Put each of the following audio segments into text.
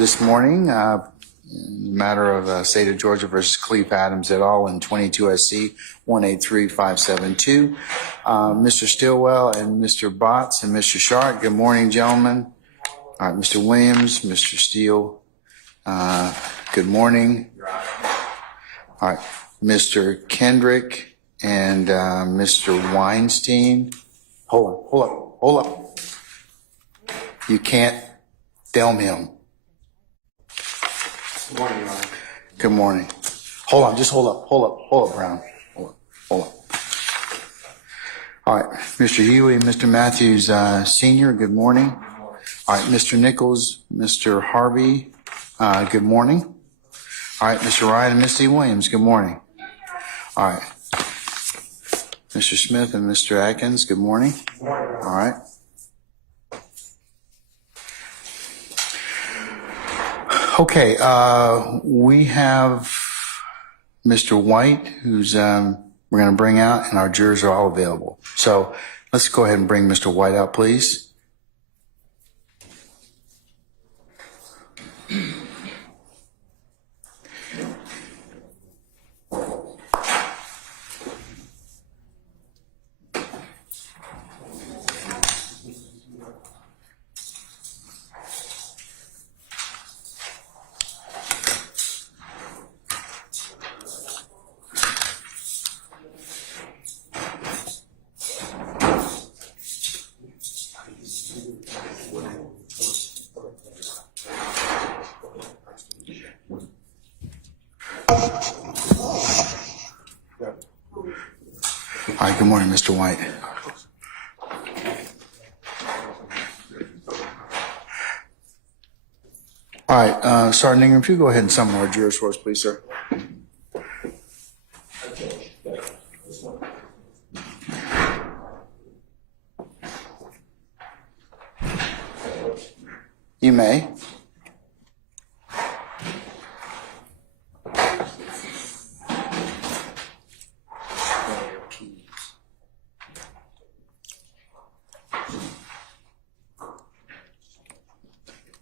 this morning. Matter of State of Georgia versus Cleve Adams et al. In 22 SC 183572. Mr. Stillwell and Mr. Botts and Mr. Sharp, good morning, gentlemen. All right, Mr. Williams, Mr. Steele, good morning. All right, Mr. Kendrick and Mr. Weinstein. Hold up. You can't film him. Good morning, Your Honor. Good morning. Hold on, just hold up, Brown. Hold up. All right, Mr. Huey, Mr. Matthews, Senior, good morning. All right, Mr. Nichols, Mr. Harvey, good morning. All right, Mr. Ryan and Misty Williams, good morning. All right. Mr. Smith and Mr. Atkins, good morning. Good morning. All right. Okay, we have Mr. White, who's we're going to bring out, and our jurors are all available. So let's go ahead and bring Mr. White out, please. All right, good morning, Mr. White. All right, Sergeant Ingram, if you go ahead and summon our jurors for us, please, sir. You may.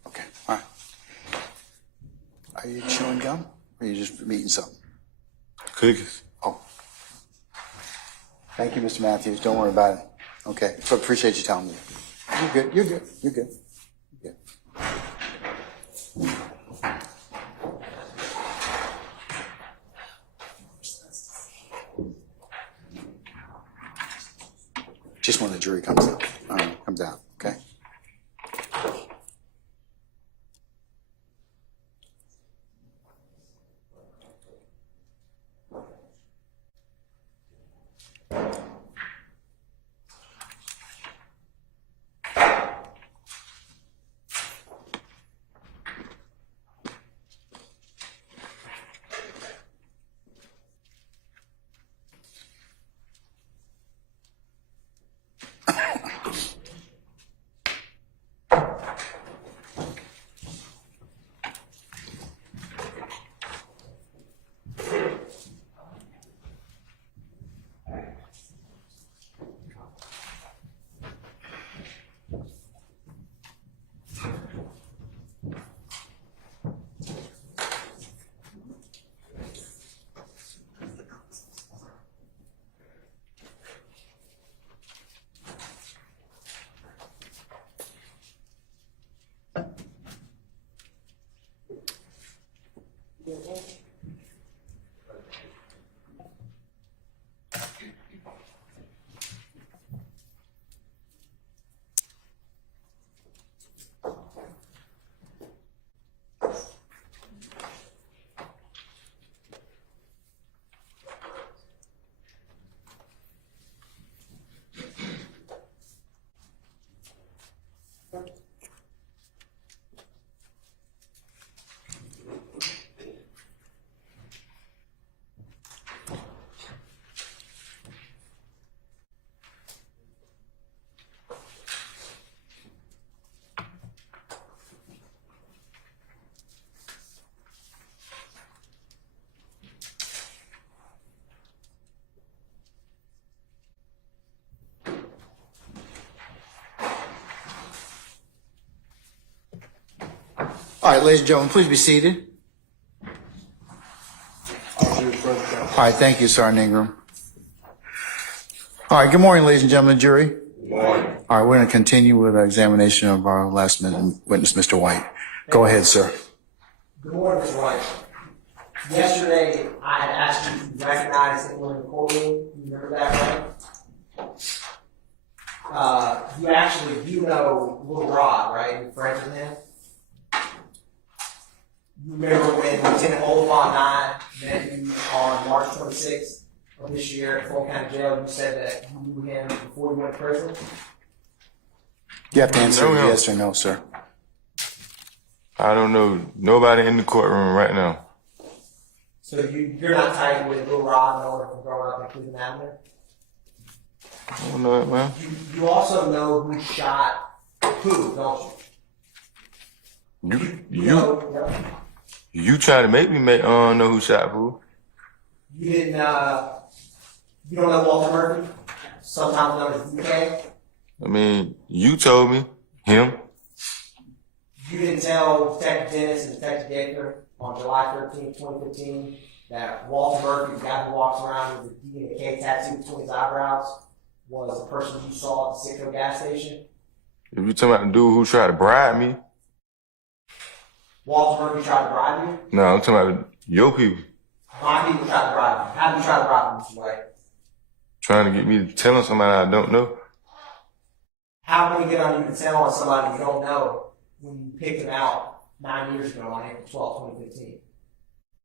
Okay, all right. Are you chewing gum, or are you just eating something? Cookies. Oh. Thank you, Mr. Matthews. Don't worry about it. Okay, so appreciate you telling me. You're good. Just when the jury comes out, okay? All right, ladies and gentlemen, please be seated. All right, thank you, Sergeant Ingram. All right, good morning, ladies and gentlemen, of the jury. Good morning. All right, we're going to continue with our examination of our last witness, Mr. White. Go ahead, sir. Good morning, Mr. White. Yesterday, I had asked you to recognize anyone in the courtroom. You remember that, right? You know Little Rod, right? You're friends with him. You remember when Lieutenant Oliphant and I met you on March 26th of this year at Fulton County Jail? You said that you knew him before you went to prison. You have to answer No. yes or no, sir. I don't know nobody in the courtroom right now. So you're not tight with Little Rod, no one from growing up in Cleveland Avenue? I don't know it, man. You also know who shot who, don't you? You trying to make me know who shot who? You didn't, you don't know Walter Murphy? Sometimes known as DK? I mean, you told me him. You didn't tell Detective Dennis and Detective Gaither on July 13th, 2015 that Walter Murphy, the guy who walks around with the D and a K tattoo between his eyebrows, was the person you saw at the Citgo gas station? If you talking about the dude who tried to bribe me, Walter Murphy tried to bribe you? no, I'm talking about your people My people tried to bribe you. How did you try to bribe him, Mr. White? trying to get me to tell him somebody I don't know. How can we get on you to tell on somebody you don't know when you picked him out 9 years ago on April 12, 2015?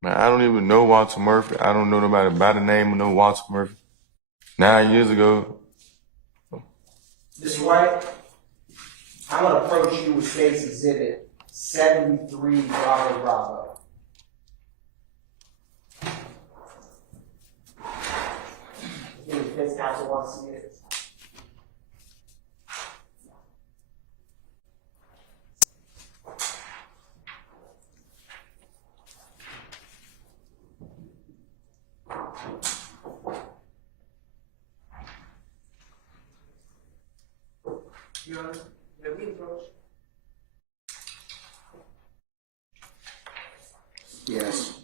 Man, I don't even know Walter Murphy. I don't know nobody by the name of no Walter Murphy. 9 years ago. Mr. White, I'm going to approach you with State's Exhibit 73 Bravo Bravo. I think the defense counsel wants to see it. Your Honor, may we approach? Yes.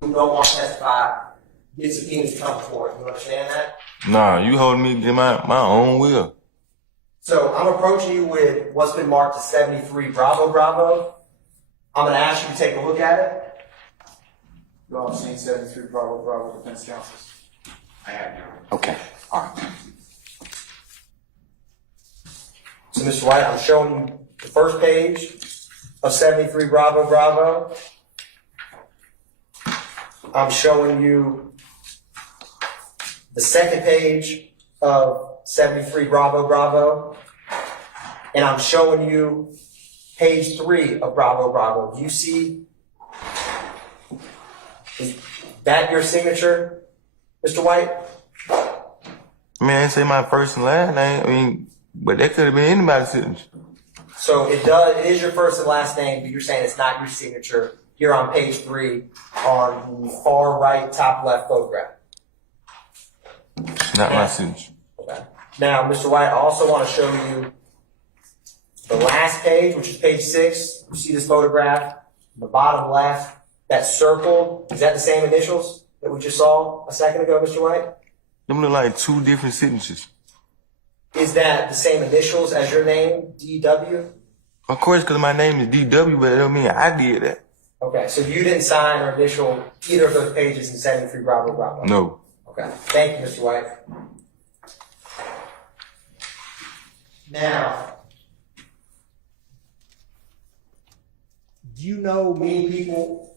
who don't want to testify get subpoenas to come forward. You understand that? Nah, you holding me to my own will. So I'm approaching you with what's been marked as 73 Bravo Bravo. I'm going to ask you to take a look at it. You all seen 73 Bravo defense counsels? I have. Okay, all right. So, Mr. White, I'm showing you the first page of 73 Bravo Bravo. I'm showing you the second page of 73 Bravo Bravo. And I'm showing you page 3 of Bravo Bravo. Do you see? Is that your signature, Mr. White? Man, I say my first and last name. I mean, but that could have been anybody's signature. So it is your first and last name, but you're saying it's not your signature here on page 3 on the far right, top left photograph. Not my signature. Okay. Now, Mr. White, I also want to show you the last page, which is page 6. You see this photograph, the bottom left, that circle. Is that the same initials that we just saw a second ago, Mr. White? Them look like two different signatures. Is that the same initials as your name, DW? Of course, because my name is DW, but it don't mean I did that. Okay, so you didn't sign or initial either of those pages in 73 Bravo Bravo? No. Okay, thank you, Mr. White. Now, do you know many people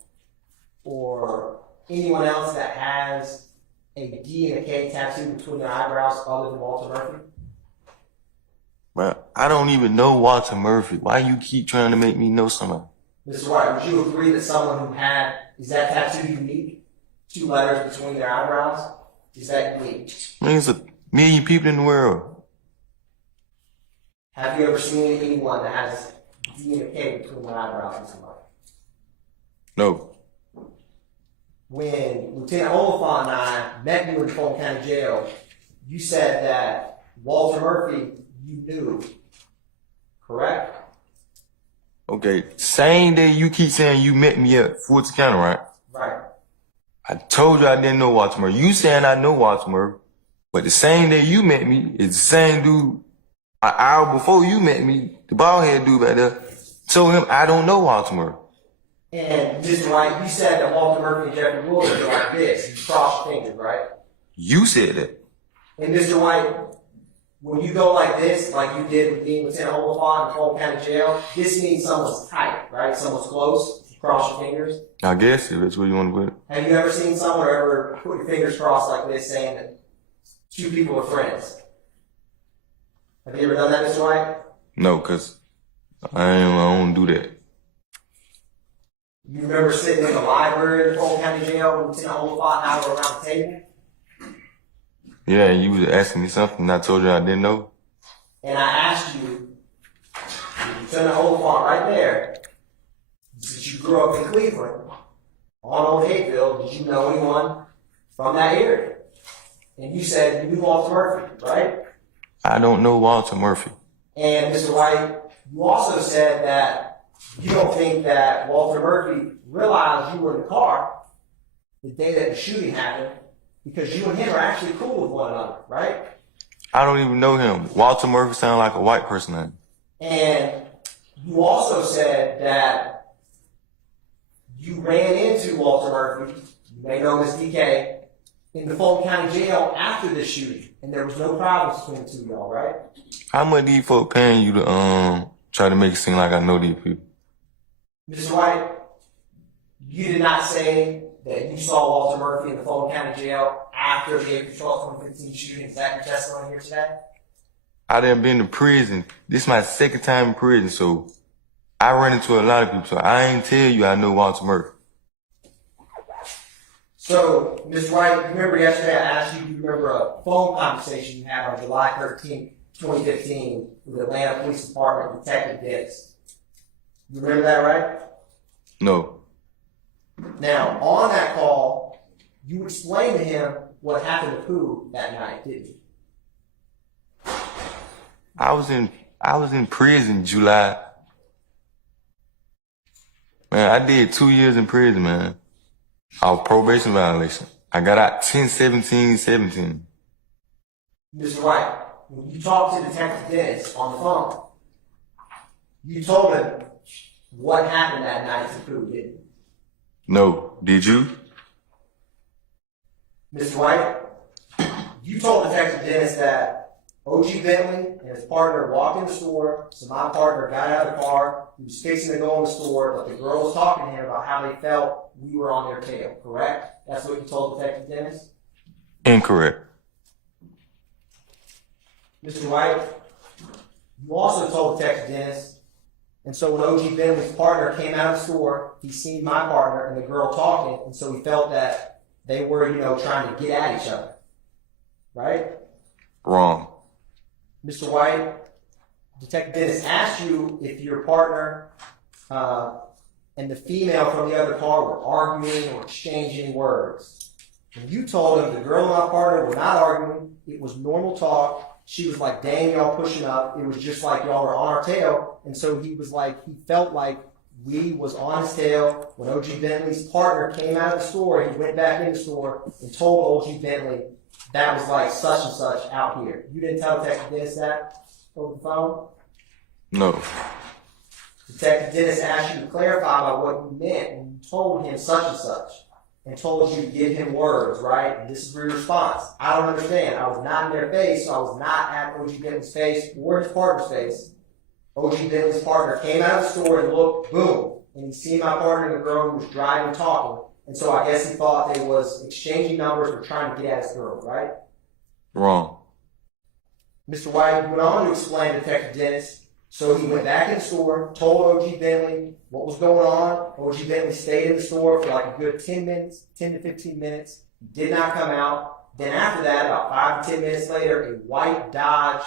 or anyone else that has a D and a K tattoo between their eyebrows other than Walter Murphy? Well, I don't even know Walter Murphy. Why you keep trying to make me know somebody? Mr. White, would you agree that someone who is that tattoo unique? 2 letters between their eyebrows? Is that unique? I mean, there's a million people in the world. Have you ever seen anyone that has D and a K between their eyebrows, Mr. White? No. When Lieutenant Oliphant and I met you in Fulton County Jail, you said that Walter Murphy you knew, correct? Okay, same day you keep saying you met me at Fulton County, right? Right. I told you I didn't know Walter Murphy. You saying I know Walter Murphy, but the same day you met me is the same dude an hour before you met me, the bald head dude back there, told him I don't know Walter Murphy. And Mr. White, you said that Walter Murphy and Jeffrey Williams are like this. You cross your fingers, right? You said that. And Mr. White, when you go like this, like you did with being Lieutenant Oliphant in Fulton County Jail, this means someone's tight, right? Someone's close. You cross your fingers. I guess if that's what you want to put it. Have you ever seen someone ever put your fingers crossed like this saying that 2 people are friends? Have you ever done that, Mr. White? No, because I don't do that. You remember sitting in the library in Fulton County Jail when Lieutenant Oliphant and I were around the table? Yeah, you was asking me something and I told you I didn't know. And I asked you, Lieutenant Oliphant right there, since you grew up in Cleveland, on Old Hayfield, did you know anyone from that area? And you said you knew Walter Murphy, right? I don't know Walter Murphy. And Mr. White, you also said that you don't think that Walter Murphy realized you were in the car the day that the shooting happened because you and him are actually cool with one another, right? I don't even know him. Walter Murphy sounds like a white person name. And you also said that you ran into Walter Murphy, you may know him as DK, in the Fulton County Jail after this shooting, and there was no problems between the 2 of y'all, right? How much these folk paying you to try to make it seem like I know these people? Mr. White, you did not say that you saw Walter Murphy in the Fulton County Jail after the April 12, 2015 shooting. Is that your testimony here today? I done been to prison. This is my second time in prison, so I run into a lot of people. So I ain't tell you I know Walter Murphy. So, Mr. White, you remember yesterday I asked you, do you remember a phone conversation you had on July 13, 2015 with the Atlanta Police Department Detective Anthony? You remember that, right? No. Now, on that call, you explained to him what happened to Pooh that night, didn't you? I was in prison July. Man, I did 2 years in prison, man. I was probation violation. I got out 10/17/17. Mr. White, when you talked to Detective Dennis on the phone, you told him what happened that night to Pooh, didn't you? No, did you? Mr. White, you told Detective Dennis that O.G. Bentley and his partner walked in the store, so my partner got out of the car, he was fixing to go in the store, but the girl was talking to him about how they felt we were on their tail, correct? That's what you told Detective Dennis? Incorrect. Mr. White, you also told Detective Dennis, and so when O.G. Bentley's partner came out of the store, he seen my partner and the girl talking, and so he felt that they were, trying to get at each other. Right? Wrong. Mr. White, Detective Dennis asked you if your partner and the female from the other car were arguing or exchanging words. And you told him the girl and my partner were not arguing, it was normal talk. She was like, dang, y'all pushing up. It was just like y'all were on our tail. And so he was like, he felt like we was on his tail. When O.G. Bentley's partner came out of the store, he went back in the store and told O.G. Bentley that was like such and such out here. You didn't tell Detective Dennis that over the phone? No. Detective Dennis asked you to clarify about what you meant when you told him such and such, and told you to give him words, right? And this is your response. I don't understand. I was not in their face, so I was not at O.G. Bentley's face or his partner's face. O.G. Bentley's partner came out of the store and looked, boom, and he seen my partner and the girl who was driving talking. And so I guess he thought they was exchanging numbers or trying to get at his girl, right? Wrong. Mr. White went on to explain to Detective Dennis. So he went back in the store, told O.G. Bentley what was going on. O.G. Bentley stayed in the store for like a good 10 to 15 minutes. He did not come out. Then after that, about 5 to 10 minutes later, a white Dodge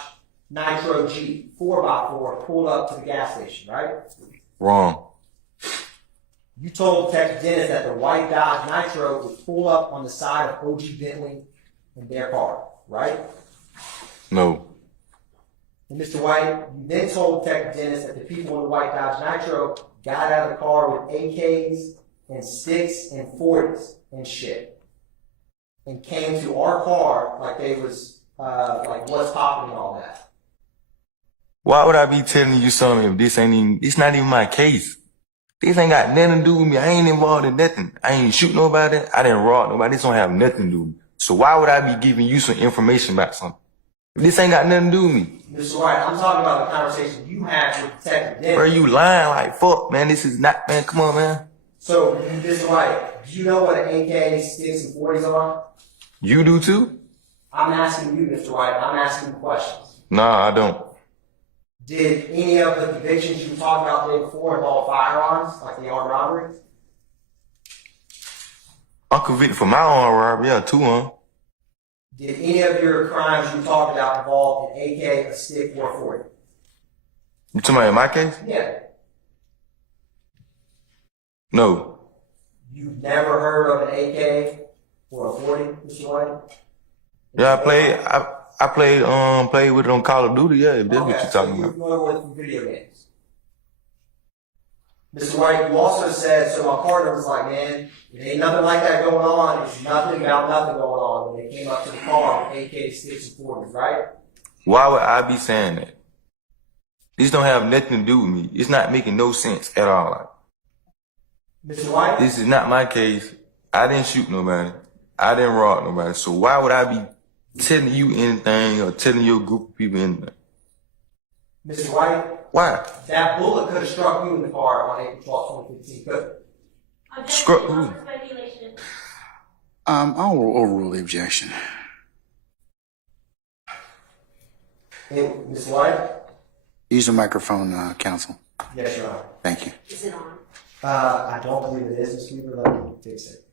Nitro Jeep 4x4 pulled up to the gas station, right? Wrong. You told Detective Dennis that the white Dodge Nitro would pull up on the side of O.G. Bentley and their car, right? No. And Mr. White, you then told Detective Dennis that the people in the white Dodge Nitro got out of the car with AKs and sticks and 40s and shit, and came to our car like they was like what's popping and all that. Why would I be telling you something if it's not even my case? This ain't got nothing to do with me. I ain't involved in nothing. I ain't shoot nobody. I didn't rob nobody. This don't have nothing to do with me. So why would I be giving you some information about something? This ain't got nothing to do with me. Mr. White, I'm talking about the conversation you had with Detective Dennis. Bro, you lying like fuck, man. This is not, man. Come on, man. So, Mr. White, do you know what an AK, sticks, and 40s are? You do too? I'm asking you, Mr. White. I'm asking you questions. Nah, I don't. Did any of the convictions you talked about the day before involve firearms, like the armed robbery? I'm convicted for my own robbery. Yeah, 2 on. Did any of your crimes you talked about involve an AK, a stick, or a 40? You talking about in my case? Yeah. No. You've never heard of an AK or a 40, Mr. White? Yeah, I played with it on Call of Duty. Yeah, if that's what you're talking about. You're familiar with video games. Mr. White, you also said, so my partner was like, man, there ain't nothing like that going on. There's nothing about nothing going on. When they came up to the car with AK, sticks, and 40s, right? Why would I be saying that? This don't have nothing to do with me. It's not making no sense at all. Mr. White? This is not my case. I didn't shoot nobody. I didn't rob nobody. So why would I be telling you anything or telling your group of people anything? Mr. White? Why? That bullet could have struck you in the car on April 12, 2015, couldn't it? Struck who? I'll overrule the objection. Hey, Ms. White? Use the microphone, counsel. Yes, Your Honor. Thank you. Is it on? I don't believe it is, Mr. Weaver. Let me fix it.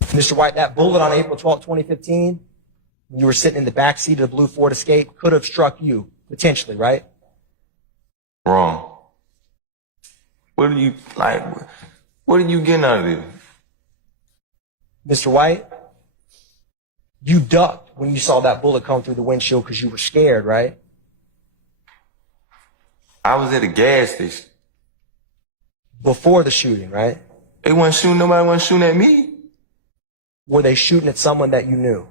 Mr. White, that bullet on April 12, 2015, when you were sitting in the back seat of the blue Ford Escape, could have struck you, potentially, right? Wrong. What are you, like, what are you getting out of this? Mr. White, you ducked when you saw that bullet come through the windshield because you were scared, right? I was at a gas station. Before the shooting, right? They wasn't shooting, nobody wasn't shooting at me. Were they shooting at someone that you knew?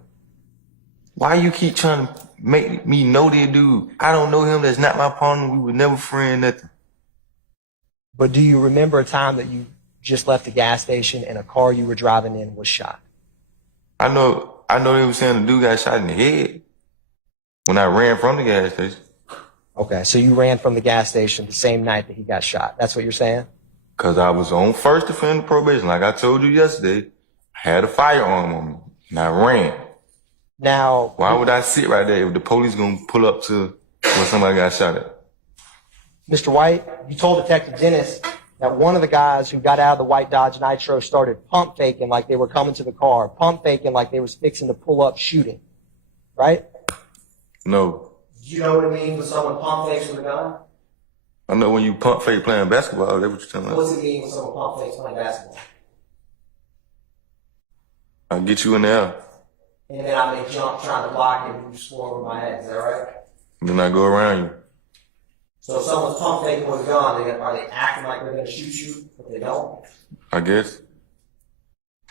Why you keep trying to make me know that dude? I don't know him. That's not my partner. We were never friends, nothing. But do you remember a time that you just left the gas station and a car you were driving in was shot? I know they were saying the dude got shot in the head when I ran from the gas station. Okay, so you ran from the gas station the same night that he got shot. That's what you're saying? Cause I was on first offender probation. Like I told you yesterday, I had a firearm on me and I ran. Now, Why would I sit right there if the police gonna pull up to where somebody got shot at? Mr. White, you told Detective Dennis that one of the guys who got out of the white Dodge Nitro started pump faking like they were coming to the car, pump faking like they was fixing to pull up shooting, right? No. Do you know what it means when someone pump fakes with a gun? I know when you pump fake playing basketball, that's what you're talking What about. does it mean when someone pump fakes playing basketball? I'll get you in there. And then I may jump trying to block it and you score over my head. Is that right? Then I go around you. So if someone's pump faking with a gun, are they acting like they're going to shoot you, but they don't? I guess.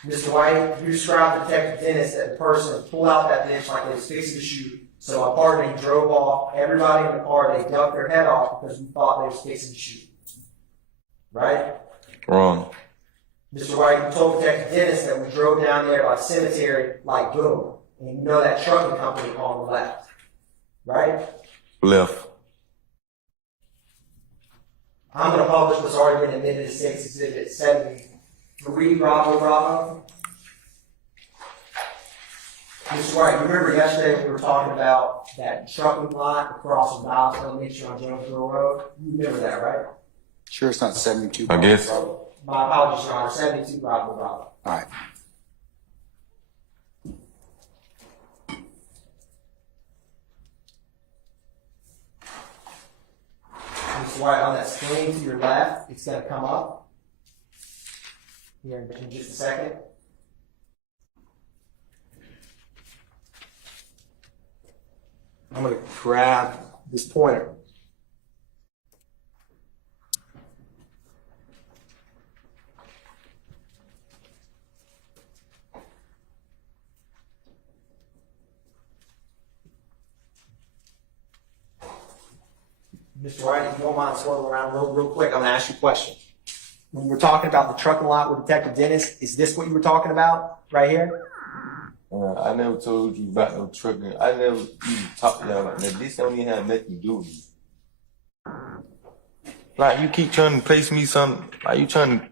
Mr. White, you described to Detective Dennis that the person pulled out that bitch like they was fixing to shoot. So my partner, he drove off. Everybody in the car, they ducked their head off because we thought they was fixing to shoot. Right? Wrong. Mr. White, you told Detective Dennis that we drove down there by cemetery like boom. And you know that trucking company on the left. Right? Left. I'm going to publish this argument in Minute 6, Exhibit 73, Bravo. Mr. White, you remember yesterday we were talking about that trucking lot across from Dobbs Elementary on Jonesboro Road? You remember that, right? Sure, it's not 72. I guess. My apologies, Your Honor. 72 Bravo. All right. Mr. White, on that screen to your left, it's going to come up here in just a second. I'm going to grab this pointer. Mr. White, if you don't mind swirling around real quick, I'm going to ask you a question. When you were talking about the trucking lot with Detective Dennis, is this what you were talking about right here? I never told you about no trucking. I never even talked to y'all about that. This don't even have nothing to do with me. Like, you keep trying to place me something. Like, you trying to,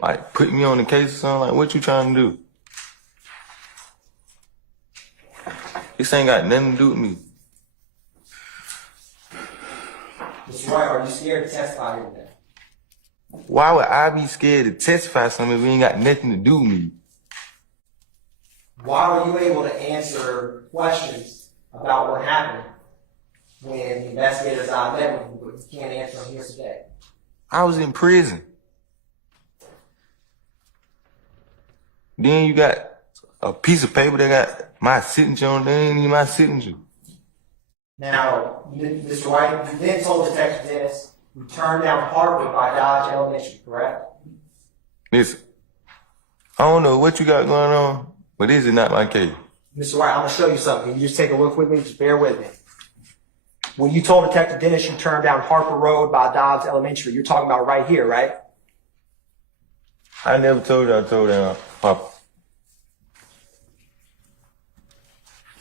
like, put me on the case or something. Like, what you trying to do? This ain't got nothing to do with me. Mr. White, are you scared to testify here today? Why would I be scared to testify something if it ain't got nothing to do with me? Why were you able to answer questions about what happened when the investigators I met with you, but you can't answer them here today? I was in prison. Then you got a piece of paper that got my signature on it. That ain't even my signature. Now, Mr. White, you then told Detective Dennis you turned down Harvard by Dodge Elementary, correct? Listen, I don't know what you got going on, but this is not my case. Mr. White, I'm going to show you something. Can you just take a look with me? Just bear with me. When you told Detective Dennis you turned down Harper Road by Dobbs Elementary, you're talking about right here, right? I never told you I told them, Papa.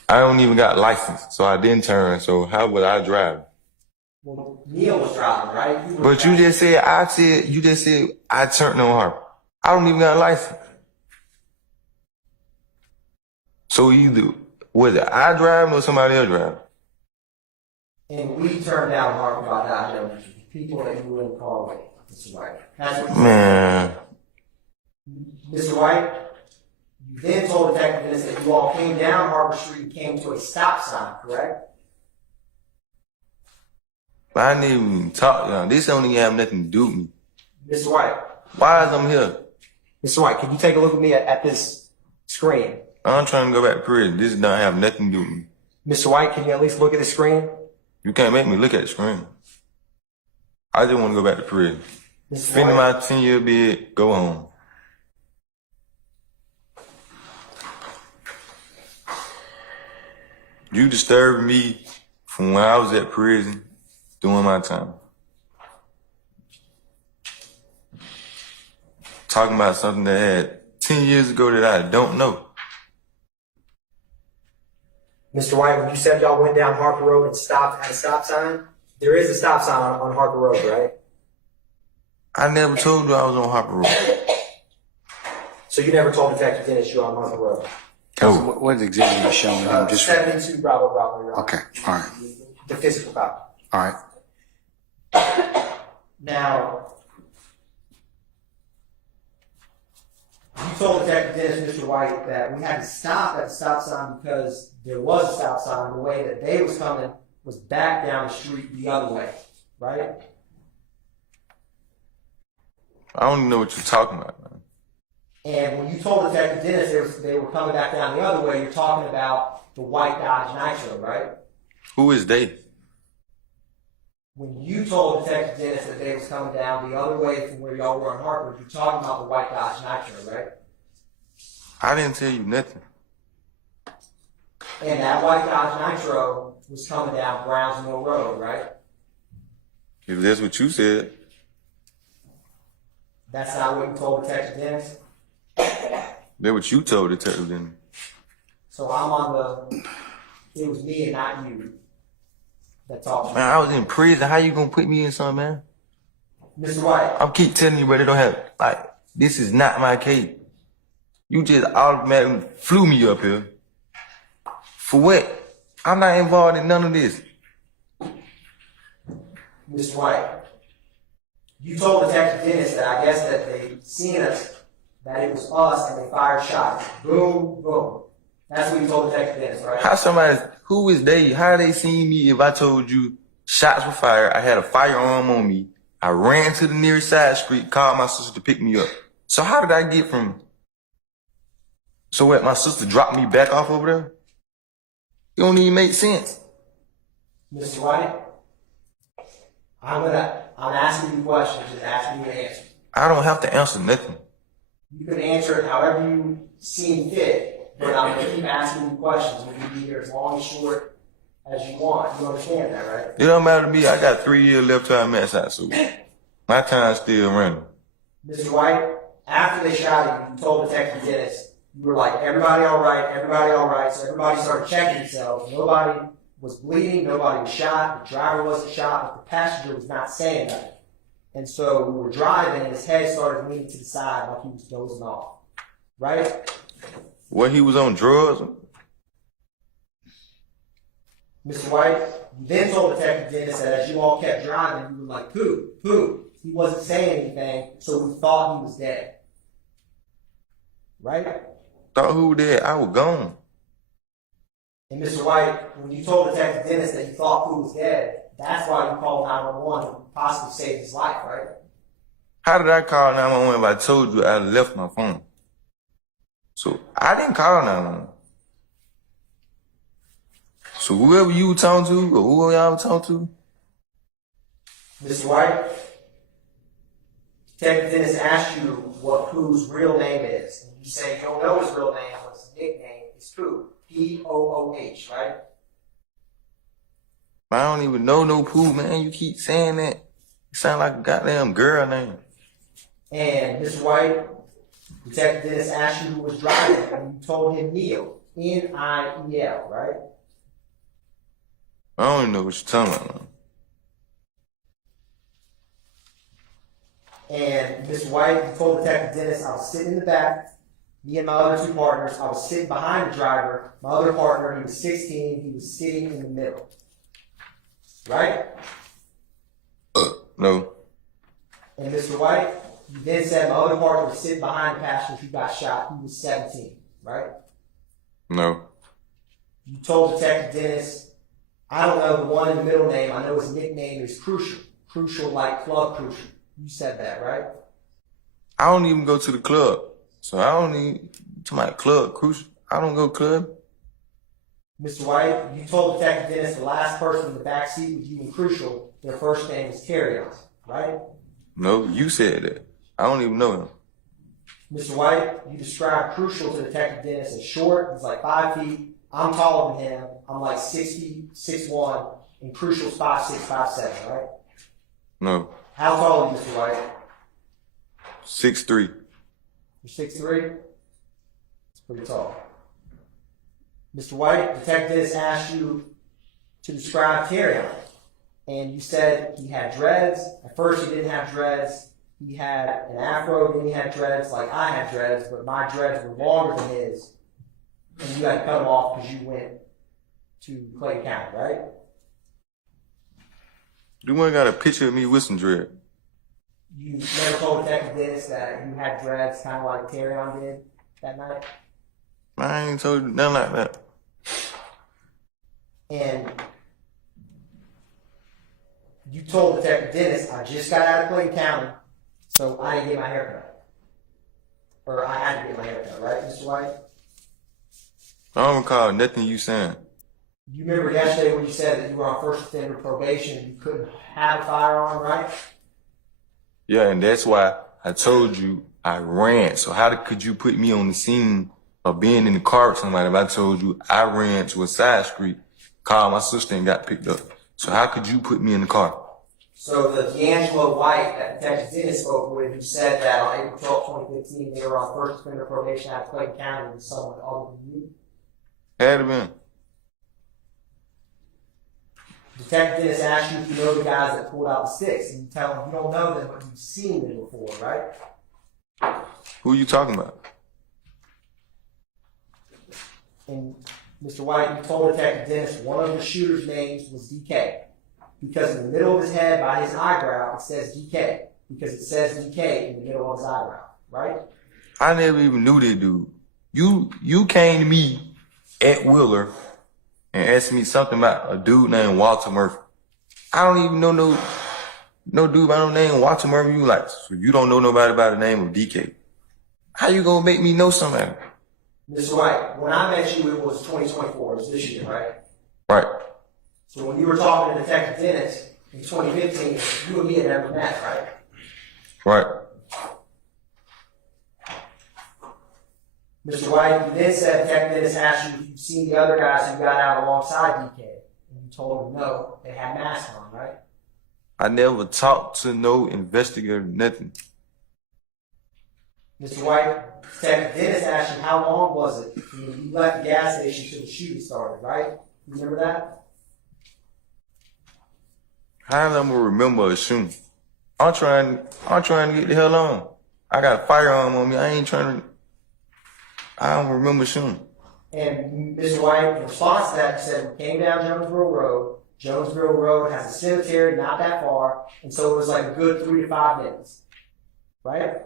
I don't even got license, so I didn't turn, so how would I drive? Well, Neil was driving, right? But you just said I turned on her. I don't even got a license. So either, was it I driving or somebody else driving? And we turned down Harper by Dodge Elementary. People that you wouldn't call away, Mr. White. That's what you Man. said. Mr. White, you then told Detective Dennis that you all came down Harper Street and came to a stop sign, correct? I didn't even talk, y'all. This don't even have nothing to do with me. Mr. White. Why is I'm here? Mr. White, can you take a look at me at this screen? I'm trying to go back to prison. This don't have nothing to do with me. Mr. White, can you at least look at the screen? You can't make me look at the screen. I just want to go back to prison. Mr. Finish White, my 10-year bid, go home. You disturbed me from when I was at prison doing my time. Talking about something that had 10 years ago that I don't know. Mr. White, when you said y'all went down Harper Road and stopped at a stop sign, there is a stop sign on Harper Road, right? I never told you I was on Harper Road. So you never told Detective Dennis you were on Harper Road? Counsel, what exhibit are you showing him? Just 72 Bravo Bravo, Your Honor. okay. All right. The physical copy. All right. Now, you told Detective Dennis, Mr. White, that we had to stop at the stop sign because there was a stop sign. The way that they was coming was back down the street the other way, right? I don't even know what you're talking about, man. And when you told Detective Dennis they were coming back down the other way, you're talking about the white Dodge Nitro, right? Who is they? When you told Detective Dennis that they was coming down the other way from where y'all were on Harper, you're talking about the white Dodge Nitro, right? I didn't tell you nothing. And that white Dodge Nitro was coming down Browns Mill Road, right? If that's what you said, That's not what you told Detective Dennis? that's what you told the detective, didn't you? So I'm on it was me and not you that talked to Man, I was in prison. How you gonna put me in something, man? me. Mr. White, I keep telling you, but they don't have, like, this is not my case. You just automatically flew me up here. For what? I'm not involved in none of this. Mr. White, you told Detective Dennis that I guess that they seen us, that it was us, and they fired shots. Boom, boom. That's what you told Detective Dennis, right? How somebody, who is they? How they seen me if I told you shots were fired, I had a firearm on me, I ran to the nearest side street, called my sister to pick me up. So how did I get from, so what, my sister dropped me back off over there? It don't even make sense. Mr. White, I'm asking you questions, just asking you to answer. I don't have to answer nothing. You can answer it however you seem fit, but I'm going to keep asking you questions. We can be here as long as short as you want. You understand that, right? It don't matter to me. I got 3 years left till I'm outside, so my time's still running. Mr. White, after they shot you told Detective Dennis, you were like, everybody all right, everybody all right. So everybody started checking themselves. Nobody was bleeding, nobody was shot, the driver wasn't shot, but the passenger was not saying nothing. And so we were driving and his head started leaning to the side like he was dozing off. Right? What, he was on drugs? Mr. White, you then told Detective Dennis that as you all kept driving, you were like, poo, poo. He wasn't saying anything, so we thought he was dead. Right? Thought who did? I was gone. And Mr. White, when you told Detective Dennis that you thought Pooh was dead, that's why you called 911 to possibly save his life, right? How did I call 911 if I told you I left my phone? So I didn't call 911. So whoever you were talking to or whoever y'all were talking to, Mr. White, Detective Dennis asked you what Pooh's real name is. And you say you don't know his real name, but his nickname is Pooh. P-O-O-H, right? I don't even know no Pooh, man. You keep saying that. It sound like a goddamn girl name. And Mr. White, Detective Dennis asked you who was driving, and you told him Neil. N-I-E-L, right? I don't even know what you're talking about, man. And Mr. White, you told Detective Dennis, I was sitting in the back, me and my other two partners, I was sitting behind the driver. My other partner, he was 16, he was sitting in the middle. Right? No. And Mr. White, you then said my other partner was sitting behind the passenger who got shot, he was 17, right? No. You told Detective Dennis, I don't know the one in the middle name, I know his nickname is Crucial. Crucial like Club Crucial. You said that, right? I don't even go to the club. So I don't need to my club, Crucial. I don't go club. Mr. White, you told Detective Dennis the last person in the back seat with you and Crucial, their first name was Carry-On, right? No, you said that. I don't even know him. Mr. White, you described Crucial to Detective Dennis as short. He's like 5 feet. I'm taller than him. I'm like 6 feet, 6'1", and Crucial's 5'6", 5'7", right? No. How tall are you, Mr. White? 6'3". You're 6'3"? That's pretty tall. Mr. White, Detective Dennis asked you to describe Carrion, and you said he had dreads. At first, he didn't have dreads. He had an afro, then he had dreads like I had dreads, but my dreads were longer than his, and you had to cut them off because you went to Clayton County, right? You one got a picture of me with some dread. You never told Detective Dennis that you had dreads kind of like Carrion did that night? I ain't told you nothing like that. And you told Detective Dennis, I just got out of Clayton County, so I didn't get my hair cut. Or I had to get my hair cut, right, Mr. White? I don't recall nothing you saying. You remember yesterday when you said that you were on first offender probation and you couldn't have a firearm, right? Yeah, and that's why I told you I ran. So how could you put me on the scene of being in the car with somebody if I told you I ran to a side street, called my sister and got picked up? So how could you put me in the car? So the D'Angelo White that Detective Dennis spoke with, who said that on April 12, 2015, they were on first offender probation out of Clayton County with someone other than you? Had it been. Detective Dennis asked you if you know the guys that pulled out the sticks, and you tell him you don't know them, but you've seen them before, right? Who you talking about? And Mr. White, you told Detective Dennis one of the shooter's names was DK. Because in the middle of his head, by his eyebrow, it says DK. Because it says DK in the middle of his eyebrow, right? I never even knew that dude. You came to me at Wheeler and asked me something about a dude named Walter Murphy. I don't even know no dude by no name Walter Murphy. You like, so you don't know nobody by the name of DK. How you gonna make me know somebody? Mr. White, when I met you, it was 2024. It was this year, right? Right. So when you were talking to Detective Dennis in 2015, you and me had never met, right? Right. Mr. White, you then said Detective Dennis asked you if you've seen the other guys who got out alongside DK. And you told him no, they had masks on, right? I never talked to no investigator, nothing. Mr. White, Detective Dennis asked you how long was it when you left the gas station till the shooting started, right? You remember that? How am I gonna remember a shooting? I'm trying to get the hell on. I got a firearm on me. I don't remember shooting. And Mr. White, in response to that, you said we came down Jonesboro Road. Jonesboro Road has a cemetery not that far, and so it was like a good 3 to 5 minutes, right?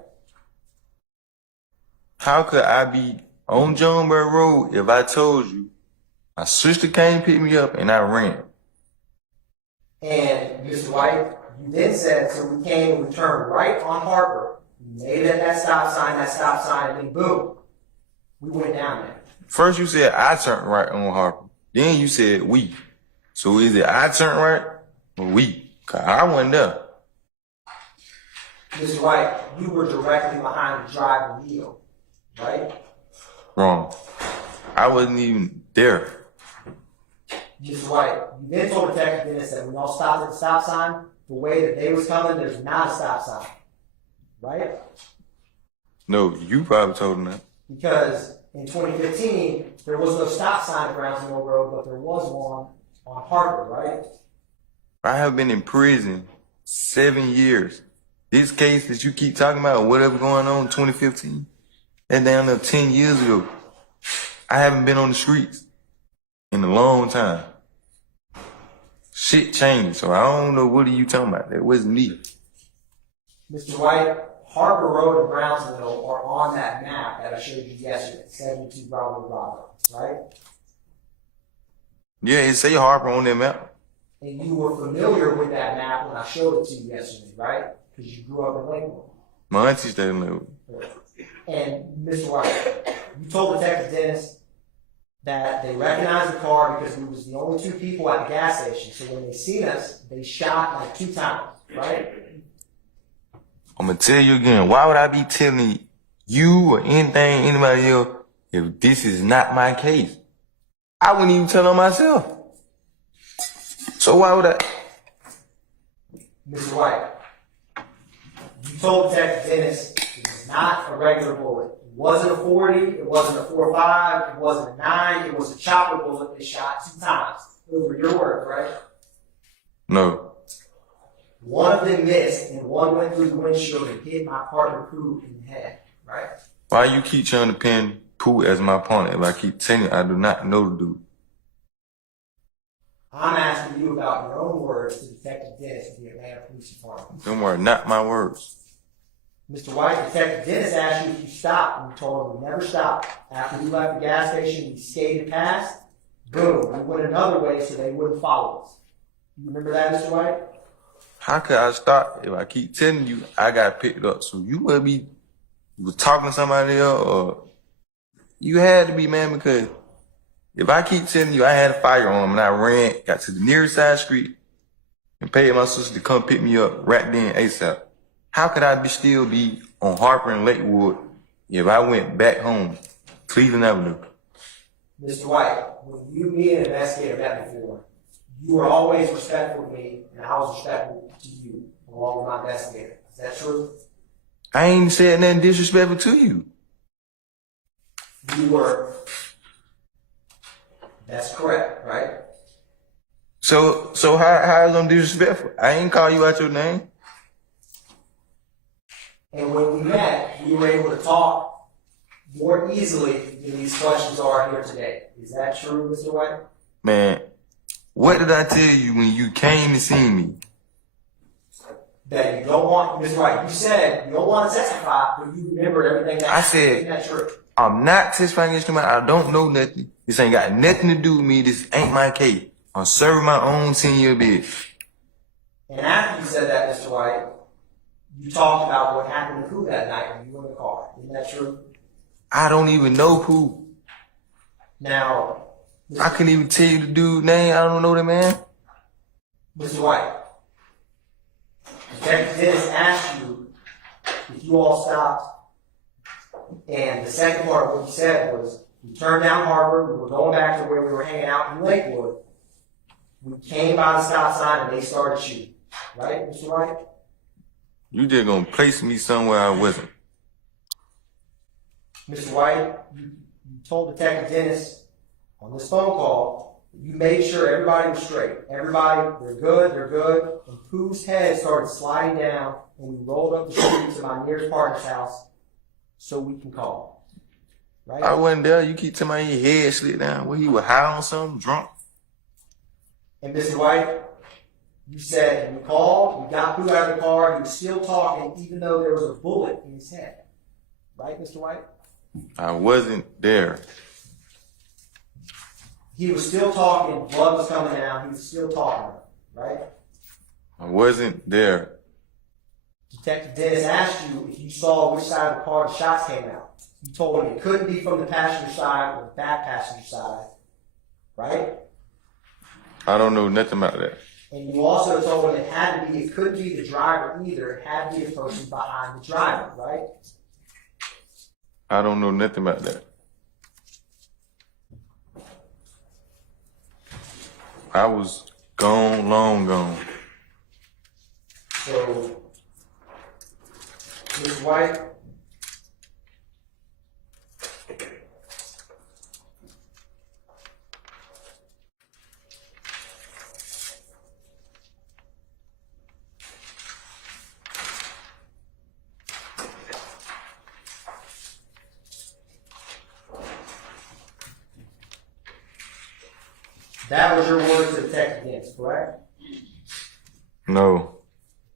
How could I be on Jonesboro Road if I told you my sister came pick me up and I ran? And Mr. White, you then said, so we came and we turned right on Harper. We made it at that stop sign, and then boom, we went down there. First you said I turned right on Harper. Then you said we. So is it I turned right or we? 'Cause I wasn't there. Mr. White, you were directly behind the driver's wheel, right? Wrong. I wasn't even there. Mr. White, you then told Detective Dennis that when y'all stopped at the stop sign, the way that they was coming, there's not a stop sign, right? No, you probably told him that. Because in 2015, there was no stop sign at Brownsville Road, but there was one on Harper, right? I have been in prison 7 years. This case that you keep talking about, whatever going on in 2015, that down there 10 years ago. I haven't been on the streets in a long time. Shit changed, so I don't know what are you talking about. That wasn't me. Mr. White, Harper Road and Brownsville are on that map that I showed you yesterday, 72 Bravo, right? Yeah, it say Harper on that map. And you were familiar with that map when I showed it to you yesterday, right? Because you grew up in Lakewood. My auntie stayed in Lakewood. And Mr. White, you told Detective Dennis that they recognized the car because we was the only 2 people at the gas station. So when they seen us, they shot like 2 times, right? I'm gonna tell you again, why would I be telling you or anybody else, if this is not my case? I wouldn't even tell on myself. So why would I? Mr. White, you told Detective Dennis it was not a regular bullet. It wasn't a 40, it wasn't a 4.5, it wasn't a 9, it was a chopper bullet that shot 2 times. Those were your words, right? No. One of them missed, and one went through the windshield and hit my partner Pooh in the head, right? Why you keep trying to pin Pooh as my opponent if I keep telling you I do not know the dude? I'm asking you about your own words to Detective Dennis of the Atlanta Police Department. Them were not my words. Mr. White, Detective Dennis asked you if you stopped, and you told him we never stopped. After we left the gas station, we skated past. Boom, we went another way so they wouldn't follow us. You remember that, Mr. White? How could I stop if I keep telling you I got picked up? So you must be was talking to somebody else, or you had to be, man, because if I keep telling you I had a firearm and I ran, got to the nearest side street and paid my sister to come pick me up right then ASAP, how could I still be on Harper and Lakewood if I went back home, Cleveland Avenue? Mr. White, when you, me, and an investigator met before, you were always respectful to me, and I was respectful to you, along with my investigator. Is that true? I ain't said nothing disrespectful to you. You were. That's correct, right? So how is I'm disrespectful? I ain't call you out your name. And when we met, we were able to talk more easily than these questions are here today. Is that true, Mr. White? Man, what did I tell you when you came to see me? That you don't want, Mr. White, you said you don't want to testify, but you remembered everything that I said, isn't that true? I'm not testifying against nobody. I don't know nothing. This ain't got nothing to do with me. This ain't my case. I'm serving my own 10-year bid. And after you said that, Mr. White, you talked about what happened to Pooh that night when you were in the car. Isn't that true? I don't even know who. Now, I couldn't even tell you the dude's name. I don't know that man. Mr. White, Detective Dennis asked you if you all stopped, and the second part of what you said was, we turned down Harvard, we were going back to where we were hanging out in Lakewood, we came by the stop sign and they started shooting. Right, Mr. White? You just gonna place me somewhere I wasn't. Mr. White, you told Detective Dennis on this phone call that you made sure everybody was straight. Everybody, they're good. And Pooh's head started sliding down, and we rolled up the street to my nearest partner's house so we can call. Right? I wasn't there. You keep telling me your head slid down. Well, he was high on something, drunk. And Mr. White, you said we called, we got Pooh out of the car, he was still talking even though there was a bullet in his head. Right, Mr. White? I wasn't there. He was still talking, blood was coming down, he was still talking, right? I wasn't there. Detective Dennis asked you if you saw which side of the car the shots came out. You told him it couldn't be from the passenger side or the back passenger side, right? I don't know nothing about that. And you also told him it couldn't be the driver either, it had to be the person behind the driver, right? I don't know nothing about that. I was gone, long gone. So, Ms. White, that was your word to Detective Dennis, correct? No.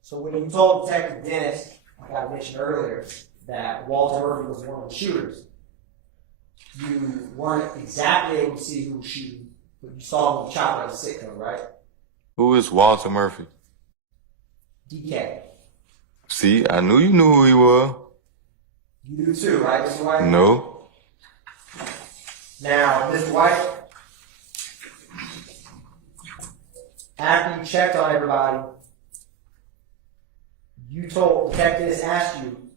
So when you told Detective Dennis, like I mentioned earlier, that Walter Murphy was one of the shooters, you weren't exactly able to see who was shooting, but you saw him chop out the sitcom, right? Who is Walter Murphy? DK. See, I knew you knew who he was. You do too, right, Mr. White? No. Now, Mr. White, after you checked on everybody, You told detectives asked you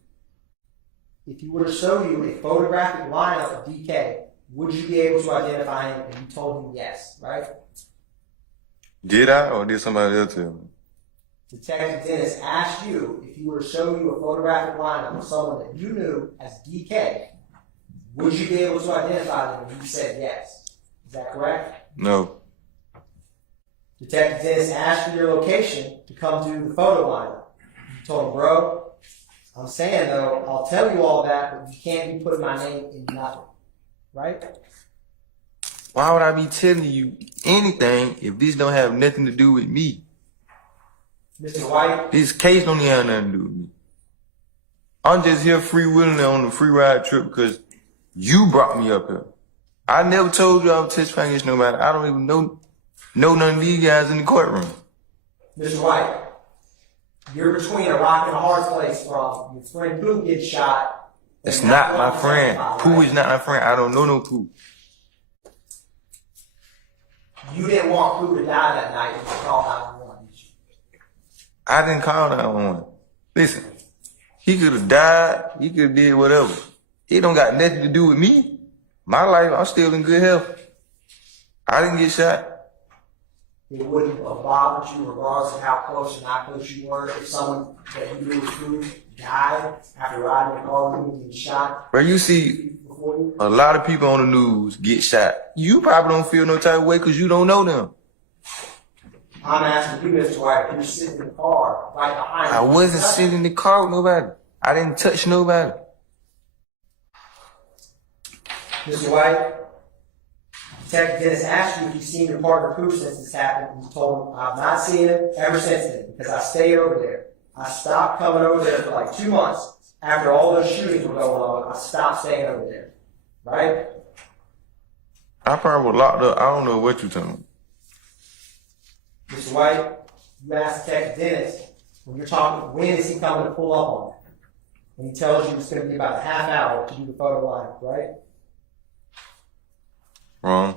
if he were to show you a photographic lineup of DK, would you be able to identify him? And you told him yes, right? Did I, or did somebody else tell me? Detective Dennis asked you if he were to show you a photographic lineup of someone that you knew as DK, would you be able to identify them? And you said yes. Is that correct? No. Detective Dennis asked for your location to come to the photo lineup. You told him, bro, I'm saying though, I'll tell you all that, but you can't be putting my name in nothing. Right? Why would I be telling you anything if this don't have nothing to do with me? Mr. White, This case don't even have nothing to do with me. I'm just here freewheeling on the free ride trip because you brought me up here. I never told you I was testifying against nobody. I don't even know none of these guys in the courtroom. Mr. White, you're between a rock and a hard place from your friend Pooh gets shot. It's not my friend. Pooh is not my friend. I don't know no Pooh. You didn't want Pooh to die that night when you called 911, did you? I didn't call 911. Listen, he could have died. He could have did whatever. It don't got nothing to do with me. My life, I'm still in good health. I didn't get shot. It wouldn't have bothered you regardless of how close or not close you were if someone that you knew was Pooh died after riding a car with you and getting shot Bro, you see before you? a lot of people on the news get shot. You probably don't feel no type of way because you don't know them. I'm asking you, Mr. White, if you're sitting in the car right behind I you. wasn't sitting in the car with nobody. I didn't touch nobody. Mr. White, Detective Dennis asked you if you've seen your partner Pooh since this happened, and you told him, I've not seen him ever since then, because I stayed over there. I stopped coming over there for like 2 months. After all those shootings were going on, I stopped staying over there. Right? I probably was locked up. I don't know what you're talking about. Mr. White, you asked Detective Dennis, when you're talking, when is he coming to pull up on you? And he tells you it's going to be about a half hour to do the photo lineup, right? Wrong.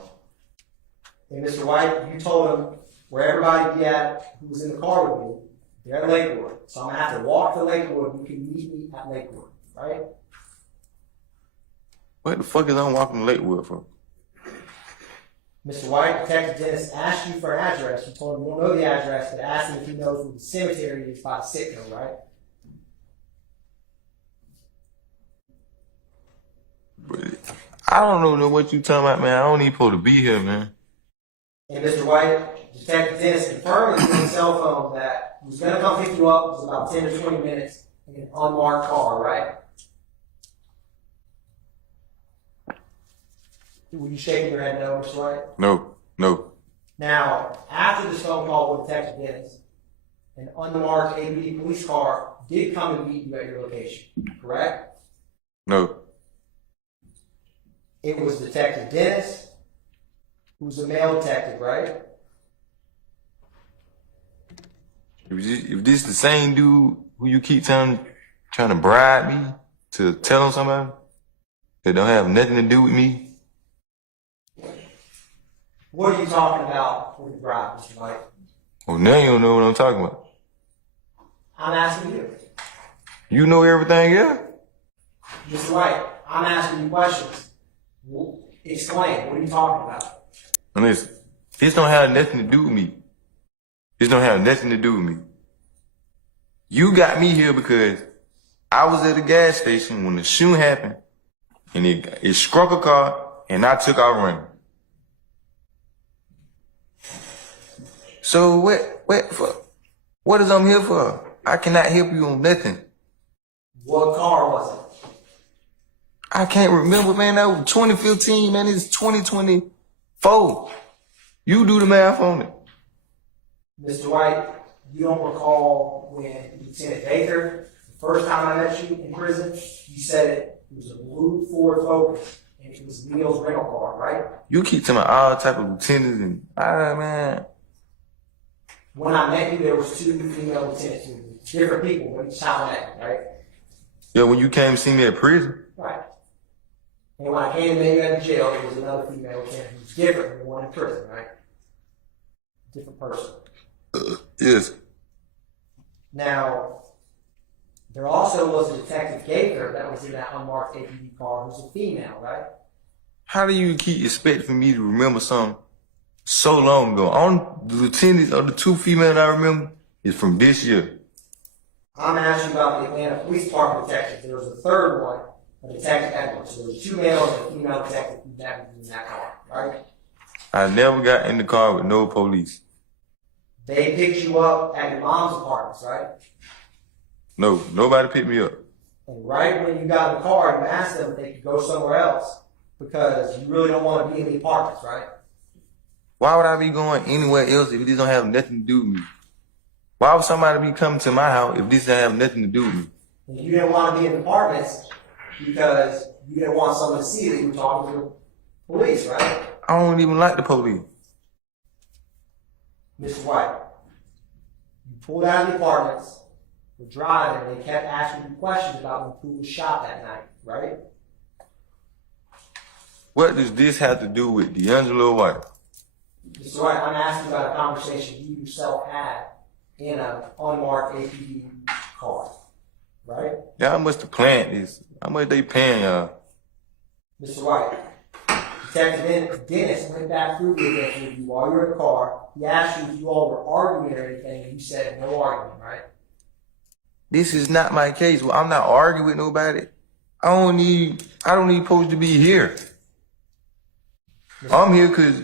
And Mr. White, you told him where everybody be at who was in the car with me, they're at Lakewood. So I'm going to have to walk to Lakewood. You can meet me at Lakewood, right? What the fuck is I walking to Lakewood for? Mr. White, Detective Dennis asked you for an address. You told him you don't know the address, but asked him if he knows where the cemetery is by the signal, right? I don't know what you talking about, man. I don't even supposed to be here, man. And Mr. White, Detective Dennis confirmed with his cell phone that he was going to come pick you up. It was about 10 to 20 minutes in an unmarked car, right? Were you shaking your head no, Mr. White? No. Now, after this phone call with Detective Dennis, an unmarked ABD police car did come and meet you at your location, correct? No. It was Detective Dennis, who was a male detective, right? If this the same dude who you keep trying to bribe me to tell him somebody that don't have nothing to do with me, What are you talking about with the bribe, Mr. White? well, now you don't know what I'm talking about. I'm asking you. You know everything else? Mr. White, I'm asking you questions. Explain. What are you talking about? And listen, this don't have nothing to do with me. This don't have nothing to do with me. You got me here because I was at the gas station when the shooting happened, and it struck a car, and I took off running. So what is I'm here for? I cannot help you on nothing. What car was it? I can't remember, man. That was 2015, man. It's 2024. You do the math on it. Mr. White, you don't recall when Lieutenant Baker, the first time I met you in prison, you said it was a blue Ford Focus, and it was Neil's rental car, right? You keep telling me all type of lieutenants and, man. When I met you, there was 2 female lieutenants, different people when each time I met you, right? Yeah, when you came to see me at prison. Right. And when I came to meet you at the jail, there was another female lieutenant who was different than the one in prison, right? Different person. Yes. Now, There also was a Detective Gaither that was in that unmarked APD car who's a female, right? How do you keep expecting me to remember something so long ago? On the lieutenants or the two females I remember is from this year. I'm asking about the Atlanta Police Department detective. There was a third one, a Detective Edwards. So there were two males and a female detective who happened to be in that car, right? I never got in the car with no police. They picked you up at your mom's apartments, right? No, nobody picked me up. And right when you got in the car, you asked them if they could go somewhere else because you really don't want to be in the apartments, right? Why would I be going anywhere else if this don't have nothing to do with me? Why would somebody be coming to my house if this don't have nothing to do with me? And you didn't want to be in the apartments because you didn't want someone to see that you were talking to the police, right? I don't even like the police. Mr. White, you pulled out of the apartments, were driving, and they kept asking you questions about when who was shot that night, right? What does this have to do with D'Angelo White? Mr. White, I'm asking about a conversation you yourself had in an unmarked APD car, right? Y'all must have planned this. How much they paying y'all? Mr. White, Detective Dennis went back through the event with you while you were in the car. He asked you if you all were arguing or anything, and you said no arguing, right? This is not my case. Well, I'm not arguing with nobody. I don't even supposed to be here. I'm here because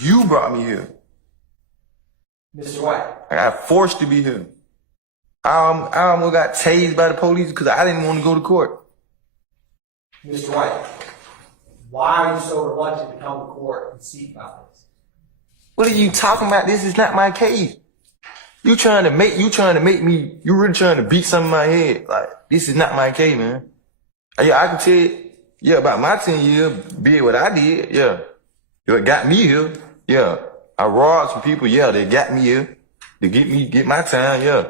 you brought me here. Mr. White, I got forced to be here. I almost got tased by the police because I didn't want to go to court. Mr. White, why are you so reluctant to come to court and speak about this? What are you talking about? This is not my case. You really trying to beat something in my head. Like, this is not my case, man. Yeah, I can tell you, yeah, about my 10 years, be it what I did, yeah. It got me here, yeah. I robbed some people, yeah, they got me here. To get my time, yeah.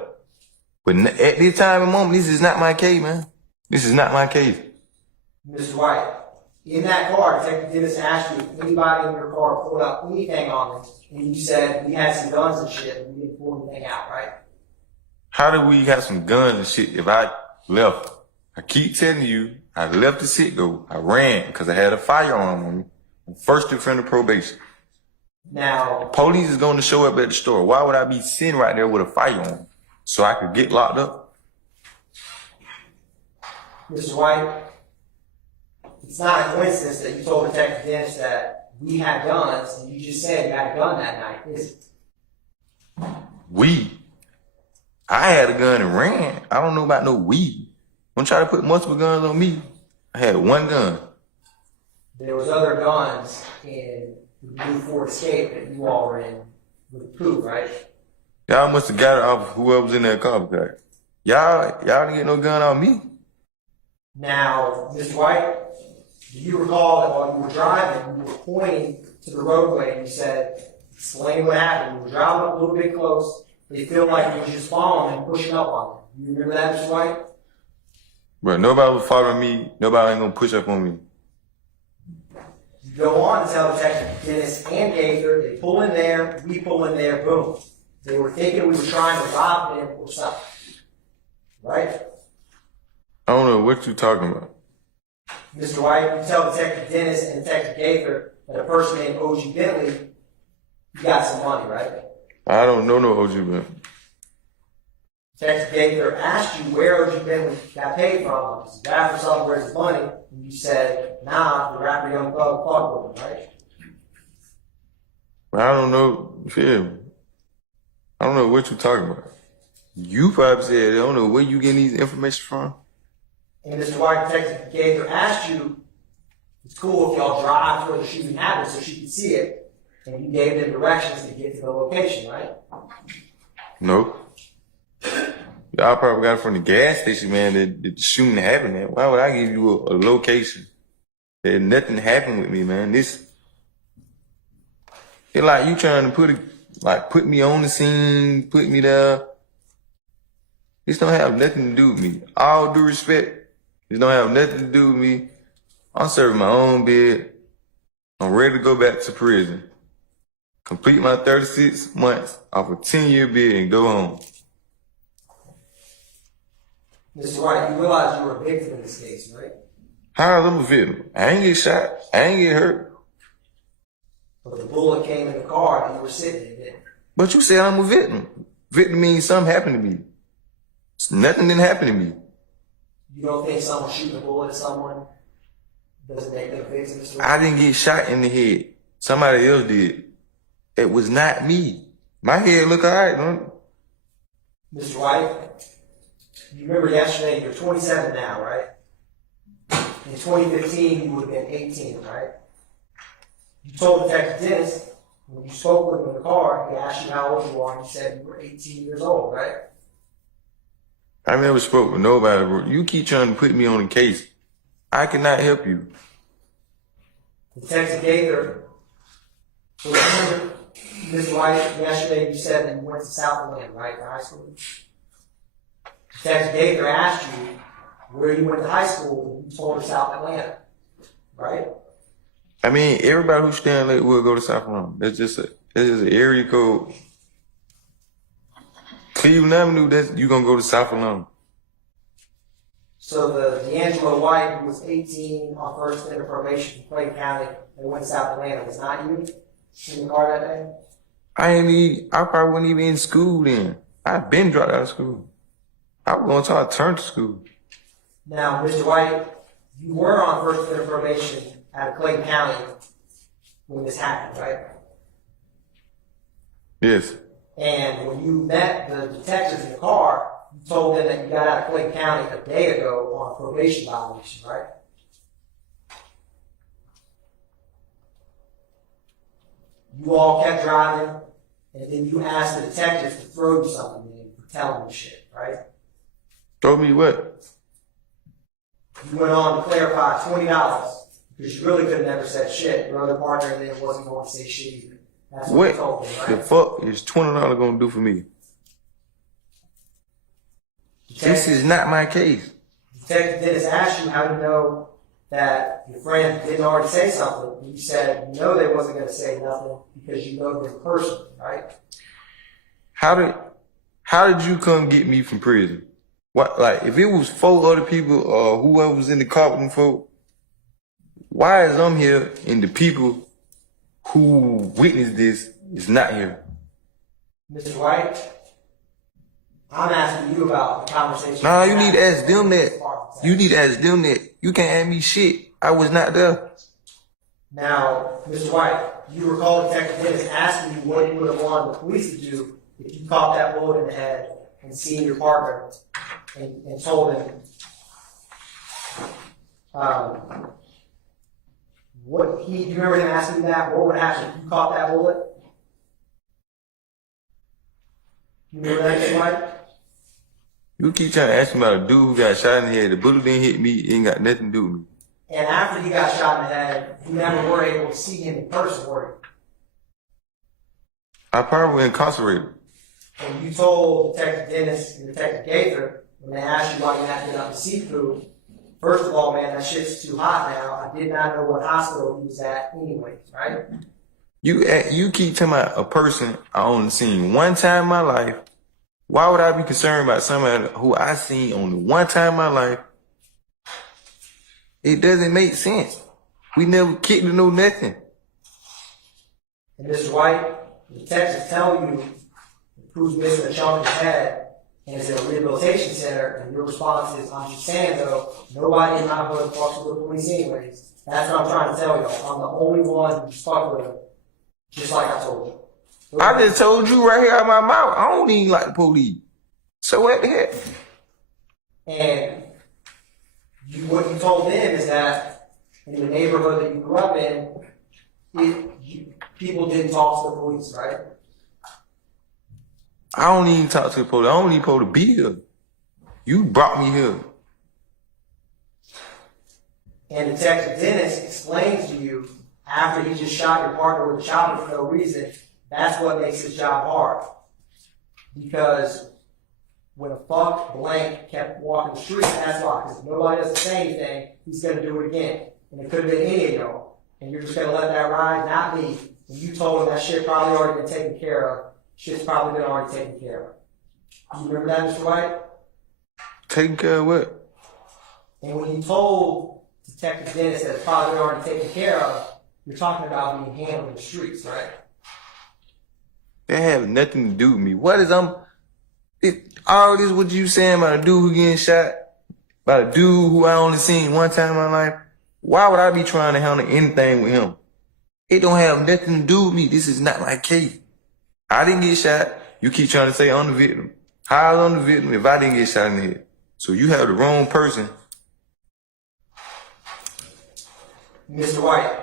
But at this time and moment, this is not my case, man. This is not my case. Mr. White, in that car, Detective Dennis asked you if anybody in your car pulled out anything on them, and you said we had some guns and shit, and we didn't pull anything out, right? How do we have some guns and shit if I left? I keep telling you, I left the sit-go. I ran because I had a firearm on me. I'm first offender probation. Now, Police is going to show up at the store. Why would I be sitting right there with a firearm so I could get locked up? Mr. White, it's not a coincidence that you told Detective Dennis that we had guns, and you just said you had a gun that night, is it? I had a gun and ran. I don't know about no we. Don't try to put multiple guns on me. I had one gun. There was other guns in the blue Ford Escape that you all were in with proof, right? Y'all must have got it off whoever was in that car. Because y'all didn't get no gun on me. Now, Mr. White, do you recall that while you were driving, you were pointing to the roadway and you said, explain what happened. You were driving up a little bit close. They feel like you were just following and pushing up on them. You remember that, Mr. White? But nobody was following me. Nobody ain't gonna push up on me. You go on to tell Detective Dennis and Gaither, they pull in there, we pull in there, boom. They were thinking we were trying to rob them or something. Right? I don't know what you talking about. Mr. White, you tell Detective Dennis and Detective Gaither that a person named O.G. Bentley, you got some money, right? I don't know no OG man. Detective Gaither asked you where O.G. Bentley got paid from. Because you asked for something, where's his money? And you said, nah, the rapper Young Thug fuck with him, right? But I don't know, feel me? I don't know what you talking about. You probably said, I don't know where you getting these information from. And Mr. White, Detective Gaither asked you, it's cool if y'all drive to where the shooting happened so she could see it. And you gave them directions to get to the location, right? No. Y'all probably got it from the gas station, man, that the shooting happened at. Why would I give you a location? That nothing happened with me, man. It's like you trying to put me on the scene, put me there. This don't have nothing to do with me. All due respect, this don't have nothing to do with me. I'm serving my own bid. I'm ready to go back to prison. Complete my 36 months off a 10-year bid and go home. Mr. White, you realize you were a victim in this case, right? How am I a victim? I ain't get shot. I ain't get hurt. But the bullet came in the car that you were sitting in, didn't it? But you said I'm a victim. Victim means something happened to me. Nothing didn't happen to me. You don't think someone shooting a bullet at someone doesn't make them a victim, Mr. White? I didn't get shot in the head. Somebody else did. It was not me. My head look all right, don't it? Mr. White, you remember yesterday, you're 27 now, right? In 2015, you would have been 18, right? You told Detective Dennis, when you spoke with him in the car, he asked you how old you are, and you said you were 18 years old, right? I never spoke with nobody, bro. You keep trying to put me on a case. I cannot help you. Detective Gaither, so remember, Mr. White, yesterday you said that you went to South Atlanta, right, for high school? Detective Gaither asked you where you went to high school, and you told her South Atlanta, right? I mean, everybody who's staying late will go to South Carolina. That's just an area code. Cleveland Avenue, you gonna go to South Carolina. So the D'Angelo White, who was 18 on first day of probation from Fulton County and went to South Atlanta, was not you in the car that day? I probably wasn't even in school then. I've been dropped out of school. I was going to try to turn to school. Now, Mr. White, you were on first day of probation out of Clayton County when this happened, right? Yes. And when you met the detectives in the car, you told them that you got out of Clayton County a day ago on a probation violation, right? You all kept driving, and then you asked the detectives to throw you something in for telling them shit, right? Throw me what? You went on to clarify $20 because you really could have never said shit. Your other partner then wasn't going to say shit either. That's what you told them, right? The fuck is $20 gonna do for me? This is not my case. Detective Dennis asked you how you know that your friend didn't already say something. And you said you know they wasn't going to say nothing because you know them personally, right? How did you come get me from prison? What, like, if it was 4 other people or whoever was in the car with them folk, why is I'm here and the people who witnessed this is not here? Mr. White, I'm asking you about the conversation. Nah, you need to ask them that. You need to ask them that. You can't ask me shit. I was not there. Now, Mr. White, you recall Detective Dennis asking you what you would have wanted the police to do if you caught that bullet in the head and seen your partner and told him do you remember him asking you that? What would happen if you caught that bullet? You remember that, Mr. White? You keep trying to ask me about a dude who got shot in the head. The bullet didn't hit me. It ain't got nothing to do with me. And after he got shot in the head, you never were able to see him in person, were you? I probably incarcerated. And you told Detective Dennis and Detective Gaither when they asked you why you hadn't been up to seafood, first of all, man, that shit's too hot now. I did not know what hospital he was at anyways, right? You keep talking about a person I only seen one time in my life. Why would I be concerned about somebody who I seen only one time in my life? It doesn't make sense. We never kicked to know nothing. And Mr. White, the detectives tell you who's missing a chunk of his head and is in a rehabilitation center, and your response is, I'm just saying though, nobody in my hood fucks with the police anyways. That's what I'm trying to tell you. I'm the only one who's fucked with them, just like I told you. I just told you right here out my mouth. I don't even like the police. So what the heck? And what you told them is that in the neighborhood that you grew up in, people didn't talk to the police, right? I don't even talk to the police. I don't even supposed to be here. You brought me here. And Detective Dennis explains to you after he just shot your partner with a chopper for no reason, that's what makes his job hard. Because when a fuck blank kept walking the street, that's why. Because if nobody doesn't say anything, he's going to do it again. And it could have been any of y'all. And you're just going to let that ride, not me. And you told him that shit probably already been taken care of. Shit's probably been already taken care of. You remember that, Mr. White? Taking care of what? And when you told Detective Dennis that it's probably already taken care of, you're talking about being handled in the streets, right? That have nothing to do with me. What is all this what you saying about a dude who getting shot? About a dude who I only seen one time in my life? Why would I be trying to handle anything with him? It don't have nothing to do with me. This is not my case. I didn't get shot. You keep trying to say I'm the victim. How I'm the victim if I didn't get shot in the head? So you have the wrong person. Mr. White,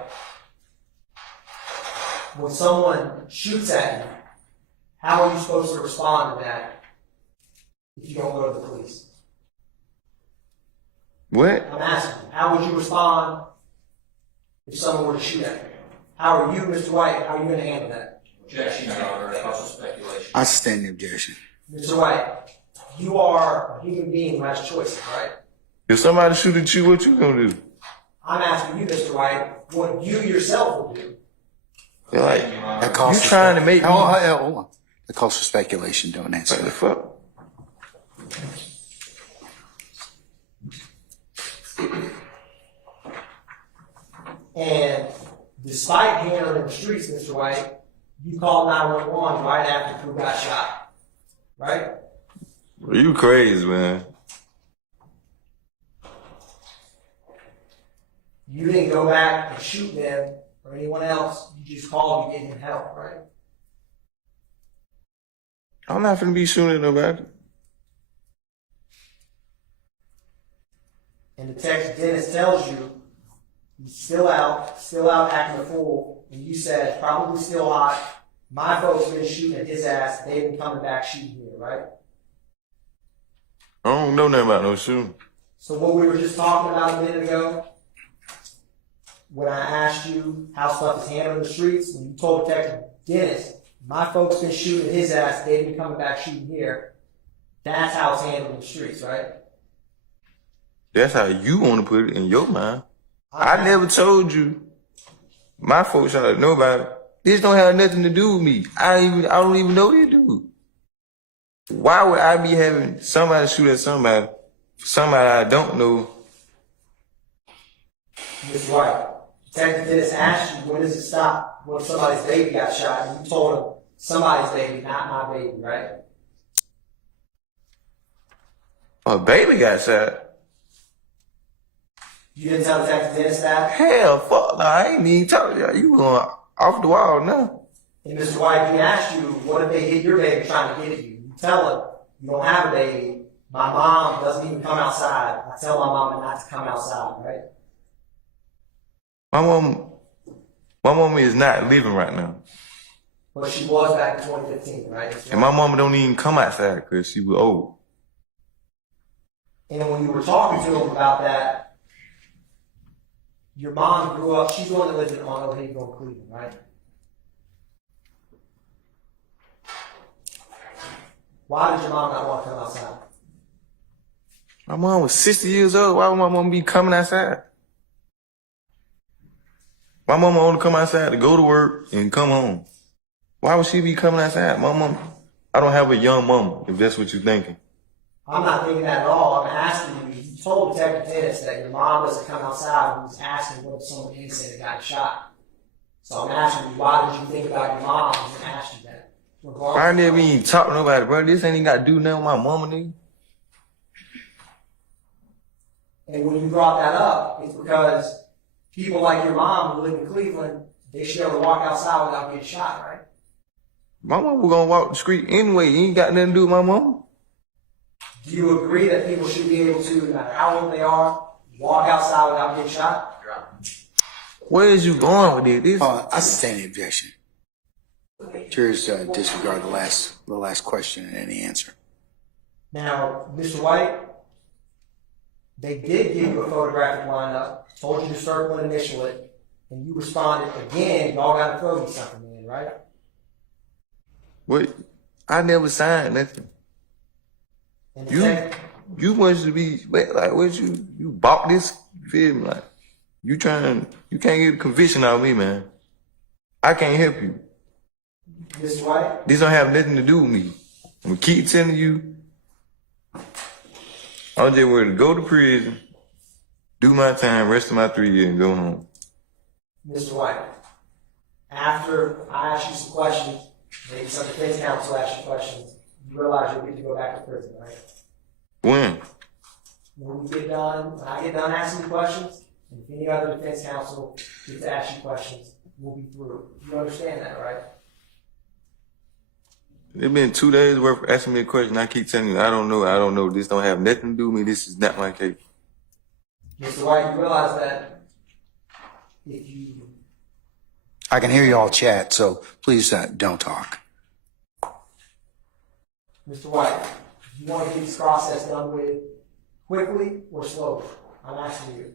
when someone shoots at you, how are you supposed to respond to that if you don't go to the police? What? I'm asking you, how would you respond if someone were to shoot at you? How are you, Mr. White, how are you going to handle that? Objection, Your Honor. That's also speculation. I sustain the objection. Mr. White, you are a human being who has choices, right? If somebody shoot at you, what you gonna do? I'm asking you, Mr. White, what you yourself will do. They're like, That calls you for trying to make me... hold on. That calls for speculation. Don't answer What the that. fuck? And despite handling in the streets, Mr. White, you called 911 right after Crew got shot, right? You crazy, man. You didn't go back and shoot them or anyone else. You just called to get them help, right? I'm not finna be shooting at nobody. And Detective Dennis tells you he's still out acting a fool, and you said it's probably still hot. My folks been shooting at his ass. They've been coming back shooting here, right? I don't know nothing about no shooting. So what we were just talking about a minute ago, when I asked you how stuff is handled in the streets, when you told Detective Dennis, my folks been shooting at his ass, they've been coming back shooting here. That's how it's handled in the streets, right? That's how you want to put it in your mind. I never told you my folks shot at nobody. This don't have nothing to do with me. I don't even know this dude. Why would I be having somebody shoot at somebody I don't know? Ms. White, Detective Dennis asked you, when does it stop when somebody's baby got shot? And you told him, somebody's baby, not my baby, right? My baby got shot. You didn't tell Detective Dennis that? Hell, fuck, no, I ain't even talking to you. You going off the wall now. And Mr. White, he asked you, what if they hit your baby trying to get at you? You tell him, you don't have a baby. My mom doesn't even come outside. I tell my mama not to come outside, right? My mom is not living right now. But she was back in 2015, right? And my mama don't even come outside because she was old. And when you were talking to him about that, your mom grew up, she's the one that lives on O'Hagan, Cleveland, right? Why did your mom not want to come outside? My mom was 60 years old. Why would my mom be coming outside? My mama only come outside to go to work and come home. Why would she be coming outside? My mom, I don't have a young mama, if that's what you're thinking. I'm not thinking that at all. I'm asking you, you told Detective Dennis that your mom doesn't come outside when he's asking what if someone innocent got shot. So I'm asking you, why did you think about your mom when I asked you that? I never even talk to nobody, bro. This ain't even got to do nothing with my mama, nigga. And when you brought that up, it's because people like your mom who live in Cleveland, they should be able to walk outside without getting shot, right? My mama was gonna walk the street anyway. You ain't got nothing to do with my mama. Do you agree that people should be able to, no matter how old they are, walk outside without getting shot? Where is you going with this? I sustain the objection. Jurors disregard the last question and any answer. Now, Mr. White, they did give you a photographic lineup, told you to circle and initial it, and you responded again, y'all gotta throw me something in, right? What? I never signed nothing. And You want to be like what you bought this? You feel me? Like you can't get a conviction out of me, man. I can't help you. Mr. White? This don't have nothing to do with me. I'm gonna keep telling you. I'm just ready to go to prison, do my time, rest of my 3 years, and go home. Mr. White, after I ask you some questions, maybe some defense counsel asks you questions, you realize you'll get to go back to prison, right? When? When I get done asking you questions, and if any other defense counsel gets to ask you questions, we'll be through. You understand that, right? It's been 2 days worth of asking me a question. I keep telling you, I don't know. This don't have nothing to do with me. This is not my case. Mr. White, you realize that if you... I can hear you all chat, so please don't talk. Mr. White, do you want to get this process done with quickly or slowly? I'm asking you.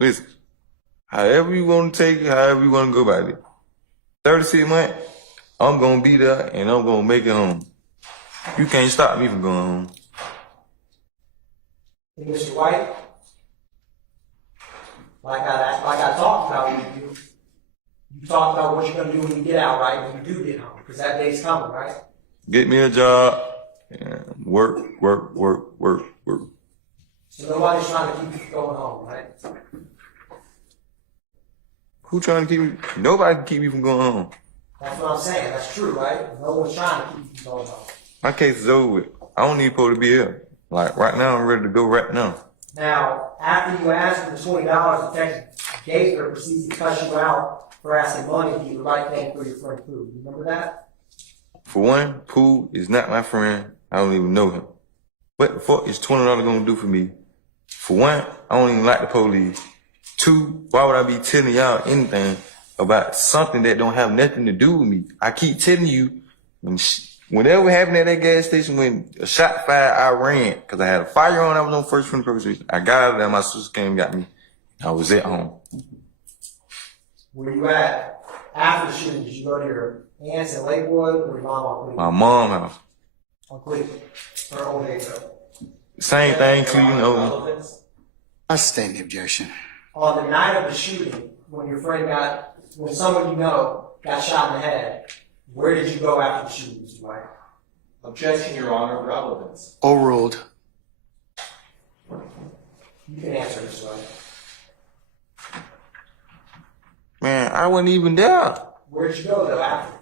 Listen, however you want to take it, however you want to go about it. 36 months, I'm going to be there and I'm going to make it home. You can't stop me from going home. And Mr. White, like I talked about with you, you talked about what you're going to do when you get out, right? When you do get home, because that day's coming, right? Get me a job and work. So nobody's trying to keep you from going home, right? Who trying to keep me? Nobody can keep me from going home. That's what I'm saying. That's true, right? No one's trying to keep you from going home. My case is over with. I don't need supposed to be here. Like right now, I'm ready to go right now. Now, after you ask for the $20, Detective Gaither proceeds to cuss you out for asking money to do the right thing for your friend Pooh. You remember that? For one, Pooh is not my friend. I don't even know him. What the fuck is $20 gonna do for me? For one, I don't even like the police. Two, why would I be telling y'all anything about something that don't have nothing to do with me? I keep telling you, whenever happened at that gas station, when a shot fired, I ran. Because I had a fire on, I was on first friend purpose. I got out of there, my sister came and got me. I was at home. Where you at after the shooting? Did you go to your aunt's in Lakewood or your mom on Cleveland? My mom's house. On Cleveland. Or Old Acre. Same thing, Cleveland. I sustain the objection. On the night of the shooting, when someone you know got shot in the head, where did you go after the shooting, Mr. White? Objection, Your Honor, relevance. Overruled. You can answer this way. Man, I wasn't even there. Where'd you go though after?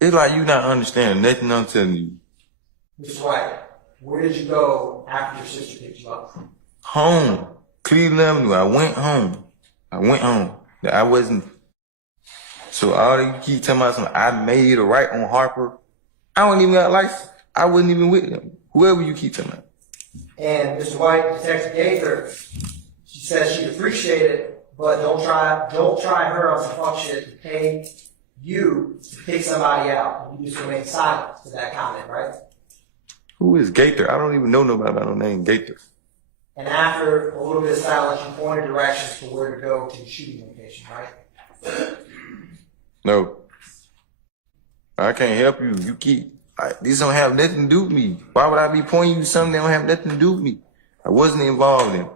It's like you not understanding nothing I'm telling you. Mr. White, where did you go after your sister picked you up? Home. Cleveland Avenue. I went home. I wasn't. So all they keep telling me something I made a right on Harper. I don't even got a license. I wasn't even with them. Whoever you keep telling me. And Mr. White, Detective Gaither, she says she'd appreciate it, but don't try her on some fuck shit to pay you to pick somebody out. You just remain silent to that comment, right? Who is Gaither? I don't even know nobody by no name Gaither. And after a little bit of silence, you pointed directions for where to go to the shooting location, right? No. I can't help you. You keep, these don't have nothing to do with me. Why would I be pointing you to something that don't have nothing to do with me? I wasn't involved in it.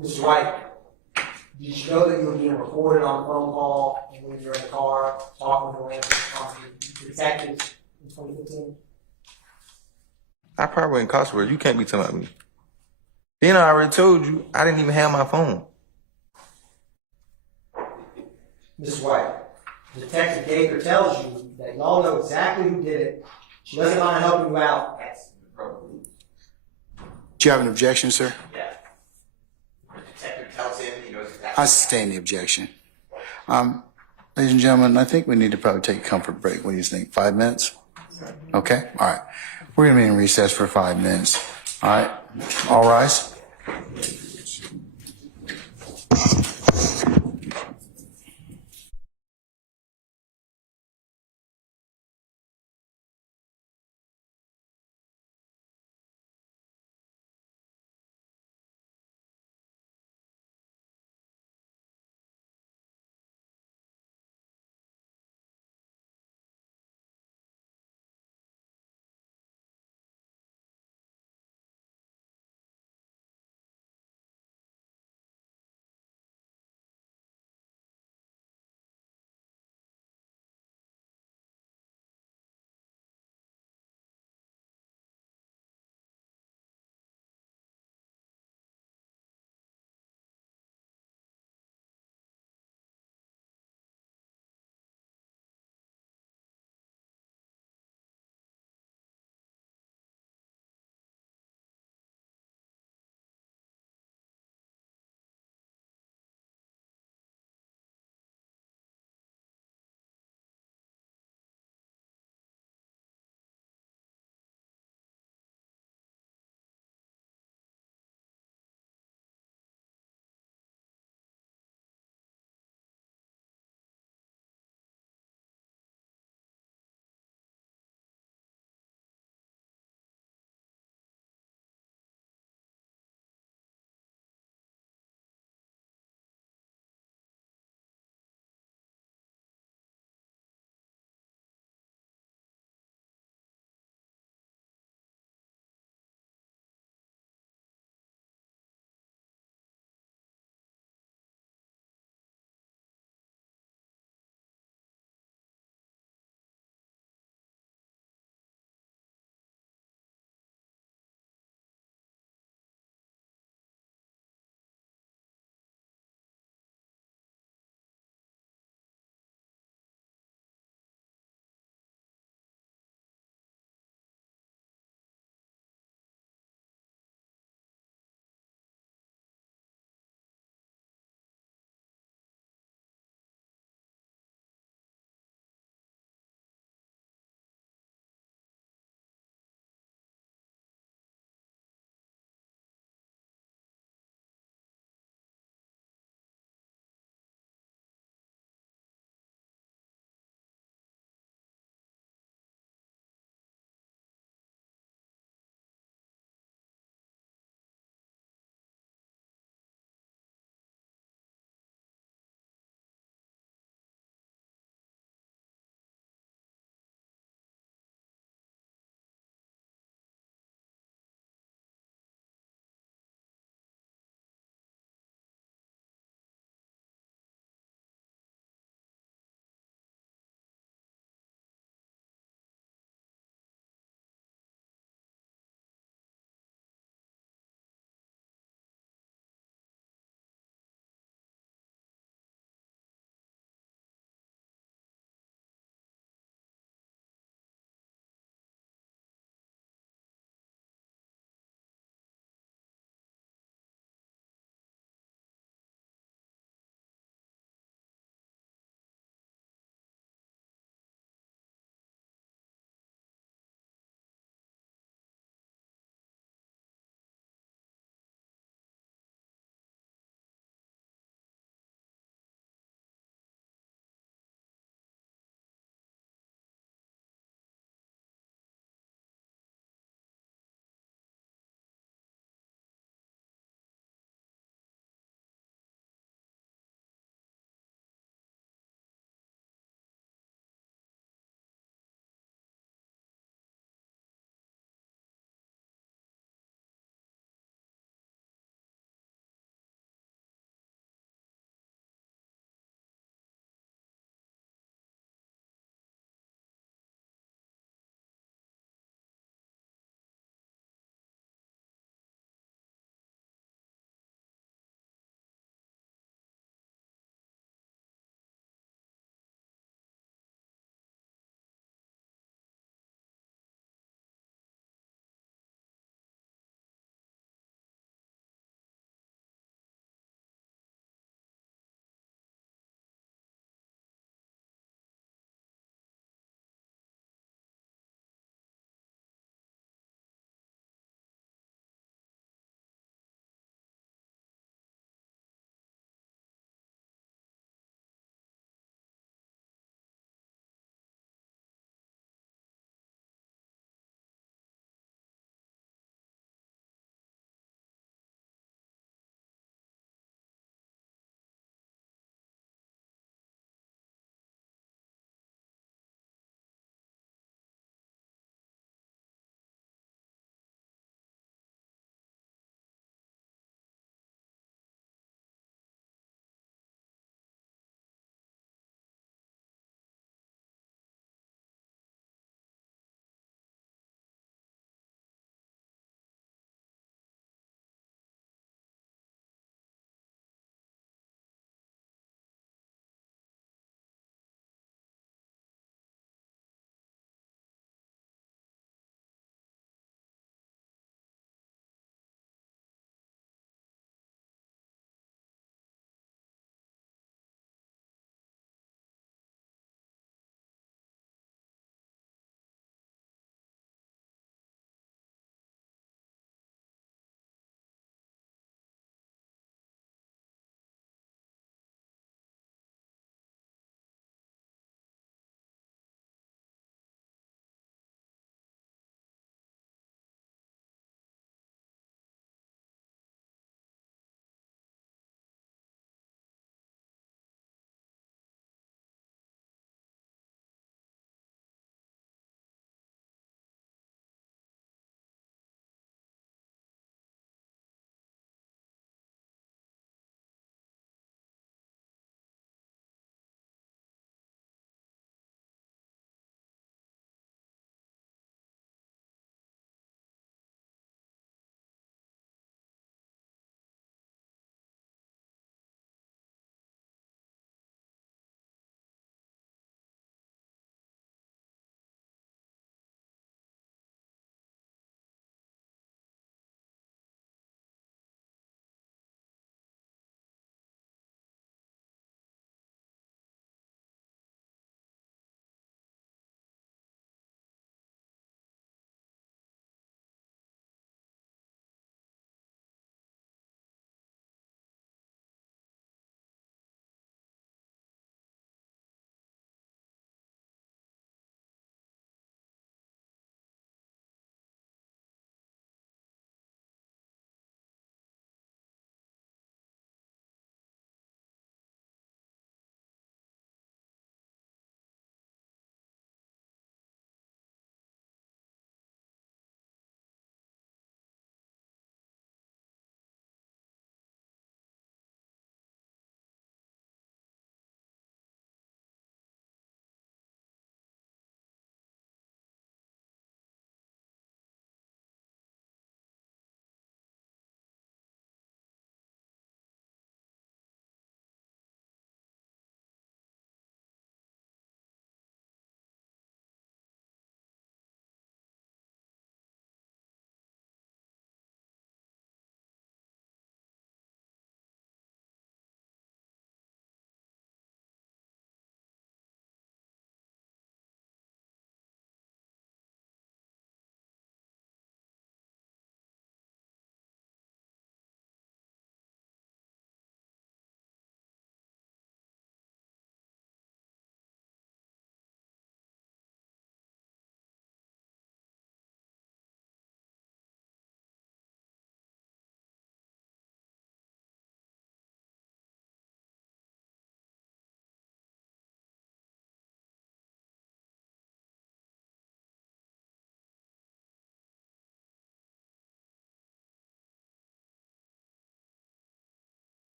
Mr. White, did you know that you were being recorded on the phone call and when you're in the car talking to the detectives in 2015? I probably incarcerated. You can't be telling about me. Then I already told you I didn't even have my phone. Mr. White, Detective Gaither tells you that y'all know exactly who did it. She doesn't mind helping you out. Do you have an objection, sir? Yeah. The detective tells him he knows exactly. I sustain the objection. Ladies and gentlemen, I think we need to probably take a comfort break. What do you think? 5 minutes? Okay? All right. We're going to be in recess for 5 minutes. All right? All rise.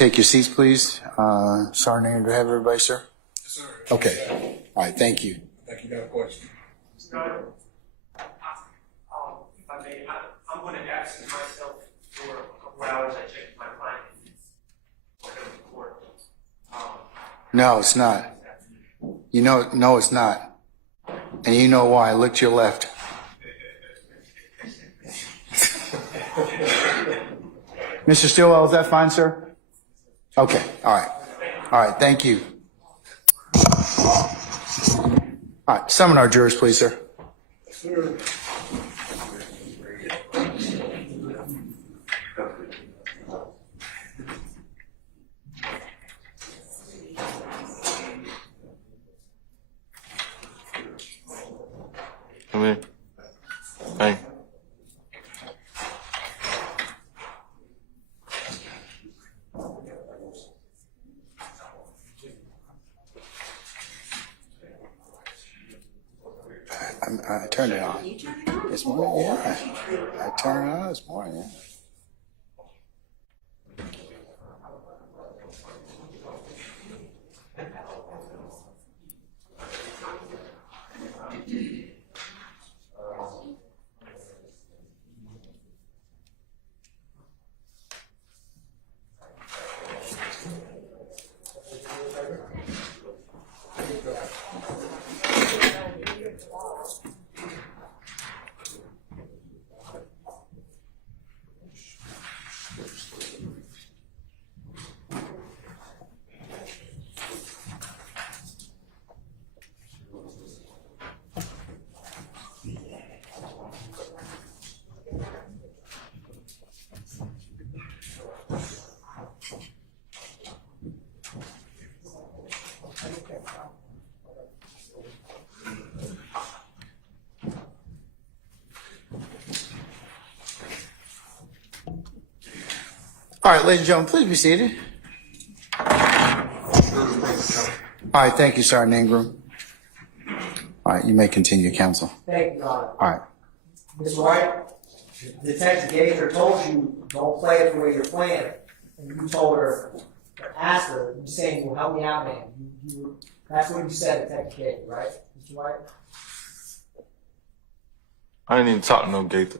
take your seats, please? Sergeant, do I have everybody, sir? Yes, sir. Okay. All right, thank you. I think you got a question. If I may, I'm going to absent myself for a couple hours. I checked my finances. I'll go to court. No, it's not. You know, no, it's not. And you know why. Look to your left. Mr. Stillwell, is that fine, sir? Okay, all right. All right, thank you. All right, summon our jurors, please, sir. Sir. Come here. Hey. I turned it on. You turn it on? This morning, yeah. I turned it on this morning, yeah. All right, ladies and gentlemen, please be seated. All right, thank you, Sergeant Ingram. All right, you may continue, counsel. Thank you, Your Honor. All right. Ms. Wright, Detective Gaither told you, don't play it the way you're playing. And you told her, or asked her, you saying, well, help me out, man. That's what you said, Detective Gaither, right, Mr. White? I didn't even talk to no Gaither.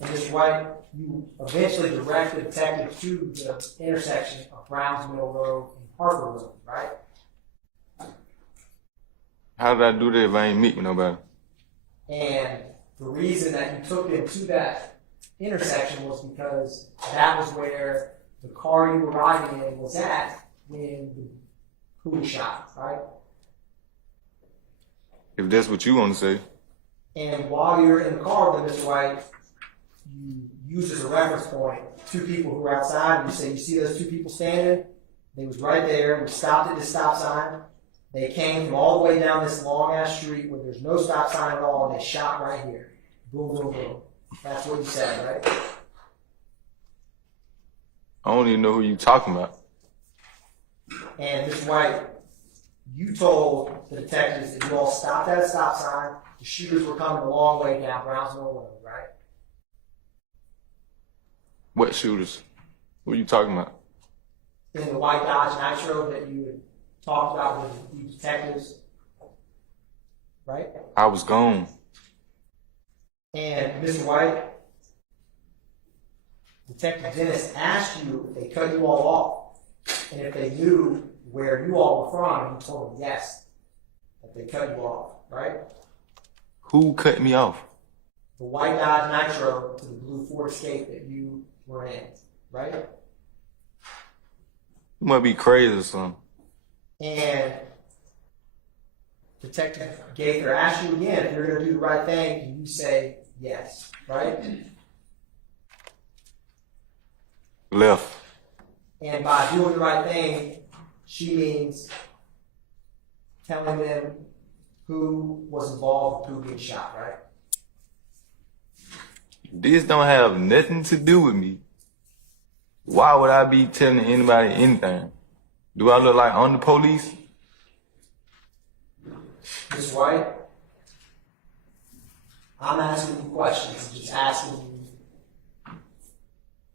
And Mr. White, you eventually directed the detective to the intersection of Browns Mill Road and Harper Road, right? How did I do that if I ain't meet with nobody? And the reason that you took them to that intersection was because that was where the car you were riding in was at when the coup was shot, right? If that's what you want to say. And while you were in the car with Mr. White, you used as a reference point two people who were outside, and you say, you see those two people standing? They was right there. We stopped at the stop sign. They came from all the way down this long-ass street where there's no stop sign at all, and they shot right here. Boom, boom, boom. That's what you said, right? I don't even know who you talking about. And Mr. White, you told the detectives that you all stopped at a stop sign. The shooters were coming a long way down Brownsville Road, right? What shooters? What are you talking about? In the white Dodge Nitro that you had talked about with the detectives, right? I was gone. And Mr. White, Detective Dennis asked you if they cut you all off, and if they knew where you all were from, and you told them yes, that they cut you off, right? Who cut me off? The white Dodge Nitro to the blue Ford Escape that you were in, right? You might be crazy or something. And Detective Gaither asked you again if you're going to do the right thing, and you say yes, right? Left. And by doing the right thing, she means telling them who was involved with who being shot, right? This don't have nothing to do with me. Why would I be telling anybody anything? Do I look like I'm the police? Ms. White, I'm asking you questions, just asking you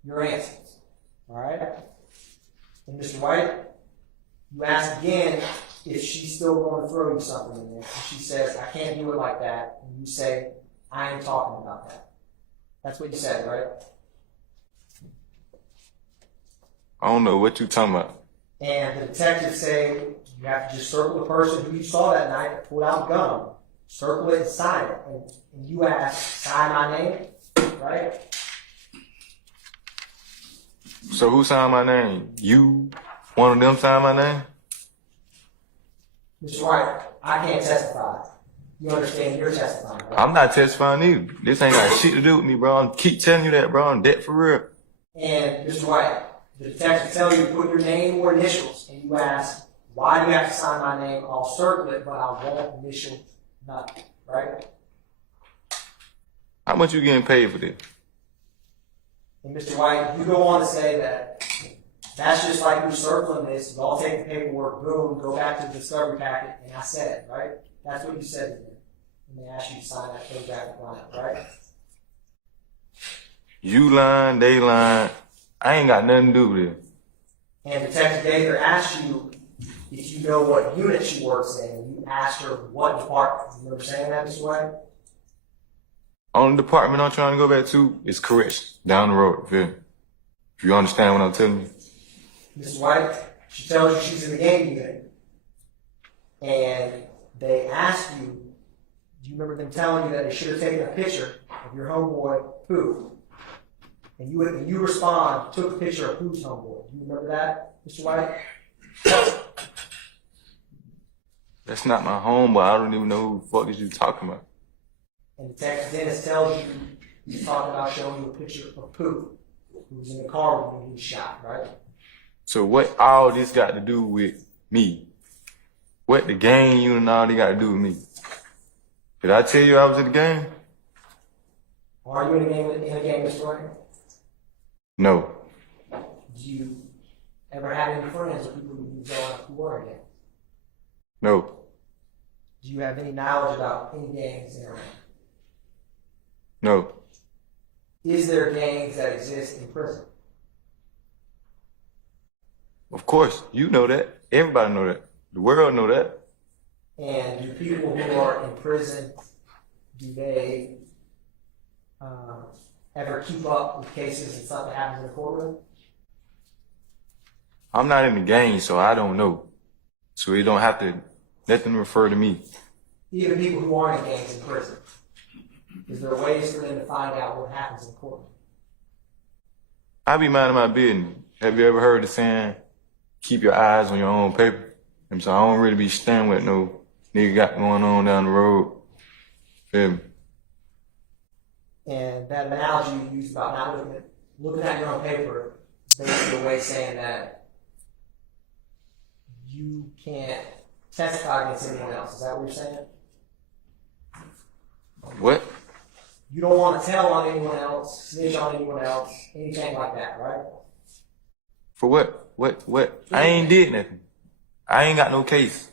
your answers. All right? And Mr. White, you ask again if she's still going to throw you something in there. And she says, I can't do it like that. And you say, I ain't talking about that. That's what you said, right? I don't know what you talking about. And the detectives say, you have to just circle the person who you saw that night and pull out a gun. Circle it and sign it. And you ask, sign my name, right? So who signed my name? You? One of them signed my name? Mr. White, I can't testify. You understand you're testifying, right? I'm not testifying either. This ain't got shit to do with me, bro. I keep telling you that, bro. I'm dead for real. And Mr. White, the detective tells you to put your name or initials, and you ask, why do you have to sign my name? I'll circle it, but I won't initial nothing, right? How much you getting paid for this? And Mr. White, you go on to say that that's just like you circling this. You all take the paperwork, boom, go back to the discovery packet, and I said it, right? That's what you said to them. And they asked you to sign that photographic line, right? You lying, they lying. I ain't got nothing to do with it. And Detective Gaither asked you if you know what unit she works in, and you asked her what department. You remember saying that, Mr. White? Only department I'm trying to go back to is corrections down the road. Feel me? If you understand what I'm telling you. Mr. White, she tells you she's in the gang unit. And they asked you, do you remember them telling you that they should have taken a picture of your homeboy, Pooh? And you respond, took a picture of Pooh's homeboy. Do you remember that, Mr. White? That's not my homeboy. I don't even know who the fuck is you talking about. And Detective Dennis tells you he's talking about showing you a picture of Pooh, who was in the car when he was shot, right? So what all this got to do with me? What the gang unit and all they got to do with me? Did I tell you I was in the gang? Are you in a gang, Mr. White? No. Do you ever have any friends or people you go out who were in gangs? No. Do you have any knowledge about any gangs in Iran? No. Is there gangs that exist in prison? Of course. You know that. Everybody know that. The world know that. And do people who are in prison, do they ever keep up with cases and stuff that happens in the courtroom? I'm not in the gang, so I don't know. So you don't have to let them refer to me. Even people who aren't in gangs in prison, is there ways for them to find out what happens in court? I be minding my business. Have you ever heard the saying, keep your eyes on your own paper? And so I don't really be standing with no nigga got going on down the road. Feel me? And that analogy you used about not looking at your own paper, basically a way saying that you can't testify against anyone else. Is that what you're saying? What? You don't want to tell on anyone else, snitch on anyone else, anything like that, right? For what? What? I ain't did nothing. I ain't got no case.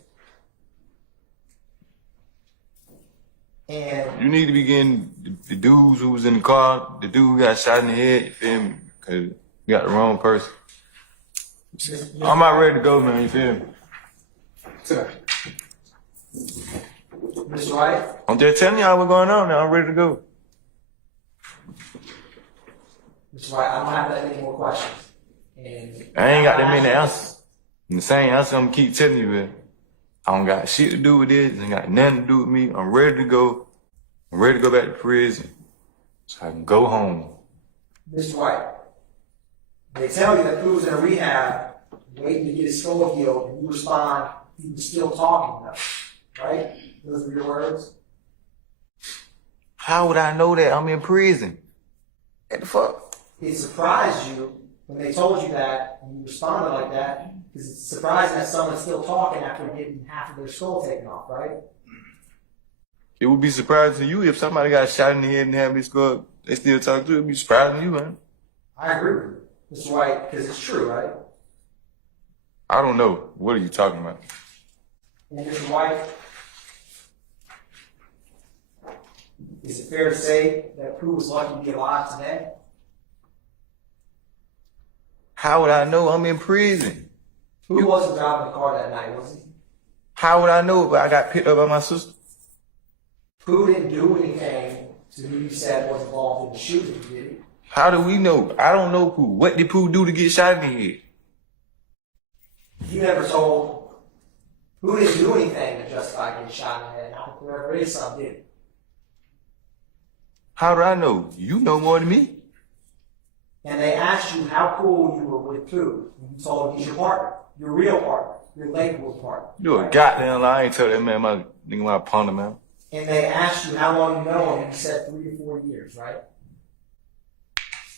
And You need to be getting the dudes who was in the car, the dude who got shot in the head, you feel me? Because you got the wrong person. I'm not ready to go, man, you feel me? Sir. Mr. White, I'm just telling y'all what's going on now. I'm ready to go. Mr. White, I don't have that many more questions. And I ain't got that many answers. And the same answer I'm gonna keep telling you, man. I don't got shit to do with this. It ain't got nothing to do with me. I'm ready to go. I'm ready to go back to prison so I can go home. Mr. White, they tell you that Pooh's in a rehab waiting to get his skull healed, and you respond, he was still talking though, right? Those were your words? How would I know that? I'm in prison. What the fuck? It surprised you when they told you that, and you responded like that, because it's surprising that someone's still talking after getting half of their skull taken off, right? It would be surprising to you if somebody got shot in the head and have this skull. They still talk to you. It would be surprising to you, man. I agree with you, Mr. White, because it's true, right? I don't know. What are you talking about? And Mr. White, is it fair to say that Pooh was lucky to be alive today? How would I know? I'm in prison. Who wasn't driving the car that night, was he? How would I know if I got picked up by my sister? Who didn't do anything to who you said was involved in the shooting, did he? How do we know? I don't know Pooh. What did Pooh do to get shot in the head? You never told who didn't do anything to justify getting shot in the head. Not whoever it is, some did. How do I know? You know more than me. And they asked you how cool you were with Pooh. And you told them he's your partner, your real partner, your Lakewood partner. You a goddamn lie. I ain't tell that man my nigga my partner, man. And they asked you how long you know him, and you said 3 to 4 years, right?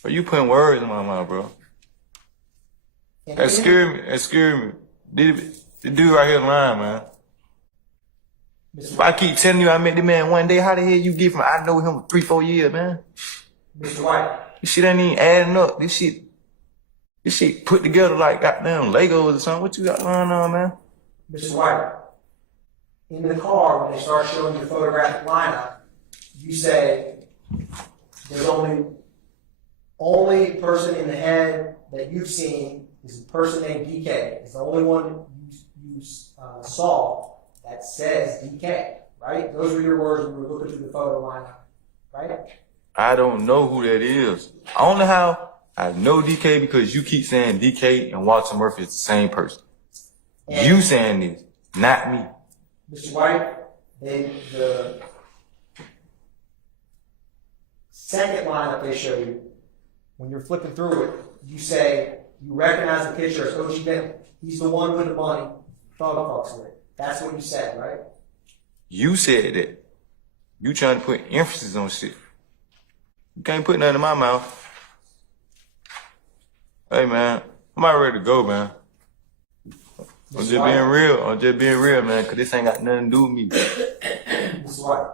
But you putting words in my mouth, bro. And That scared me. That scared me. The dude right here lying, man. If I keep telling you I met the man one day, how the hell you get from I know him for 3-4 years, man? Mr. White, This shit ain't even adding up. This shit put together like goddamn Legos or something. What you got going on, man? Mr. White, in the car, when they start showing you the photographic lineup, you say there's only person in the head that you've seen is a person named DK. It's the only one you saw that says DK, right? Those were your words when you were looking through the photo lineup, right? I don't know who that is. I don't know how I know DK because you keep saying DK and Walter Murphy is the same person. And You saying this, not me. Mr. White, the second lineup they show you, when you're flipping through it, you say you recognize the picture as O.G. Bentley. He's the one with the money, thug fucks with. That's what you said, right? You said that. You trying to put emphasis on shit. You can't put nothing in my mouth. Hey, man, I'm about ready to go, man. I'm just being real. I'm just being real, man, because this ain't got nothing to do with me. Mr. White,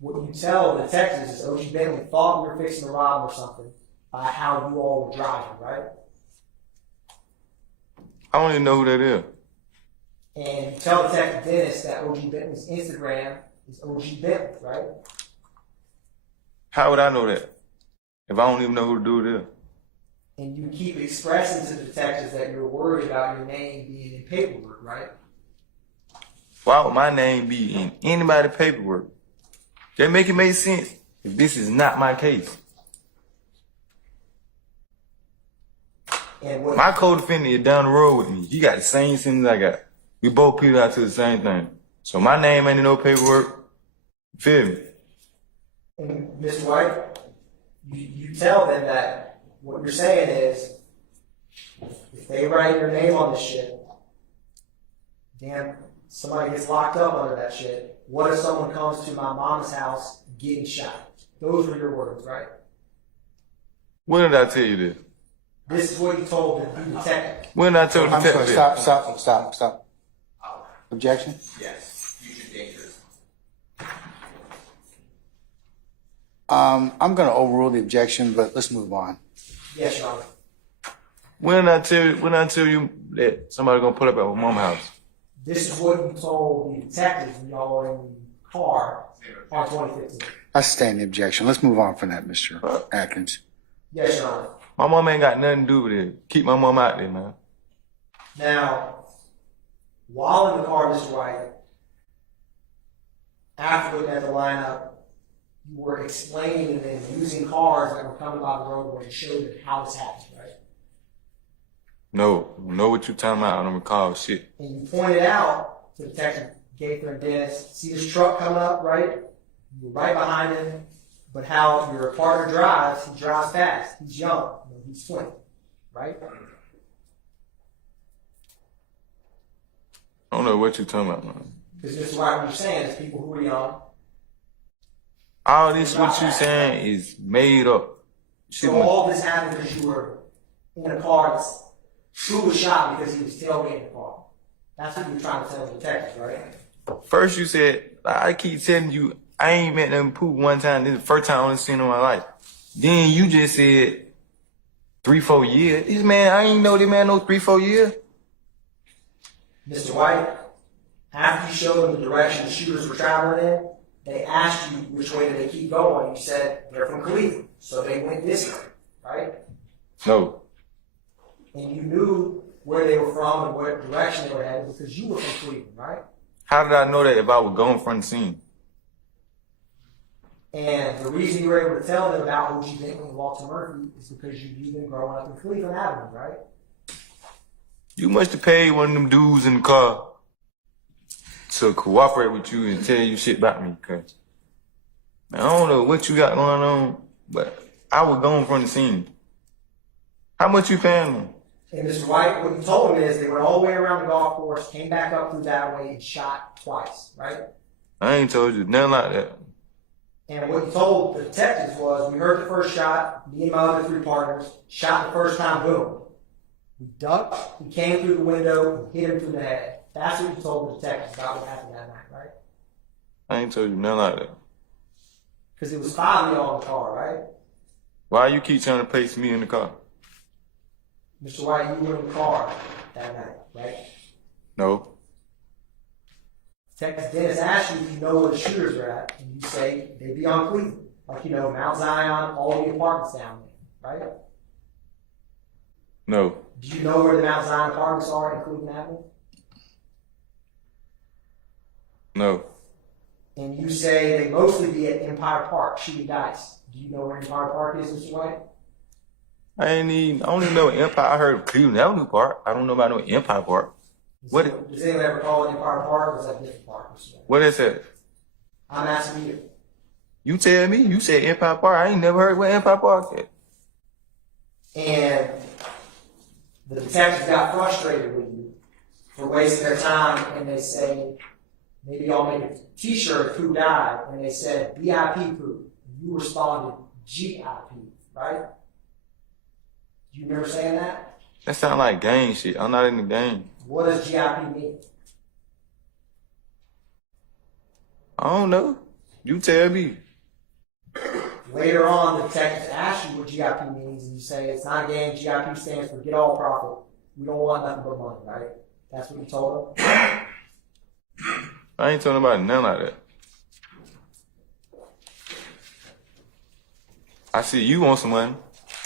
what you tell the detectives is O.G. Bentley thought you were fixing to rob or something by how you all were driving, right? I don't even know who that is. And you tell Detective Dennis that O.G. Bentley's Instagram is O.G. Bentley, right? How would I know that? If I don't even know who to do with it. And you keep expressing to the detectives that you're worried about your name being in paperwork, right? Why would my name be in anybody's paperwork? That make it make sense if this is not my case. And what My co-defendant is down the road with me. He got the same sentence I got. We both pleaded out to the same thing. So my name ain't in no paperwork. You feel me? And Mr. White, you tell them that what you're saying is, if they write your name on this shit, damn, somebody gets locked up under that shit. What if someone comes to my mom's house getting shot? Those were your words, right? When did I tell you this? This is what you told the detective. When did I tell the I'm sorry, detective? stop. Objection? Yes, future dangerous. I'm going to overrule the objection, but let's move on. Yes, Your Honor. When did I tell you that somebody gonna pull up at my mom's house? This is what you told the detectives when y'all were in the car on 2015. I stand the objection. Let's move on from that, Mr. Atkins. Yes, Your Honor. My mom ain't got nothing to do with it. Keep my mom out there, man. Now, while in the car, Mr. White, after looking at the lineup, you were explaining and then using cars that were coming by the roadway to show them how this happened, right? No, know what you talking about. I don't recall shit. And you pointed out to Detective Gaither and Dennis, see this truck coming up, right? You're right behind him, but how your partner drives, he drives fast. He's young, he's 20, right? I don't know what you talking about, man. Because Mr. White, what you're saying is people who are young. All this what you saying is made up. Shit, So all this happened because you were in a car. Who was shot because he was tailgating the car? That's what you were trying to tell the detectives, right? First you said, I keep telling you, I ain't met them poop one time. This is the first time I've seen in my life. Then you just said 3-4 years. This man, I ain't know this man no 3-4 years. Mr. White, after you showed them the direction the shooters were traveling in, they asked you which way did they keep going. You said they're from Cleveland, so they went this way, right? No. And you knew where they were from and what direction they were headed because you were from Cleveland, right? How did I know that if I was gone from the scene? And the reason you were able to tell them about O.G. Bentley and Walter Murphy is because you've been growing up in Cleveland Avenue, right? You must have paid one of them dudes in the car to cooperate with you and tell you shit about me, cause man, I don't know what you got going on, but I was gone from the scene. How much you paying them? And Mr. White, what you told him is they went all the way around the golf course, came back up through that way, and shot twice, right? I ain't told you nothing like that. And what you told the detectives was, we heard the first shot, me and my other three partners, shot the first time, boom. We ducked, we came through the window, and hit him through the head. That's what you told the detectives about what happened that night, right? I ain't told you nothing like that. Because it was 5 of y'all in the car, right? Why you keep trying to place me in the car? Mr. White, you were in the car that night, right? No. Detective Dennis asked you if you know where the shooters are at, and you say they'd be on Cleveland. Like, you know, Mount Zion, all the apartments down there, right? No. Do you know where the Mount Zion apartments are in Cleveland Avenue? No. And you say they mostly be at Empire Park shooting dice. Do you know where Empire Park is, Mr. White? I only know Empire. I heard of Cleveland Avenue Park. I don't know about no Empire Park. What? Does anyone ever call it Empire Park, or is that a different park, Mr. White? What is that? I'm asking you. You tell me. You said Empire Park. I ain't never heard where Empire Park is. And the detectives got frustrated with you for wasting their time, and they say, maybe I'll make a t-shirt, who died, and they said, VIP who? You responded, GIP, right? Do you remember saying that? That sound like gang shit. I'm not in the game. What does GIP mean? I don't know. You tell me. Later on, the detectives ask you what GIP means, and you say, it's not a gang, GIP stands for get all profit. We don't want nothing but money, right? That's what you told them? I ain't talking about nothing like that. I see you want some money.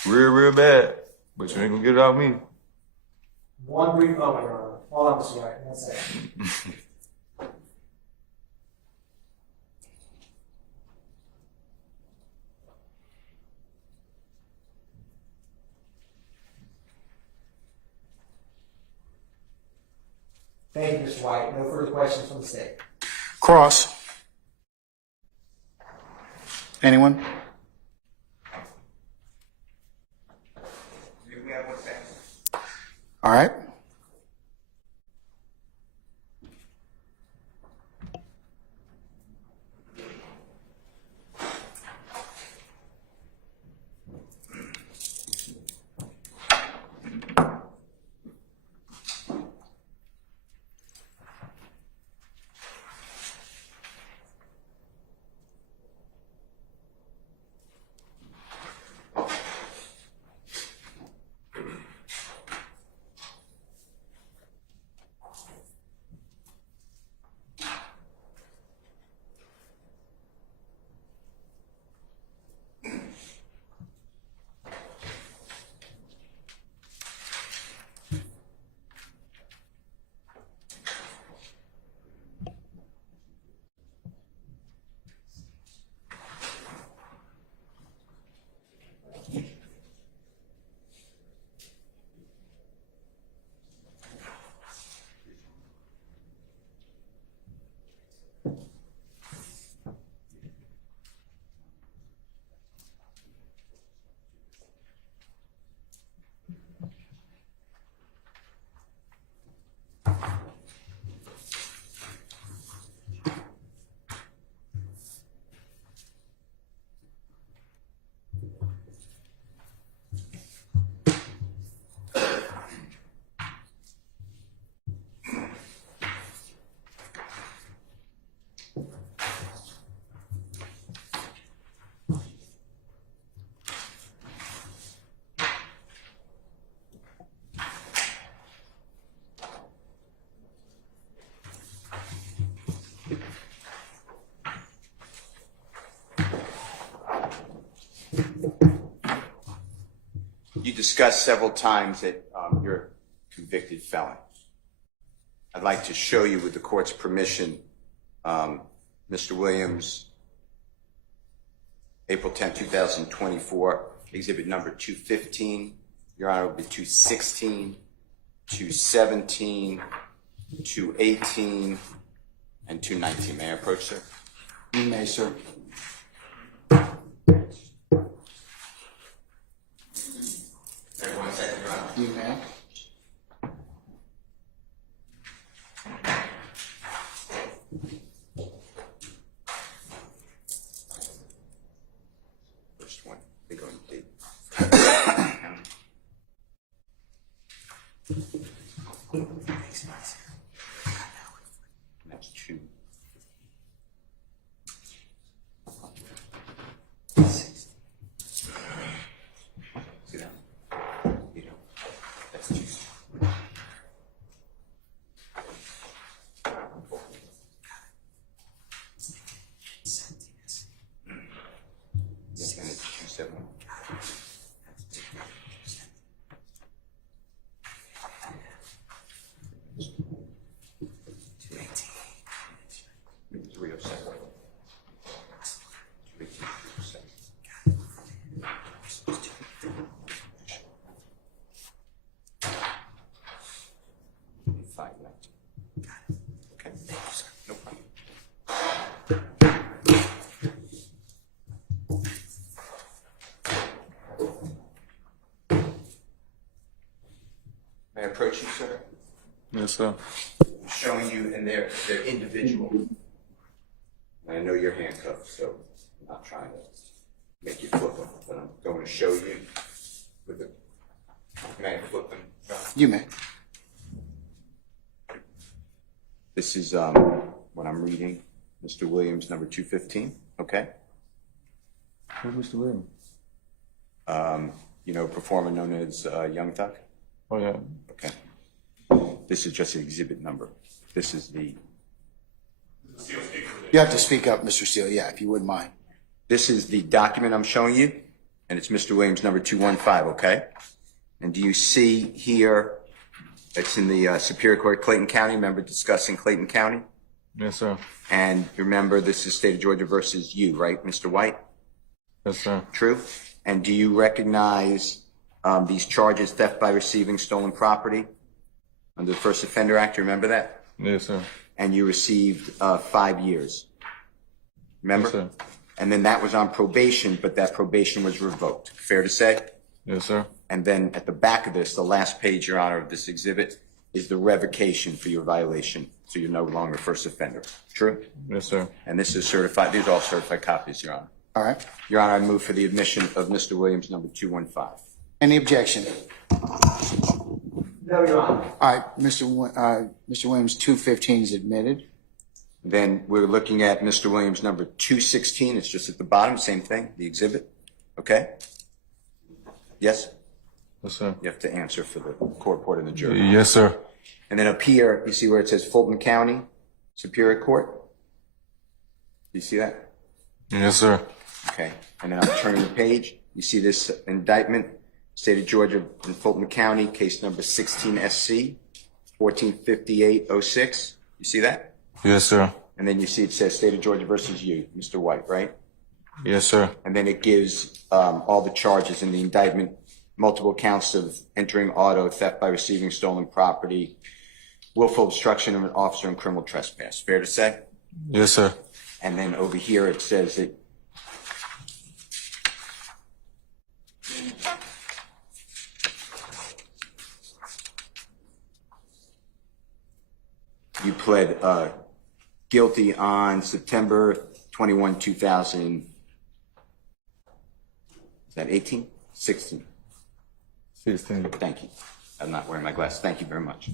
Real bad. But you ain't gonna get it out of me. One brief moment, Your Honor. Hold on, Mr. White. 1 second. Thank you, Mr. White. No further questions from the state. Cross. Anyone? We have 1 second. All right. You discussed several times that you're a convicted felon. I'd like to show you, with the court's permission, Mr. Williams, April 10, 2024, exhibit number 215. Your Honor, will be 216, 217, 218, and 219. May I approach, sir? You may, sir. One second, Your Honor. You may. First one. They go in date. That's two. See that? You know, that's two. Yeah, and it's 2-7. Maybe 307. 218, 307. 5 left. Okay, thank you, sir. No problem. May I approach you, sir? Yes, sir. I'm showing you, and they're individual. And I know you're handcuffed, so I'm not trying to make you flip them, but I'm going to show you with the. May I flip them? John? You may. This is what I'm reading. Mr. Williams, number 215. Okay. Who's Mr. Williams? You know, performer known as Young Thug. Oh, yeah. Okay. This is just an exhibit number. This is the. You have to speak up, Mr. Steele, yeah, if you wouldn't mind. This is the document I'm showing you, and it's Mr. Williams, number 215. Okay. And do you see here? It's in the Superior Court, Clayton County. Remember discussing Clayton County? Yes, sir. And remember, this is State of Georgia versus you, right, Mr. White? Yes, sir. True. And do you recognize these charges, theft by receiving stolen property under the First Offender Act? You remember that? Yes, sir. And you received 5 years. Remember? Yes, sir. And then that was on probation, but that probation was revoked. Fair to say? Yes, sir. And then at the back of this, the last page, Your Honor, of this exhibit is the revocation for your violation, so you're no longer a first offender. True? Yes, sir. And this is certified. These are all certified copies, Your Honor. All right. Your Honor, I move for the admission of Mr. Williams, number 215. Any objection? No, Your Honor. All right, Mr. Williams, 215 is admitted. Then we're looking at Mr. Williams, number 216. It's just at the bottom, same thing, the exhibit. Okay? Yes? Yes, sir. You have to answer for the court reporter and the jury. Yes, sir. And then up here, you see where it says Fulton County Superior Court? Do you see that? Yes, sir. Okay. And then I'm turning the page. You see this indictment, State of Georgia in Fulton County, case number 16 SC 145806. You see that? Yes, sir. And then you see it says State of Georgia versus you, Mr. White, right? Yes, sir. And then it gives all the charges in the indictment, multiple counts of entering auto, theft by receiving stolen property, willful obstruction of an officer, and criminal trespass. Fair to say? Yes, sir. And then over here it says that you pled guilty on September 21, 2000. Is that 18? 16. 16. Thank you. I'm not wearing my glasses. Thank you very much.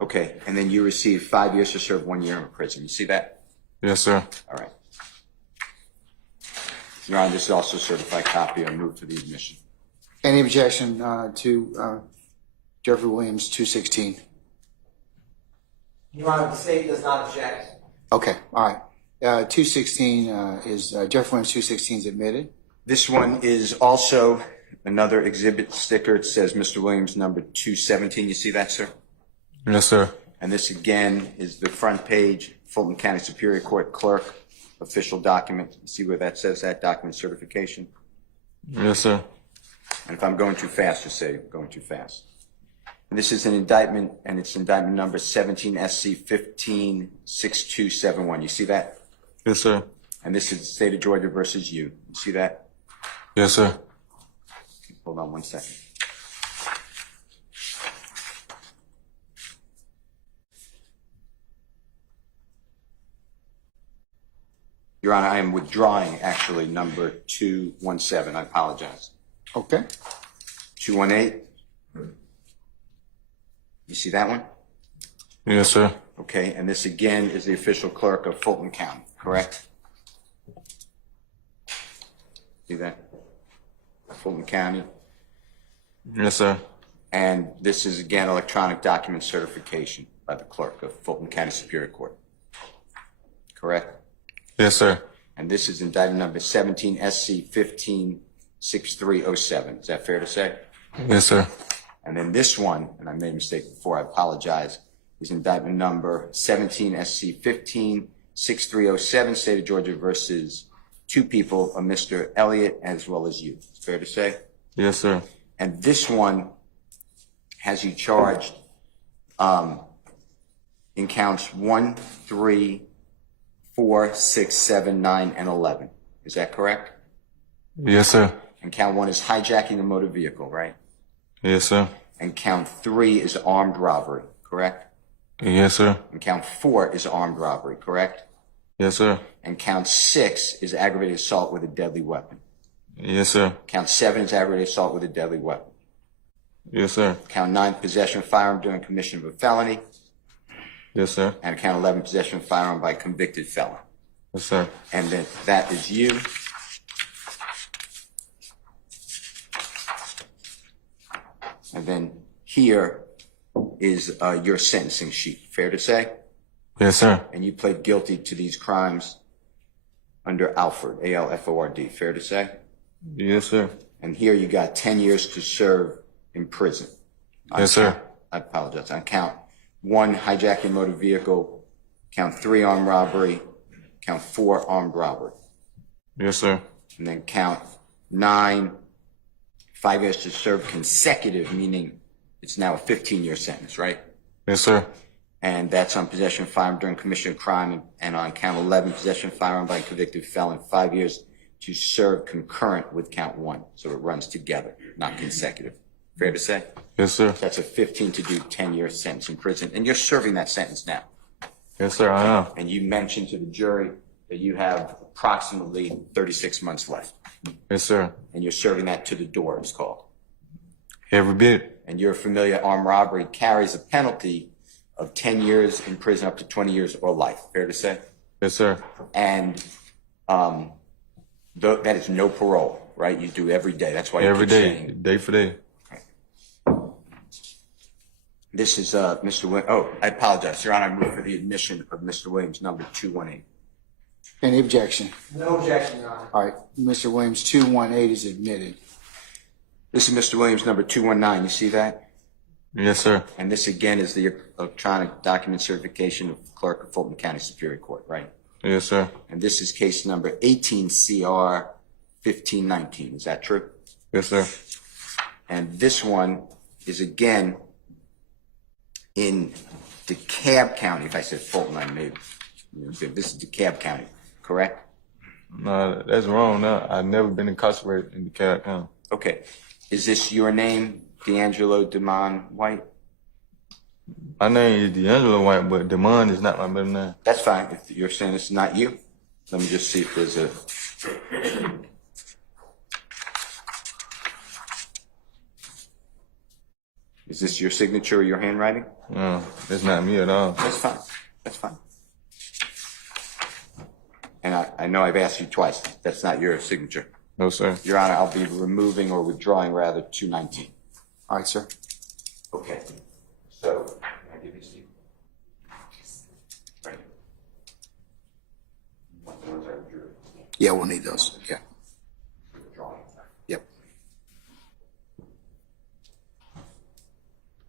Okay, and then you received 5 years to serve 1 year in prison. You see that? Yes, sir. All right. Your Honor, this is also a certified copy. I move for the admission. Any objection to Jeffrey Williams, 216? Your Honor, the state does not object. Okay, all right. 216 is Jeffrey Williams, 216 is admitted. This one is also another exhibit sticker. It says Mr. Williams, number 217. You see that, sir? Yes, sir. And this again is the front page, Fulton County Superior Court Clerk, official document. You see where that says that, document certification? Yes, sir. And if I'm going too fast, just say going too fast. And this is an indictment, and it's indictment number 17 SC 156271. You see that? Yes, sir. And this is the state of Georgia versus you. You see that? Yes, sir. Hold on one second. Your Honor, I am withdrawing actually number 217. I apologize. Okay. 218. You see that one? Yes, sir. Okay, and this again is the official clerk of Fulton County, correct? See that? Fulton County. Yes, sir. And this is again electronic document certification by the clerk of Fulton County Superior Court. Correct? Yes, sir. And this is indictment number 17 SC 156307. Is that fair to say? Yes, sir. And then this one, and I made a mistake before, I apologize, is indictment number 17 SC 156307, State of Georgia versus two people, a Mr. Elliott as well as you. It's fair to say? Yes, sir. And this one has you charged in counts 1, 3, 4, 6, 7, 9, and 11. Is that correct? Yes, sir. And count 1 is hijacking a motor vehicle, right? Yes, sir. And count 3 is armed robbery, correct? Yes, sir. And count 4 is armed robbery, correct? Yes, sir. And count 6 is aggravated assault with a deadly weapon. Yes, sir. Count 7 is aggravated assault with a deadly weapon. Yes, sir. Count 9, possession of firearm during commission of a felony. Yes, sir. And count 11, possession of firearm by convicted felon. Yes, sir. And then that is you. And then here is your sentencing sheet. Fair to say? Yes, sir. And you pled guilty to these crimes under Alford, A-L-F-O-R-D. Fair to say? Yes, sir. And here you got 10 years to serve in prison. Yes, sir. I apologize. On count 1, hijacking motor vehicle. Count 3, armed robbery. Count 4, armed robbery. Yes, sir. And then count 9, 5 years to serve consecutive, meaning it's now a 15-year sentence, right? Yes, sir. And that's on possession of firearm during commission of crime. And on count 11, possession of firearm by a convicted felon, 5 years to serve concurrent with count 1. So it runs together, not consecutive. Fair to say? Yes, sir. That's a 15 to do 10-year sentence in prison. And you're serving that sentence now. Yes, sir. I am. And you mentioned to the jury that you have approximately 36 months left. Yes, sir. And you're serving that to the door, it's called. Every bit. And you're familiar armed robbery carries a penalty of 10 years in prison up to 20 years or life. Fair to say? Yes, sir. And that is no parole, right? You do every day. That's why you Every keep day. saying. Day for day. This is Mr. Williams. Oh, I apologize. Your Honor, I move for the admission of Mr. Williams, number 218. Any objection? No objection, Your Honor. All right, Mr. Williams, 218 is admitted. This is Mr. Williams, number 219. You see that? Yes, sir. And this again is the electronic document certification of clerk of Fulton County Superior Court, right? Yes, sir. And this is case number 18 CR 1519. Is that true? Yes, sir. And this one is again in DeKalb County. If I said Fulton, I made this is DeKalb County, correct? No, that's wrong. No, I've never been incarcerated in DeKalb County. Okay. Is this your name, D'Angelo Demond White? My name is D'Angelo White, but Demond is not my middle name. That's fine. If you're saying it's not you, let me just see if there's a. Is this your signature or your handwriting? No, that's not me at all. That's fine. That's fine. And I know I've asked you twice. That's not your signature. No, sir. Your Honor, I'll be removing or withdrawing rather 219. All right, sir. Okay. So, can I give these to you? Right. Want the ones I withdrew? Yeah, we'll need those. Yeah. Withdrawing. Yep.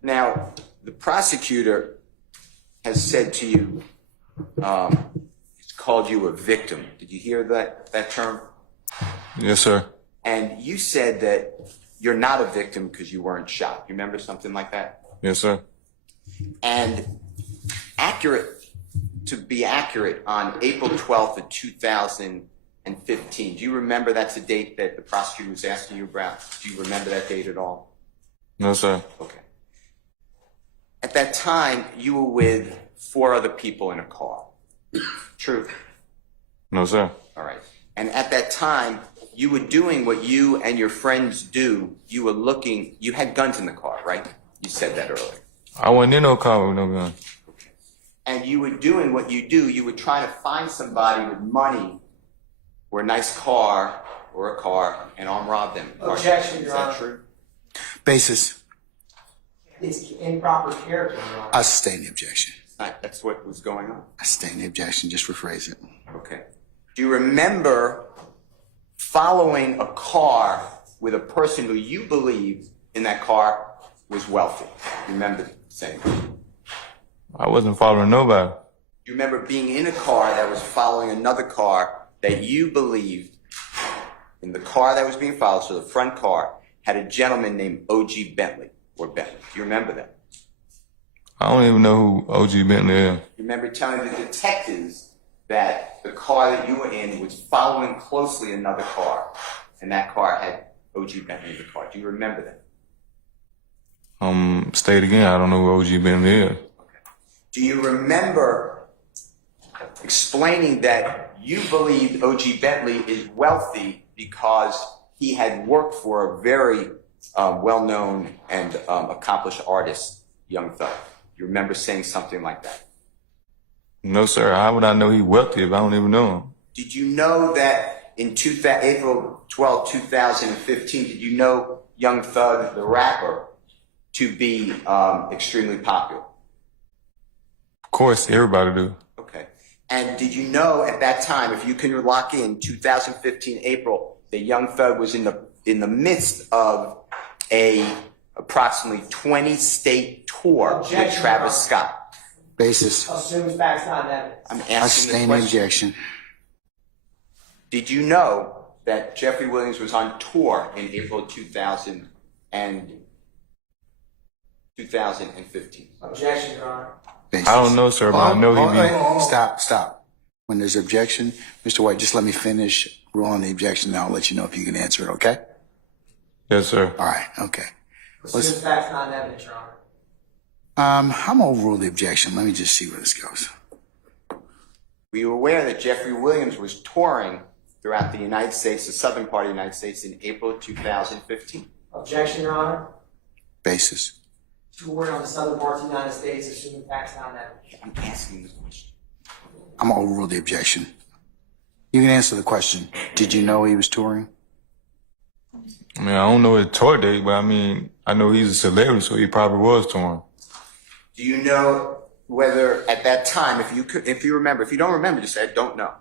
Now, the prosecutor has said to you, he's called you a victim. Did you hear that term? Yes, sir. And you said that you're not a victim because you weren't shot. You remember something like that? Yes, sir. And to be accurate, on April 12th of 2015, do you remember that's the date that the prosecutor was asking you about? Do you remember that date at all? No, sir. Okay. At that time, you were with 4 other people in a car. True? No, sir. All right. And at that time, you were doing what you and your friends do. You were looking, you had guns in the car, right? You said that earlier. I wasn't in no car with no gun. Okay. And you were doing what you do. You were trying to find somebody with money or a nice car or a car and arm rob them. Objection, Is Your that Honor. true? Basis. It's improper character, Your Honor. I sustain the objection. That's what was going on. I sustain the objection. Just rephrase it. Okay. Do you remember following a car with a person who you believed in that car was wealthy? You remember saying that? I wasn't following nobody. You remember being in a car that was following another car that you believed in the car that was being followed, so the front car had a gentleman named O.G. Bentley or Bentley. Do you remember that? I don't even know who OG Bentley is. You remember telling the detectives that the car that you were in was following closely another car, and that car had O.G. Bentley in the car. Do you remember that? State again, I don't know who OG Bentley is. Do you remember explaining that you believed O.G. Bentley is wealthy because he had worked for a very well-known and accomplished artist, Young Thug? You remember saying something like that? No, sir. How would I know he wealthy if I don't even know him? Did you know that in April 12, 2015, did you know Young Thug, the rapper, to be extremely popular? Of course, everybody do. Okay. And did you know at that time, if you can lock in 2015 April, that Young Thug was in the midst of a approximately 20-state tour with Objection, Travis Your Honor. Scott? Basis. Oh, Assume facts, not evidence. I'm I asking the sustain the question. objection. Did you know that Jeffrey Williams was on tour in April 2015? Objection, Your Honor. Basis. I don't know, sir, but I know he be. Stop. When there's objection, Mr. White, just let me finish ruling the objection, and I'll let you know if you can answer it, okay? Yes, sir. All right, okay. Assume facts, not evidence, Your Honor. I'm gonna overrule the objection. Let me just see where this goes. Were you aware that Jeffrey Williams was touring throughout the United States, the southern part of the United States, in April 2015? Objection, Your Honor. Basis. Touring on the southern parts of the United States, assuming facts, not evidence. I'm asking the question. I'm gonna overrule the objection. You can answer the question. Did you know he was touring? I mean, I don't know his tour date, but I mean, I know he's a celebrity, so he probably was touring. Do you know whether at that time, if you remember, if you don't remember, just say, I don't know,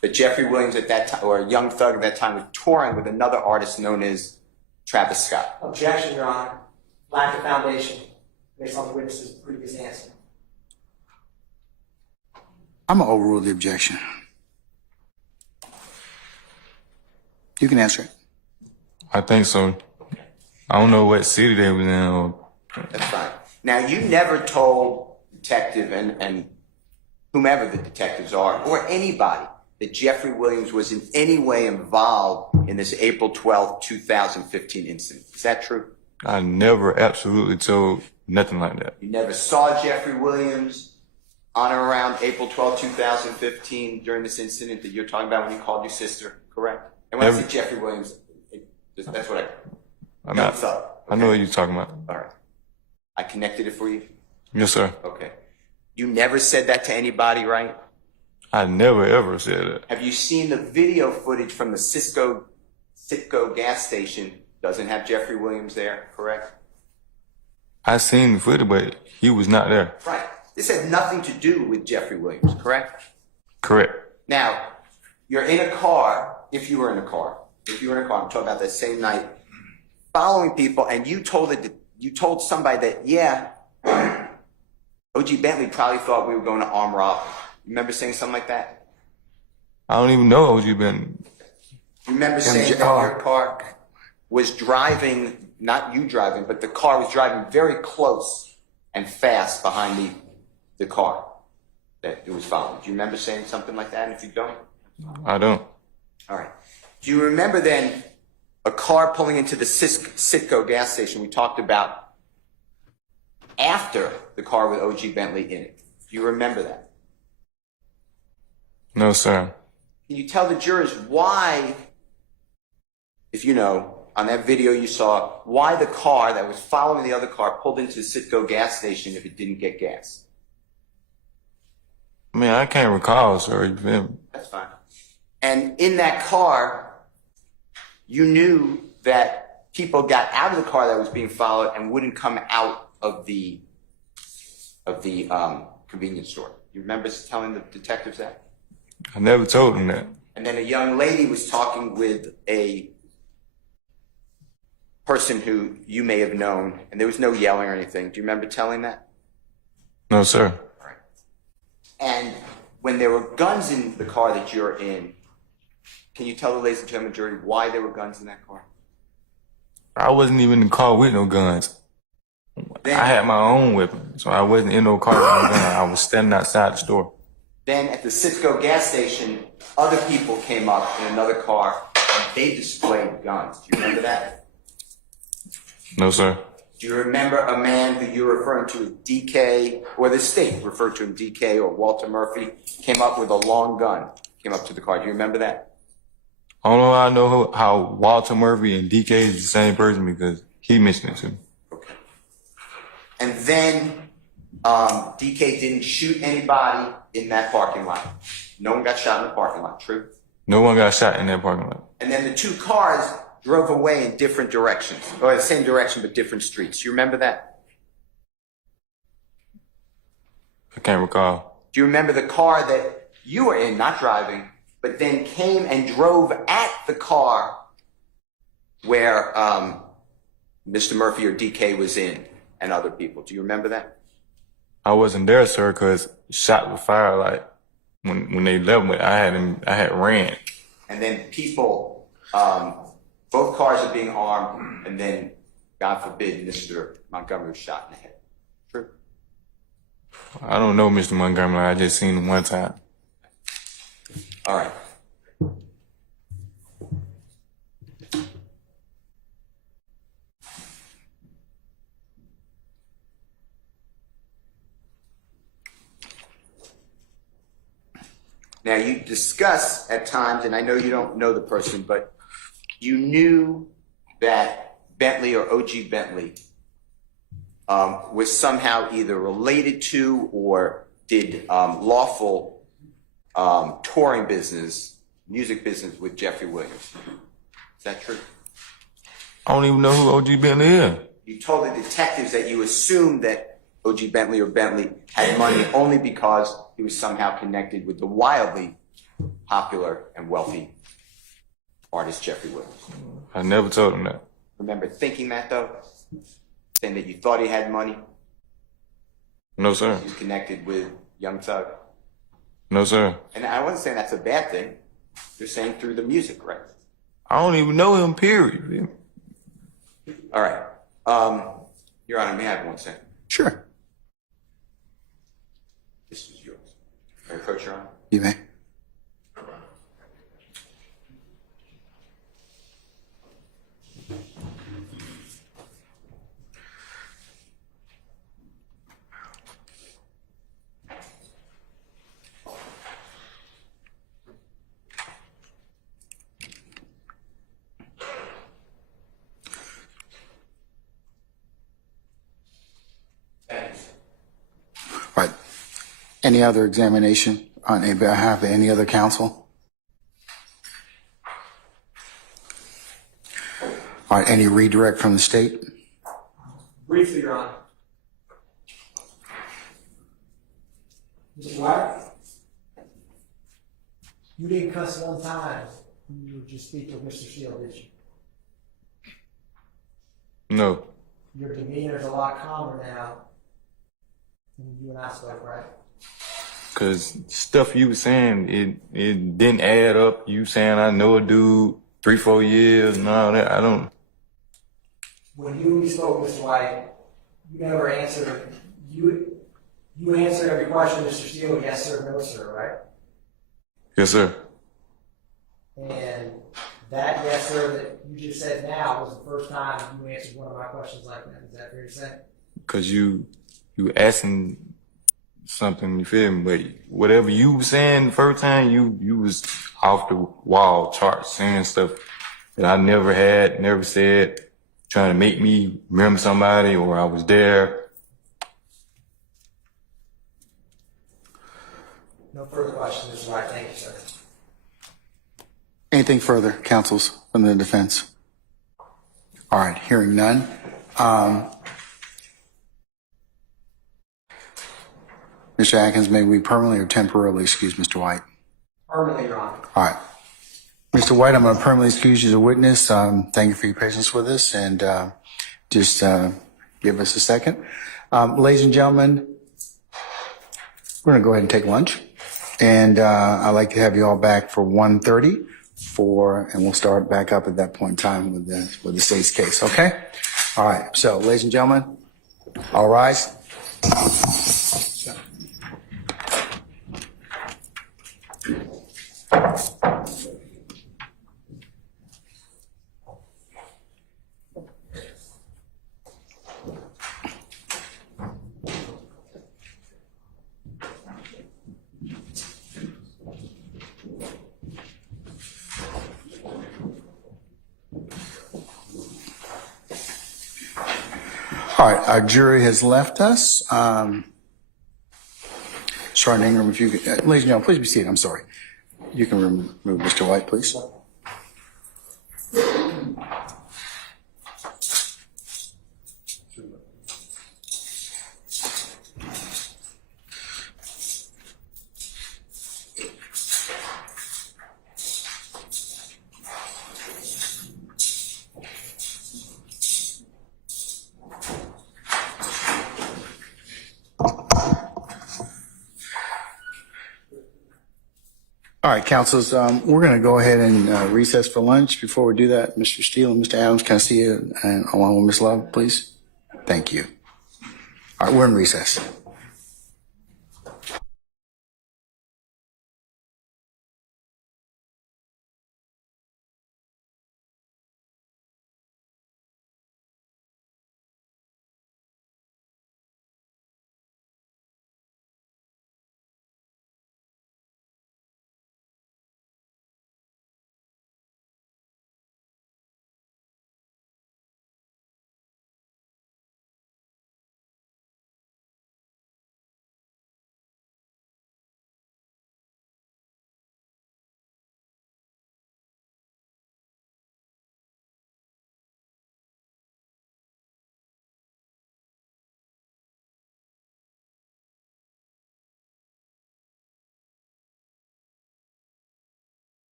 that Jeffrey Williams at that time, or Young Thug at that time, was touring with another artist known as Travis Scott? Objection, Your Honor. Lack of foundation based on the witness's previous answer. I'm gonna overrule the objection. You can answer it. I think so. I don't know what city they was in. Or... That's fine. Now, you never told detective and whomever the detectives are, or anybody, that Jeffrey Williams was in any way involved in this April 12th, 2015 incident. Is that true? I never absolutely told nothing like that. You never saw Jeffrey Williams on or around April 12th, 2015 during this incident that you're talking about when you called your sister, correct? And when I say Jeffrey Williams, that's what I'm Young not, Thug. I know what you're talking about. All right. I connected it for you? Yes, sir. Okay. You never said that to anybody, right? I never ever said that. Have you seen the video footage from the Citgo gas station? Doesn't have Jeffrey Williams there, correct? I seen the footage, but he was not there. Right. This had nothing to do with Jeffrey Williams, correct? Correct. Now, you're in a car, if you were in a car, I'm talking about that same night, following people, and you told you told somebody that, yeah, O.G. Bentley probably thought we were going to arm rob. You remember saying something like that? I don't even know what you been. You remember saying that your car was driving, not you driving, but the car was driving very close and fast behind the car that it was following. Do you remember saying something like that? And if you don't? I don't. All right. Do you remember then a car pulling into the Citgo gas station we talked about after the car with O.G. Bentley in it? Do you remember that? No, sir. Can you tell the jurors why, if you know, on that video you saw, why the car that was following the other car pulled into the Citgo gas station if it didn't get gas? I mean, I can't recall, sir. You feel me? That's fine. And in that car, you knew that people got out of the car that was being followed and wouldn't come out of the convenience store. You remember telling the detectives that? I never told him that. And then a young lady was talking with a person who you may have known, and there was no yelling or anything. Do you remember telling that? No, sir. All right. And when there were guns in the car that you're in, can you tell the ladies and gentlemen jury why there were guns in that car? I wasn't even in the car with no guns. Then, I had my own weapon, so I wasn't in no car with no gun. I was standing outside the store. Then at the Citgo gas station, other people came up in another car and they displayed guns. Do you remember that? No, sir. Do you remember a man who you're referring to as DK, or the state referred to him DK or Walter Murphy, came up with a long gun, came up to the car? Do you remember that? I don't know how I know how Walter Murphy and DK is the same person because he mentioned it to me. Okay. And then DK didn't shoot anybody in that parking lot. No one got shot in the parking lot, true? No one got shot in that parking lot. And then the two cars drove away in different directions, or the same direction but different streets. You remember that? I can't recall. Do you remember the car that you were in, not driving, but then came and drove at the car where Mr. Murphy or DK was in and other people? Do you remember that? I wasn't there, sir, because shot with fire, like, when they left me, I had ran. And then people, both cars are being armed, and then, God forbid, Mr. Montgomery was shot in the head. True? I don't know Mr. Montgomery. I just seen him one time. All right. Now, you discuss at times, and I know you don't know the person, but you knew that Bentley or O.G. Bentley was somehow either related to or did lawful touring business, music business with Jeffrey Williams. Is that true? I don't even know who O.G. Bentley is. You told the detectives that you assumed that O.G. Bentley or Bentley had money only because he was somehow connected with the wildly popular and wealthy artist Jeffrey Williams. I never told him that. Remember thinking that, though? Saying that you thought he had money? No, sir. He was connected with Young Thug? No, sir. And I wasn't saying that's a bad thing. You're saying through the music, right? I don't even know him, period. All right. Your Honor, may I have 1 second? Sure. This is yours. May I approach, Your Honor? You may. All right. Any other examination on behalf of any other counsel? All right. Any redirect from the state? Briefly, Your Honor. Mr. White? You didn't cuss one time when you were just speaking with Mr. Shield, did you? No. Your demeanor's a lot calmer now than you and I spoke, right? Cause stuff you was saying, it didn't add up. You saying I know a dude 3-4 years and all that. I don't. When you spoke, Mr. White, you never answered. You answered every question, Mr. Steele, yes sir, no sir, right? Yes, sir. And that yes sir that you just said now was the first time you answered one of my questions like that. Is that fair to say? Cause you asking something, you feel me? But whatever you was saying the first time, you was off the wall chart saying stuff that I never said, trying to make me remember somebody or I was there. No further questions, Mr. White. Thank you, sir. Anything further, counsels from the defense? All right, hearing none. Mr. Atkins, may we permanently or temporarily excuse Mr. White? Permanently, Your Honor. All right. Mr. White, I'm going to permanently excuse you as a witness. Thank you for your patience with us, and just give us a second. Ladies and gentlemen, we're going to go ahead and take lunch, and I'd like to have you all back for 1:30 and we'll start back up at that point in time with the state's case, okay? All right, so ladies and gentlemen, all rise. All right, our jury has left us. Sergeant Ingram, if you could, ladies and gentlemen, please be seated. I'm sorry. You can remove Mr. White, please. All right, councils, we're going to go ahead and recess for lunch. Before we do that, Mr. Steele and Mr. Adams, can I see you along with Ms. Love, please? Thank you. All right, we're in recess.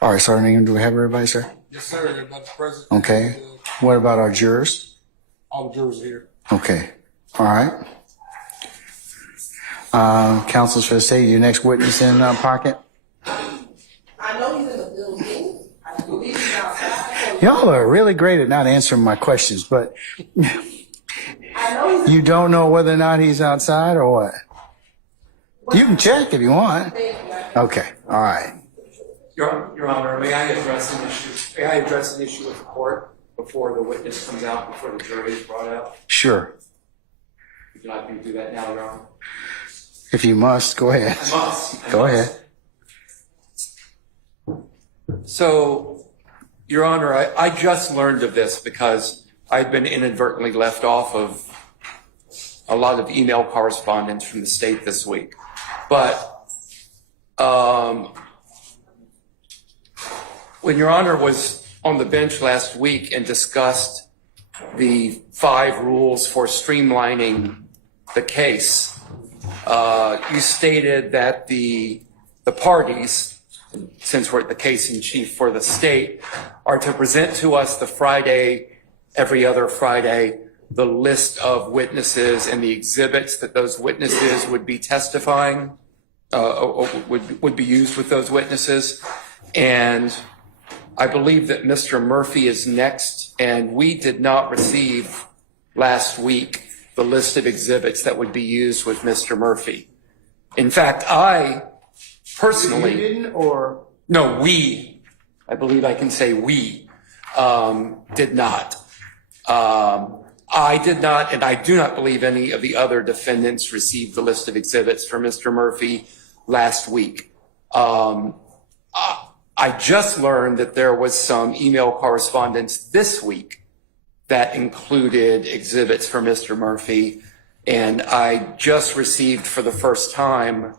All right, Sergeant, do we have everybody, sir? Yes, sir, Madam President. Okay. What about our jurors? All the jurors are here. Okay. All right. Counsel should say your next witness in pocket. I know he's in the building. I believe he's outside. Y'all are really great at not answering my questions, but I know he's you don't know whether or not he's outside or what? You can check if you want. Okay. All right. Your Honor, may I address an issue? May I address an issue with the court before the witness comes out, before the jury is brought out? Sure. Would you like me to do that now, Your Honor? If you must, go ahead. I must. Go ahead. So, Your Honor, I just learned of this because I'd been inadvertently left off of a lot of email correspondence from the state this week. But when Your Honor was on the bench last week and discussed the 5 rules for streamlining the case, you stated that the parties, since we're the case in chief for the state, are to present to us the Friday, every other Friday, the list of witnesses and the exhibits that those witnesses would be testifying, would be used with those witnesses. And I believe that Mr. Murphy is next, and we did not receive last week the list of exhibits that would be used with Mr. Murphy. In fact, I personally... You didn't, or? No, we, I believe I can say we, did not. I did not, and I do not believe any of the other defendants received the list of exhibits for Mr. Murphy last week. I just learned that there was some email correspondence this week that included exhibits for Mr. Murphy, and I just received for the first time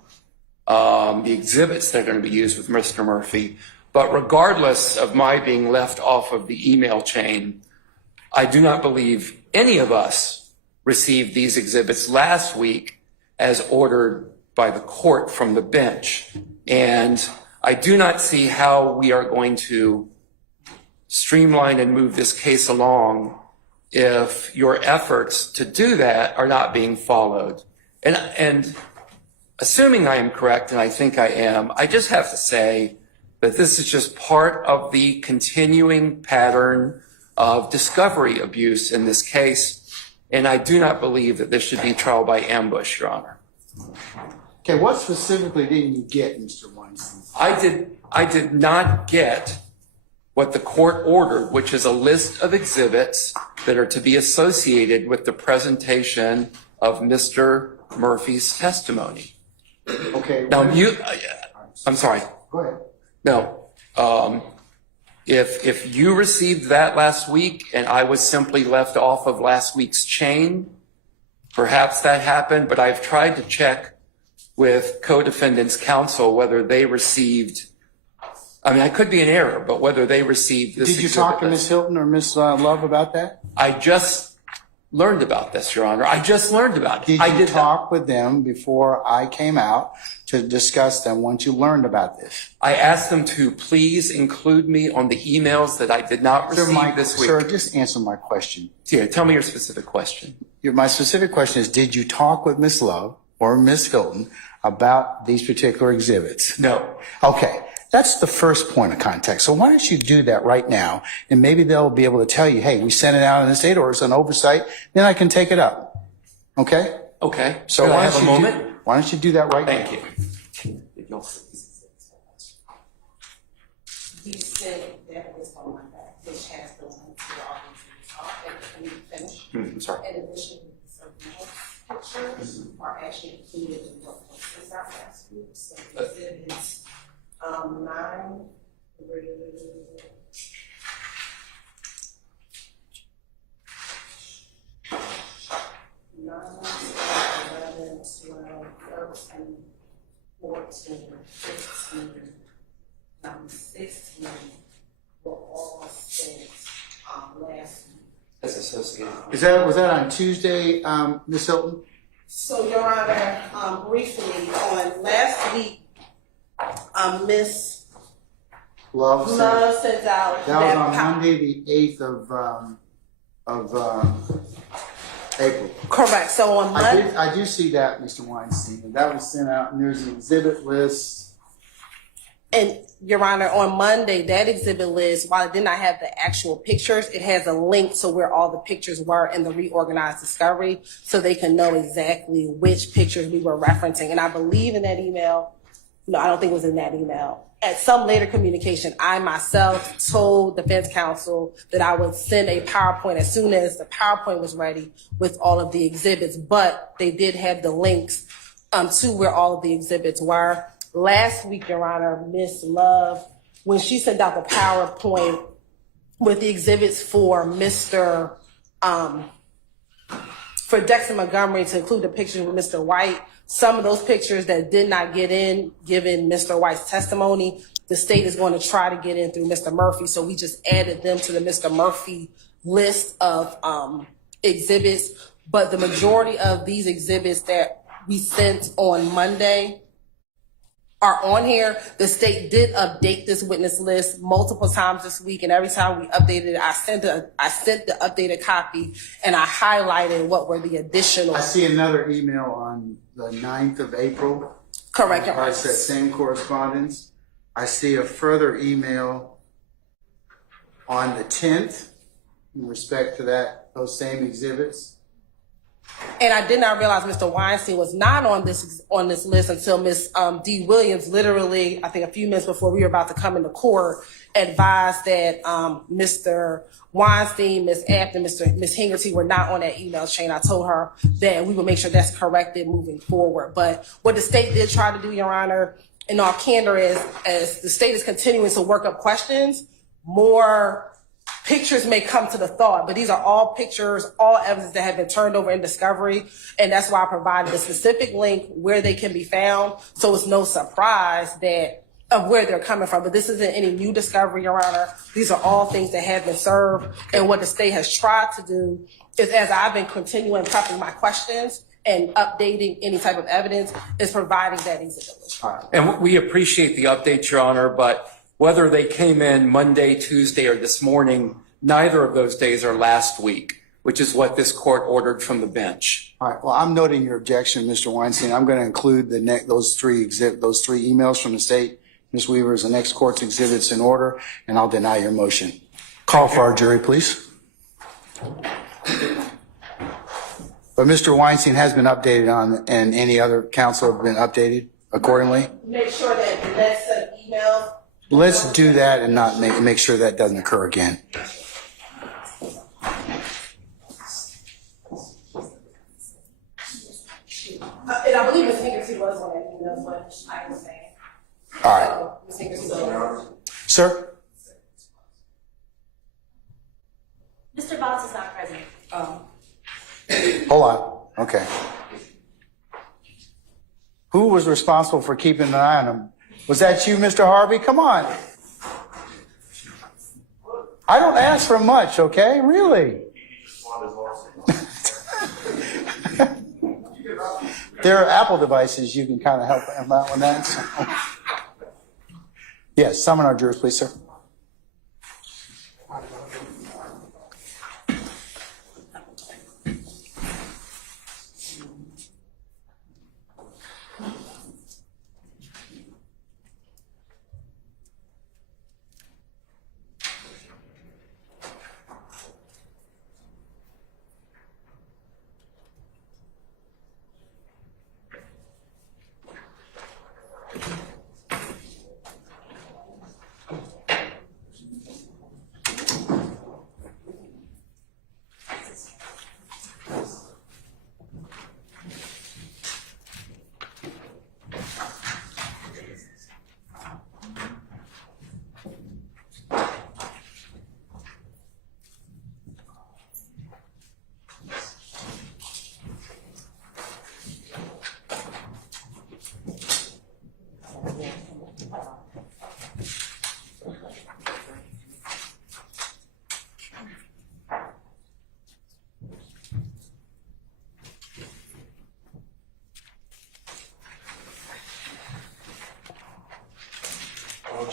the exhibits that are going to be used with Mr. Murphy. But regardless of my being left off of the email chain, I do not believe any of us received these exhibits last week as ordered by the court from the bench. And I do not see how we are going to streamline and move this case along if your efforts to do that are not being followed. And assuming I am correct, and I think I am, I just have to say that this is just part of the continuing pattern of discovery abuse in this case, and I do not believe that this should be trial by ambush, Your Honor. Okay, what specifically didn't you get, Mr. Weinstein? I did not get what the court ordered, which is a list of exhibits that are to be associated with the presentation of Mr. Murphy's testimony. Okay. Now, I'm sorry. Go ahead. No. If you received that last week and I was simply left off of last week's chain, perhaps that happened, but I've tried to check with co-defendants counsel whether they received, I mean, I could be in error, but whether they received this. Did you talk to Ms. Hilton or Ms. Love about that? I just learned about this, Your Honor. I just learned about it. Did you talk with them before I came out to discuss them once you learned about this? I asked them to please include me on the emails that I did not receive this week. Sir, just answer my question. Here, tell me your specific question. My specific question is, did you talk with Ms. Love or Ms. Hilton about these particular exhibits? No. Okay. That's the first point of contact. So why don't you do that right now, and maybe they'll be able to tell you, hey, we sent it out in the state or it's an oversight, then I can take it up. Okay? Okay. So Can I why have don't a you moment? why don't you do that right now? Thank you. You said that was on my back, which has the link to the audience. Let me finish. I'm sorry. In addition, surveillance pictures are actually included in what was sent out last week. So exhibits 9, 11, 12, 13, 14, 15, 16 were all sent last week. As associated. Was that on Tuesday, Ms. Hilton? So, Your Honor, briefly, on last week, Miss Love sent, Love sent out that was on pow- Monday, the 8th of April. Correct. So on Monday, I do see that, Mr. Weinstein. That was sent out, and there's an exhibit list. and Your Honor, on Monday, that exhibit list, while it did not have the actual pictures, it has a link to where all the pictures were in the reorganized discovery, so they can know exactly which pictures we were referencing. And I believe in that email. No, I don't think it was in that email. At some later communication, I myself told defense counsel that I would send a PowerPoint as soon as the PowerPoint was ready with all of the exhibits, but they did have the links to where all of the exhibits were. Last week, Your Honor, Miss Love, when she sent out the PowerPoint with the exhibits for for Dexter Montgomery, to include the pictures with Mr. White, some of those pictures that did not get in, given Mr. White's testimony, the state is going to try to get in through Mr. Murphy. So we just added them to the Mr. Murphy list of exhibits. But the majority of these exhibits that we sent on Monday are on here. The state did update this witness list multiple times this week, and every time we updated it, I sent the updated copy, and I highlighted what were the additional. I see another email on the 9th of April. Correct. Your I Honor. said same correspondence. I see a further email on the 10th in respect to those same exhibits. And I did not realize Mr. Weinstein was not on this list until Ms. D. Williams, literally, I think a few minutes before we were about to come into court, advised that Mr. Weinstein, Ms. Apt, and Ms. Hingerty were not on that email chain. I told her that we would make sure that's corrected moving forward. But what the state did try to do, Your Honor, in all candor, is as the state is continuing to work up questions, more pictures may come to the thought, but these are all pictures, all evidence that have been turned over in discovery, and that's why I provided a specific link where they can be found, so it's no surprise of where they're coming from. But this isn't any new discovery, Your Honor. These are all things that have been served, and what the state has tried to do is, as I've been continuing prepping my questions and updating any type of evidence, is providing that exhibit list. And we appreciate the update, Your Honor, but whether they came in Monday, Tuesday, or this morning, neither of those days are last week, which is what this court ordered from the bench. All right. Well, I'm noting your objection, Mr. Weinstein. I'm going to include those three emails from the state, Ms. Weaver, as the next court's exhibits in order, and I'll deny your motion. Call for our jury, please. But Mr. Weinstein has been updated on, and any other counsel have been updated accordingly. Make sure that the next set of emails. Let's do that and not make sure that doesn't occur again. And I believe Ms. Hingerty was on that email, but I was saying. All right. Ms. Hingerty. Sir? Mr. Botts is not present. Hold on. Okay. Who was responsible for keeping an eye on him? Was that you, Mr. Harvey? Come on. I don't ask for much, okay? Really? There are Apple devices you can kind of help him out with that. So. Yes, summon our jurors, please, sir.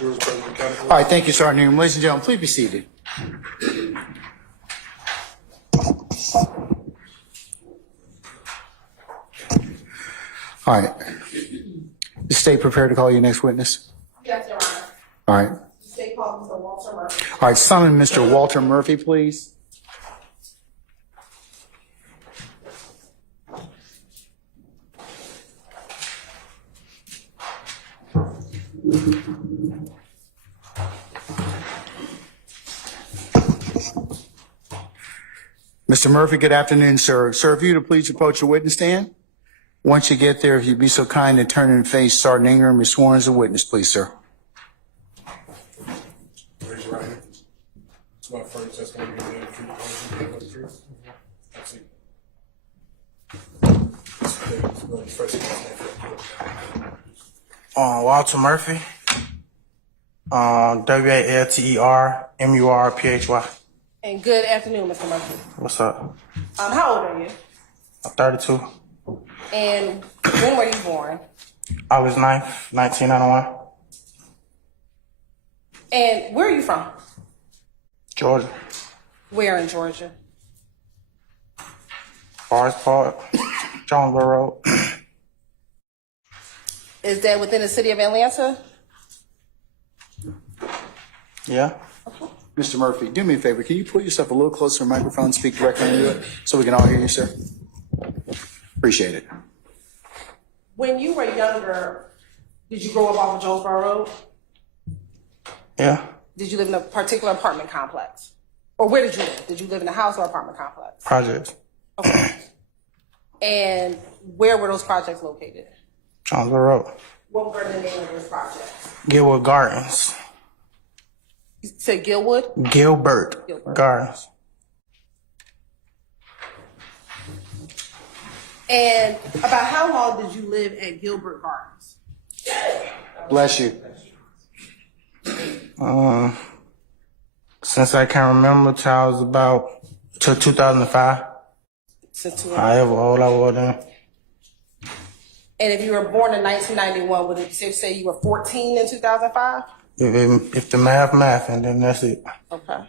Georgia, President County. All right, thank you, Sergeant Ingram. Ladies and gentlemen, please be seated. All right. Is state prepared to call your next witness? Yes, Your Honor. All right. State called Mr. Walter Murphy. All right, summon Mr. Walter Murphy, please. Mr. Murphy, good afternoon, sir. Sir, if you would please approach your witness stand. Once you get there, if you'd be so kind to turn and face Sergeant Ingram, be sworn as a witness, please, sir. Raise your right hand. It's my first testimony. You're going to treat the truth. That's it. Walter Murphy. WALTERMURPHY. And good afternoon, Mr. Murphy. What's up? How old are you? I'm 32. And when were you born? August 9th, 1991. And where are you from? Georgia. Where in Georgia? Forest Park. Jonesboro Road. Is that within the city of Atlanta? Yeah. Mr. Murphy, do me a favor. Can you pull yourself a little closer to the microphone, speak directly into it, so we can all hear you, sir? Appreciate it. When you were younger, did you grow up off of Jonesboro Road? Yeah. Did you live in a particular apartment complex? Or where did you live? Did you live in a house or apartment complex? Projects. Okay. And where were those projects located? Jonesboro Road. What were the name of those projects? Gilwood Gardens. You said Gilwood? Gilbert Gardens. And about how long did you live at Gilbert Gardens? Bless you. Since I can remember till I was about till 2005. Since However old I was then. And if you were born in 1991, would it say you were 14 in 2005? If the math, and then that's it. Okay.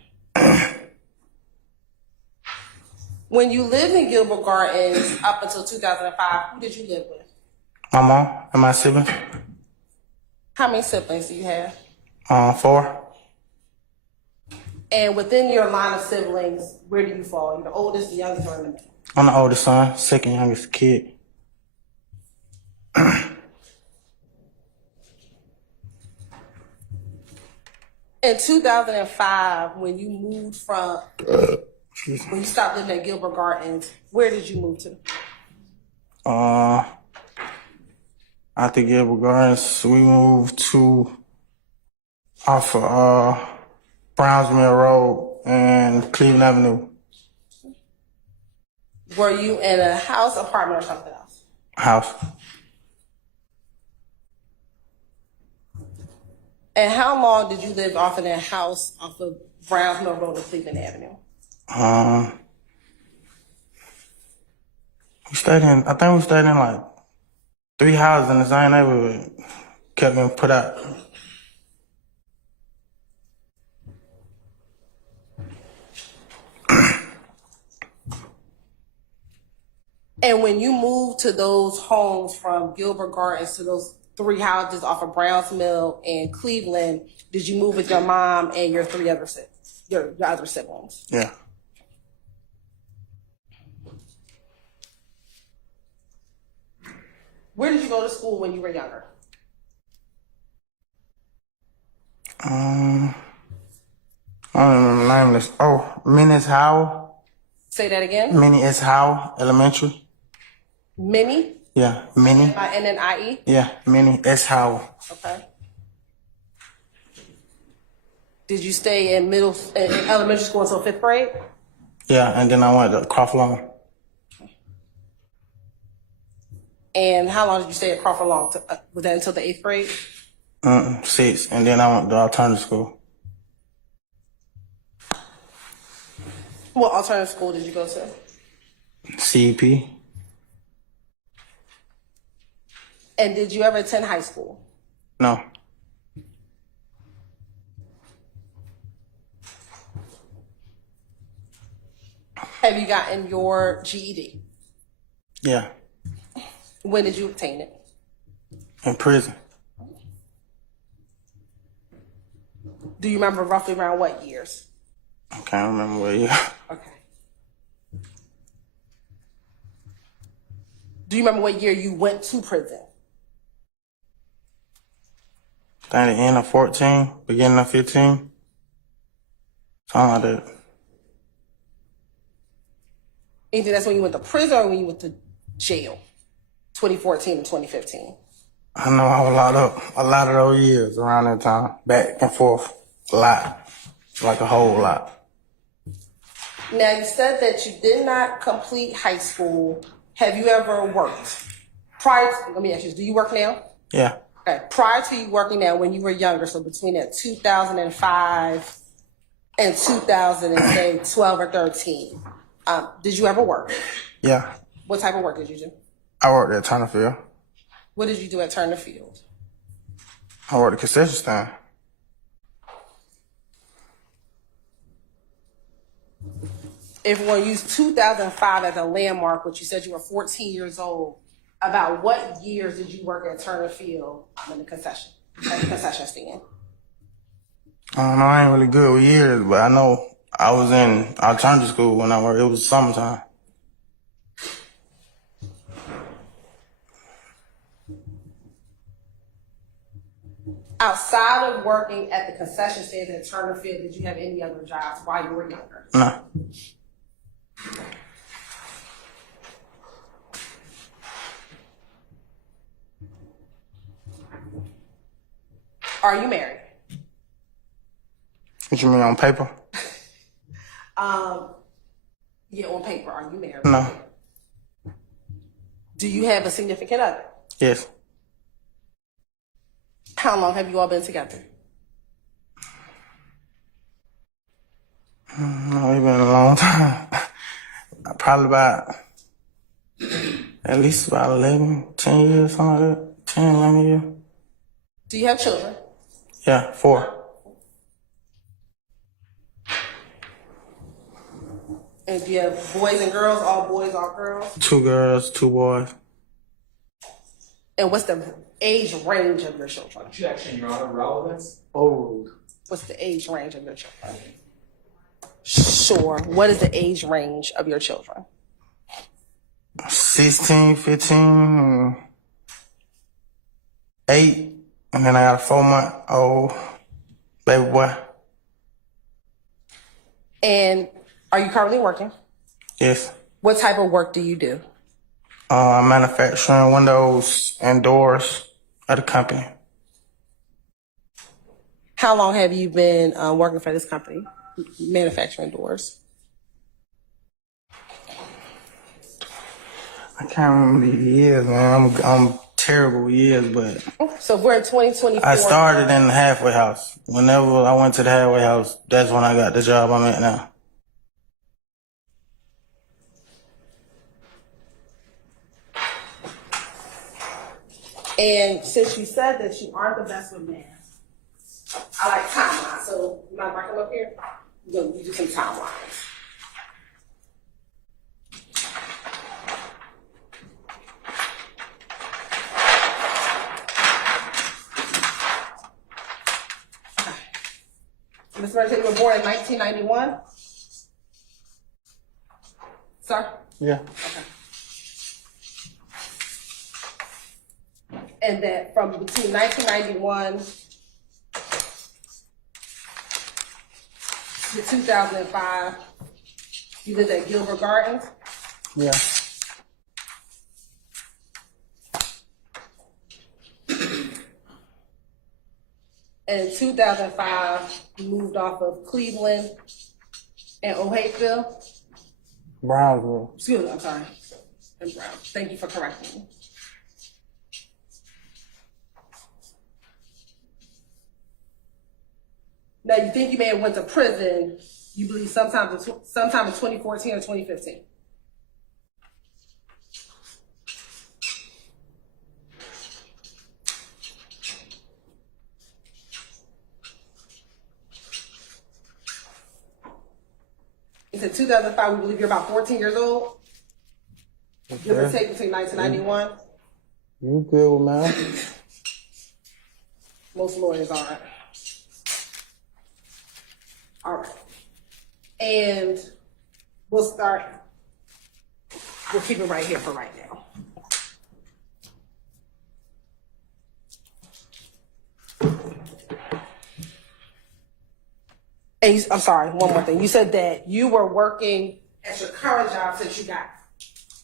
When you lived in Gilbert Gardens up until 2005, who did you live with? My mom and my siblings. How many siblings do you have? 4. And within your line of siblings, where do you fall? You're the oldest, the youngest, or in the middle? I'm the oldest son, second youngest kid. In 2005, when you moved from, when you stopped living at Gilbert Gardens, where did you move to? After Gilbert Gardens, we moved to off of Browns Mill Road and Cleveland Avenue. Were you in a house, apartment, or something else? House. And how long did you live off in that house off of Browns Mill Road and Cleveland Avenue? I think we stayed in like 3 houses in the same neighborhood. Kept getting put out. And when you moved to those homes from Gilbert Gardens to those 3 houses off of Browns Mill and Cleveland, did you move with your mom and your 3 other siblings, your other siblings? Yeah. Where did you go to school when you were younger? I don't remember the name of this. Oh, Minnie S. Howell. Say that again. Minnie S. Howell Elementary. Minnie? Yeah, Minnie. Minnie? Yeah, Minnie S. Howell. Okay. Did you stay in elementary school until 5th grade? Yeah, and then I went to Crawford Long. And how long did you stay at Crawford Long? Was that until the 8th grade? 6, and then I went to alternative school. What alternative school did you go to? CEP. And did you ever attend high school? No. Have you gotten your GED? Yeah, When did you obtain it? in prison. Do you remember roughly around what years? I can't remember what year. Okay. Do you remember what year you went to prison? I think the end of 14, beginning of 15. Something like that. Either that's when you went to prison or when you went to jail? 2014 and 2015. I know I was locked up a lot of those years around that time, back and forth, a lot, like a whole lot. Now, you said that you did not complete high school. Have you ever worked? Let me ask you, do you work now? Yeah, Okay. Prior to you working now, when you were younger, so between that 2005 and 2012 or 13, did you ever work? yeah. What type of work did you do? I worked at Turnerfield. What did you do at Turner Field? I worked at concession stand. If we're going to use 2005 as a landmark, which you said you were 14 years old, about what years did you work at Turner Field in the concession, at the concession stand? I don't know, I ain't really good with years, but I know I was in alternative school when I worked. It was summertime. Outside of working at the concession stand at Turner Field, did you have any other jobs while you were younger? No. Are you married? What you mean, on paper? Yeah, on paper, are you married? No. Do you have a significant other? Yes. How long have you all been together? No, it's been a long time. Probably about, at least about 11, 10 years, something like that. 10, 11 years. Do you have children? Yeah, 4. And do you have boys and girls, all boys, all girls? 2 girls, 2 boys. And what's the age range of your children? Objection, Your Honor. Relevance? Overruled. What's the age range of your children? Sure. What is the age range of your children? 16, 15, 8, and then I got a 4-month-old baby boy. And are you currently working? Yes. What type of work do you do? I'm manufacturing windows and doors at a company. How long have you been working for this company, manufacturing doors? I can't remember the years, man. I'm terrible with years, but So if we're in 2024. I started in the halfway house. Whenever I went to the halfway house, that's when I got the job I'm at now. And since you said that you aren't the best with math, I like timelines. So you mind if I come up here? We do some timelines. Ms. Mercer, you were born in 1991? Sir? Yeah. Okay. And that from between 1991 to 2005, you lived at Gilbert Gardens? Yeah. And in 2005, you moved off of Cleveland and O'Hapeville? Brownsville. Excuse me, I'm sorry. And Brown. Thank you for correcting me. Now, you think you may have went to prison, you believe sometime in 2014 or 2015? said 2005, we believe you're about 14 years old? Give or Okay. take between 1991? You good with math? Most lawyers are. All right. And we'll keep it right here for right now. And I'm sorry, one more thing. You said that you were working at your current job since you got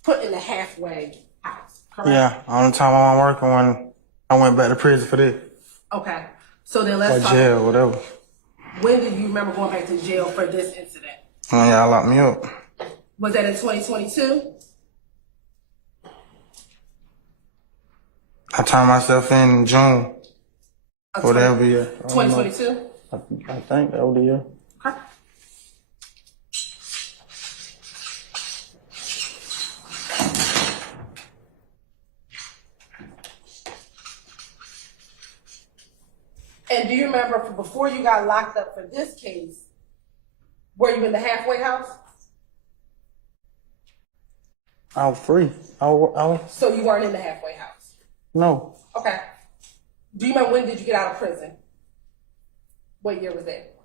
put in the halfway house, correct? Yeah. Only time I'm working when I went back to prison for this. Okay. So then Or let's talk. jail, whatever. When did you remember going back to jail for this incident? When y'all locked me up. Was that in 2022? I turned myself in June. Whatever year. 2022? I think that was the year. Okay. And do you remember before you got locked up for this case, were you in the halfway house? I was free. I was So you weren't in the halfway house? no. Okay. Do you remember when did you get out of prison? What year was that?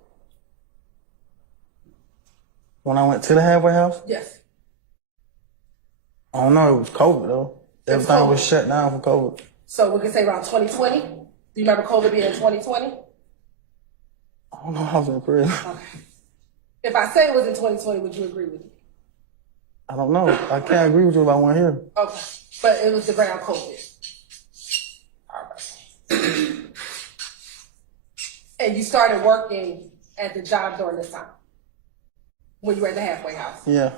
When I went to the halfway house, Yes. I don't know. It was COVID though. Everything was shut down for COVID. So we can say around 2020? Do you remember COVID being in 2020? I don't know. I was in prison. Okay. If I say it was in 2020, would you agree with me? I don't know. I can't agree with you if I wasn't here. Okay. But it was around COVID. All right. And you started working at the job during this time? When you were at the halfway house? Yeah.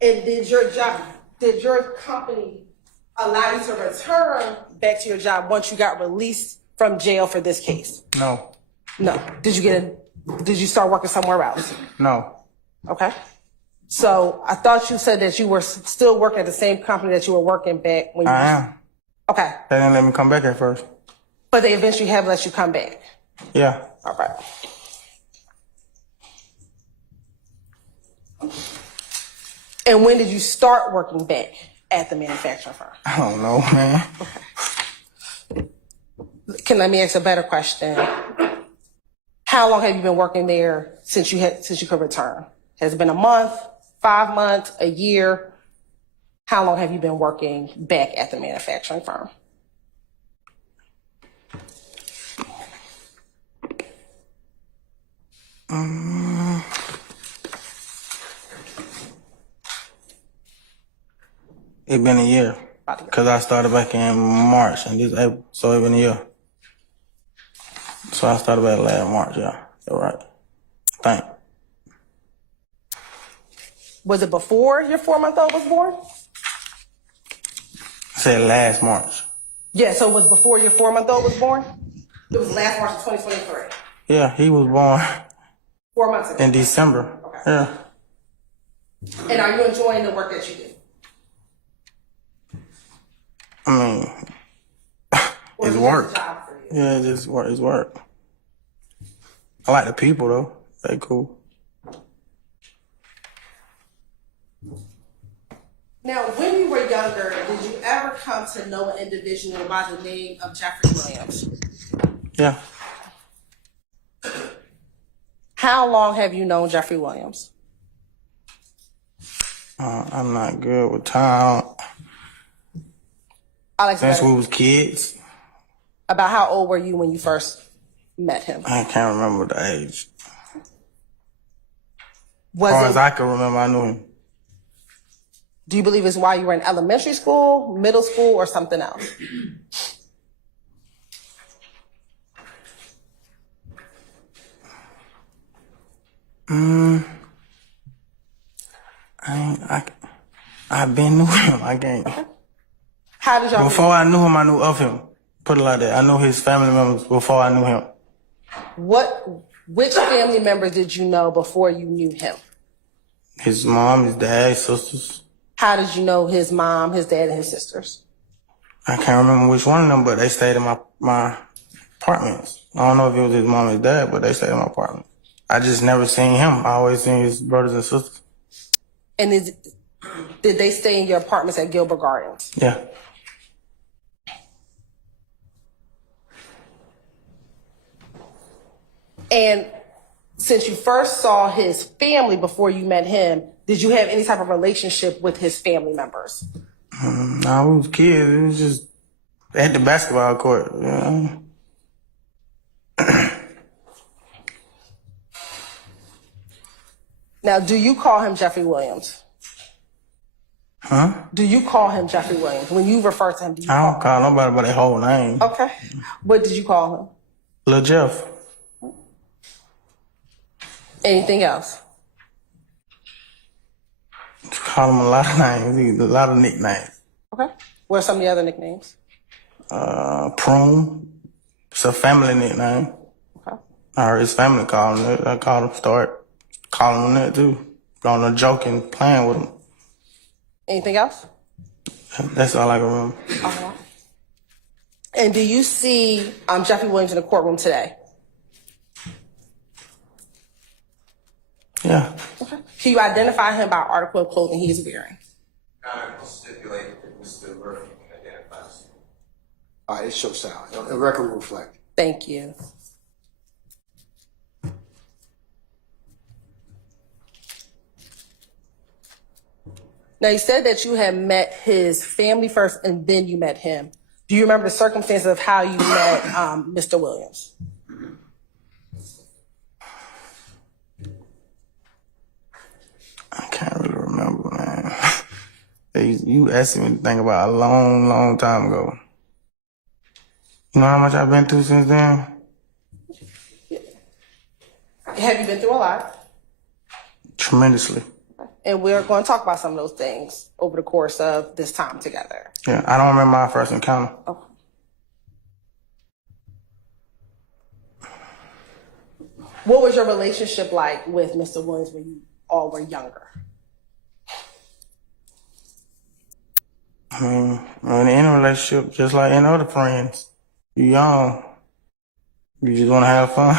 And did your company allow you to return back to your job once you got released from jail for this case? No. No. Did you start working somewhere else? No. Okay. So I thought you said that you were still working at the same company that you were working back when you I am. Okay. They didn't let me come back at first. But they eventually have let you come back. Yeah. All right. And when did you start working back at the manufacturing firm? I don't know, man. Let me ask a better question. How long have you been working there since you could return? Has it been a month, 5 months, a year? How long have you been working back at the manufacturing firm? It been a year. Cause I started back in March and this April, so it been a year. So I started back last March, yeah. You're right. Thank. Was it before your 4-month-old was born? I said last March. Yeah, so it was before your 4-month-old was born? It was last March of 2023. Yeah, he was born 4 months ago. in December. Okay. Yeah. And are you enjoying the work that you do? I mean, Or it's is it work. just a job for you? Yeah, it's work. It's work. I like the people though. They cool. Now, when you were younger, did you ever come to know an individual by the name of Jeffrey Williams? Yeah. How long have you known Jeffrey Williams? I'm not good with time. Alex, Since we was kids, about how old were you when you first met him? I can't remember the age. As Was far it, as I can remember, I knew him. do you believe it's while you were in elementary school, middle school, or something else? I've been knew him. I can't. How did y'all Before I knew him, I knew of him. Put it like that. I knew his family members before I knew him. which family members did you know before you knew him? His mom, his dad, his sisters. How did you know his mom, his dad, and his sisters? I can't remember which one of them, but they stayed in my apartments. I don't know if it was his mom or his dad, but they stayed in my apartment. I just never seen him. I always seen his brothers and sisters. And did they stay in your apartments at Gilbert Gardens? Yeah. And since you first saw his family before you met him, did you have any type of relationship with his family members? No, we was kids. It was just at the basketball court, you know? Now, do you call him Jeffrey Williams? Huh? Do you call him Jeffrey Williams? When you refer to him, do you I don't call nobody by their whole name. Okay. What did you call him? Lil Jeff. Anything else? Call him a lot of names, a lot of nicknames. Okay. What are some of the other nicknames? Prune. It's a family nickname. Okay. I heard his family call him that. I called him, start calling him that too. Going to joking, playing with him. Anything else? That's all I can remember. Uh-huh. And do you see Jeffrey Williams in the courtroom today? Yeah. Okay. Can you identify him by article of clothing he is wearing? I'll stipulate that Mr. Murphy can identify us. All right, it shows out. The record will reflect. Thank you. Now, you said that you had met his family first and then you met him. Do you remember the circumstances of how you met Mr. Williams? I can't really remember, man. You asked me to think about a long, long time ago. You know how much I've been through since then? Have you been through a lot? Tremendously. And we're going to talk about some of those things over the course of this time together. Yeah, I don't remember my first encounter. Okay. What was your relationship like with Mr. Williams when you all were younger? I mean, in any relationship, just like any other friends, you young. You just want to have fun.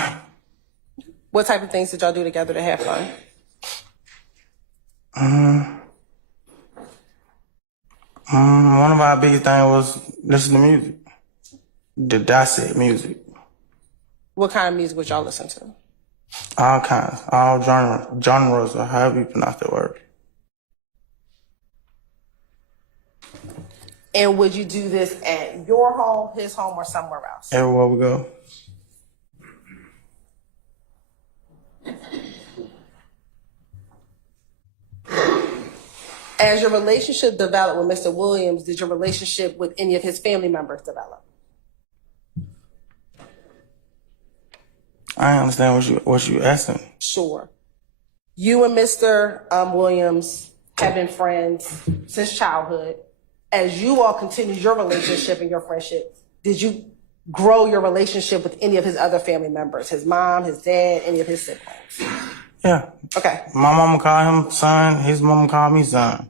What type of things did y'all do together to have fun? One of our biggest things was listen to music. The dissect music. What kind of music would y'all listen to? All kinds, all genres, or however you pronounce that word. And would you do this at your home, his home, or somewhere else? Everywhere we go. As your relationship developed with Mr. Williams, did your relationship with any of his family members develop? I understand what you asking. Sure. You and Mr. Williams have been friends since childhood. As you all continued your relationship and your friendship, did you grow your relationship with any of his other family members? His mom, his dad, any of his siblings? Yeah. Okay. My mama called him son. His mama called me son.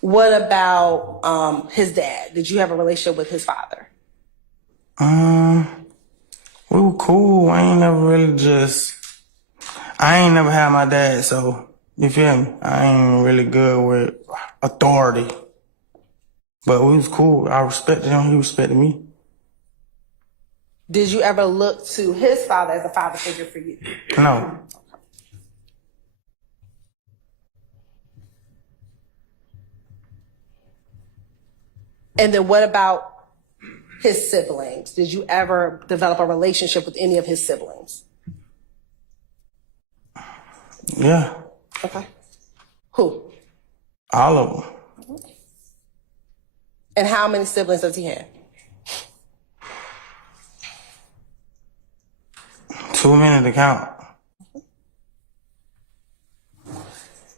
What about his dad? Did you have a relationship with his father? We were cool. I ain't never had my dad, so you feel me? I ain't really good with authority. But we was cool. I respected him. He respected me. Did you ever look to his father as a father figure for you? No. And then what about his siblings? Did you ever develop a relationship with any of his siblings? Yeah. Okay. Who? All of them. And how many siblings does he have? Too many to count.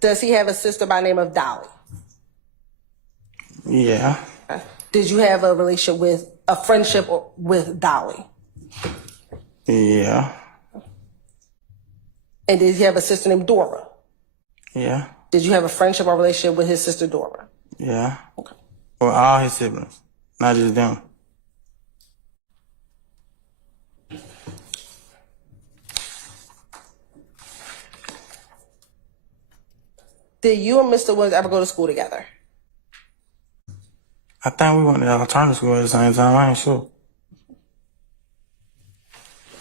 Does he have a sister by the name of Dolly? Yeah. Okay. Did you have a friendship with Dolly? Yeah. And did he have a sister named Dora? Yeah. Did you have a friendship or relationship with his sister Dora? Yeah. Okay. Well, all his siblings, not just them. Did you and Mr. Williams ever go to school together? I think we went to alternative school at the same time. I ain't sure.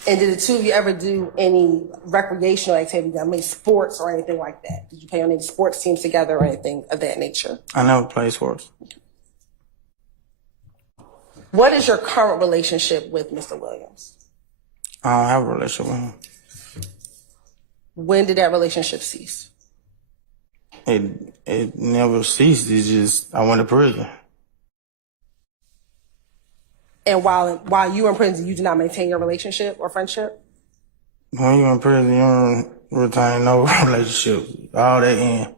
And did the two of you ever do any recreational activities? I mean, sports or anything like that? Did you play on any sports teams together or anything of that nature? I never played sports. What is your current relationship with Mr. Williams? I don't have a relationship with him. When did that relationship cease? It never ceased. It's just I went to prison. And while you were in prison, you did not maintain your relationship or friendship? When you're in prison, you don't retain no relationship. All that in.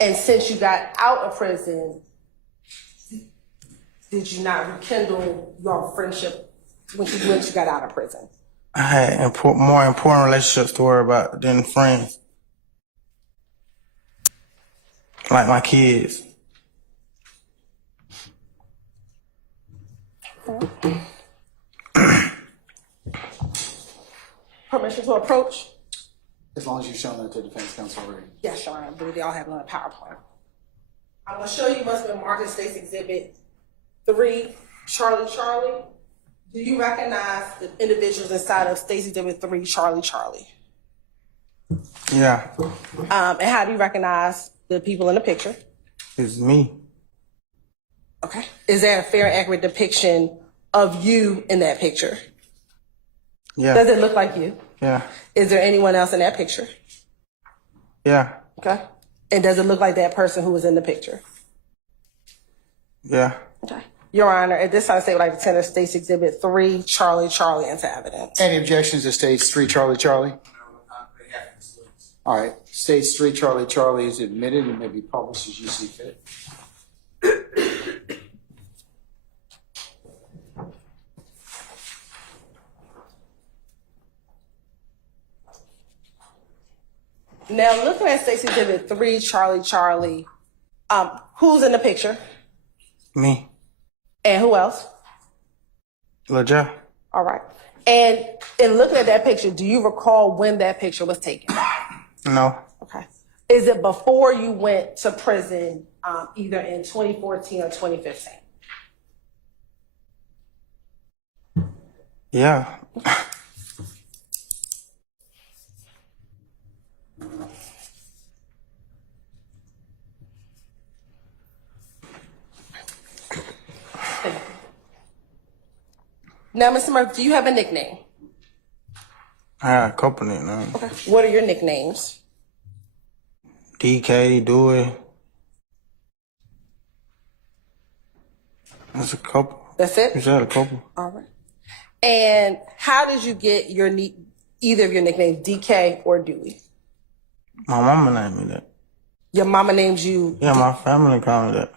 And since you got out of prison, did you not rekindle your friendship when you got out of prison? I had more important relationships to worry about than friends. Like my kids. Permission to approach? As long as you've shown that to defense counsel already. Yes, Your Honor. I believe they all have it on a PowerPoint. I'm going to show you what's been marked as State's Exhibit 3, Charlie. Do you recognize the individuals inside of State's Exhibit 3, Charlie? Yeah. And how do you recognize the people in the picture? It's me. Okay. Is that a fair and accurate depiction of you in that picture? Yeah. Does it look like you? Yeah. Is there anyone else in that picture? Yeah. Okay. And does it look like that person who was in the picture? Yeah. Okay. Your Honor, at this time, the state would like to tender State's Exhibit 3, Charlie into evidence. Any objections to States 3 Charlie? All right. States 3 Charlie is admitted and may be published as you see fit. Now, looking at State's Exhibit 3, Charlie, who's in the picture? Me. And who else? LaJah. All right. And in looking at that picture, do you recall when that picture was taken? No. Okay. Is it before you went to prison, either in 2014 or 2015? Yeah. Now, Mr. Murphy, do you have a nickname? I got a couple nicknames. Okay. What are your nicknames? DK, Dewey. That's a couple. That's it? You said a couple. All right. And how did you get your either of your nicknames, DK or Dewey? My mama named me that. Your mama names you? Yeah, my family call me that.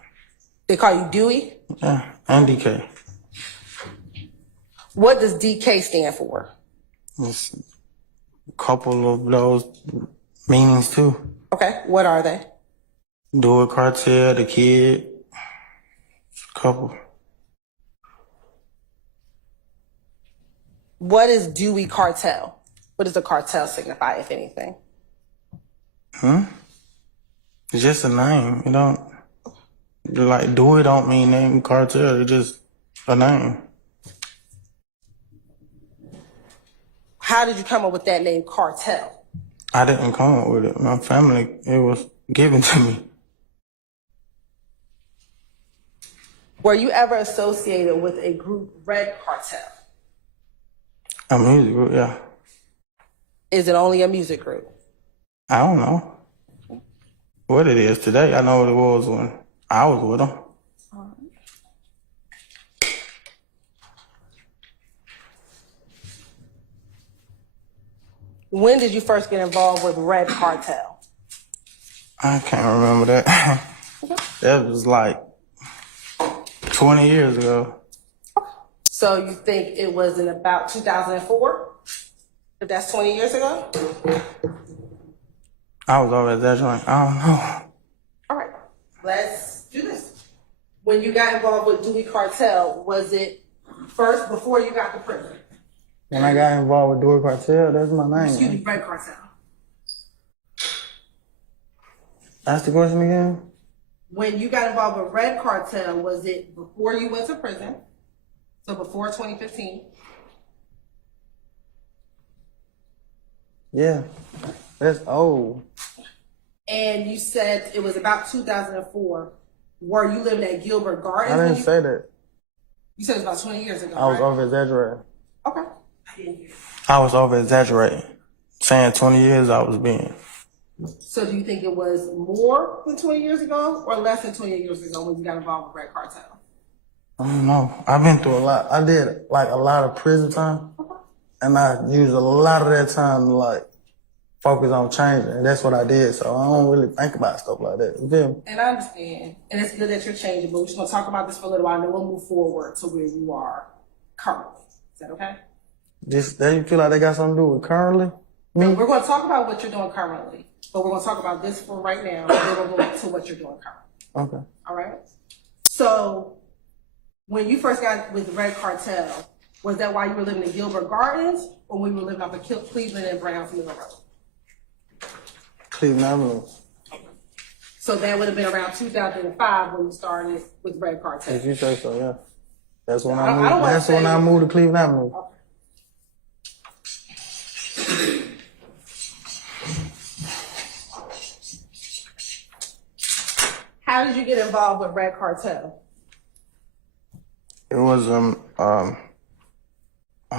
They call you Dewey? Yeah, and DK. What does DK stand for? It's a couple of those meanings too. Okay, what are they? Dewey Cartel, the kid. A couple. What is Dewey Cartel? What does the cartel signify, if anything? It's just a name. You don't like Dewey don't mean name cartel. It's just a name. How did you come up with that name, cartel? I didn't come up with it. My family, it was given to me. Were you ever associated with a group, Red Cartel? A music group, yeah. Is it only a music group? I don't know what it is today. I know what it was when I was with them. When did you first get involved with Red Cartel? I can't remember that. That was like 20 years ago. So you think it was in about 2004? If that's 20 years ago? I was over at that joint. I don't know. All right, let's do this. When you got involved with Dewey Cartel, was it first before you got to prison? When I got involved with Dewey Cartel, that's my name. Excuse me, Red Cartel. Ask the question again. When you got involved with Red Cartel, was it before you went to prison? So before 2015? Yeah, that's old. And you said it was about 2004. Were you living at Gilbert Gardens? I didn't say that. You said it was about 20 years ago, I was right? over exaggerating. Okay. I didn't hear. I was over exaggerating. Saying 20 years I was being. So do you think it was more than 20 years ago or less than 20 years ago when you got involved with Red Cartel? I don't know. I've been through a lot. I did like a lot of prison time. And I used a lot of that time to like focus on changing. And that's what I did. So I don't really think about stuff like that. You feel me? And I understand. And it's good that you're changing, but we're just going to talk about this for a little while and then we'll move forward to where you are currently. Is that okay? That you feel like they got something to do with currently? Me? We're going to talk about what you're doing currently, but we're going to talk about this for right now, and then we'll go to what you're doing currently. Okay. All right? So, when you first got with Red Cartel, was that while you were living in Gilbert Gardens, or when you were living off of Cleveland and Browns Mill Road? Cleveland Avenue. So that would have been around 2005 when you started with Red Cartel. If you say so, yeah. That's when I don't wanna That's when say- I moved to Cleveland Avenue. How did you get involved with Red Cartel? It was a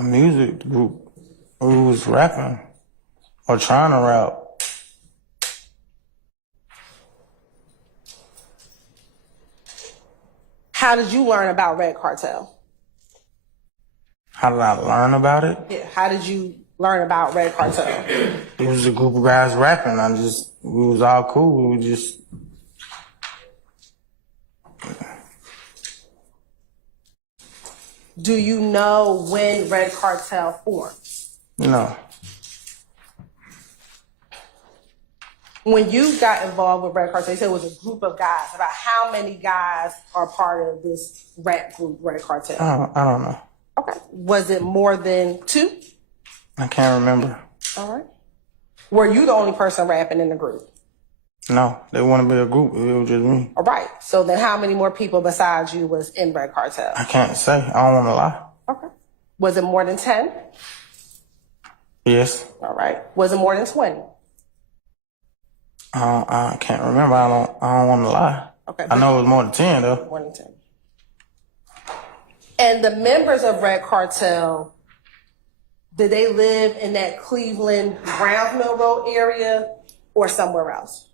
music group who was rapping or trying to rap. How did you learn about Red Cartel? How did I learn about it? Yeah, how did you learn about Red Cartel? It was a group of guys rapping. We was all cool. We just. Do you know when Red Cartel formed? No. When you got involved with Red Cartel, you said it was a group of guys. About how many guys are part of this rap group, Red Cartel? I don't know. Okay. Was it more than 2? I can't remember. All right. Were you the only person rapping in the group? No, they wanted to be a group. It was just me. All right. So then how many more people besides you was in Red Cartel? I can't say. I don't want to lie. Okay. Was it more than 10? Yes. All right. Was it more than 20? I can't remember. I don't want to lie. Okay. I know it was more than 10 though. More than 10. And the members of Red Cartel, did they live in that Cleveland Browns Mill Road area or somewhere else?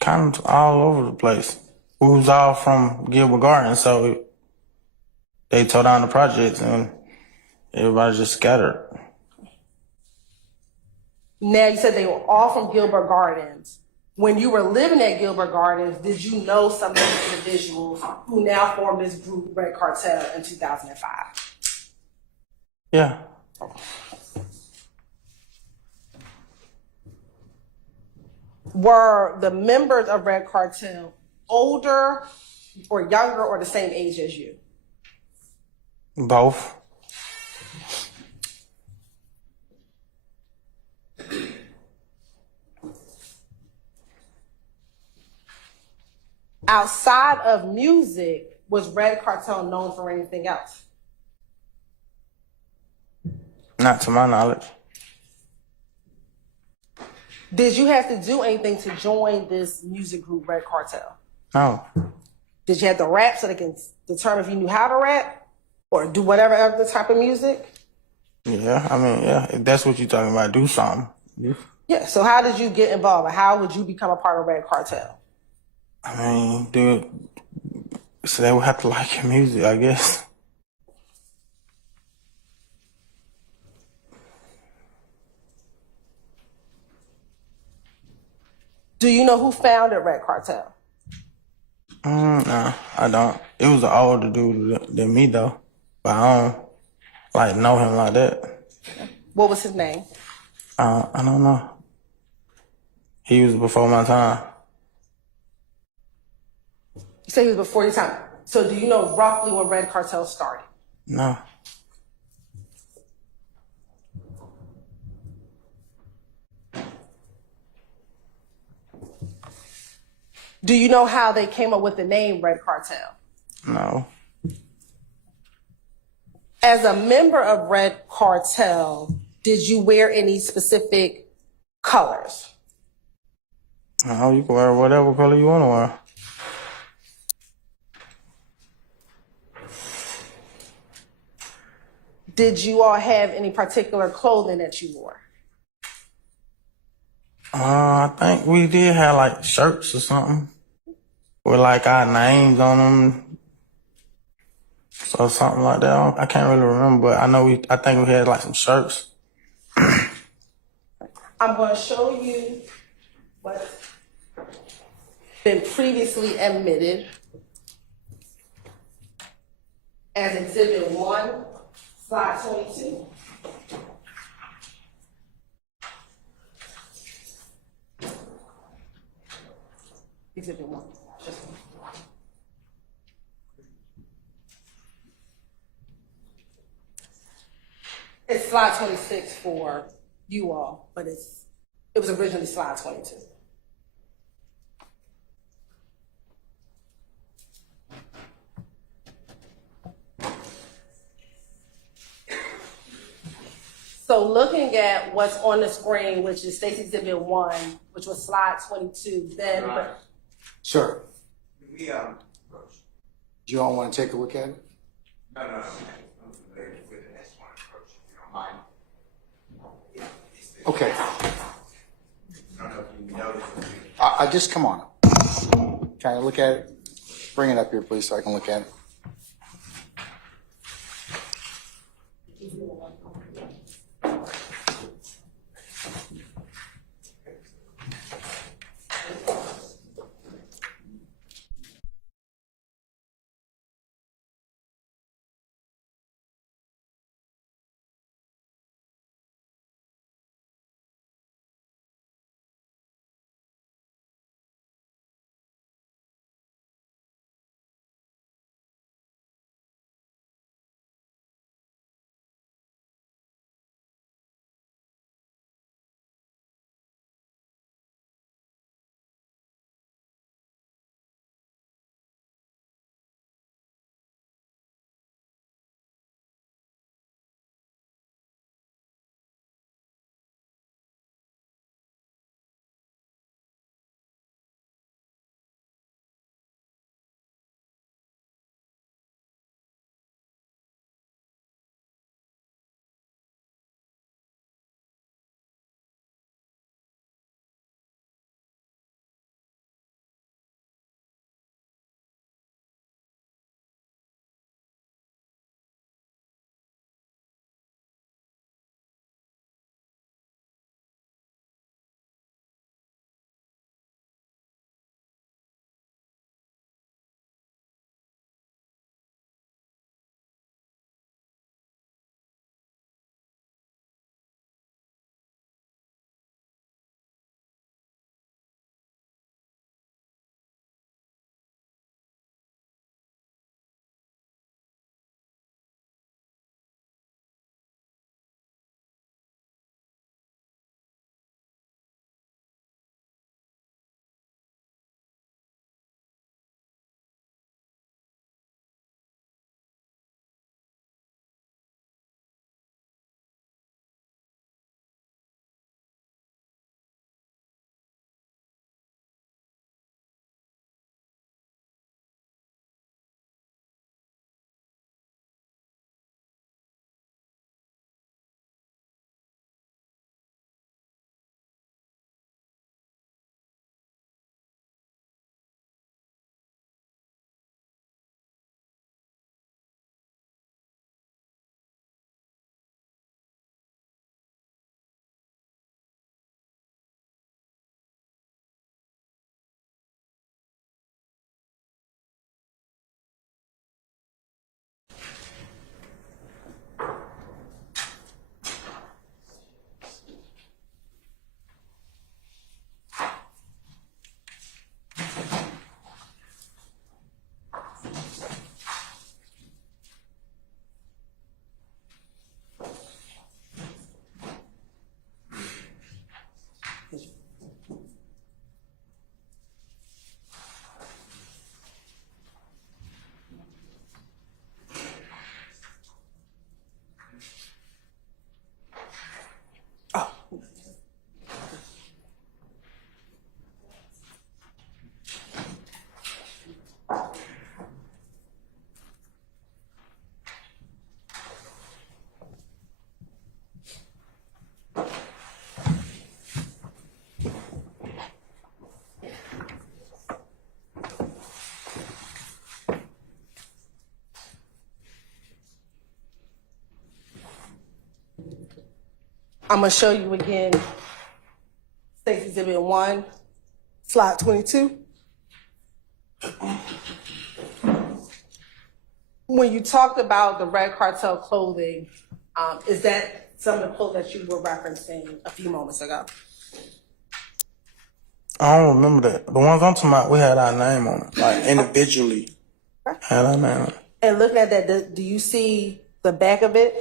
Kind of all over the place. We was all from Gilbert Gardens, so they tore down the projects and everybody just scattered. Now, you said they were all from Gilbert Gardens. When you were living at Gilbert Gardens, did you know some of these individuals who now form this group, Red Cartel, in 2005? Yeah. Were the members of Red Cartel older or younger or the same age as you? Both. Outside of music, was Red Cartel known for anything else? Not to my knowledge. Did you have to do anything to join this music group, Red Cartel? No. Did you have to rap so they can determine if you knew how to rap or do whatever other type of music? Yeah, I mean, yeah, if that's what you're talking about, do something. Yeah, so how did you get involved? How would you become a part of Red Cartel? I mean, dude, so they would have to like your music, I guess. Do you know who founded Red Cartel? Nah, I don't. It was an older dude than me, though. But I don't, know him like that. What was his name? I don't know. He was before my time. You say he was before your time. So do you know roughly when Red Cartel started? No. Do you know how they came up with the name Red Cartel? No. As a member of Red Cartel, did you wear any specific colors? No, you can wear whatever color you want to wear. Did you all have any particular clothing that you wore? I think we did have like shirts or something with like our names on them. So something like that. I can't really remember, but I think we had like some shirts. I'm going to show you what's been previously admitted as Exhibit 1, Slide 22. Exhibit 1. Just one. It's Slide 26 for you all, but it was originally Slide 22. So looking at what's on the screen, which is State's Exhibit 1, which was Slide 22, then Sir, We, do you all want to take a look at it? no, I'm familiar with an S1 approach, if you don't mind. Okay, I don't know if you noticed. I just, come on. Can I look at it? Bring it up here, please, so I can look at it. I'm gonna show you again, State's Exhibit 1, slide 22. When you talked about the red cartel clothing, is that some of the clothes that you were referencing a few moments ago? I don't remember that. The ones I'm talking about, we had our name on it, like individually had our name on it. And looking at that, do you see the back of it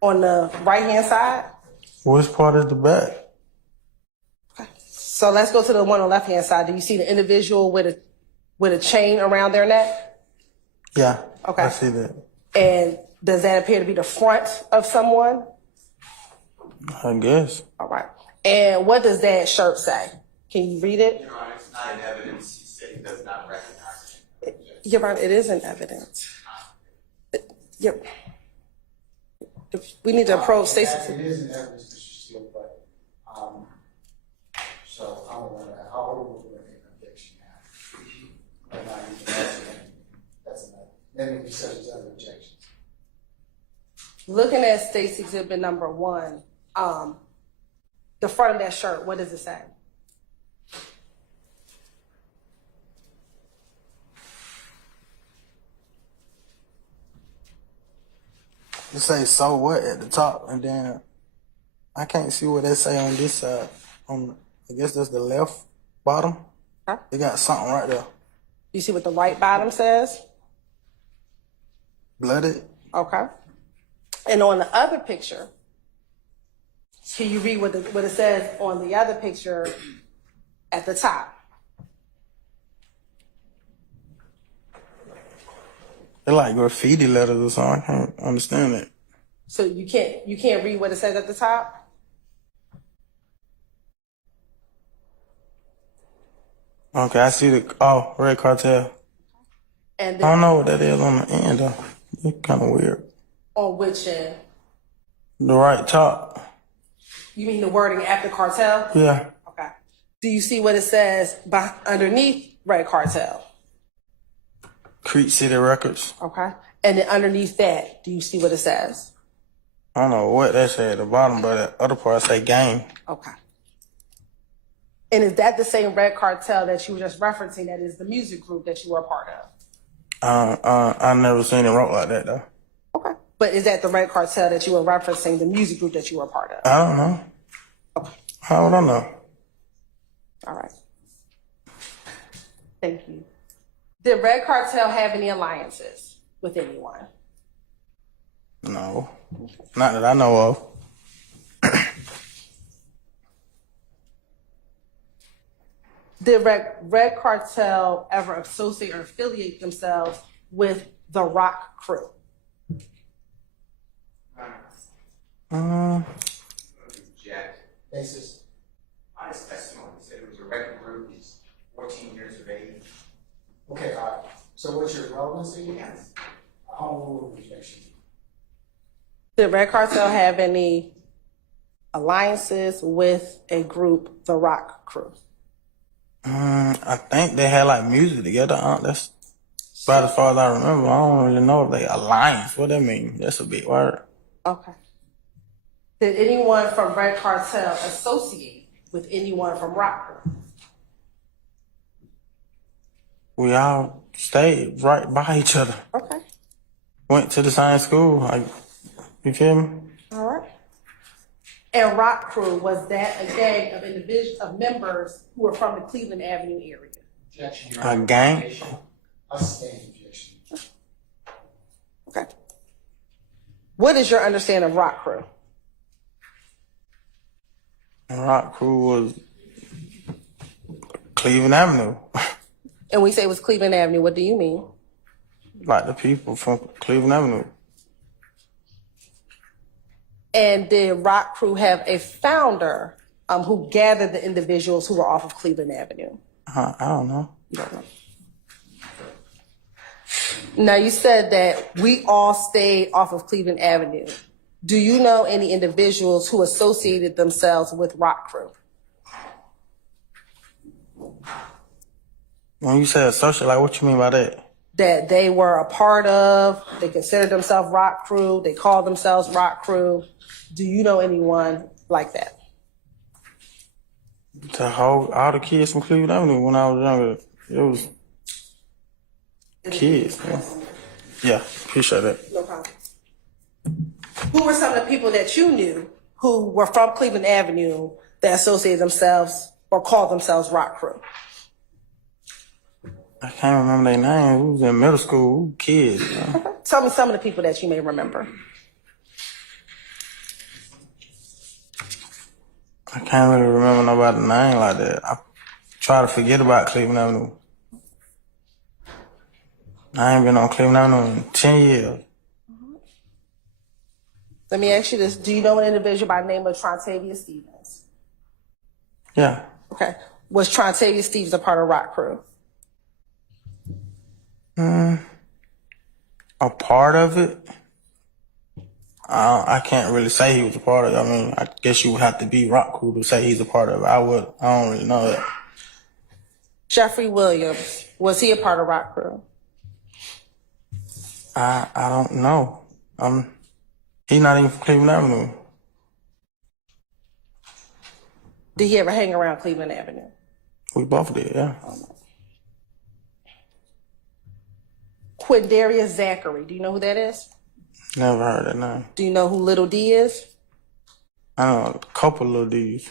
on the right-hand side? Which part is the back? So let's go to the one on the left-hand side. Do you see the individual with a chain around their neck? Yeah. Okay. I see that. And does that appear to be the front of someone? I guess. All right. And what does that shirt say? Can you read it? Your Honor, it's not in evidence. He said he does not recognize it. Your Honor, it is in evidence. Yep. We need to approach Stacey. It is in evidence, Mr. Steele, but, so I don't want to, I'll overrule an objection now. Right now, you can ask him. That's enough. Then if he says other objections. Looking at State's Exhibit number 1, the front of that shirt, what does it say? It say "so what" at the top, and then I can't see what they say on this side. I guess that's the left bottom. Huh? They got something right there. You see what the right bottom says? Blooded. Okay. And on the other picture, can you read what it says on the other picture at the top? They're like graffiti letters or something. I can't understand it. So you can't read what it says at the top? Okay, I see the red cartel. And I then don't know what that is on the end though. It's kind of weird. on which end? The right top. You mean the wording after cartel? Yeah. Okay. Do you see what it says underneath red cartel? Creek City Records. Okay. And then underneath that, do you see what it says? I don't know what that say at the bottom, but the other part say gang. Okay. And is that the same red cartel that you were just referencing that is the music group that you were a part of? I never seen it wrote like that though. Okay. But is that the red cartel that you were referencing, the music group that you were a part of? I don't know. Okay. How would I know? All right. Thank you. Did Red Cartel have any alliances with anyone? No. Not that I know of. Did Red Cartel ever associate or affiliate themselves with the Rock Crew? Jack. Basis. On his testimony, he said it was a record group. He's 14 years of age. Okay, all right. So what's your relevancy? I'll overrule the objection. Did Red Cartel have any alliances with a group, the Rock Crew? I think they had like music together. That's about as far as I remember. I don't really know if they alliance. What that mean? That's a big word. Okay. Did anyone from Red Cartel associate with anyone from Rock Crew? We all stayed right by each other. Okay. Went to the same school. Like, you feel me? All right. And Rock Crew, was that a gang of of members who were from the Cleveland Avenue area? Objection. A gang? I stand objection. Okay. What is your understanding of Rock Crew? Rock Crew was Cleveland Avenue. And we say it was Cleveland Avenue. What do you mean? Like the people from Cleveland Avenue. And did Rock Crew have a founder who gathered the individuals who were off of Cleveland Avenue? I don't know. You don't know. Now, you said that we all stayed off of Cleveland Avenue. Do you know any individuals who associated themselves with Rock Crew? When you say associate, like what you mean by that? That they were a part of, they considered themselves Rock Crew, they called themselves Rock Crew. Do you know anyone like that? All the kids from Cleveland Avenue when I was younger, it was kids. Yeah, appreciate that. No problem. Who were some of the people that you knew who were from Cleveland Avenue that associated themselves or called themselves Rock Crew? I can't remember their name. We was in middle school, kids. Tell me some of the people that you may remember. I can't really remember nobody's name like that. I try to forget about Cleveland Avenue. I ain't been on Cleveland Avenue in 10 years. Let me ask you this. Do you know an individual by the name of Trontavia Stevens? Yeah. Okay. Was Trontavia Stevens a part of Rock Crew? A part of it? I can't really say he was a part of it. I mean, I guess you would have to be Rock Crew to say he's a part of it. I don't really know that. Jeffrey Williams, was he a part of Rock Crew? I don't know. He's not even from Cleveland Avenue. Did he ever hang around Cleveland Avenue? We both did, yeah. Quindarius Zachary, do you know who that is? Never heard that name. Do you know who Little D is? I know a couple little D's.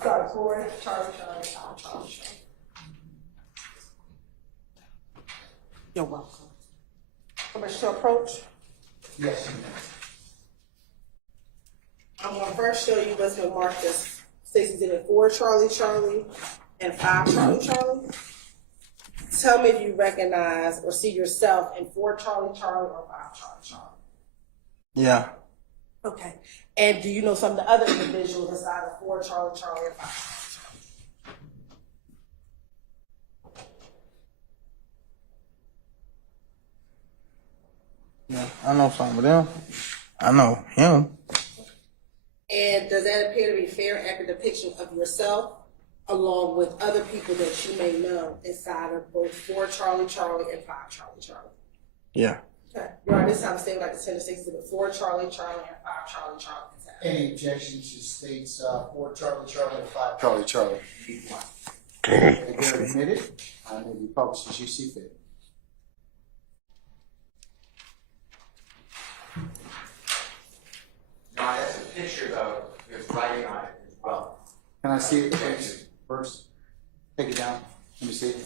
Sorry, Corey, Charlie. You're welcome. Permission to approach? Yes. I'm going to first show you what's been marked as 6 Exhibit 4 Charlie, and 5 Charlie. Tell me if you recognize or see yourself in 4 Charlie, or 5 Charlie. Yeah. Okay. And do you know some of the other individuals inside of 4 Charlie, and 5 Charlie? Yeah, I know some of them. I know him. And does that appear to be a fair, accurate depiction of yourself, along with other people that you may know inside of both 4 Charlie, and 5 Charlie? Yeah. Okay. Your Honor, this time I'm saying like the 10 to 6 Exhibit 4 Charlie, and 5 Charlie inside. Any objections to states 4 Charlie, and 5 Charlie? If they're admitted, may be published as you see fit. No, that's a picture though, there's writing on it as well. Can I see it please, first? Take it down. Let me see it.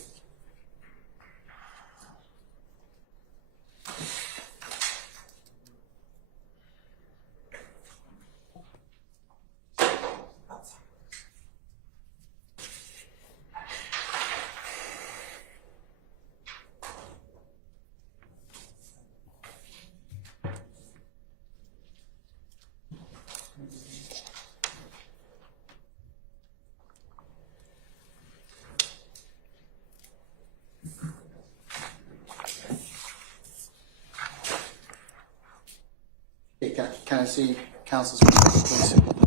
Okay, can I see counsel's perspective, please?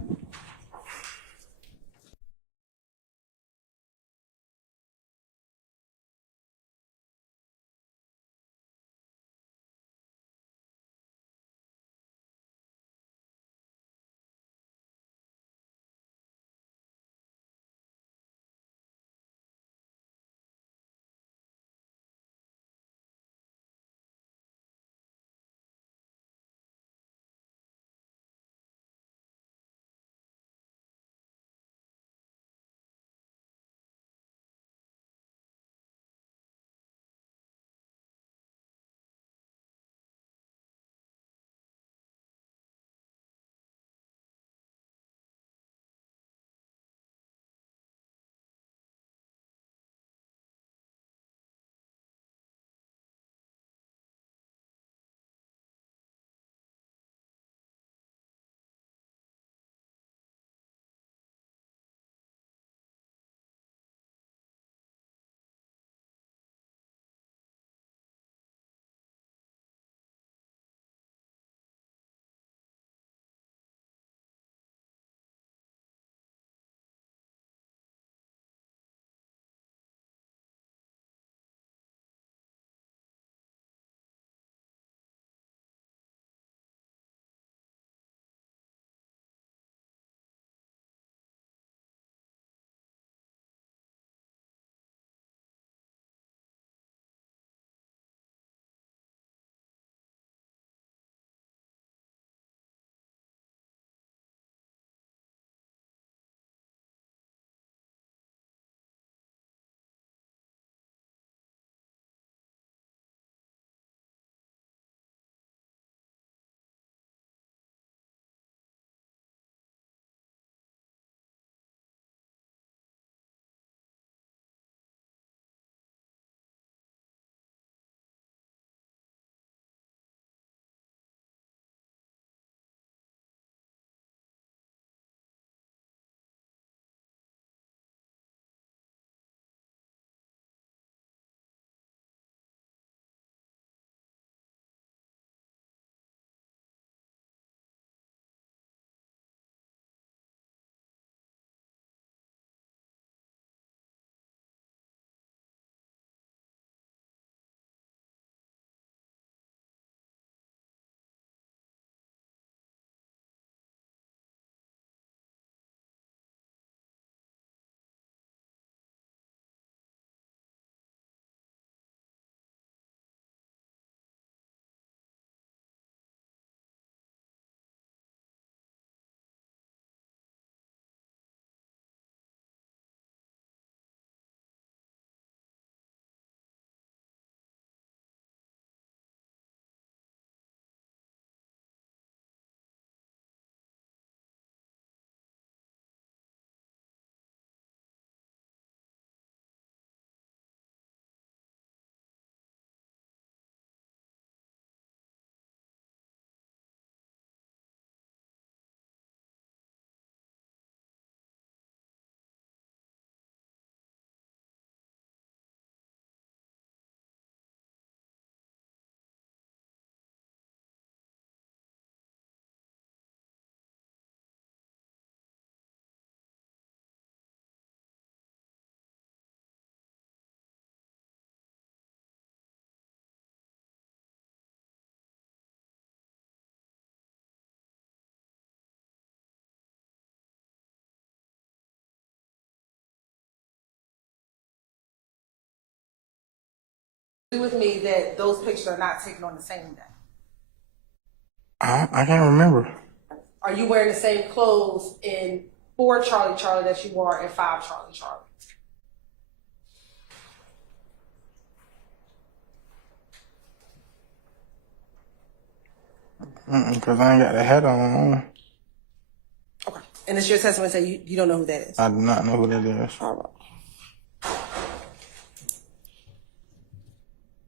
With me that those pictures are not taken on the same day. I can't remember. Are you wearing the same clothes in 4 Charlie Charlie that you wore in 5 Charlie Charlie? Because I ain't got the hat on. Okay. And it's your testimony say you don't know who that is? I do not know who that is. All right.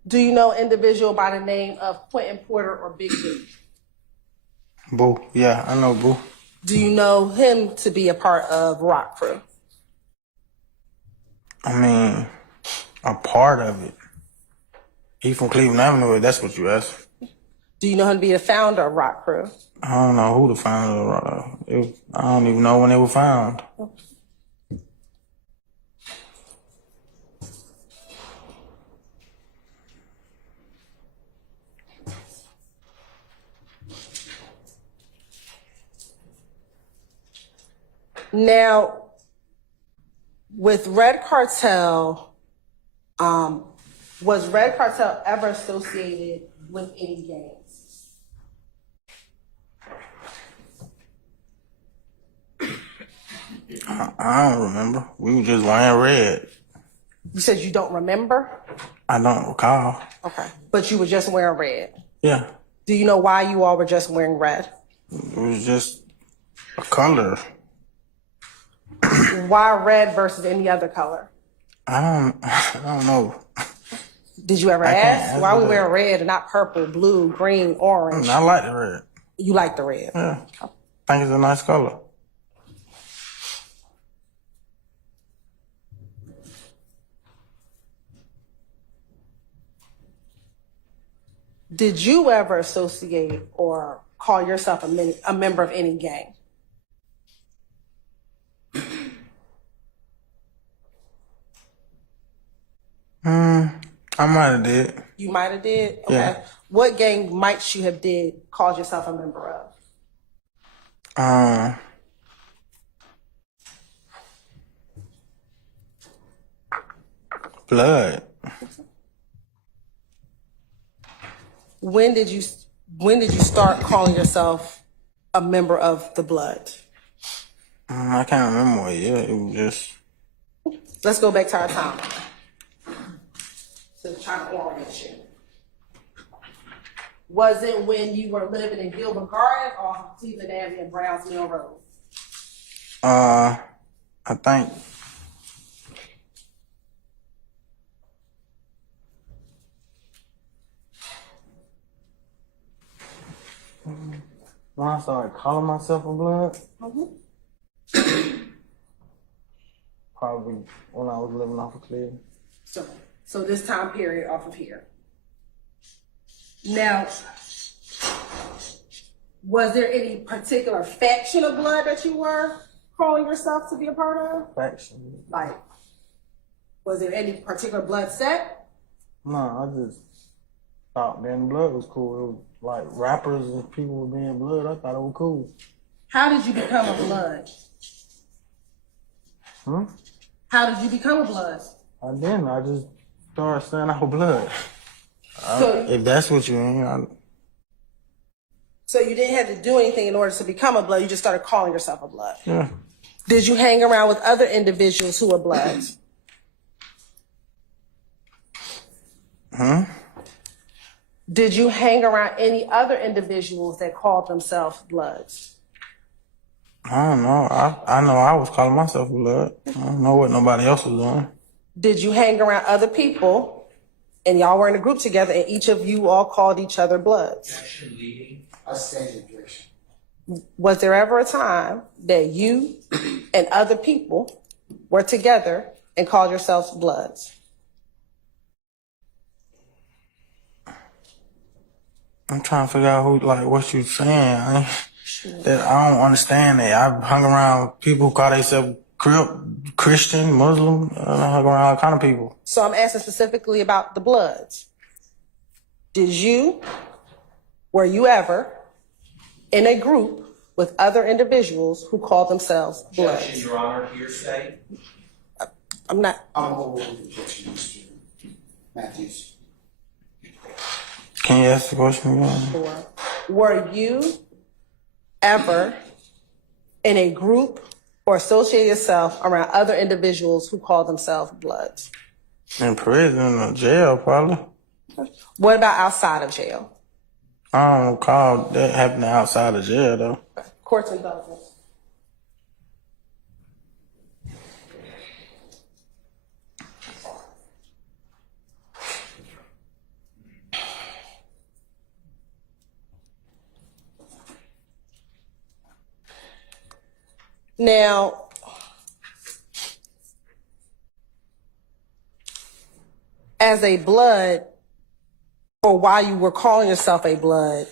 Do you know an individual by the name of Quentin Porter or Big Boo? Boo. Yeah, I know Boo. Do you know him to be a part of Rock Crew? I mean, a part of it. He from Cleveland Avenue, if that's what you asked. Do you know him to be the founder of Rock Crew? I don't know who the founder of I don't even know when they were found. Now, with Red Cartel, was Red Cartel ever associated with any gangs? I don't remember. We were just wearing red. You said you don't remember? I don't recall. Okay. But you were just wearing red. Yeah. Do you know why you all were just wearing red? It was just a color. Why red versus any other color? I don't know. Did you ever I can't ask answer why we that. wear red and not purple, blue, green, orange? I like the red. You like the red? Yeah. I think it's a nice color. Did you ever associate or call yourself a member of any gang? I might have did. You might have did? Okay. Yeah. What gang might you have did call yourself a member of? Blood. When did you start calling yourself a member of the Blood? I can't remember what year. It was just. Let's go back to our time. So trying to orient you. Was it when you were living in Gilbert Garden or Cleveland Avenue and Browns Mill Road? I think. When I started calling myself a blood, probably when I was living off of Cleveland. So this time period off of here. Now, was there any particular faction of Blood that you were calling yourself to be a part of? Faction? Like, was there any particular Blood sect? No, I just thought being blood was cool. It was like rappers and people were being blood. I thought it was cool. How did you become a Blood? How did you become a Blood? I didn't. I just started saying I was blood. So, If that's what you mean, so you didn't have to do anything in order to become a Blood. You just started calling yourself a Blood. yeah. Did you hang around with other individuals who were Bloods? Did you hang around any other individuals that called themselves Bloods? I don't know. I know I was calling myself blood. I don't know what nobody else was doing. Did you hang around other people and y'all were in a group together and each of you all called each other Bloods? I stand objection. Was there ever a time that you and other people were together and called yourselves Bloods? I'm trying to figure out what you saying. That I don't understand that. I've hung around people who call themselves Christian, Muslim. I hung around all kind of people. So I'm asking specifically about the Bloods. Were you ever in a group with other individuals who called themselves Bloods? Objection, Your Honor, hearsay. I'm not. I'll hold the objection, Mr. Matthews. Can you ask the question again? Sure. Were you ever in a group or associate yourself around other individuals who call themselves Bloods? In prison or jail, probably. What about outside of jail? I don't recall that happening outside of jail, though. Court's indulgence. Now, as a Blood, or while you were calling yourself a Blood,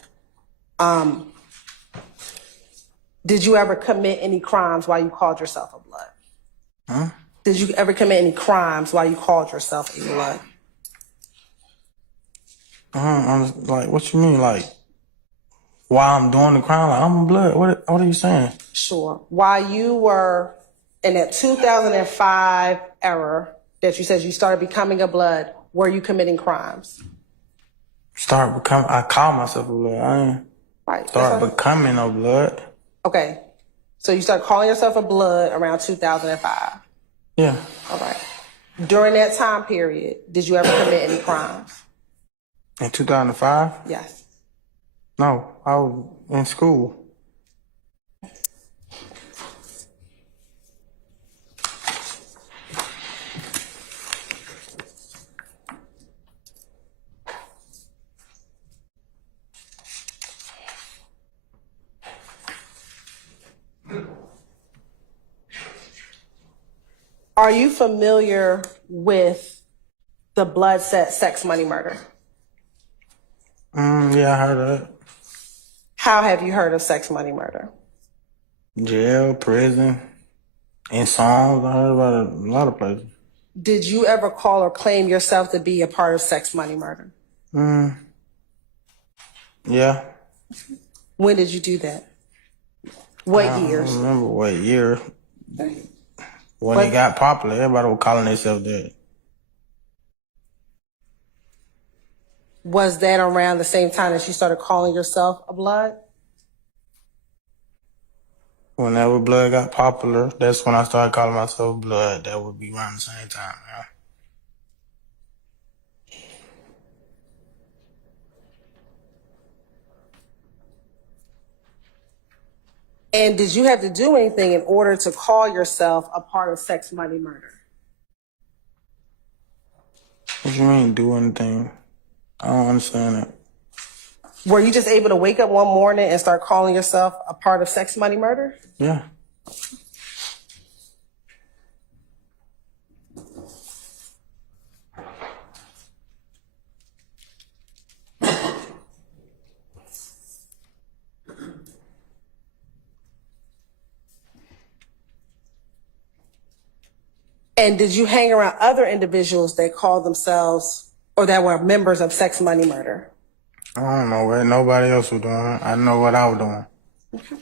did you ever commit any crimes while you called yourself a Blood? Huh? Did you ever commit any crimes while you called yourself a Blood? I'm like, what you mean, like, while I'm doing the crime, like, I'm a Blood? What are you saying? Sure. While you were in that 2005 era that you said you started becoming a Blood, were you committing crimes? I call myself a Blood. I ain't Right. start becoming a Blood. Okay. So you started calling yourself a Blood around 2005. Yeah. All right. During that time period, did you ever commit any crimes? In 2005? Yes. No, I was in school. Are you familiar with the Blood Set sex money murder? Yeah, I heard of it. How have you heard of sex money murder? Jail, prison, in songs. I heard about it a lot of places. Did you ever call or claim yourself to be a part of sex money murder? Yeah. When did you do that? What years? I don't remember what year. When it got popular, everybody was calling themselves that. Was that around the same time that you started calling yourself a Blood? Whenever Blood got popular, that's when I started calling myself Blood. That would be around the same time, yeah. And did you have to do anything in order to call yourself a part of sex money murder? What you mean, do anything? I don't understand it. Were you just able to wake up one morning and start calling yourself a part of sex money murder? Yeah. And did you hang around other individuals that called themselves or that were members of sex money murder? I don't know what nobody else was doing. I know what I was doing. Okay.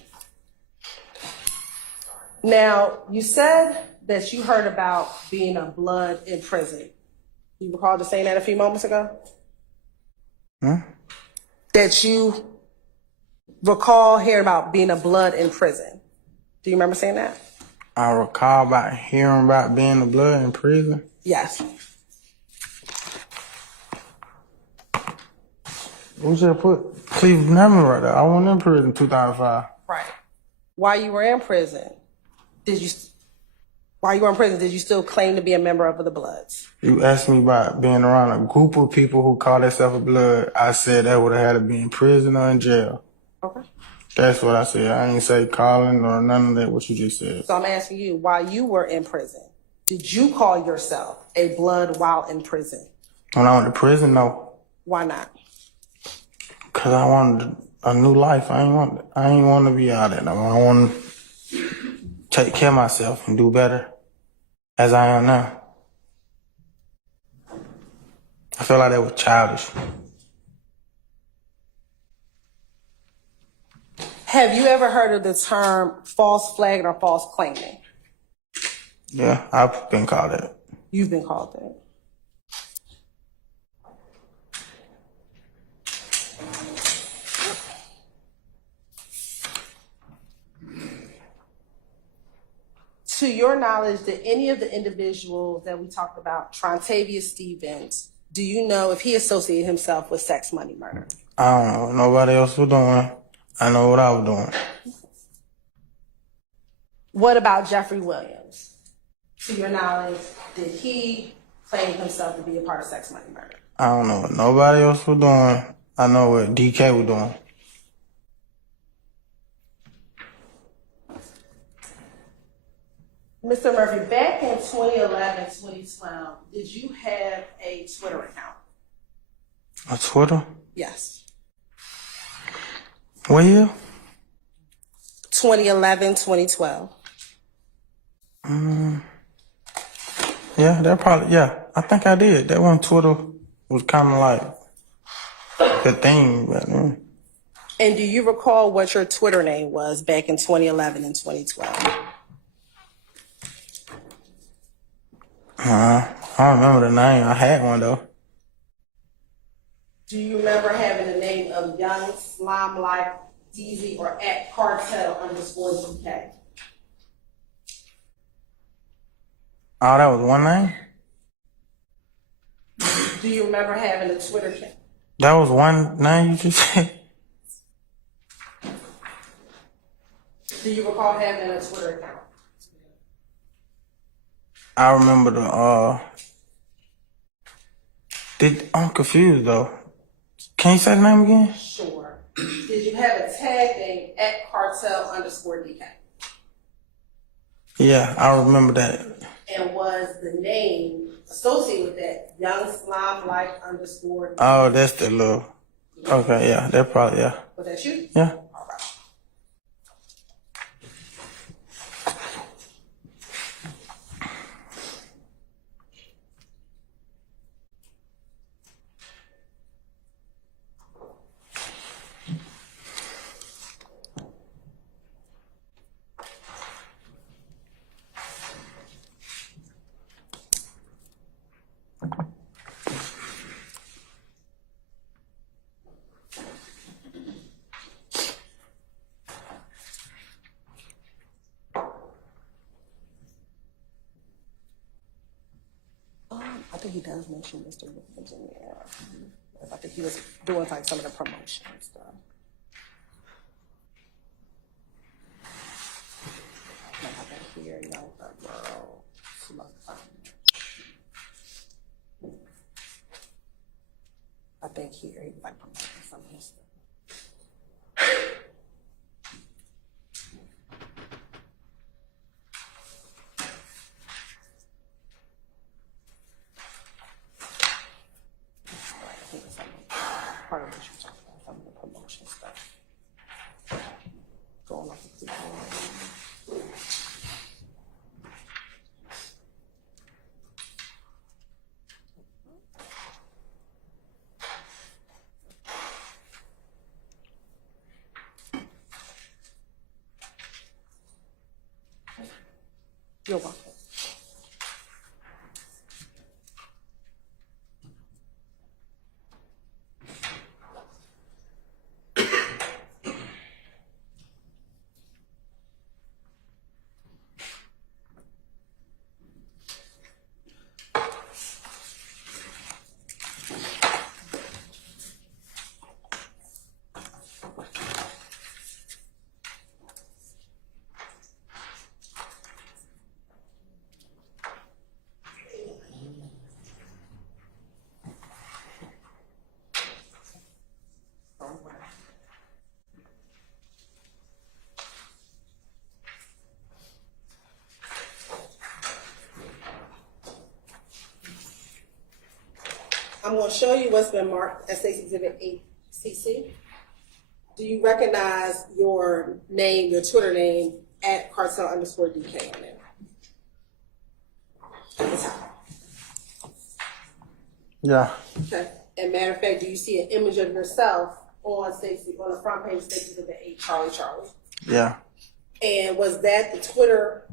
Now, you said that you heard about being a Blood in prison. You recall just saying that a few moments ago? That you recall hearing about being a Blood in prison. Do you remember saying that? I recall about hearing about being a Blood in prison. Yes. We should put Cleveland Avenue right there. I went in prison in 2005. Right. While you were in prison, did you still claim to be a member of the Bloods? You asked me about being around a group of people who call themselves a Blood. I said that would have had to be in prison or in jail. Okay. That's what I said. I ain't say calling or none of that, what you just said. So I'm asking you, while you were in prison, did you call yourself a Blood while in prison? When I went to prison, no. Why not? Because I wanted a new life. I ain't want to be out there. No. I want to take care of myself and do better as I am now. I feel like that was childish. Have you ever heard of the term false flagging or false claiming? Yeah, I've been called that. You've been called that. To your knowledge, did any of the individuals that we talked about, Trontavious Stevens, do you know if he associated himself with sex, money, murder? I don't know what nobody else was doing. I know what I was doing. What about Jeffrey Williams? To your knowledge, did he claim himself to be a part of sex, money, murder? I don't know what nobody else was doing. I know what DK was doing. Mr. Murphy, back in 2011, 2012, did you have a Twitter account? A Twitter? Yes. What year? 2011, 2012. Yeah, that probably, yeah. I think I did. That one Twitter was kind of like the thing back then. And do you recall what your Twitter name was back in 2011 and 2012? I don't remember the name. I had one though. Do you remember having the name of Young Slime Like DZ or at Cartel _ DK? Oh, that was one name? Do you remember having a Twitter account? That was one name you just said? Do you recall having a Twitter account? I remember I'm confused though. Can you say the name again? Sure. Did you have a tag name at Cartel _ DK? Yeah, I remember that. And was the name associated with that Young Slime Like _ Oh, that's the little. Okay, yeah, that probably, yeah. Was that you? Yeah. All right. I think he does mention Mr. Williams in there. I think he was doing like some of the promotion and stuff. Like I think here, girl. I think here he was like promoting some of his stuff. Part of what you talked about, some of the promotion stuff. Going off the You're welcome. I'm going to show you what's been marked as State's Exhibit 8CC. Do you recognize your name, your Twitter name, at Cartel _ DK on there? At the top. Yeah. Okay. And matter of fact, do you see an image of yourself on the front page of State's Exhibit 8, Charlie? Yeah. And was that the Twitter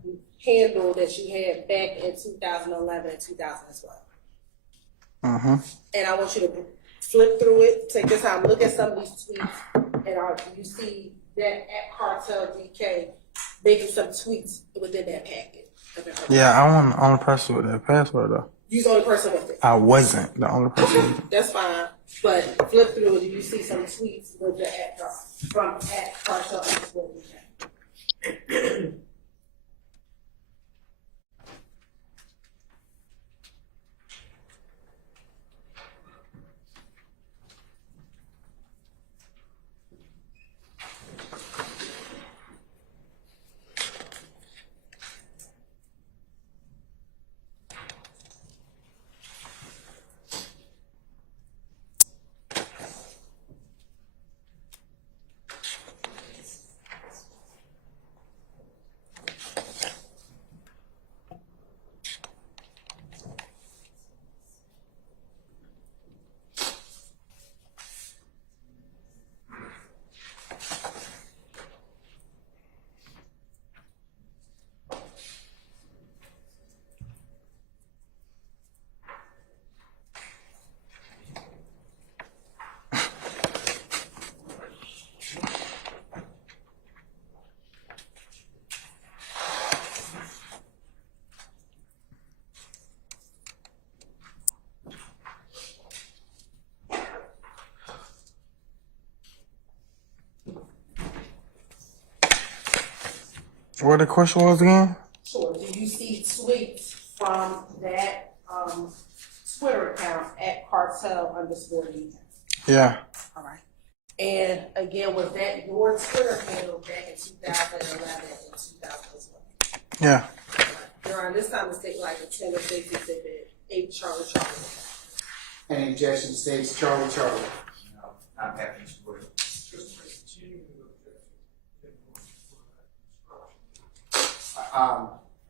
handle that you had back in 2011 and 2012? Mm-hmm. And I want you to flip through it, take your time, look at some of these tweets, and you see that at Cartel DK making some tweets within that packet. Yeah, I wasn't the only person with that password though. You was the only person with it. I wasn't the only person with it. That's fine. But flip through, do you see some tweets with the from @cartel_? What the question was again? Sure. Do you see tweets from that Twitter account @cartel_DK? Yeah. All right. And again, was that your Twitter handle back in 2011 and 2012? Yeah. During this time, it's like a 10 or 6 exhibit 8 Charlie Charlie. Any objection states Charlie. No, I'm happy to support it.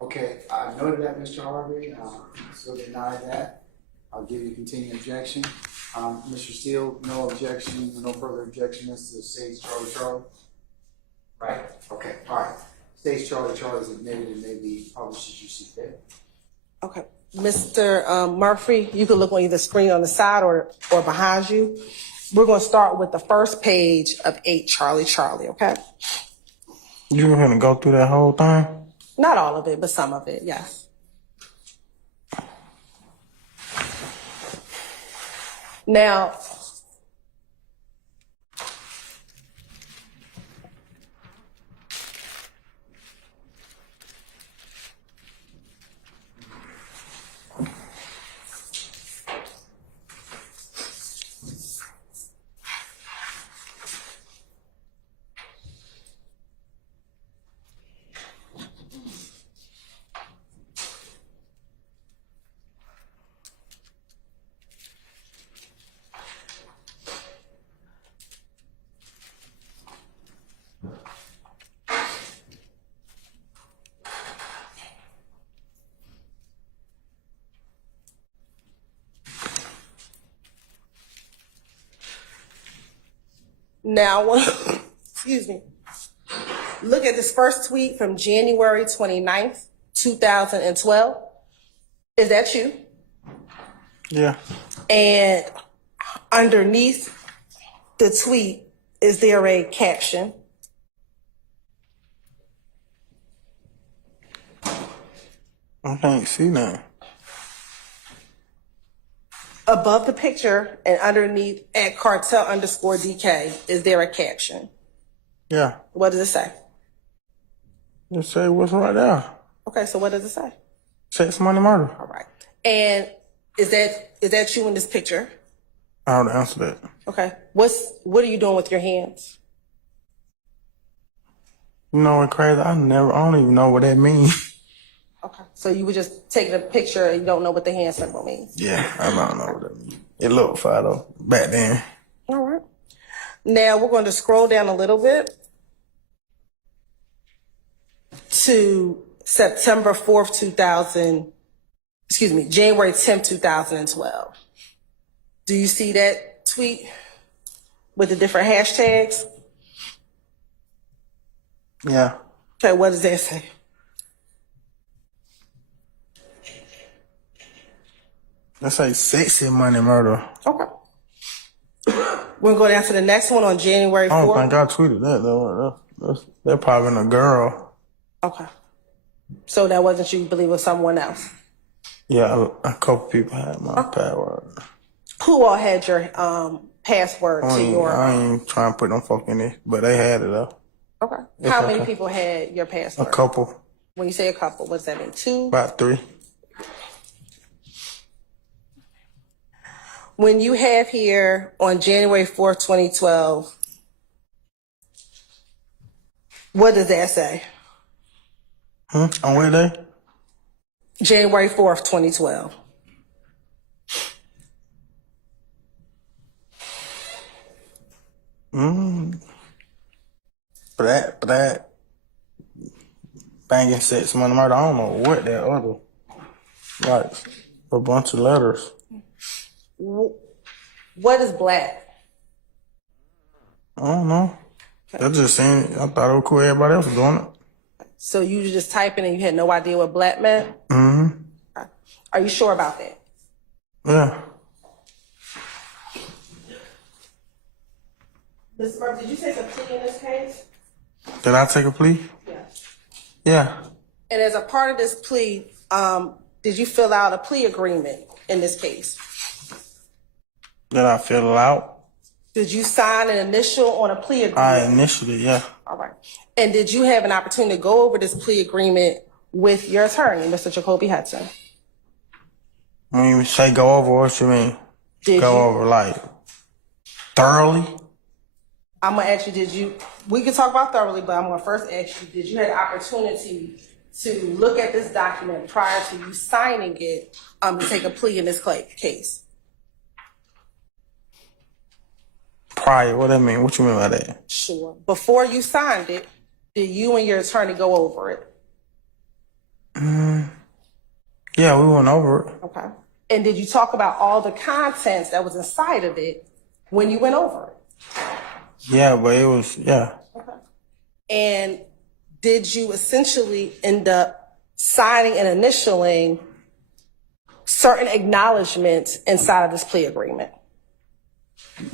Okay, I noted that, Mr. Harvey, so deny that. I'll give you continued objection. Mr. Steele, no objection, no further objection, this states Charlie. Right. Okay, all right. States Charlie is admitted and may be published as you see fit. Okay. Mr. Murphy, you can look on either screen on the side or behind you. We're going to start with the first page of 8 Charlie, okay? You were gonna go through that whole thing? Not all of it, but some of it, yes. Now, excuse me. Look at this first tweet from January 29th, 2012. Is that you? Yeah. And underneath the tweet, is there a caption? I can't see that. Above the picture and underneath @cartel_DK, is there a caption? Yeah. What does it say? Just say what's right there. Okay, so what does it say? Sex, money, murder. All right. And is that you in this picture? I would answer that. Okay. What are you doing with your hands? You know what crazy? I don't even know what that means. Okay. So you were just taking a picture and you don't know what the hand symbol means? Yeah, I don't know what that means. It looked fire though, back then. All right. Now we're going to scroll down a little bit to September 4th, January 10th, 2012. Do you see that tweet with the different hashtags? Yeah. Okay, what does that say? Let's say sexy, money, murder. Okay. We'll go down to the next one on January 4th. I don't think I tweeted that though. They're probably a girl. Okay. So that wasn't you, believe it was someone else. Yeah, a couple people had my password. Who all had your password to your? I ain't trying to put them folk in there, but they had it though. Okay. It's How many okay. people had your A password? couple, When you say a couple, what does that mean? 2? about 3. When you have here on January 4th, 2012, what does that say? On what day? January 4th, 2012. For that banging sex money murder, I don't know what that other, like, a bunch of letters. What is black? I don't know. I just seen it. I thought it was cool. Everybody else was doing it. So you were just typing and you had no idea what black meant? Mm-hmm. Are you sure about that? Yeah. Ms. Murphy, did you take a plea in this case? Did I take a plea? Yes. Yeah. And as a part of this plea, did you fill out a plea agreement in this case? Did I fill it out? Did you sign an initial on a plea agreement? I initially, yeah. All right. And did you have an opportunity to go over this plea agreement with your attorney, Mr. Jacoby Hudson? When you say go over, what you mean? Did Go you? over, like, thoroughly? I'm going to ask you, we can talk about thoroughly, but I'm going to first ask you, did you have the opportunity to look at this document prior to you signing it to take a plea in this case? Prior, what that mean? What you mean by that? Sure. Before you signed it, did you and your attorney go over it? Yeah, we went over it. Okay. And did you talk about all the contents that was inside of it when you went over it? Yeah, but it was, yeah. Okay. And did you essentially end up signing and initialing certain acknowledgments inside of this plea agreement?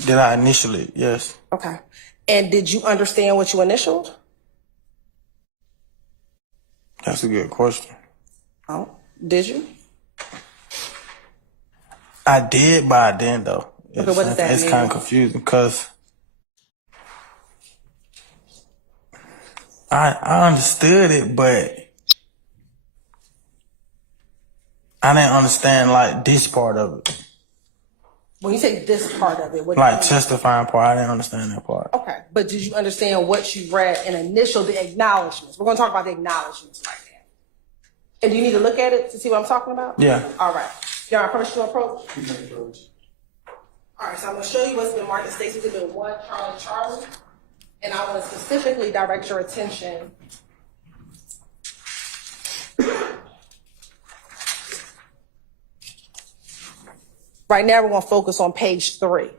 Did I initially? Yes. Okay. And did you understand what you initialed? That's a good question. Oh, did you? I did, but I didn't though. Okay, what does that It's mean? kind of confusing because I understood it, but I didn't understand like this part of it. When you say this part of it, what do Like you mean? testifying part, I didn't understand that part. Okay, but did you understand what you read and initial the acknowledgments? We're going to talk about the acknowledgments right now. And do you need to look at it to see what I'm talking about? Yeah. All right. Y'all are permission to approach? All right, so I'm going to show you what's been marked as Stacy Exhibit 1, Charlie. And I want to specifically direct your attention right now. We're going to focus on page 3.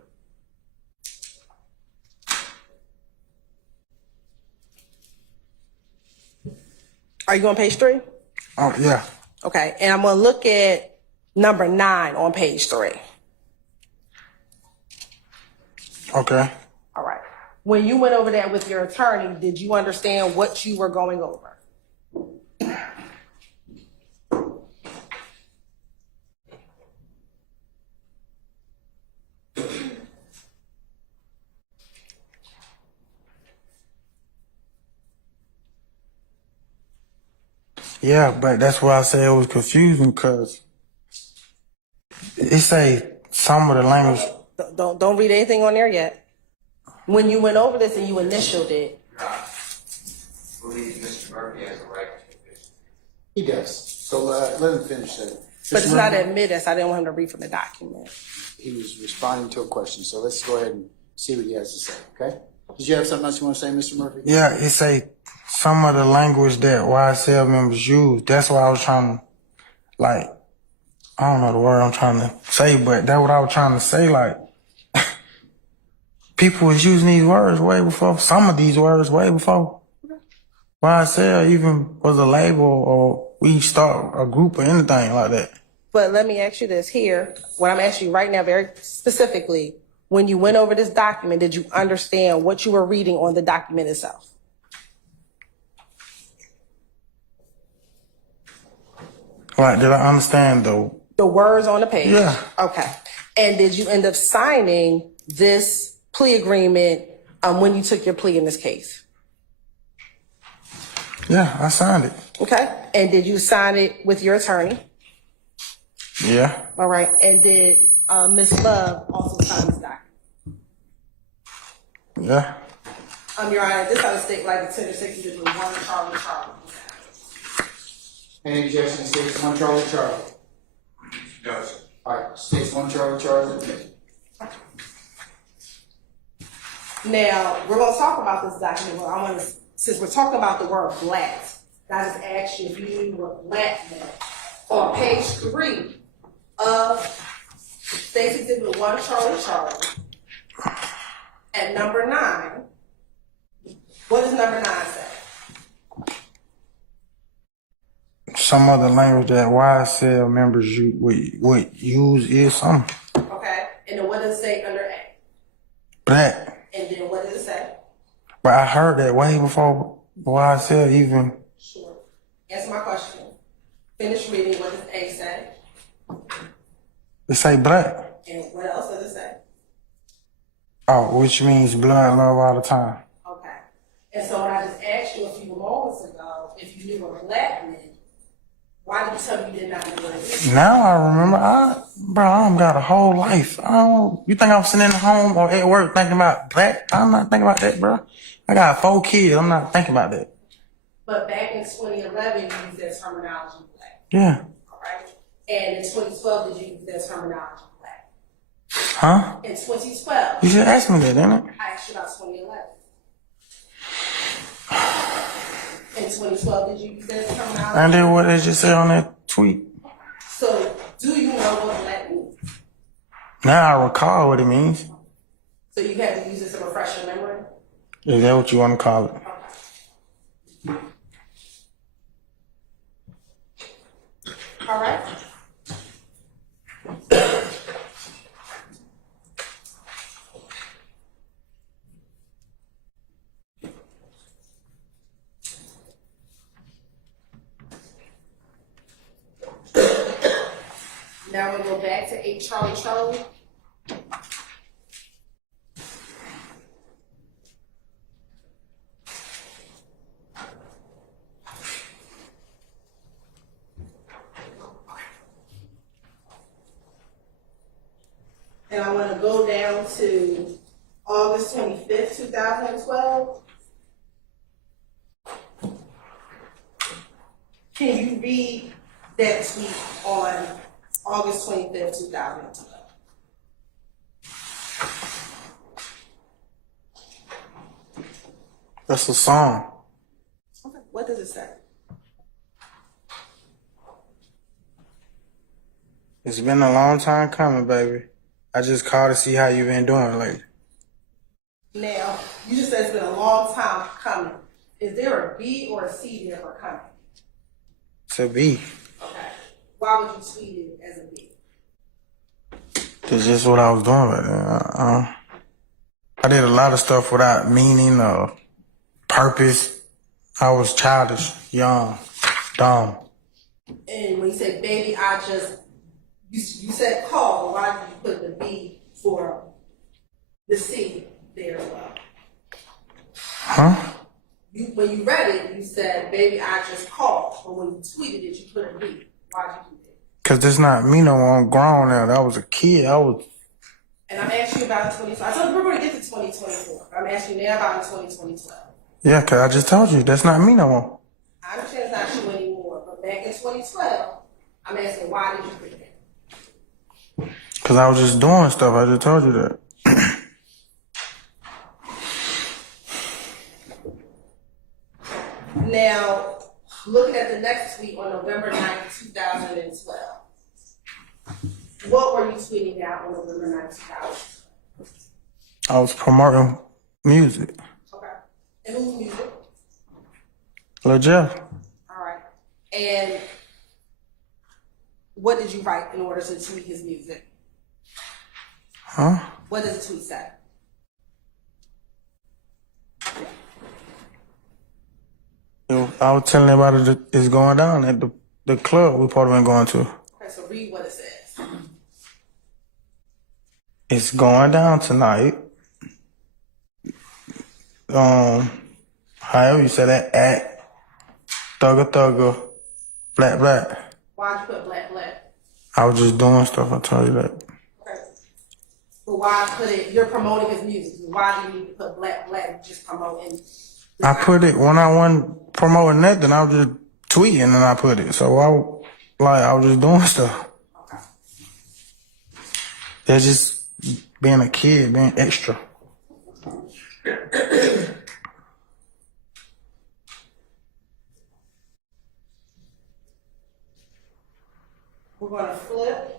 Are you on page 3? Oh yeah. Okay, and I'm going to look at number 9 on page 3. Okay. All right. When you went over that with your attorney, did you understand what you were going over? Yeah, but that's why I say it was confusing because it say some of the language. Don't read anything on there yet. When you went over this and you initialed it, I believe Mr. Murphy has a right to this. He does. So let him finish that. but it's not admitted, so I didn't want him to read from the document. He was responding to a question, so let's go ahead and see what he has to say, okay? Did you have something else you want to say, Mr. Murphy? Yeah, it say some of the language that YSL members use. That's what I was trying to, like, I don't know the word I'm trying to say, but that's what I was trying to say. Like, people was using these words way before, some of these words way before YSL even was a label or we start a group or anything like that. But let me ask you this here. What I'm asking you right now, very specifically, when you went over this document, did you understand what you were reading on the document itself? Like, did I understand The words on the page? Yeah. Okay. And did you end up signing this plea agreement when you took your plea in this case? Yeah, I signed it. Okay. And did you sign it with your attorney? Yeah. All right. And did Ms. Love also sign this document? Yeah. Your Honor, this out of state like the 10-6 1 Charlie. Any objection, states 1 Charlie Charlie? No, sir. All right, states 1 Charlie Charlie. Now, we're going to talk about this document, but I want to, since we're talking about the word black, I just asked you if you knew what black meant. On page 3 of State's Exhibit 1 Charlie, at number 9, what does number 9 say? Some other language that YSL members would use is something. Okay, and then what does it say under A? Black. And then what does it say? But I heard that way before YSL even. Sure. Answer my question. Finish reading. What does A say? It say black. And what else does it say? Oh, which means blood love all the time. Okay. And so when I just asked you a few moments ago if you knew what black meant, why did you tell me you did not know what it is? Now I remember. I got a whole life. You think I'm sitting at home or at work thinking about black? I'm not thinking about that, bro. I got 4 kids. I'm not thinking about that. But back in 2011, you used that terminology black. Yeah. All right. And in 2012, did you use that terminology black? Huh? In 2012. You should ask me that, didn't it? I asked you about 2011. In 2012, did you use that terminology? And then what they just said on that tweet. So, do you know what black means? Now I recall what it means. So you had to use this to refresh your memory? Is that what you want to call it? All right. Now we go back to 8 Charlie. And I want to go down to August 25th, 2012. Can you read that tweet on August 25th, 2012? That's a song. Okay, what does it say? It's been a long time coming, baby. I just called to see how you been doing lately. Now, you just said it's been a long time coming. Is there a B or a C there for coming? To be. Okay. Why would you tweet it as a B? That's just what I was doing right there. I did a lot of stuff without meaning or purpose. I was childish, young, dumb. And when you said baby, you said call, why did you put the B for the C there as well? Huh? When you read it, you said, baby, I just called. But when you tweeted it, you put a B. Why'd you do that? Because that's not me no more. I'm grown now. That was a kid. And I'm asking you about 2012. I told you we're going to get to 2024. I'm asking you now about 2012. Yeah, because I just told you. That's not me no more. I understand it's not you anymore. But back in 2012, I'm asking, why did you put that? Because I was just doing stuff. I just told you that. Now, looking at the next tweet on November 9th, 2012, what were you tweeting out on November 9th, 2012? I was promoting music. Okay. And whose music? Lil Jeff. All right. And what did you write in order to tweet his music? Huh? What does the tweet say? I was telling everybody that it's going down at the The club we probably been going to. Okay, so read what it says. It's going down tonight. However you say that, at thugger, black. Why'd you put black, black? I was just doing stuff, I told you that. Okay. But why put it, you're promoting his music. Why do you need to put black, black, just promoting? I put it, when I wasn't promoting nothing, I was just tweeting and I put it. So I was just doing stuff. Okay. It's just being a kid, being extra. We're gonna flip.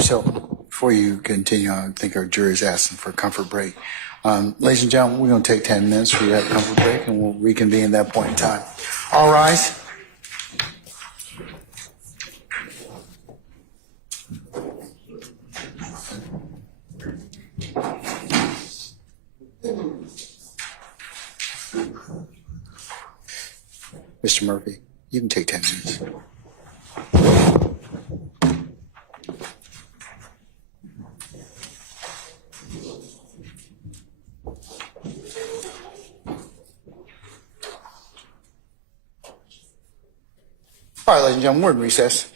So before you continue, I think our jury's asking for a comfort break. Ladies and gentlemen, we're going to take 10 minutes for that comfort break, and we'll reconvene at that point in time. All rise. Mr. Murphy, you can take 10 minutes. All right, ladies and gentlemen, we're in recess.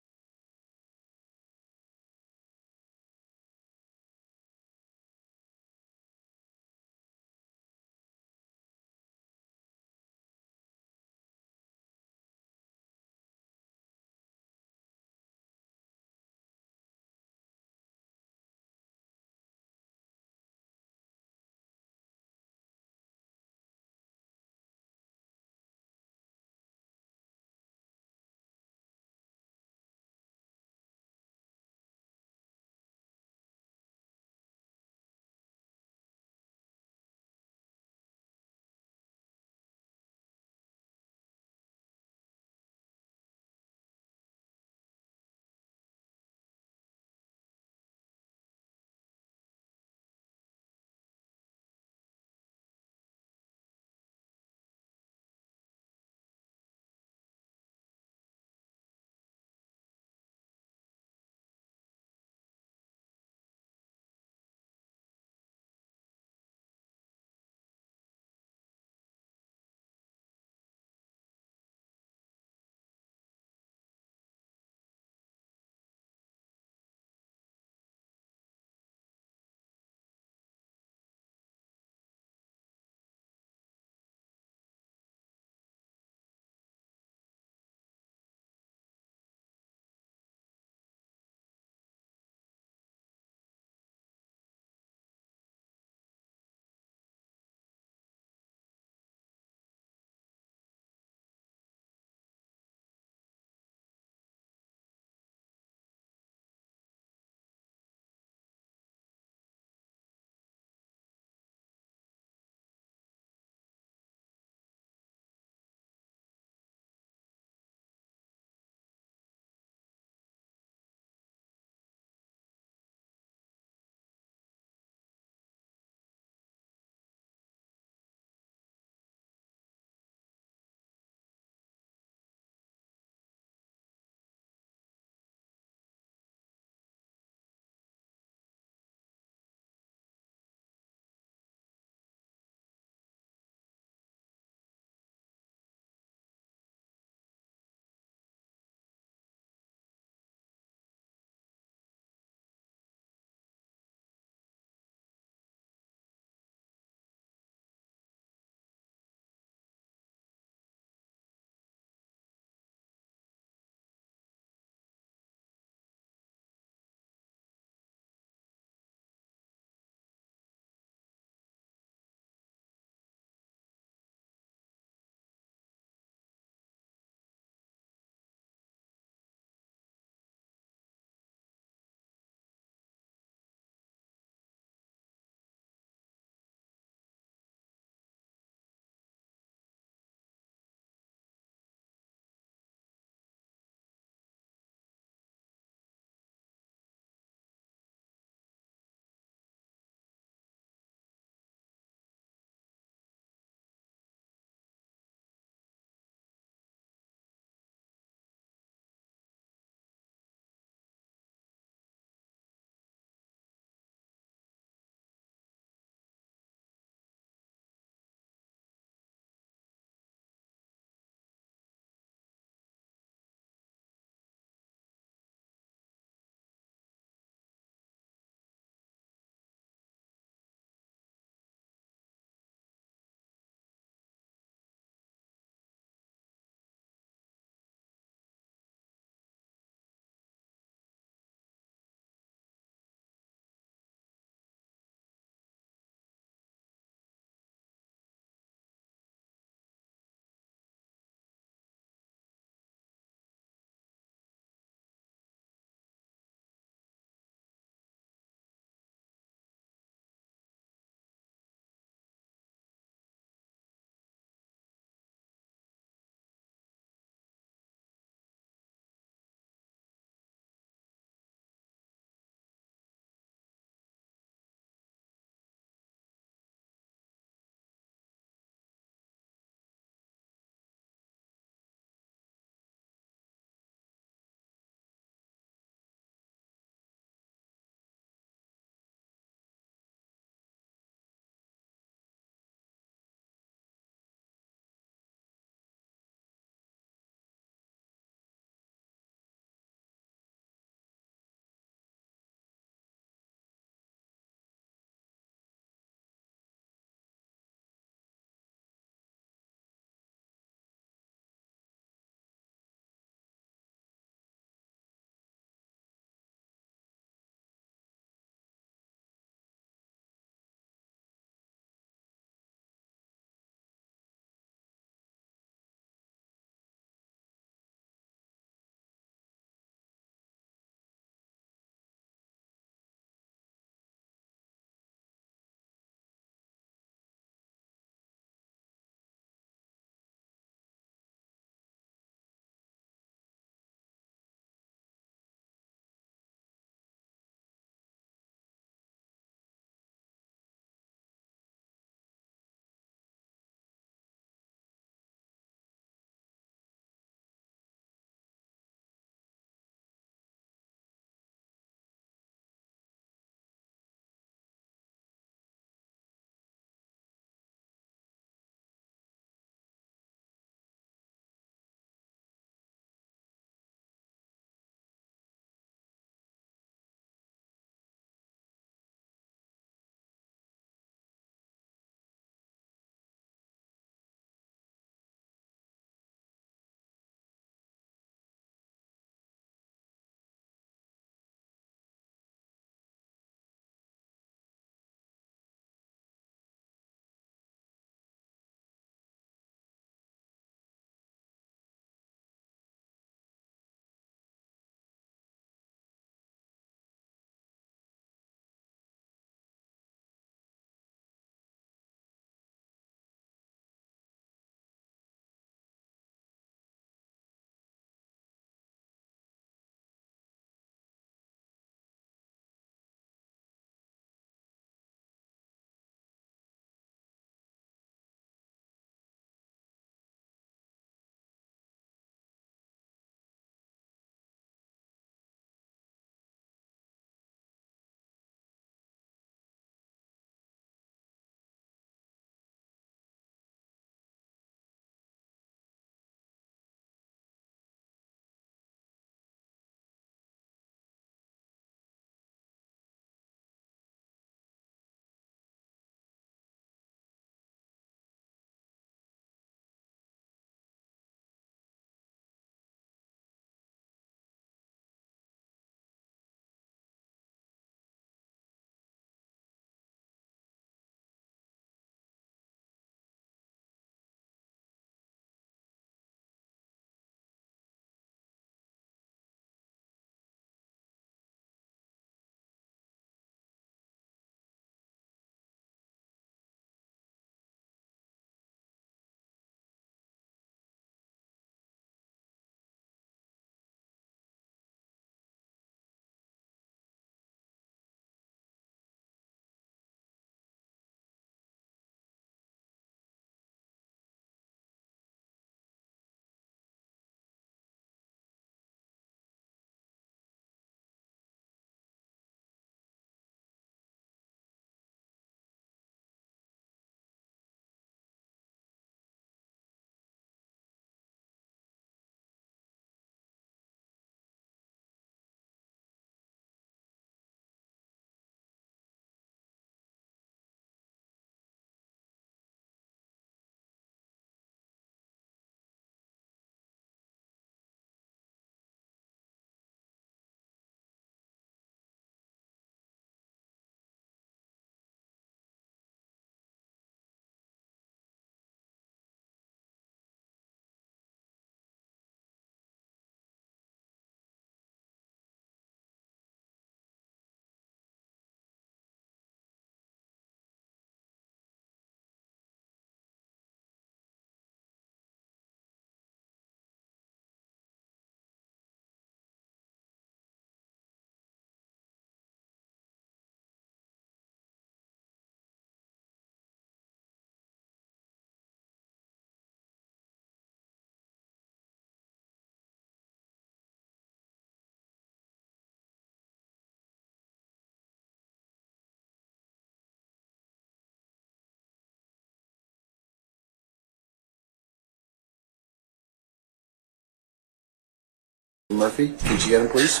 Murphy. Could you get him, please?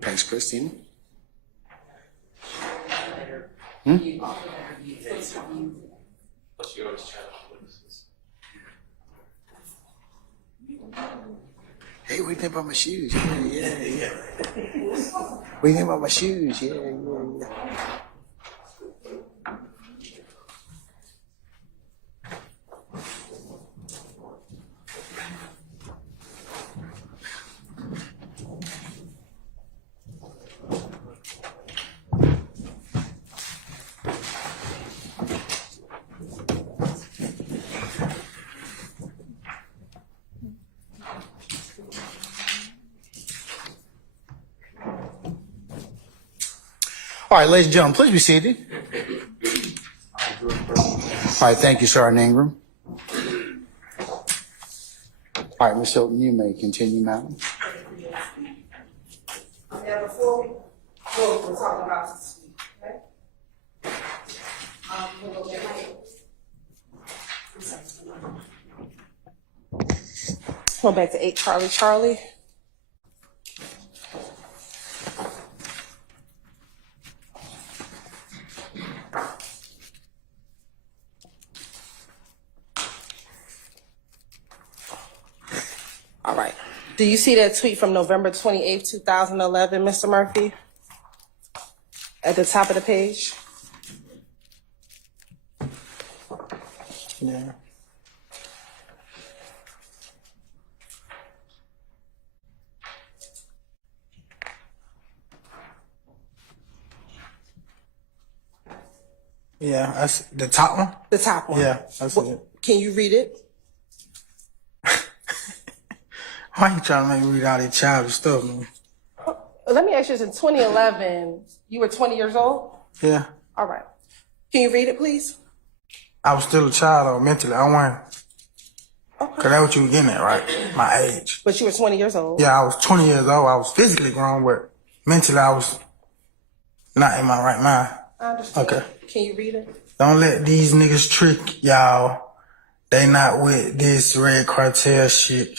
Thanks, Christina. Hey, what do you think about my shoes? Yeah. What do you think about my shoes? Yeah. All right, ladies and gentlemen, please be seated. All right, thank you, Sergeant Ingram. All right, Ms. Hilton, you may continue, madam. Now, before we go, we're talking about this week, okay? We'll go back. Go back to 8 Charlie. All right. Do you see that tweet from November 28th, 2011, Mr. Murphy? At the top of the page? Yeah. Yeah, that's the top one. The top one. Yeah, that's it. Can you read it? Why you trying to make me read all that childish stuff, man? Let me ask you this. In 2011, you were 20 years old? Yeah, All right. Can you read it, please? I was still a child though, mentally. I wasn't. Okay. Cause that's what you were getting at, right? My age. But you were 20 years old? Yeah, I was 20 years old. I was physically grown, but mentally I was not in my right mind. I understand. Okay. Can you read it? Don't let these niggas trick y'all. They not with this red cartel shit.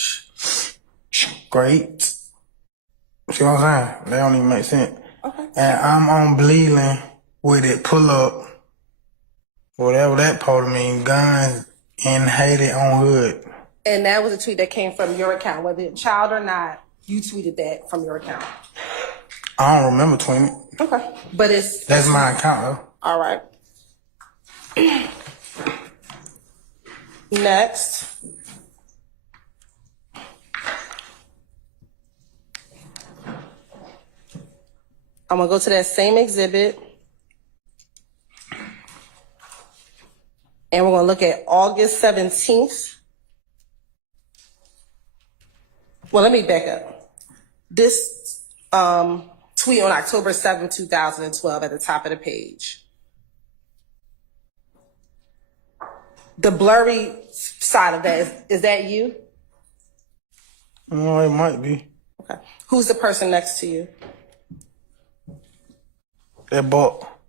Great. See what I'm saying? They don't even make sense. Okay. And I'm on bleeding with it, pull up, whatever that supposed to mean, guns and hate it on hood. And that was a tweet that came from your account, whether it's child or not, you tweeted that from your account. I don't remember tweeting it. Okay. But it's... That's my account though. All right. Next. I'm going to go to that same exhibit. And we're going to look at August 17th. Well, let me back up. This tweet on October 7th, 2012 at the top of the page. The blurry side of that, is that you? Oh, it might be. Okay. Who's the person next to you? That Buck.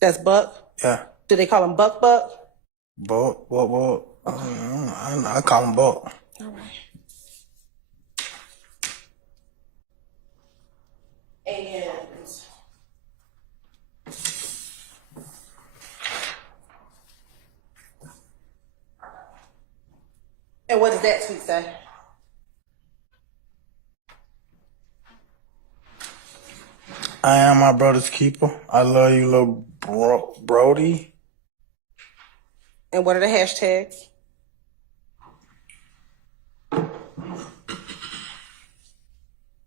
That's Buck? Yeah. Do they call him Buck? Buck. Okay. I call him Buck. All right. And what does that tweet say? I am my brother's keeper. I love you, little Brody. And what are the hashtags?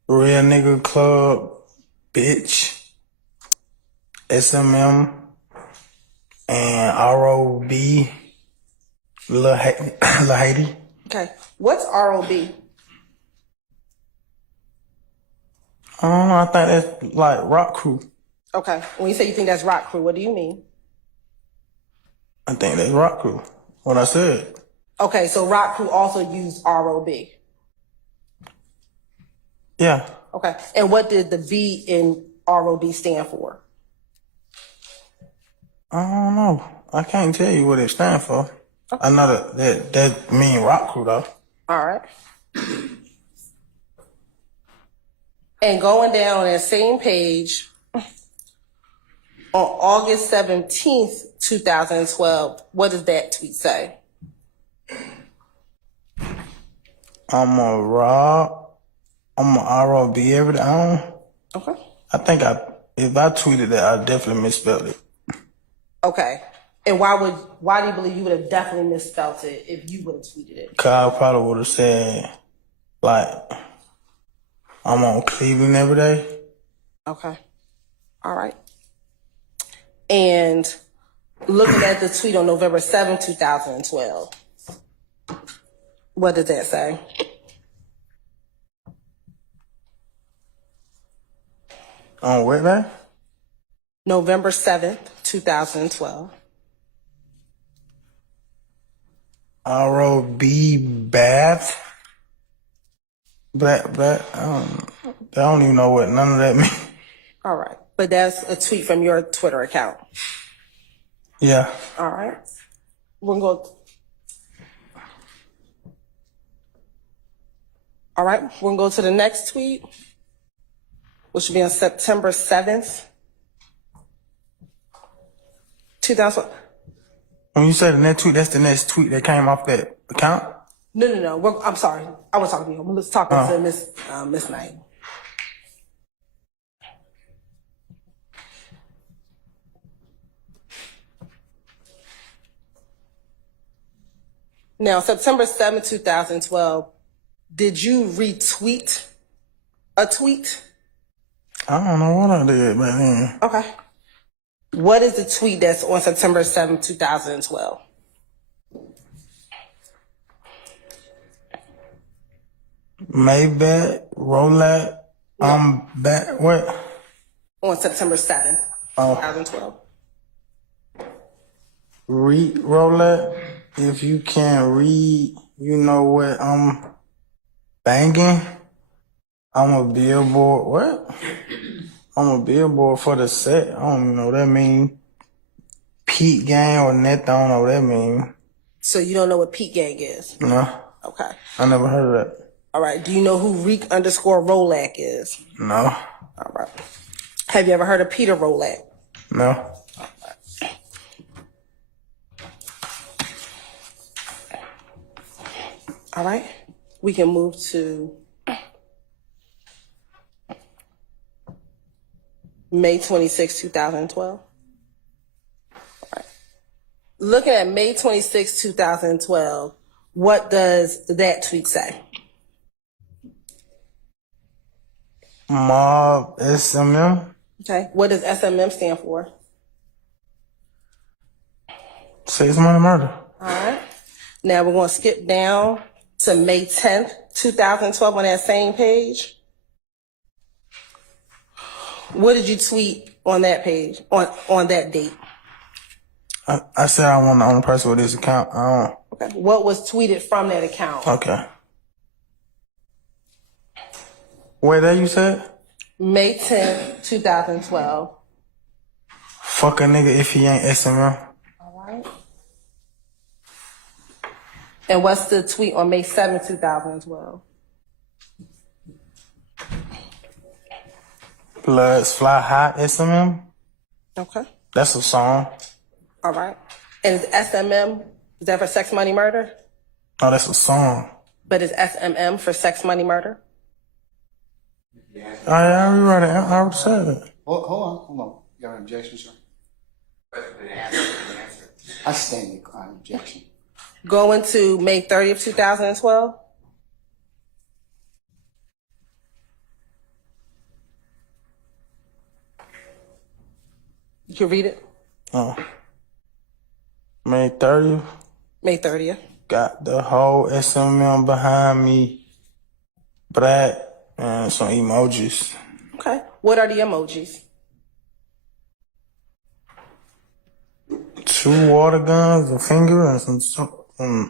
Real nigga club, bitch. SMM and ROB, Lil Haiti. Okay. What's ROB? I don't know. I think that's like rock crew. Okay. When you say you think that's rock crew, what do you mean? I think that's rock crew. What I said. Okay, so rock crew also used ROB. Yeah. Okay. And what did the V in ROB stand for? I don't know. I can't tell you what it stands for. Okay. I know that mean rock crew though. All right. And going down on that same page, on August 17th, 2012, what does that tweet say? I'm a ROB every day. Okay. I think if I tweeted that, I definitely misspelled it. Okay. And why do you believe you would have definitely misspelled it if you would have tweeted it? Cause I probably would have said, like, I'm on Cleveland every day. Okay. All right. And looking at the tweet on November 7th, 2012, what does that say? On what day? November 7th, 2012. ROB bath. Black. I don't even know what none of that means. All right. But that's a tweet from your Twitter account. Yeah. All right. We're going to All right. We're going to go to the next tweet, which will be on September 7th, 2012. When you say the next tweet, that's the next tweet that came off that account? No. I'm sorry. I was talking to you. I'm just talking to Miss Knight. Now, September 7th, 2012, did you retweet a tweet? I don't know what I did back then. Okay. What is the tweet that's on September 7th, 2012? Maybach, Rolex, I'm back. What? On September 7th, 2012. Read Rolex. If you can't read, you know what I'm banging. I'm a billboard. What? I'm a billboard for the set. I don't even know what that mean. Peak gang or net, I don't know what that mean. So you don't know what Peak Gang is? No. Okay. I never heard of that. All right. Do you know who Reek_Rolac is? No. All right. Have you ever heard of Peter Rolac? No. All right. We can move to May 26, 2012. All right. Looking at May 26, 2012, what does that tweet say? Mob SMM. Okay. What does SMM stand for? Sex Money Murder. All right. Now we're going to skip down to May 10th, 2012 on that same page. What did you tweet on that page, on that date? I said I want the only person with this account. Okay. What was tweeted from that account? Okay. Where that you said? May 10th, 2012. Fuck a nigga if he ain't SMM. All right. And what's the tweet on May 7th, 2012? Bloods Fly High SMM. Okay. That's a song. All right. And is SMM, is that for sex, money, murder? Oh, that's a song. But is SMM for sex, money, murder? I already read it. I already said it. Hold on. You got an objection, sir? I stand the objection. Going to May 30th, 2012. You can read it. May 30th. May 30th. Got the whole SMM behind me. Black and some emojis. Okay. What are the emojis? 2 water guns, a finger, and some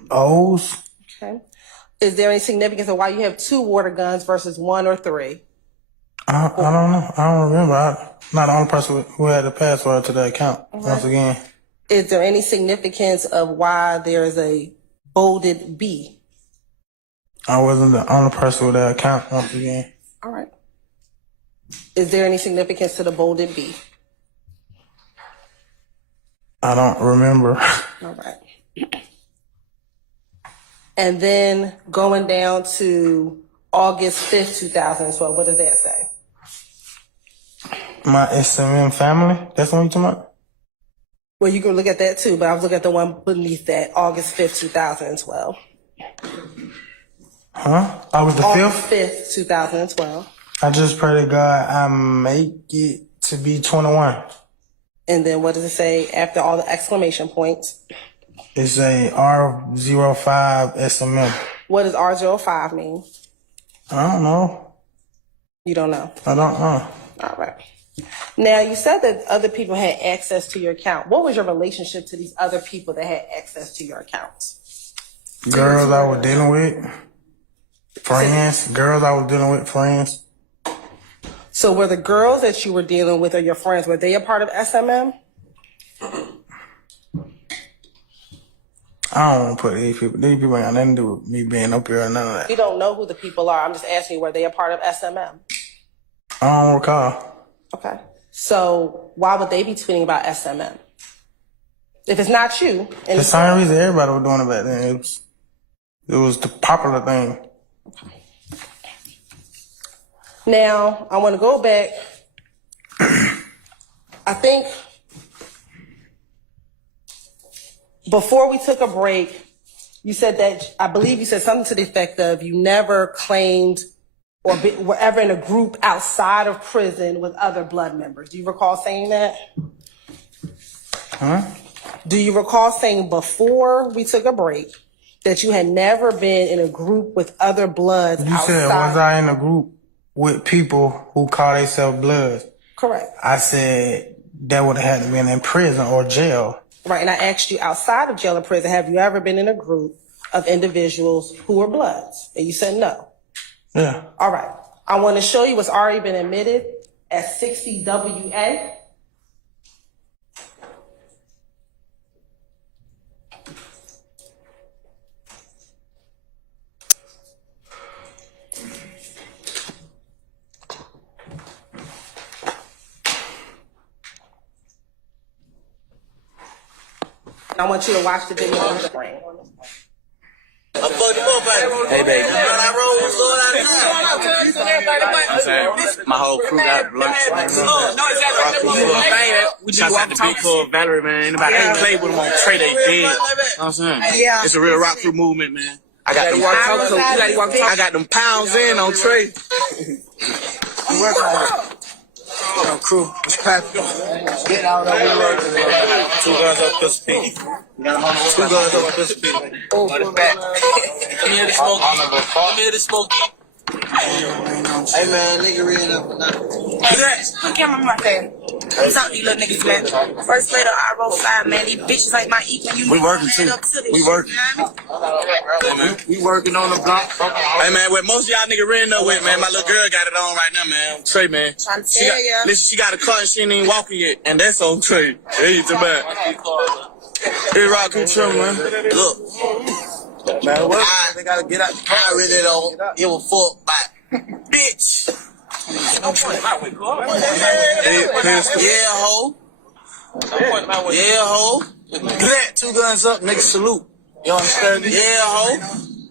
O's. Okay. Is there any significance of why you have 2 water guns versus 1 or 3? I don't know. I don't remember. I'm not the only person who had the password to the account. Once again. Is there any significance of why there's a bolded B? I wasn't the only person with that account. Once again. All right. Is there any significance to the bolded B? I don't remember. All right. And then going down to August 5th, 2012, what does that say? My SMM family? That's what you talking about? Well, you can look at that too, but I was looking at the one beneath that, August 5th, 2012. Huh? August the 5th? August 5th, 2012. I just pray to God I make it to be 21. And then what does it say after all the exclamation points? It's a R05 SMM. What does R05 mean? I don't know. You don't know. I don't know. All right. Now, you said that other people had access to your account. What was your relationship to these other people that had access to your accounts? Girls I was dealing with. Friends. Girls I was dealing with. Friends. So were the girls that you were dealing with or your friends, were they a part of SMM? I don't want to put these people. These people ain't got nothing to do with me being up here or none of that. You don't know who the people are. I'm just asking you, were they a part of SMM? I don't recall. Okay. So why would they be tweeting about SMM? If it's not you. And The same reason everybody was doing it back then. It was the popular thing. Now, I want to go back. I think before we took a break, you said that, I believe you said something to the effect of you never claimed or were ever in a group outside of prison with other blood members. Do you recall saying that? Huh? Do you recall saying before we took a break that you had never been in a group with other bloods You outside? said, was I in a group with people who call themselves Bloods? Correct. I said that would have had to be in prison or jail. Right, and I asked you outside of jail or prison, have you ever been in a group of individuals who were Bloods? And you said no. Yeah. All right. I want to show you what's already been admitted as 60 WA. And I want you to watch the video on the screen. Hey, baby. I'm saying, my whole crew got blunts. We just got the big club Valerie, man. Anybody ain't played with them on Trey, they dead. You know what I'm saying? Yeah. It's a real rock crew movement, man. I got them pounds in on Trey. Yo, crew, what's cracking? Get out of there. 2 guns up pistol P. 2 guns up pistol P. Oh, come here to smoke. Come here to smoke. Hey man, nigga read up or not? Look at my fan. I'm talking to these little niggas, man. First play the R05, man. These bitches like my equal. We working too. We working. We working on the block. Hey man, what most of y'all niggas ran up with, man, my little girl got it on right now, man. Trey, man. Trying to tell ya. Listen, she got a car and she ain't even walking yet, and that's on Trey. Hey, it's about. Hey, rock control, man. Look. Man, they gotta get out. I really don't give a fuck about bitch. Yeah, ho. Yeah, ho. That 2 guns up, nigga, salute. You understand me? Yeah, ho.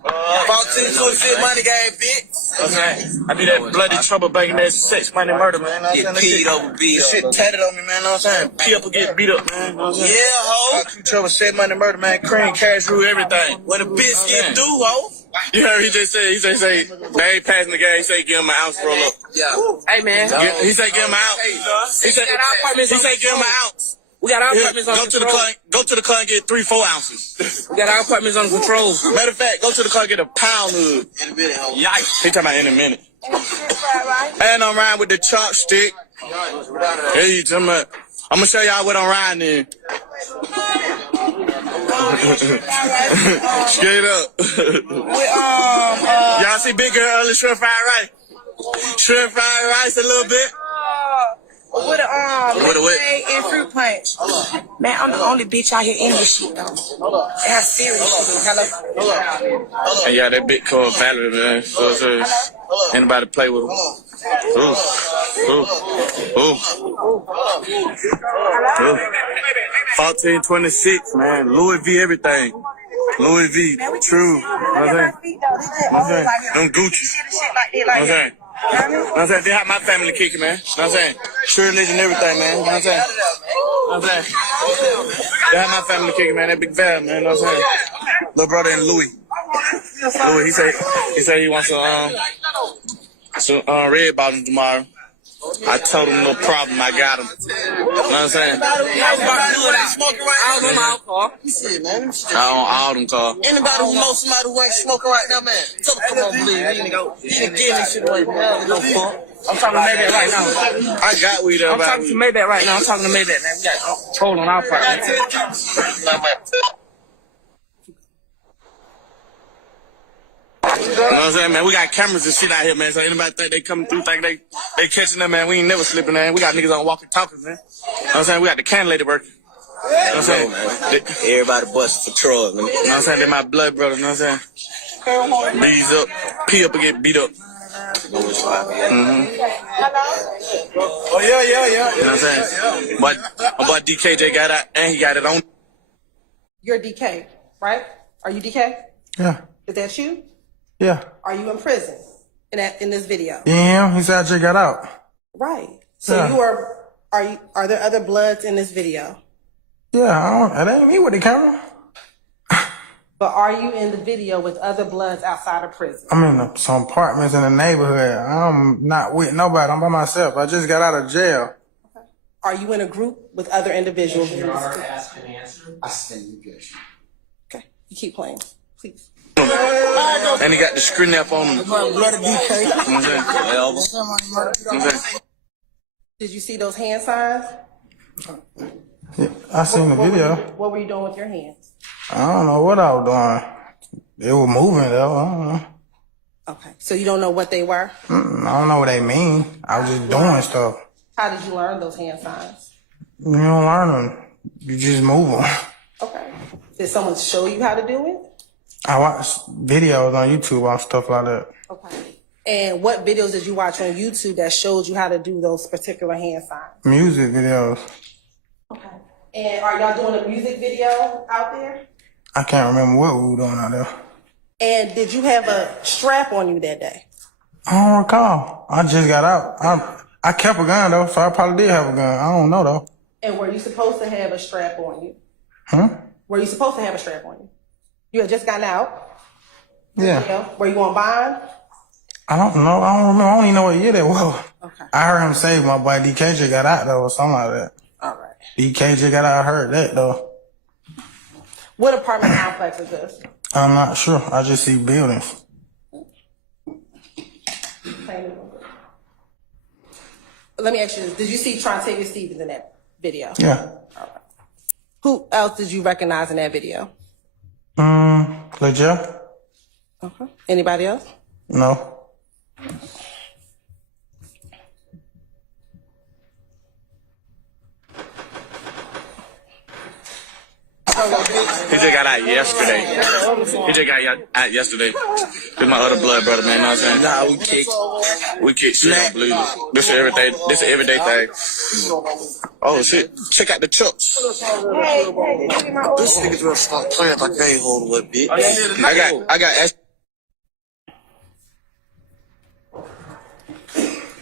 1426 money game, bitch. Okay. I be that bloody trouble banging that sex, money, murder, man. Get peed over, beat up. Shit tatted on me, man. Know what I'm saying? Pee up or get beat up, man. Know what I'm saying? Yeah, ho. Trouble, sex, money, murder, man. Cream, cash, rule, everything. When a bitch get through, ho. You heard he just said, they ain't passing the game. He say give him an ounce roll up. Yeah. Hey, man. He say give him an ounce. He say give him an ounce. We got our apartments on control. Go to the car and get 3-4 ounces. We got our apartments on control. Matter of fact, go to the car and get a pound of. In a minute, ho. Yikes. He talking about in a minute. And I'm riding with the chopstick. Hey, I'm gonna show y'all what I'm riding in. Straight up. Y'all see big girl early shrimp fried rice? Shrimp fried rice a little bit. With a and fruit punch. Man, I'm the only bitch out here in this shit though. They have serious shit. Hello. And yeah, that big called Valerie, man. So anybody play with them. $14.26, man. Louis V everything. Louis V, true. You know what I'm saying? Them Gucci. You know what I'm saying? You know what I'm saying? They have my family kicking, man. You know what I'm saying? Sure religion, everything, man. You know what I'm saying? You know what I'm saying? They have my family kicking, man. That big bad, man. You know what I'm saying? Little brother and Louis. Louis, he said he wants some red bottoms tomorrow. I told him no problem, I got him. You know what I'm saying? All them cars. Anybody who knows somebody who ain't smoking right now, man, tell them come on, believe. You ain't getting this shit away, man. No fun. I'm talking to Maybach right now. I got weed up. I'm talking to Maybach right now. I'm talking to Maybach, man. We got toll on our part, man. You know what I'm saying, man? We got cameras and shit out here, man. So anybody think they coming through, think they catching them, man. We ain't never slipping, man. We got niggas on walking talkers, man. You know what I'm saying? We got the can lady working. You know what I'm saying? Everybody busting for Troy, man. You know what I'm saying? They're my blood brother, you know what I'm saying? Bees up, pee up and get beat up. Oh, yeah. You know what I'm saying? But my boy DKJ got out and he got it on. You're DK, right? Are you DK? Yeah. Is that you? Yeah. Are you in prison in this video? Yeah, he said I just got out. Right. So Yeah. are there other bloods in this video? Yeah, it ain't me with the camera. But are you in the video with other bloods outside of prison? I'm in some apartments in the neighborhood. I'm not with nobody. I'm by myself. I just got out of jail. Okay. Are you in a group with other individuals? Your Honor, ask and answer. I stand objection. Okay. You keep playing, please. And he got the screen up on him. You know what I'm saying? Did you see those hand signs? Yeah, I seen the video. What were you doing with your hands? I don't know what I was doing. It was moving though. I don't know. Okay. So you don't know what they were? I don't know what they mean. I was just doing stuff. How did you learn those hand signs? You don't learn them. You just move them. Okay. Did someone show you how to do it? I watch videos on YouTube on stuff like that. Okay. And what videos did you watch on YouTube that showed you how to do those particular hand signs? Music videos. Okay. And are y'all doing a music video out there? I can't remember what we were doing out there. And did you have a strap on you that day? I don't recall. I just got out. I kept a gun though, so I probably did have a gun. I don't know though. And were you supposed to have a strap on you? Huh? Were you supposed to have a strap on you? You had just gotten out? Yeah. You know, were you on bond? I don't know. I don't remember. I don't even know what year that was. Okay. I heard him say my boy DKJ got out though, or something like that. All right. DKJ got out. I heard that though. What apartment complex is this? I'm not sure. I just see buildings. Let me ask you this. Did you see Trontavia Stevens in that video? Yeah. All right. Who else did you recognize in that video? LeJeff? Okay. Anybody else? No. He just got out yesterday. He just got out yesterday. This my other blood brother, man. You know what I'm saying? Nah, We kick shit, don't believe it. This is everyday thing. Oh shit! Check out the chucks. This nigga's gonna stop playing like they ain't holding a bit. I got.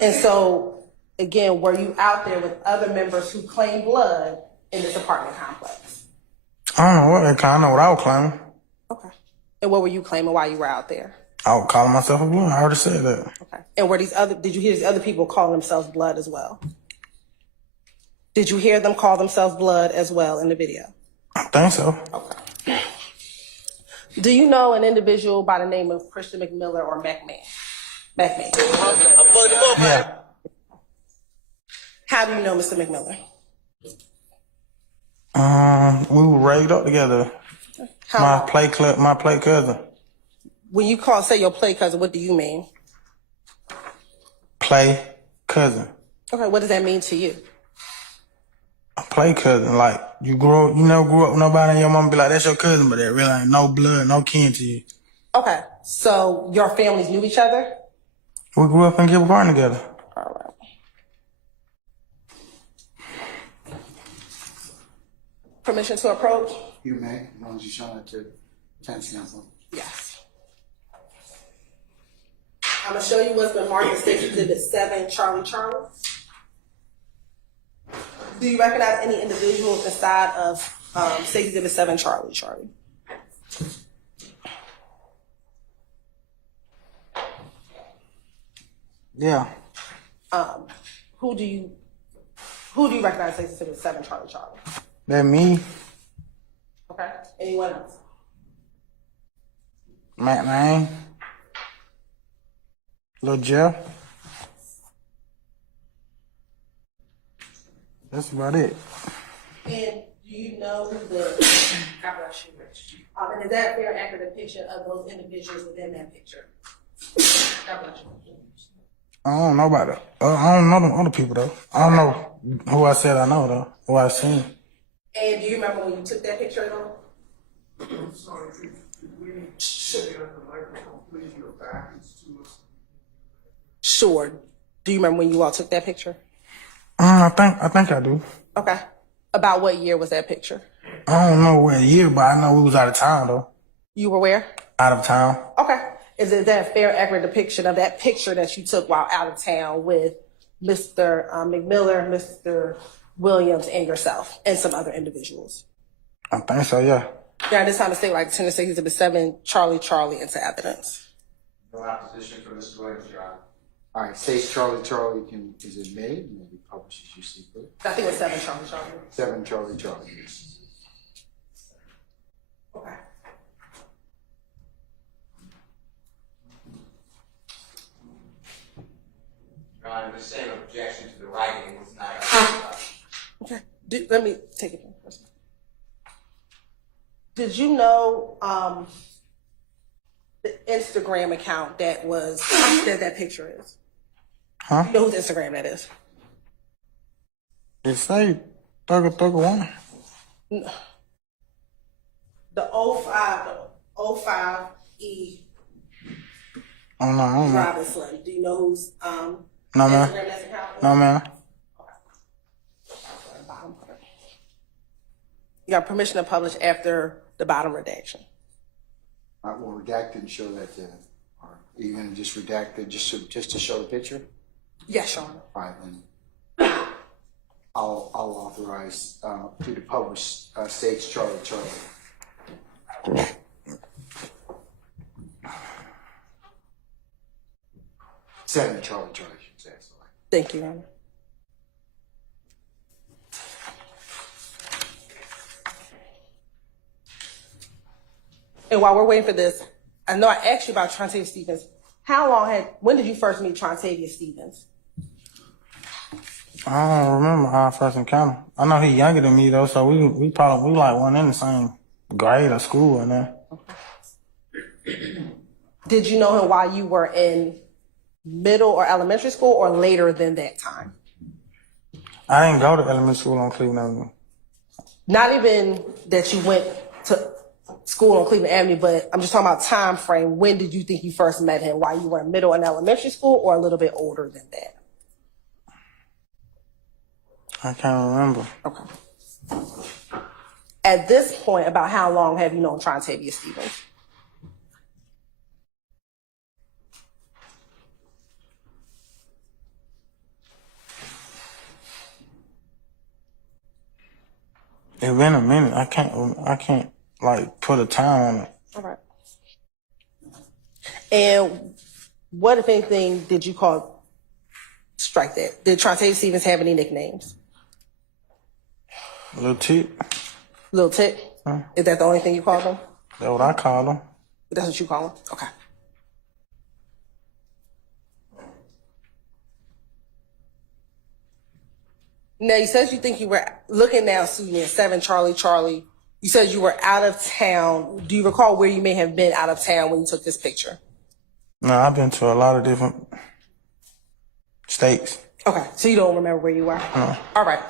And so, again, were you out there with other members who claimed blood in this apartment complex? I don't know what they call. I know what I was claiming. Okay. And what were you claiming while you were out there? I was calling myself a blood. I already said that. Okay. And did you hear these other people calling themselves blood as well? Did you hear them call themselves blood as well in the video? I think so. Okay. Do you know an individual by the name of Christian McMiller or McMahon? Yeah. How do you know Mr. McMiller? We were raised up together. My play cousin. When you say your play cousin, what do you mean? Play cousin. Okay, what does that mean to you? A play cousin, like you grew up with nobody and your mom be like, that's your cousin, but that really ain't no blood, no kin to you. Okay, so your families knew each other? We grew up in Gilbert Park together. All right. permission to approach? You may, as long as you show it to defense counsel. Yes. I'm gonna show you what's been marked as State Exhibit 7, Charlie Charlie. Do you recognize any individuals inside of State Exhibit 7, Charlie Charlie? Yeah. Who do you recognize State Exhibit 7, Charlie Charlie? That me, Okay. Anyone else? Matt Lane, Lil Jeff. That's about it. And do you know who the God bless you, and is that a fair, accurate depiction of those individuals within that picture? God bless you. I don't know about it. I don't know them other people though. I don't know who I said I know though. Who I seen. And do you remember when you took that picture though? I'm sorry, we sit on the microphone, please, your back is to us. Sure. Do you remember when you all took that picture? I think I do. Okay. About what year was that picture? I don't know what year, but I know we was out of town though. You were where? Out of town. Okay. Is that a fair, accurate depiction of that picture that you took while out of town with Mr. McMiller, Mr. Williams, and yourself, and some other individuals? I think so, yeah. Yeah, this time to state like Tennessee Exhibit 7, Charlie Charlie into evidence. No opposition for Mr. Williams, Your Honor. All right, say Charlie Charlie is admitted and will be published as you see fit. I think it was 7 Charlie Charlie. 7 Charlie Charlie. Okay. Your Honor, the same objection to the writing was not. Okay. Let me take it first. Did you know the Instagram account that picture is? Huh? You know whose Instagram that is? It say Thugger 1. No. The 05 E Oh no, I don't know. Robinson. Do you know who's No Instagram man. that's account? No man. Bottom part. You got permission to publish after the bottom redaction. I will redact it and show that or are you gonna just redact it just to show the picture? Yes, Sean. All right, then. I'll authorize to the publish States Charlie Charlie. Seven Charlie Charlie, I should say. Sorry. Thank you, Your Honor. And while we're waiting for this, I know I asked you about Trontavia Stevens. When did you first meet Trontavia Stevens? I don't remember how I first encountered him. I know he's younger than me though, so we probably like one in the same grade or school and then. Did you know him while you were in middle or elementary school or later than that time? I didn't go to elementary school on Cleveland Avenue. Not even that you went to school on Cleveland Avenue, but I'm just talking about time frame. When did you think you first met him? While you were in middle and elementary school or a little bit older than that? I can't remember. Okay. At this point, about how long have you known Trontavia Stevens? It's been a minute. I can't like put a time on it. All right. And what, if anything, did you call strike that? Did Trontavia Stevens have any nicknames? Little Tick. Little Tick? Huh? Is that the only thing you called him? That's what I call him. That's what you call him? Okay. Now, you said you think you were looking now, Susan, at 7 Charlie Charlie. You said you were out of town. Do you recall where you may have been out of town when you took this picture? No, I've been to a lot of different states. Okay, so you don't remember where you were? No. All right.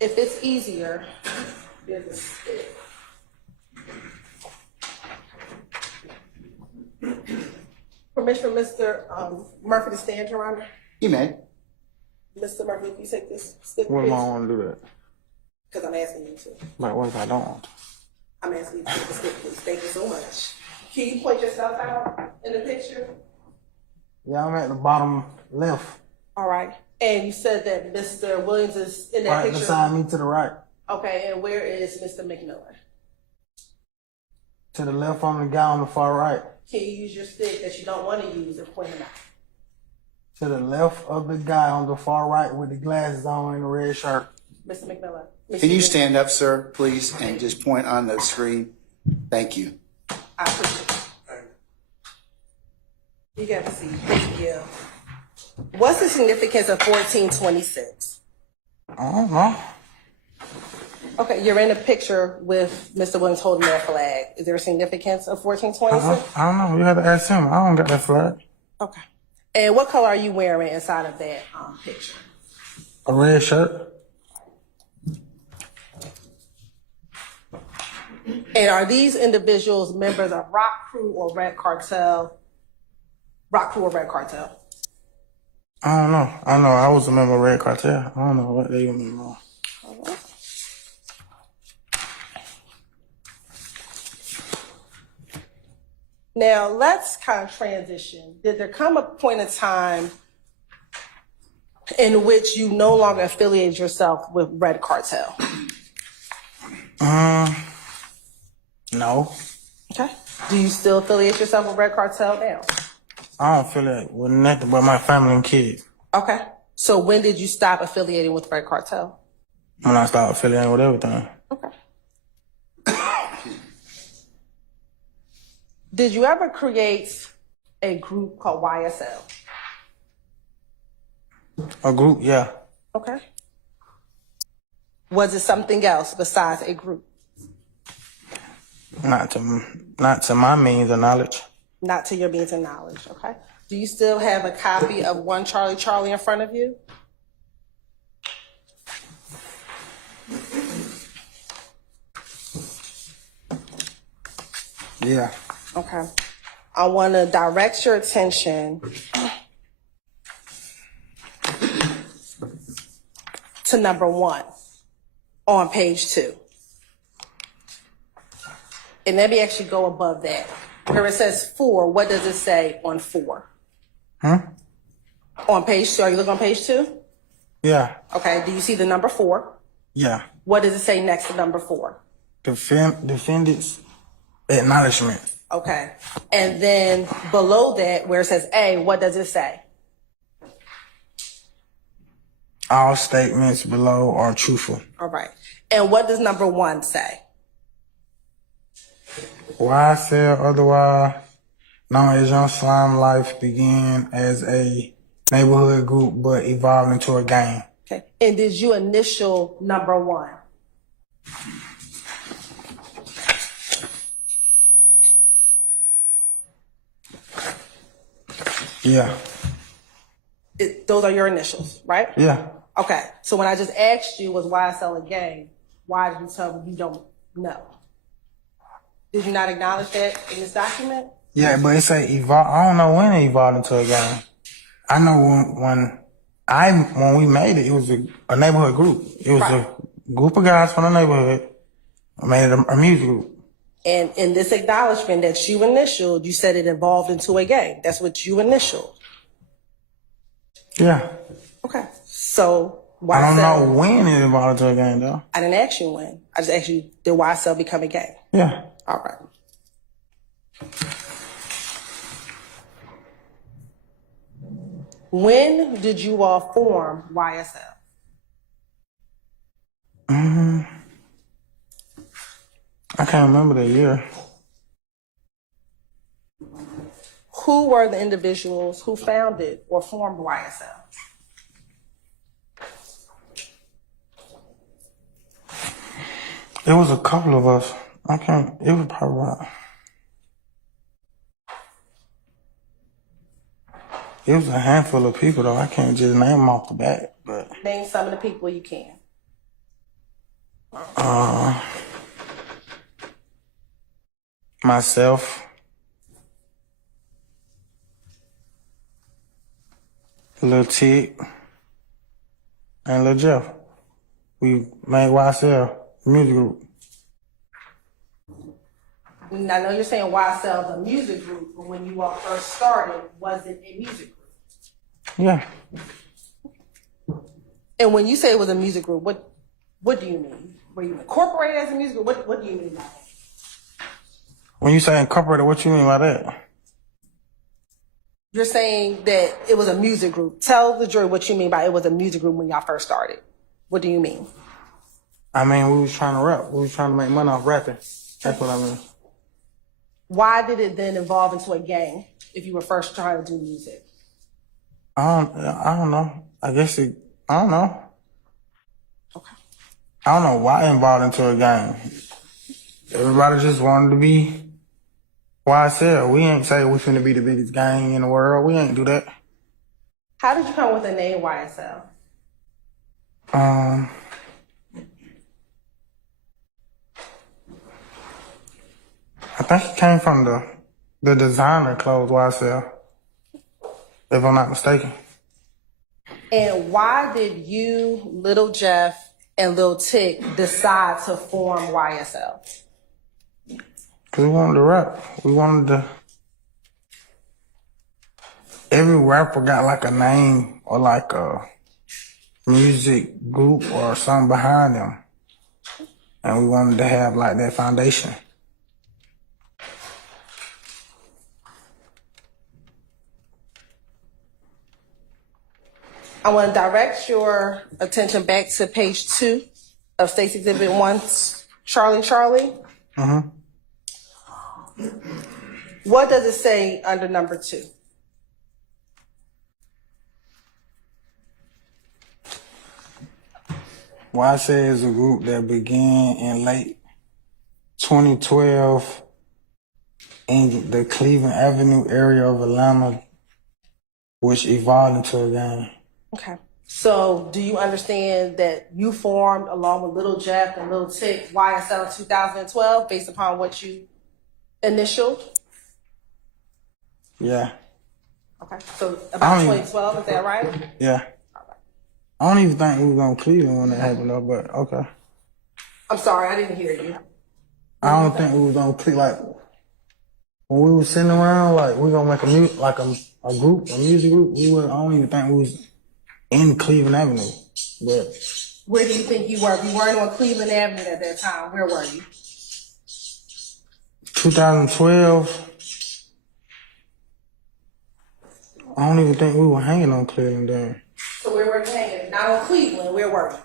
If it's easier, there's a stick. Permission for Mr. Murphy to stand, Your Honor? You may. Mr. Murphy, if you take this stick, What please. am I want to do that? Because I'm asking you to. Like, what if I don't want to? I'm asking you to take a stick, please. Thank you so much. Can you point yourself out in the picture? Yeah, I'm at the bottom left. All right. And you said that Mr. Williams is in that Right picture? beside me to the right. Okay, and where is Mr. McMillan? To the left on the guy on the far right. Can you use your stick that you don't want to use and point him out? To the left of the guy on the far right with the glasses on and the red shirt. Mr. McMillan. Can you stand up, sir, please, and just point on the screen? Thank you. I appreciate it. You got to see. Thank you. What's the significance of 1426? I don't know. Okay, you're in a picture with Mr. Williams holding that flag. Is there a significance of 1426? I don't know. You have to ask him. I don't got that flag. Okay. And what color are you wearing inside of that picture? A red shirt. And are these individuals members of Rock Crew or Red Cartel? Rock Crew or Red Cartel? I don't know. I know I was a member of Red Cartel. I don't know what they mean wrong. Now, let's kind of transition. Did there come a point in time in which you no longer affiliated yourself with Red Cartel? No. Okay. Do you still affiliate yourself with Red Cartel now? I don't affiliate with nothing but my family and kids. Okay. So when did you stop affiliating with Red Cartel? When I started affiliating with everything. Okay. Did you ever create a group called YSL? A group, yeah. Okay. Was it something else besides a group? Not to my means of knowledge. Not to your means of knowledge, okay? Do you still have a copy of One Charlie Charlie in front of you? Yeah. Okay. I want to direct your attention to number 1 on page 2. And let me actually go above that. Where it says 4, what does it say on 4? On page 2, are you looking on page 2? Yeah. Okay, do you see the number 4? Yeah. What does it say next to number 4? Defendants acknowledgement. Okay, and then below that, where it says A, what does it say? All statements below are truthful. All right, and what does number 1 say? YSL, otherwise known as Young Slime Life, began as a neighborhood group but evolved into a gang. Okay, and did you initial number 1? Yeah. Those are your initials, right? Yeah. Okay, so when I just asked you, was YSL a gang? Why did you tell me you don't know? Did you not acknowledge that in this document? Yeah, but it say evolve. I don't know when it evolved into a gang. I know when we made it, it was a neighborhood group. It was Right. a group of guys from the neighborhood. I made it a music group. And in this acknowledgement that you initialed, you said it evolved into a gang. That's what you initialed. Yeah. Okay. So YSL, I don't know when it evolved into a gang though. I didn't ask you when. I just asked you, did YSL become a gang? Yeah. All right. When did you all form YSL? I can't remember the year. Who were the individuals who founded or formed YSL? It was a couple of us. It was probably about. It was a handful of people though. I can't just name them off the bat, but. Name some of the people you can. Myself, Lil Tig, and Lil Jeff. We made YSL music group. And I know you're saying YSL, the music group, but when you all first started, was it a music group? Yeah. And when you say it was a music group, what do you mean? Were you incorporated as a music group? What do you mean by that? When you say incorporated, what you mean by that? You're saying that it was a music group. Tell the jury what you mean by it was a music group when y'all first started. What do you mean? I mean, we was trying to rap. We was trying to make money off rapping. That's what I mean. Why did it then evolve into a gang if you were first trying to do music? I don't know. I don't know. Okay. I don't know why it evolved into a gang. Everybody just wanted to be YSL. We ain't say we finna be the biggest gang in the world. We ain't do that. How did you come with the name YSL? I think it came from the designer clothes YSL, if I'm not mistaken. And why did you, Little Jeff, and Lil Tick decide to form YSL? Cause we wanted to rap. We wanted to. Every rapper got like a name or like a music group or something behind them, and we wanted to have like that foundation. I want to direct your attention back to page 2 of State's Exhibit 1, Charlie. Mm-hmm. What does it say under number 2? YSL is a group that began in late 2012 in the Cleveland Avenue area of Atlanta, which evolved into a gang. Okay. So do you understand that you formed, along with Little Jeff and Lil Tick, YSL in 2012 based upon what you initialed? Yeah. Okay. So about I don't 2012, is that right? Yeah. I don't even think we was on Cleveland when that happened though, but okay. I'm sorry, I didn't hear you. I don't think we was on Cleveland. Like, when we was sitting around, like, we gonna make a music group, I don't even think we was in Cleveland Avenue. But Where do you think you were? If you weren't on Cleveland Avenue at that time, where were you? 2012, I don't even think we were hanging on Cleveland then. So where were you hanging? Not on Cleveland, where were you?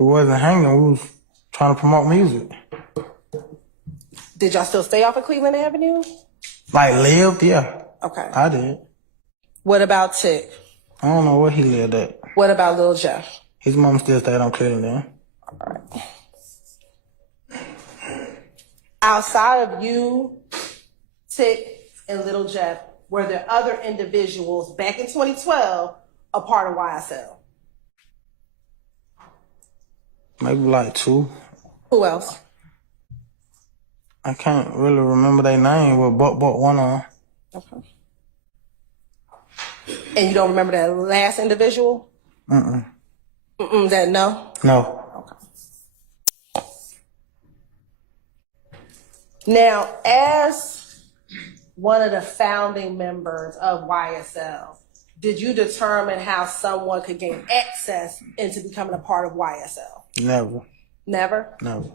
We wasn't hanging, we was trying to promote music. Did y'all still stay off of Cleveland Avenue? Like, lived? Yeah. Okay. I did. What about Tick? I don't know where he lived at. What about Lil Jeff? His mom still stayed on Cleveland then. All right. Outside of you, Tick, and Little Jeff, were there other individuals back in 2012 a part of YSL? Maybe like 2. Who else? I can't really remember their name, but one of them. Okay. And you don't remember that last individual? That no? No. Okay. Now, as one of the founding members of YSL, did you determine how someone could gain access into becoming a part of YSL? Never. Never? Never.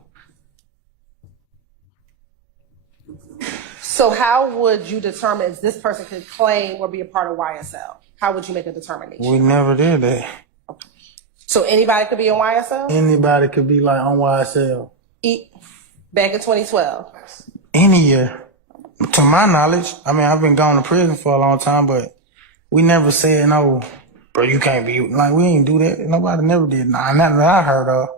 So how would you determine if this person could claim or be a part of YSL? How would you make a determination? We never did that. Okay. So anybody could be in YSL? Anybody could be like on YSL. Back in 2012? Any year. To my knowledge, I mean, I've been going to prison for a long time, but we never said, no, bro, you can't be. Like, we ain't do that. Nobody never did. Nothing that I heard of.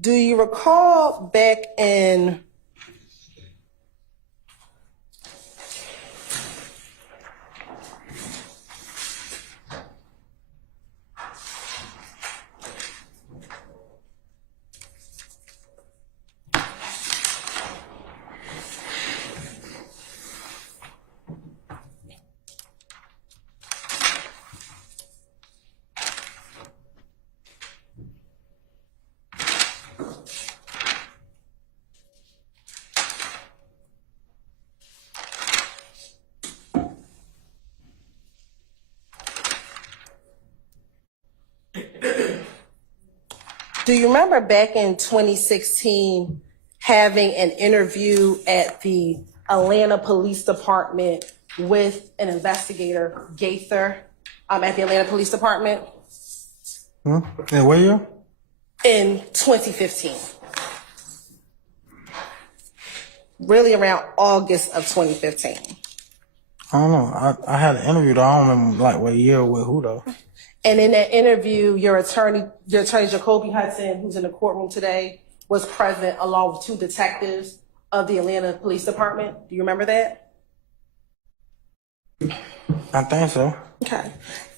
Do you recall back in Do you remember back in 2016 having an interview at the Atlanta Police Department with an investigator, Gaither, at the Atlanta Police Department? And what year? In 2015. Really around August of 2015. I don't know. I had an interview though. I don't remember like what year or with who though. And in that interview, your attorney Jacoby Hudson, who's in the courtroom today, was present along with 2 detectives of the Atlanta Police Department. Do you remember that? I think so. Okay.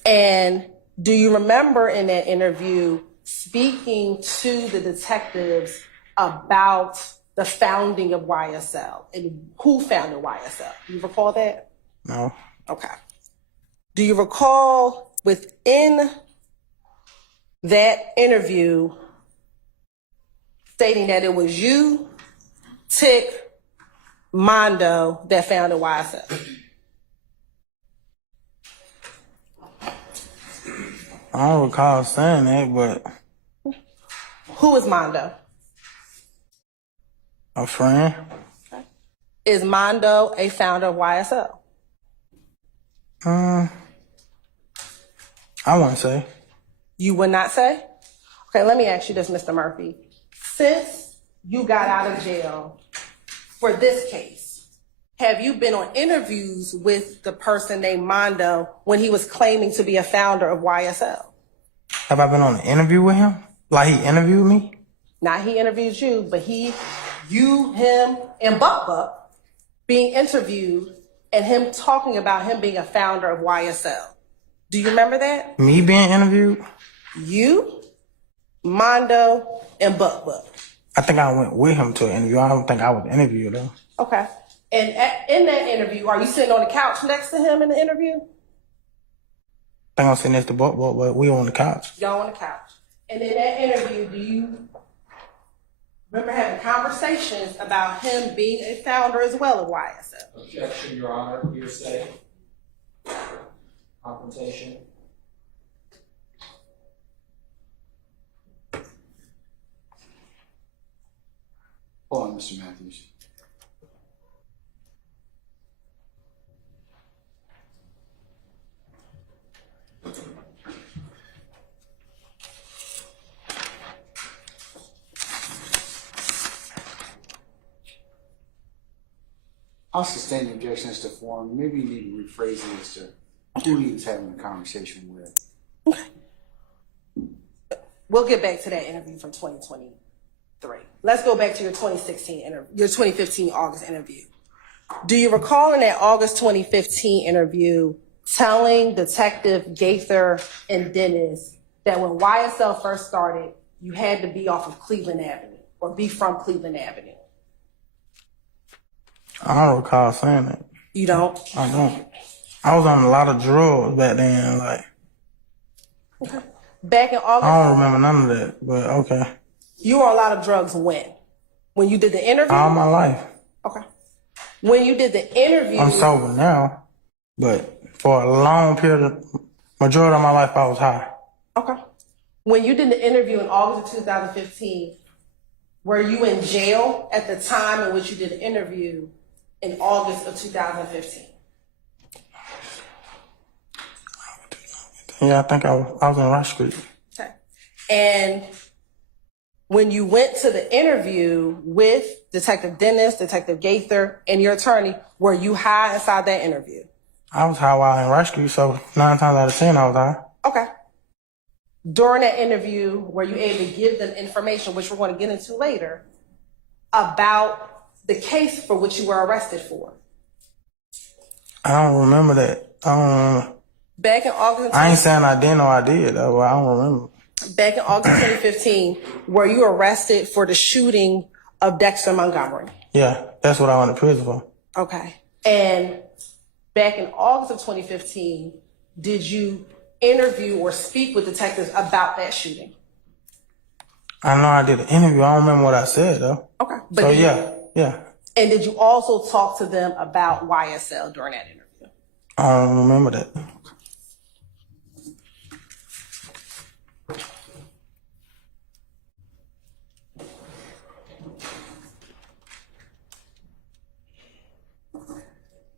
And do you remember in that interview speaking to the detectives about the founding of YSL and who founded YSL? Do you recall that? No. Okay. Do you recall within that interview stating that it was you, Tick, Mondo that founded YSL? I don't recall saying that, but Who is Mondo? a friend. Is Mondo a founder of YSL? I wouldn't say. You would not say? Okay, let me ask you this, Mr. Murphy. Since you got out of jail for this case, have you been on interviews with the person named Mondo when he was claiming to be a founder of YSL? Have I been on an interview with him? Like he interviewed me? Not he interviewed you, but you, him, and Buck being interviewed and him talking about him being a founder of YSL. Do you remember that? Me being interviewed? You, Mondo, and Buck. I think I went with him to an interview. I don't think I was interviewed though. Okay. And in that interview, are you sitting on the couch next to him in the interview? I think I'm sitting next to Buck, but we on the couch. Y'all on the couch. And in that interview, do you remember having conversations about him being a founder as well of YSL? Objection, Your Honor. Hearsay. Confrontation. Hold on, Mr. Matthews. I'll sustain the objection as to form. Maybe you need to rephrase it as to who he was having a conversation with. We'll get back to that interview from 2023. Let's go back to your 2015 August interview. Do you recall in that August 2015 interview telling Detective Gaither and Dennis that when YSL first started, you had to be off of Cleveland Avenue or be from Cleveland Avenue? I don't recall saying that. You don't? I don't. I was on a lot of drugs back then, like. Okay. Back in August. I don't remember none of that, but okay. You were on a lot of drugs when? When you did the interview? All my life. Okay. When you did the interview. I'm sober now, but for a long period, majority of my life I was high. Okay. When you did the interview in August of 2015, were you in jail at the time in which you did the interview in August of 2015? Yeah, I think I was in Rush Street. Okay. And when you went to the interview with Detective Dennis, Detective Gaither, and your attorney, were you high inside that interview? I was high while in Rush Street, so 9 times out of 10 I was high. Okay. During that interview, were you able to give them information, which we're going to get into later, about the case for which you were arrested for? I don't remember that. I don't remember. Back in August. I ain't saying I didn't or I did, though, but I don't remember. Back in August 2015, were you arrested for the shooting of Dexter Montgomery? Yeah, that's what I went to prison for. Okay. And back in August of 2015, did you interview or speak with detectives about that shooting? I know I did an interview. I don't remember what I said, though. Okay. So, yeah. And did you also talk to them about YSL during that interview? I don't remember that.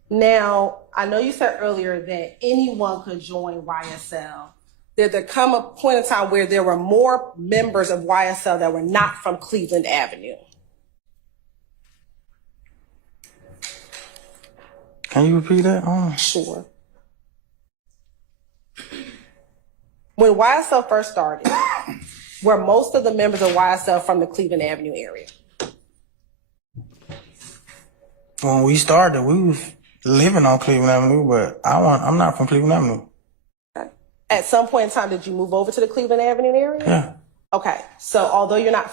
Now, I know you said earlier that anyone could join YSL. Did there come a point in time where there were more members of YSL that were not from Cleveland Avenue? Can you repeat that? Sure. When YSL first started, were most of the members of YSL from the Cleveland Avenue area? When we started, we was living on Cleveland Avenue, but I'm not from Cleveland Avenue. At some point in time, did you move over to the Cleveland Avenue area? Yeah. Okay, so although you're not,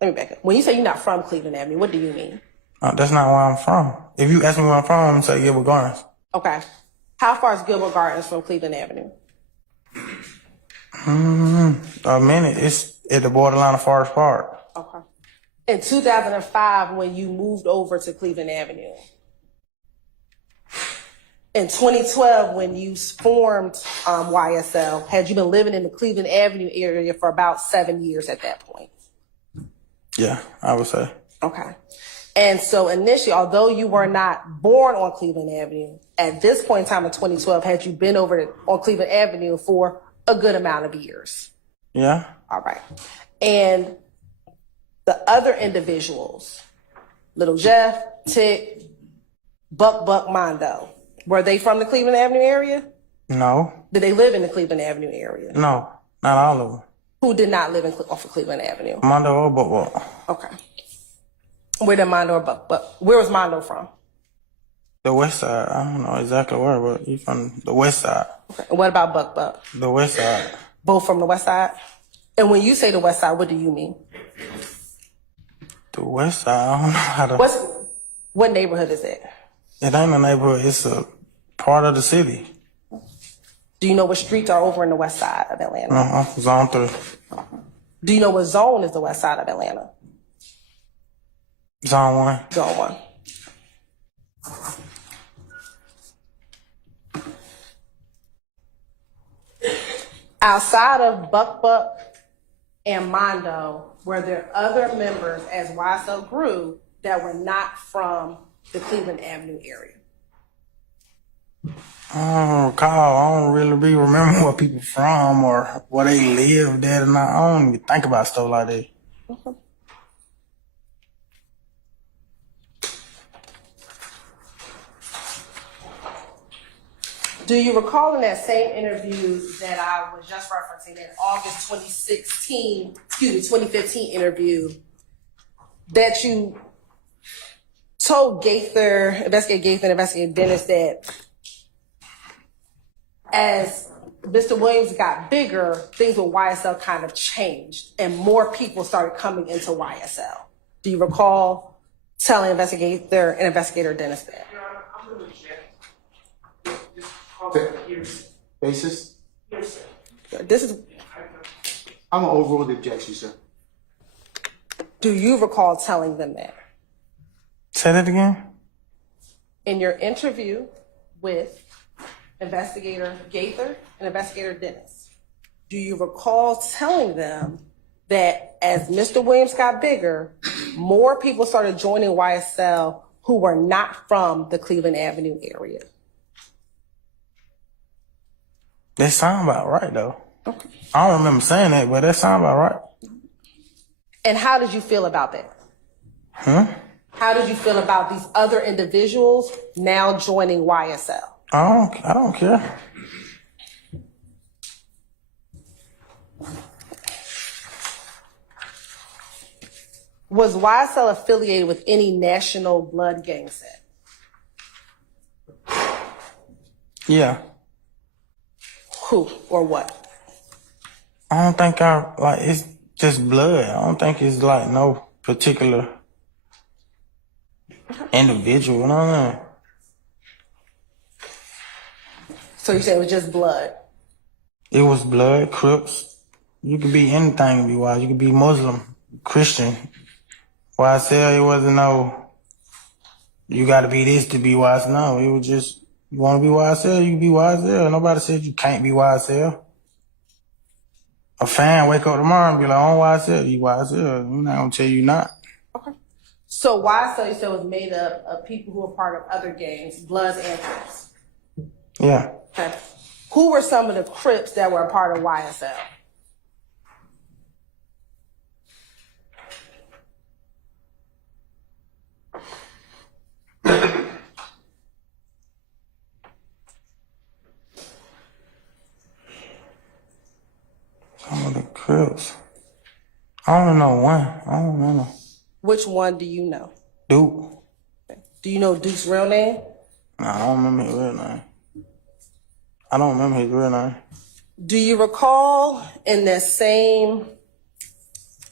let me back up. When you say you're not from Cleveland Avenue, what do you mean? That's not where I'm from. If you ask me where I'm from, I'm gonna say Gilbert Gardens. Okay. How far is Gilbert Gardens from Cleveland Avenue? A minute. It's at the borderline of Forest Park. Okay. In 2005, when you moved over to Cleveland Avenue. In 2012, when you formed YSL, had you been living in the Cleveland Avenue area for about 7 years at that point? Yeah, I would say. Okay. And so initially, although you were not born on Cleveland Avenue, at this point in time in 2012, had you been over on Cleveland Avenue for a good amount of years? Yeah. All right. And the other individuals, Little Jeff, Tick, Buck Mondo, were they from the Cleveland Avenue area? No. Did they live in the Cleveland Avenue area? No, not all of them. Who did not live off of Cleveland Avenue? Mondo or Buck. Okay. Where did Mondo or Buck? Where was Mondo from? The west side. I don't know exactly where, but he's from the west side. Okay. And what about Buck? The west side. Both from the west side? And when you say the west side, what do you mean? The west side, I don't know how to... What neighborhood is it? It ain't a neighborhood. It's a part of the city. Do you know what streets are over in the west side of Atlanta? Zone 3. Do you know what zone is the west side of Atlanta? Zone 1. Zone 1. Outside of Buck and Mondo, were there other members as YSL grew that were not from the Cleveland Avenue area? I don't recall. I don't really remember where people from or where they lived at, and I don't even think about stuff like that. Okay. Do you recall in that same interview that I was just referencing, that August 2015 interview, that you told Investigator Gaither and Investigator Dennis that as Mr. Williams got bigger, things with YSL kind of changed and more people started coming into YSL? Do you recall telling Investigator and Investigator Dennis that? Your Honor, I'm going to object. Basis? Yes, sir. This is. I'm gonna overrule the objection, sir. Do you recall telling them that? Say that again? In your interview with Investigator Gaither and Investigator Dennis, do you recall telling them that as Mr. Williams got bigger, more people started joining YSL who were not from the Cleveland Avenue area? That sound about right, though. Okay. I don't remember saying that, but that sound about right. And how did you feel about that? Huh? How did you feel about these other individuals now joining YSL? I don't care. Was YSL affiliated with any national blood gang set? Yeah. Who or what? I don't think it's just blood. I don't think it's like no particular individual, you know what I mean? So you said it was just blood? It was blood, Crips. You could be anything to be wise. You could be Muslim, Christian. YSL, it wasn't no, you gotta be this to be wise. No, it was just, you wanna be YSL, you can be YSL. Nobody said you can't be YSL. A fan wake up tomorrow and be like, I'm YSL, you YSL. I'm not gonna tell you not. Okay. So YSL you said was made up of people who were part of other gangs, Bloods and Crips. Yeah. Okay. Who were some of the Crips that were a part of YSL? Some of the Crips. I don't know one. I don't know. Which one do you know? Duke. Do you know Duke's real name? Nah, I don't remember his real name. I don't remember his real name. Do you recall in that same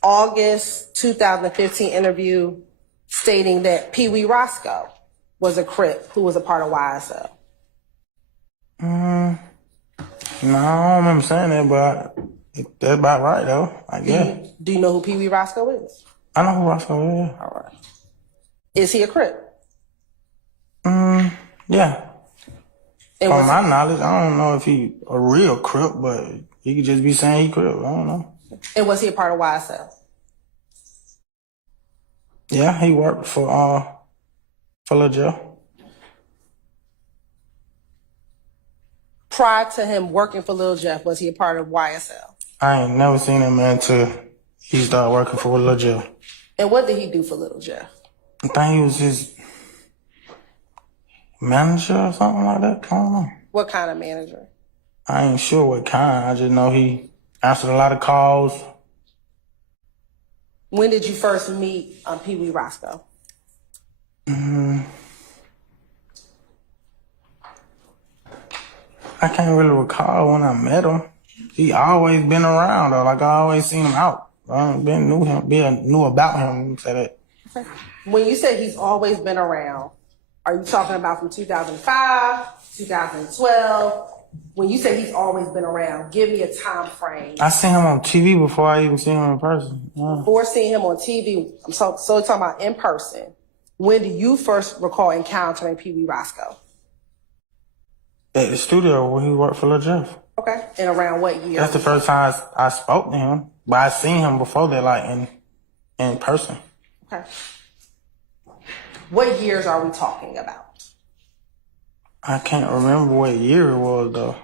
August 2015 interview stating that Pee Wee Roscoe was a Crip who was a part of YSL? No, I don't remember saying that, but that's about right, though. I guess. Do you know who Pee Wee Roscoe is? I know who Roscoe is. All right. Is he a Crip? Yeah. And From was my knowledge, I don't know if he a real Crip, but he could just be saying he Crip. I don't know. And was he a part of YSL? Yeah, he worked for Lil Jeff. Prior to him working for Lil Jeff, was he a part of YSL? I ain't never seen him until he started working for Lil Jeff. And what did he do for Lil Jeff? I think he was his manager or something like that. I don't know. What kind of manager? I ain't sure what kind. I just know he answered a lot of calls. When did you first meet Pee Wee Roscoe? I can't really recall when I met him. He always been around though. Like I always seen him out. I knew about him. Say that. Okay. When you say he's always been around, are you talking about from 2005, 2012? When you say he's always been around, give me a time frame. I seen him on TV before I even seen him in person. Yeah. Before seeing him on TV, so talking about in person. When do you first recall encountering Pee Wee Roscoe? At the studio when he worked for Lil Jeff. Okay. And around what year? That's the first time I spoke to him. But I seen him before that, like in person. Okay. What years are we talking about? I can't remember what year it was though.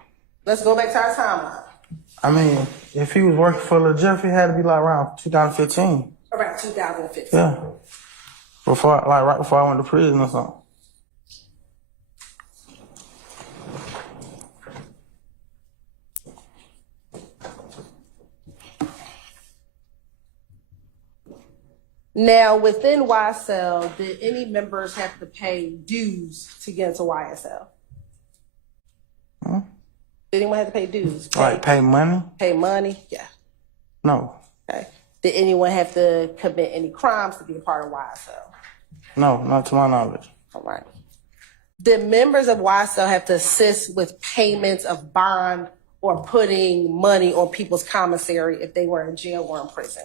Let's go back to our timeline. I mean, if he was working for Lil Jeff, it had to be like around 2015. Around 2015. Yeah. Right before I went to prison or something. Now, within YSL, did any members have to pay dues to get into YSL? Did anyone have to pay dues? Pay money? Pay money? Yeah. No. Okay. Did anyone have to commit any crimes to be a part of YSL? No, not to my knowledge. All right. Did members of YSL have to assist with payments of bond or putting money on people's commissary if they were in jail or in prison?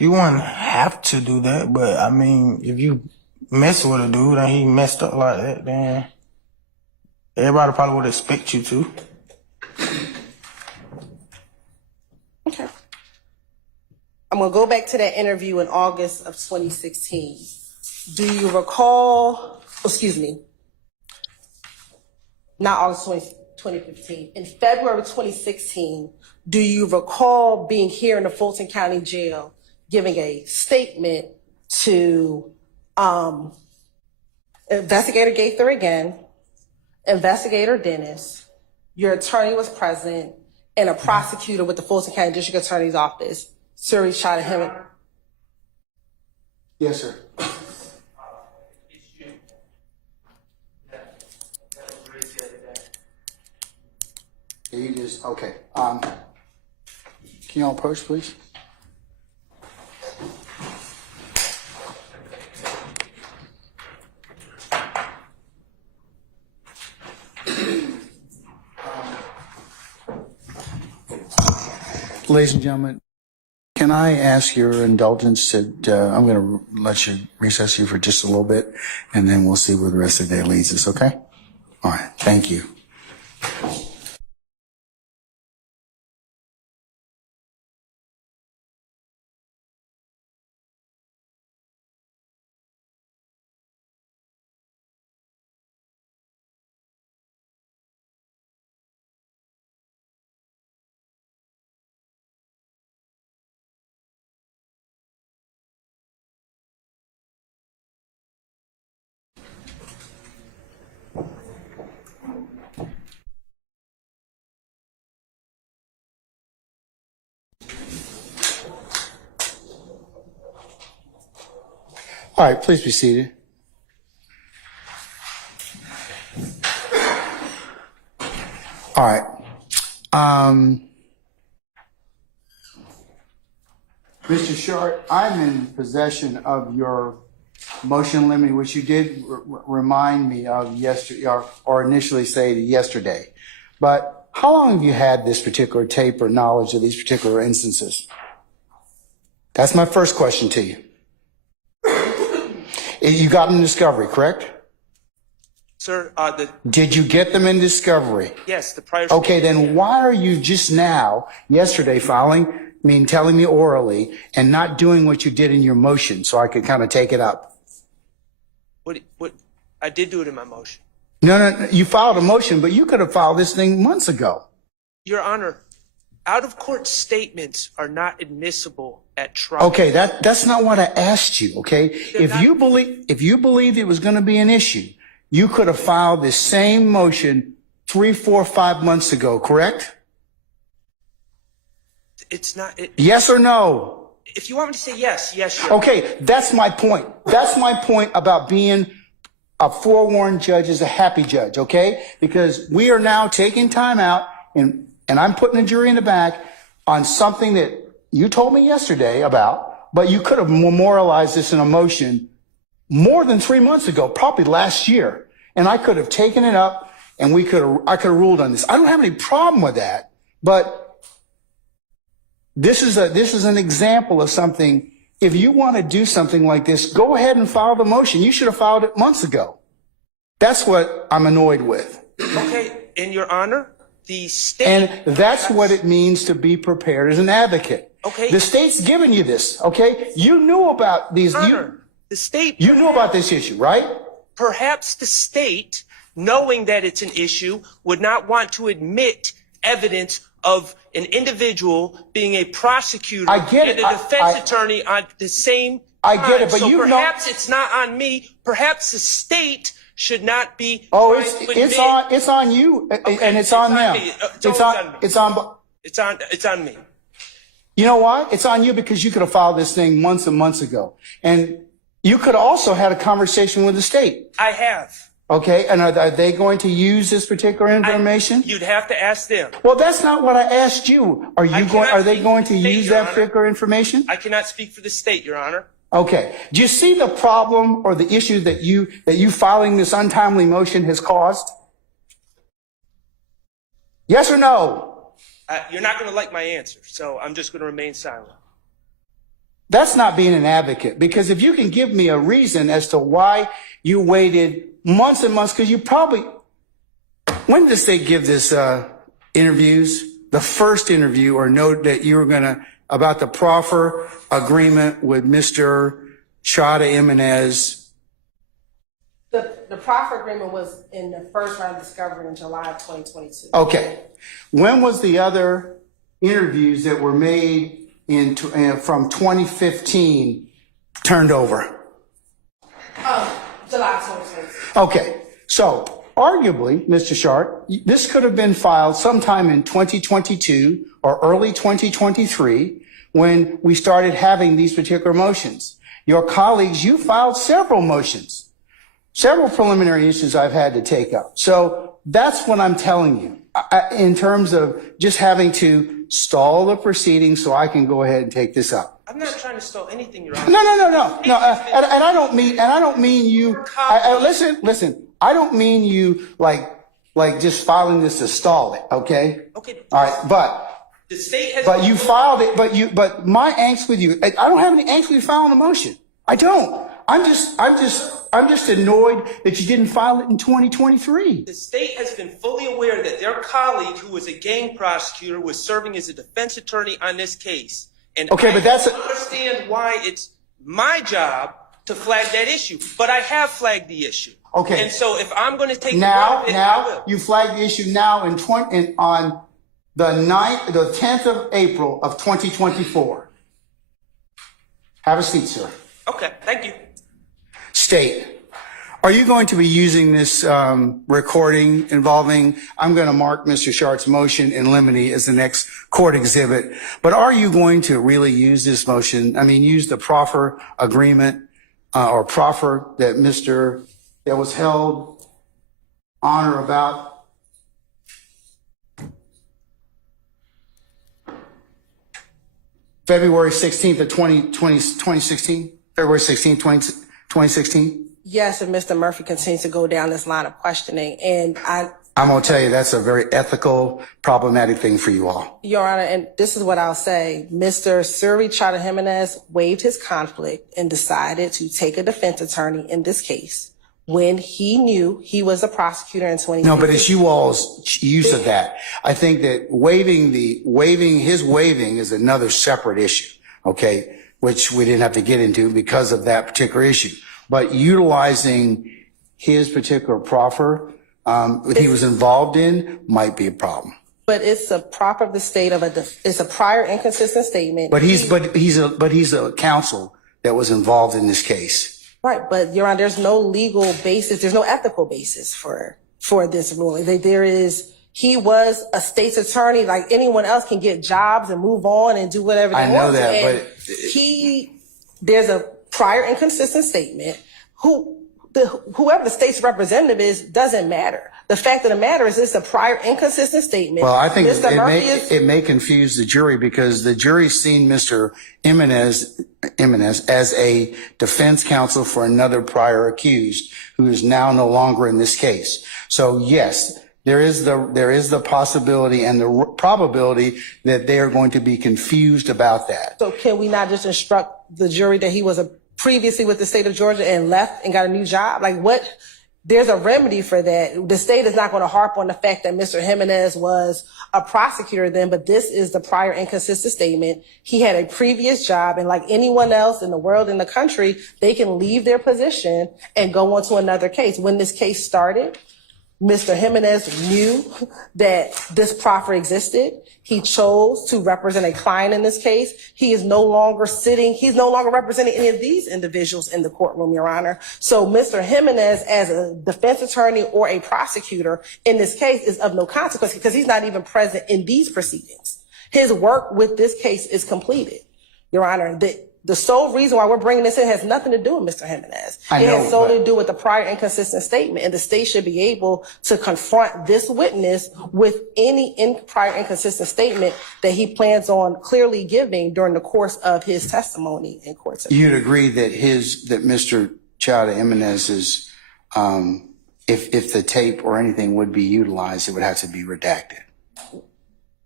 You wouldn't have to do that, but I mean, if you mess with a dude and he messed up like that, then everybody probably would expect you to. Okay. I'm going to go back to that interview in August of 2016. Do you recall, not August 2015, in February of 2016, do you recall being here in the Fulton County Jail giving a statement to Investigator Gaither again, Investigator Dennis, your attorney was present, and a prosecutor with the Fulton County District Attorney's Office, Suri shot at him? Yes, sir. Issue that was raised the other day. You just, okay. Can you all approach, please? Ladies and gentlemen, can I ask your indulgence to, I'm going to let you recess you for just a little bit, and then we'll see where the rest of the day leads us, okay? All right, thank you. All right, please be seated. All right. Mr. Short, I'm in possession of your motion limine, which you did remind me of yesterday, or initially say yesterday. But how long have you had this particular tape or knowledge of these particular instances? That's my first question to you. You got them in discovery, correct? Sir, Did you get them in discovery? yes, the prior. Okay, then why are you just now, yesterday, telling me orally and not doing what you did in your motion so I could kind of take it up? What, I did do it in my motion. No, you filed a motion, but you could have filed this thing months ago. Your Honor, out-of-court statements are not admissible at trial. Okay, that's not what I asked you, okay? If you believed it was going to be an issue, you could have filed this same motion 3, 4, 5 months ago, correct? It's not. Yes or no? If you want me to say yes, yes, Your Honor. Okay, that's my point. That's my point about being a forewarned judge is a happy judge, okay? Because we are now taking time out and I'm putting the jury in the back on something that you told me yesterday about, but you could have memorialized this in a motion more than 3 months ago, probably last year. And I could have taken it up and I could have ruled on this. I don't have any problem with that, but this is an example of something. If you want to do something like this, go ahead and file the motion. You should have filed it months ago. That's what I'm annoyed with. Okay, in Your Honor, the state. And that's what it means to be prepared as an advocate. Okay. The state's giving you this, okay? You knew about these. Honor, the state. You knew about this issue, right? Perhaps the state, knowing that it's an issue, would not want to admit evidence of an individual being a prosecutor I get and it. a defense attorney on the same I time. get it, but so you know. perhaps it's not on me. Perhaps the state should not be. Oh, trying to admit. it's on you, Okay, and it's on them. me. It's on me. You know why? It's on you because you could have filed this thing months and months ago, and you could have also had a conversation with the state. I have. Okay, and are they going to use this particular information? You'd have to ask them. Well, that's not what I asked you. Are they going to use Your that Honor. particular information? I cannot speak for the state, Your Honor. Okay. Do you see the problem or the issue that you filing this untimely motion has caused? Yes or no? You're not going to like my answer, so I'm just going to remain silent. That's not being an advocate, because if you can give me a reason as to why you waited months and months, because you probably, when did the state give this interviews? The first interview or note that you were going to, about the proffer agreement with Mr. Chada Jimenez. The proffer agreement was in the first round of discovery in July of 2022. Okay. When was the other interviews that were made from 2015 turned over? July 2022. Okay. So arguably, Mr. Sharp, this could have been filed sometime in 2022 or early 2023 when we started having these particular motions. Your colleagues, you filed several motions, several preliminary issues I've had to take up. So that's what I'm telling you in terms of just having to stall the proceedings so I can go ahead and take this up. I'm not trying to stall anything, Your Honor. No. And I don't mean you. Listen. I don't mean you like just filing this to stall it. Okay. Okay. All right. But the state has. But you filed it. But my angst with you. I don't have any angst with you filing a motion. I don't. I'm just annoyed that you didn't file it in 2023. The state has been fully aware that their colleague, who was a gang prosecutor, was serving as a defense attorney on this case. And okay, but that's understand why it's my job to flag that issue. But I have flagged the issue. Okay. And so if I'm going to take now I will. You flagged the issue now on the 10th of April of 2024. Have a seat, sir. Okay, thank you. State, are you going to be using this recording involving, I'm going to mark Mr. Sharp's motion in limine as the next court exhibit, but are you going to really use this motion? I mean, use the proffer agreement or proffer that was held on or about February 16th of 2016? February 16th, 2016? Yes, and Mr. Murphy continues to go down this line of questioning. And I'm going to tell you, that's a very ethical, problematic thing for you all. Your Honor, and this is what I'll say. Mr. Suri Chata Jimenez waived his conflict and decided to take a defense attorney in this case when he knew he was a prosecutor in 2016. No, but it's you all's use of that. I think that his waiving is another separate issue, okay, which we didn't have to get into because of that particular issue. But utilizing his particular proffer he was involved in might be a problem. But it's a proper of the state of it's a prior inconsistent statement. But he's a counsel that was involved in this case. Right, but Your Honor, there's no legal basis, there's no ethical basis for this ruling. He was a state's attorney, like anyone else can get jobs and move on and do whatever they want. I know that, but there's a prior inconsistent statement. Whoever the state's representative is doesn't matter. The fact of the matter is it's a prior inconsistent statement. Well, I think it may confuse the jury because the jury's seen Mr. Jimenez as a defense counsel for another prior accused who is now no longer in this case. So yes, there is the possibility and the probability that they are going to be confused about that. So can we not just instruct the jury that he was previously with the state of Georgia and left and got a new job? Like what? There's a remedy for that. The state is not going to harp on the fact that Mr. Jimenez was a prosecutor then, but this is the prior inconsistent statement. He had a previous job, and like anyone else in the world, in the country, they can leave their position and go on to another case. When this case started, Mr. Jimenez knew that this proffer existed. He chose to represent a client in this case. He's no longer representing any of these individuals in the courtroom, Your Honor. So Mr. Jimenez, as a defense attorney or a prosecutor in this case, is of no consequence because he's not even present in these proceedings. His work with this case is completed, Your Honor. The sole reason why we're bringing this in has nothing to do with Mr. Jimenez. It has solely to do with the prior inconsistent statement, and the state should be able to confront this witness with any prior inconsistent statement that he plans on clearly giving during the course of his testimony in court. You'd agree that Mr. Chata Jimenez's, if the tape or anything would be utilized, it would have to be redacted.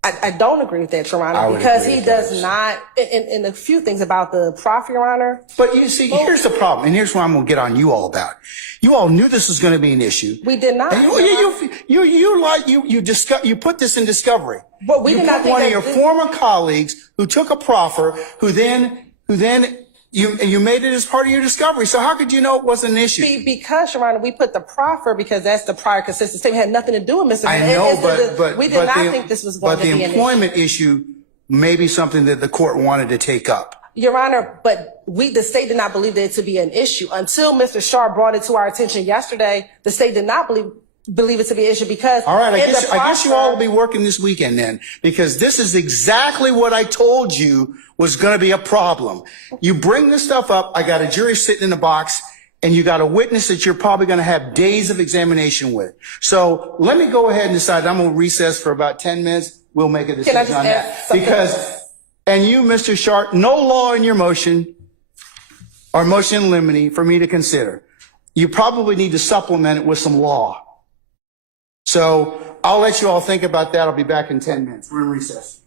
I don't agree with that, Your Honor, because he does not, and a few things about the proffer, Your Honor. But you see, here's the problem, and here's what I'm going to get on you all about. You all knew this was going to be an issue. We did not. And you put this in discovery. But we did not think one of your former colleagues who took a proffer, who then you made it as part of your discovery. So how could you know it wasn't an issue? Because, Your Honor, we put the proffer because that's the prior consistent statement. It had nothing to do with Mr. I know, but we did not think this was going to be an issue. But the employment issue may be something that the court wanted to take up. Your Honor, but the state did not believe it to be an issue until Mr. Sharp brought it to our attention yesterday. The state did not believe it to be an issue because all right, I guess you all will be working this weekend then, because this is exactly what I told you was going to be a problem. You bring this stuff up, I got a jury sitting in the box, and you got a witness that you're probably going to have days of examination with. So let me go ahead and decide. I'm going to recess for about 10 minutes. We'll make a decision on that. And you, Mr. Sharp, no law in your motion or motion in limine for me to consider. You probably need to supplement it with some law. So I'll let you all think about that. I'll be back in 10 minutes. We're in recess.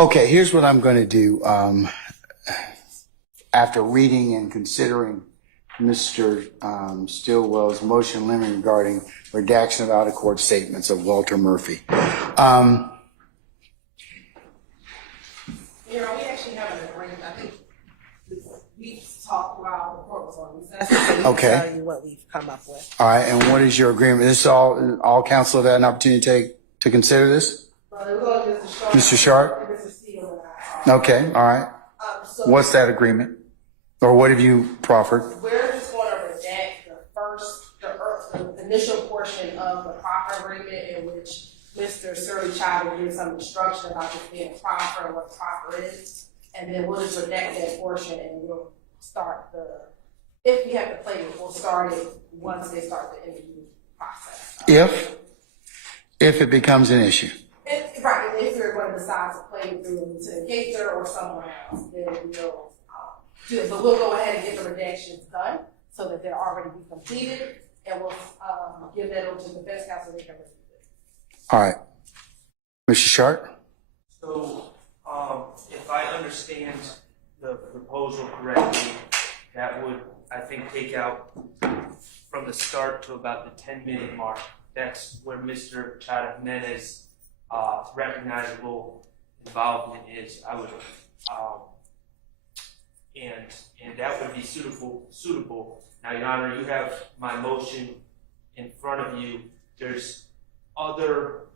Okay, here's what I'm going to do. After reading and considering Mr. Stillwell's motion limit regarding redaction of out-of-court statements of Walter Murphy. You know, we actually have an agreement. I think we talked while the court was on recess. So we can Okay. tell you what we've come up with. All right, and what is your agreement? This all council have had an opportunity to consider this? Mr. Sharp? Mr. Steele and I. Okay, all right. So What's that agreement? Or what have you proffered? we're just going to redact the initial portion of the proper agreement in which Mr. Surly Child will give some instruction about this being proper and what proper is. And then we'll just redact that portion and we'll start if we have to play it, we'll start it once they start the interview process. If it becomes an issue. Right, and if we're going to decide to play it through to Gator or someone else, then we'll do it. But we'll go ahead and get the redactions done so that they're already be completed, and we'll give that over to the defense counsel. They can review it. All right. Mr. Sharp? So, if I understand the proposal correctly, that would, I think, take out from the start to about the 10-minute mark. That's where Mr. Chada Jimenez's recognizable involvement is. I would, and that would be suitable. Now, Your Honor, you have my motion in front of you. There's other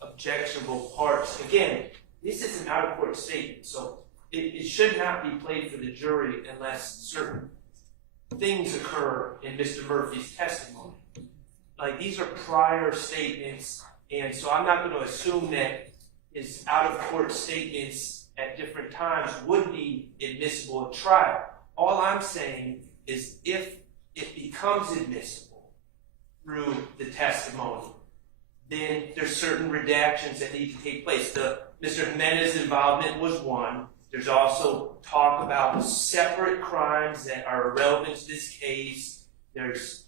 objectionable parts. Again, this is an out-of-court statement, so it should not be played for the jury unless certain things occur in Mr. Murphy's testimony. Like, these are prior statements, and so I'm not going to assume that his out-of-court statements at different times would be admissible at trial. All I'm saying is if it becomes admissible through the testimony, then there's certain redactions that need to take place. Mr. Jimenez's involvement was one. There's also talk about separate crimes that are irrelevant to this case. There's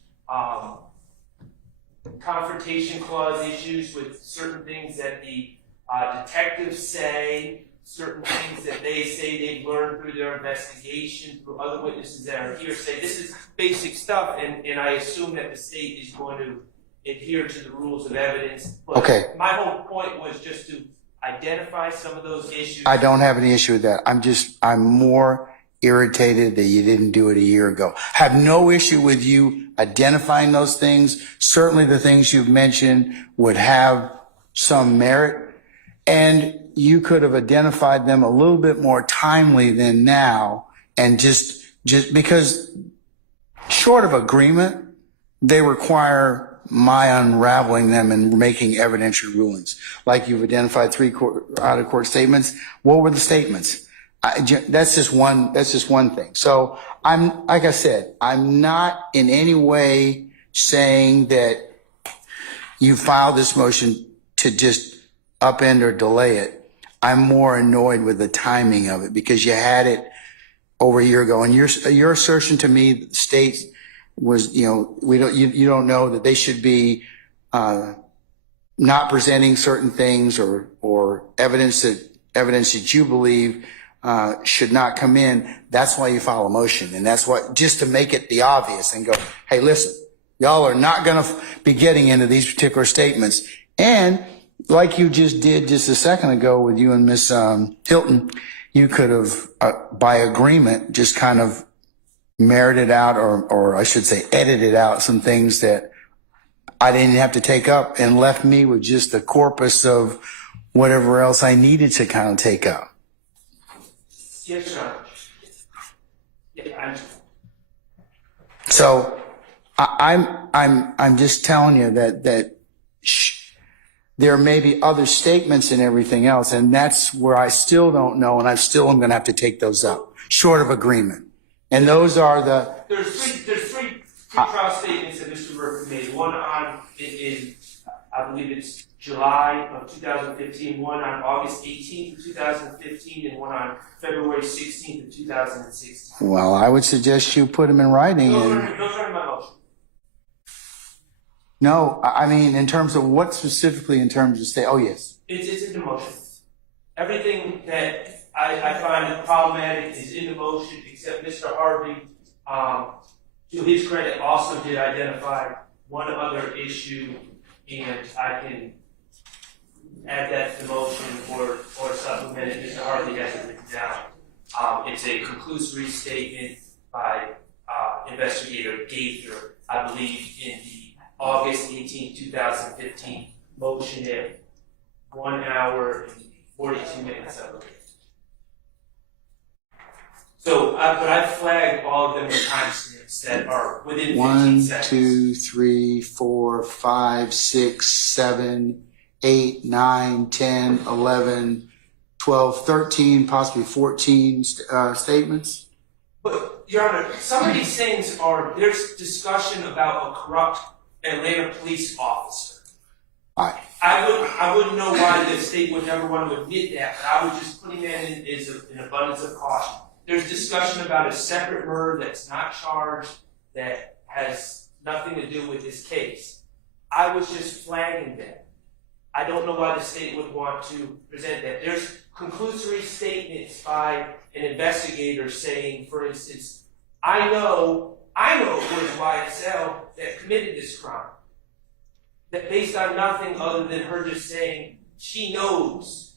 confrontation clause issues with certain things that the detectives say, certain things that they say they've learned through their investigation, through other witnesses that are hearsay. This is basic stuff, and I assume that the state is going to adhere to the rules of evidence. But Okay. My whole point was just to identify some of those issues. I don't have any issue with that. I'm more irritated that you didn't do it a year ago. Have no issue with you identifying those things. Certainly the things you've mentioned would have some merit, and you could have identified them a little bit more timely than now, and just because short of agreement, they require my unraveling them and making evidentiary rulings. Like you've identified 3 out-of-court statements. What were the statements? That's just one thing. So like I said, I'm not in any way saying that you filed this motion to just upend or delay it. I'm more annoyed with the timing of it because you had it over a year ago, and your assertion to me that the state was, you don't know that they should be not presenting certain things or evidence that you believe should not come in. That's why you file a motion, and that's what, just to make it the obvious and go, hey, listen, y'all are not going to be getting into these particular statements. And like you just did just a second ago with you and Miss Hilton, you could have, by agreement, just kind of merited out, or I should say edited out some things that I didn't have to take up, and left me with just the corpus of whatever else I needed to kind of take up. Yes, sir. Yeah, So I'm just telling you that there may be other statements and everything else, and that's where I still don't know, and I still am going to have to take those up, short of agreement. And those are There's three trial statements that Mr. Murphy made. One on I believe it's July of 2015, one on August 18th of 2015, and one on February 16th of 2016. Well, I would suggest you put them in writing. Those are in my motion. No, I mean, in terms of what specifically in terms of state, oh yes. It's in the motion. everything that I find problematic is in the motion, except Mr. Harvey, to his credit, also did identify one other issue, and I can add that to the motion or supplement it. Mr. Harvey has it written down. It's a conclusory statement by Investigator Gaither, I believe, in the August 18, 2015 motion at 1 hour and 42 minutes, I believe. So, but I flagged all of them with timestamps that are within 15 1, seconds. 2, 3, 4, 5, 6, 7, 8, 9, 10, 11, 12, 13, possibly 14 statements. But, Your Honor, some of these things there's discussion about a corrupt Atlanta police officer. All right. I wouldn't know why the state would never want to admit that, but I was just putting that in as an abundance of caution. There's discussion about a separate murder that's not charged, that has nothing to do with this case. I was just flagging that. I don't know why the state would want to present that. There's conclusory statements by an investigator saying, for instance, I know it was YSL that committed this crime. That based on nothing other than her just saying she knows.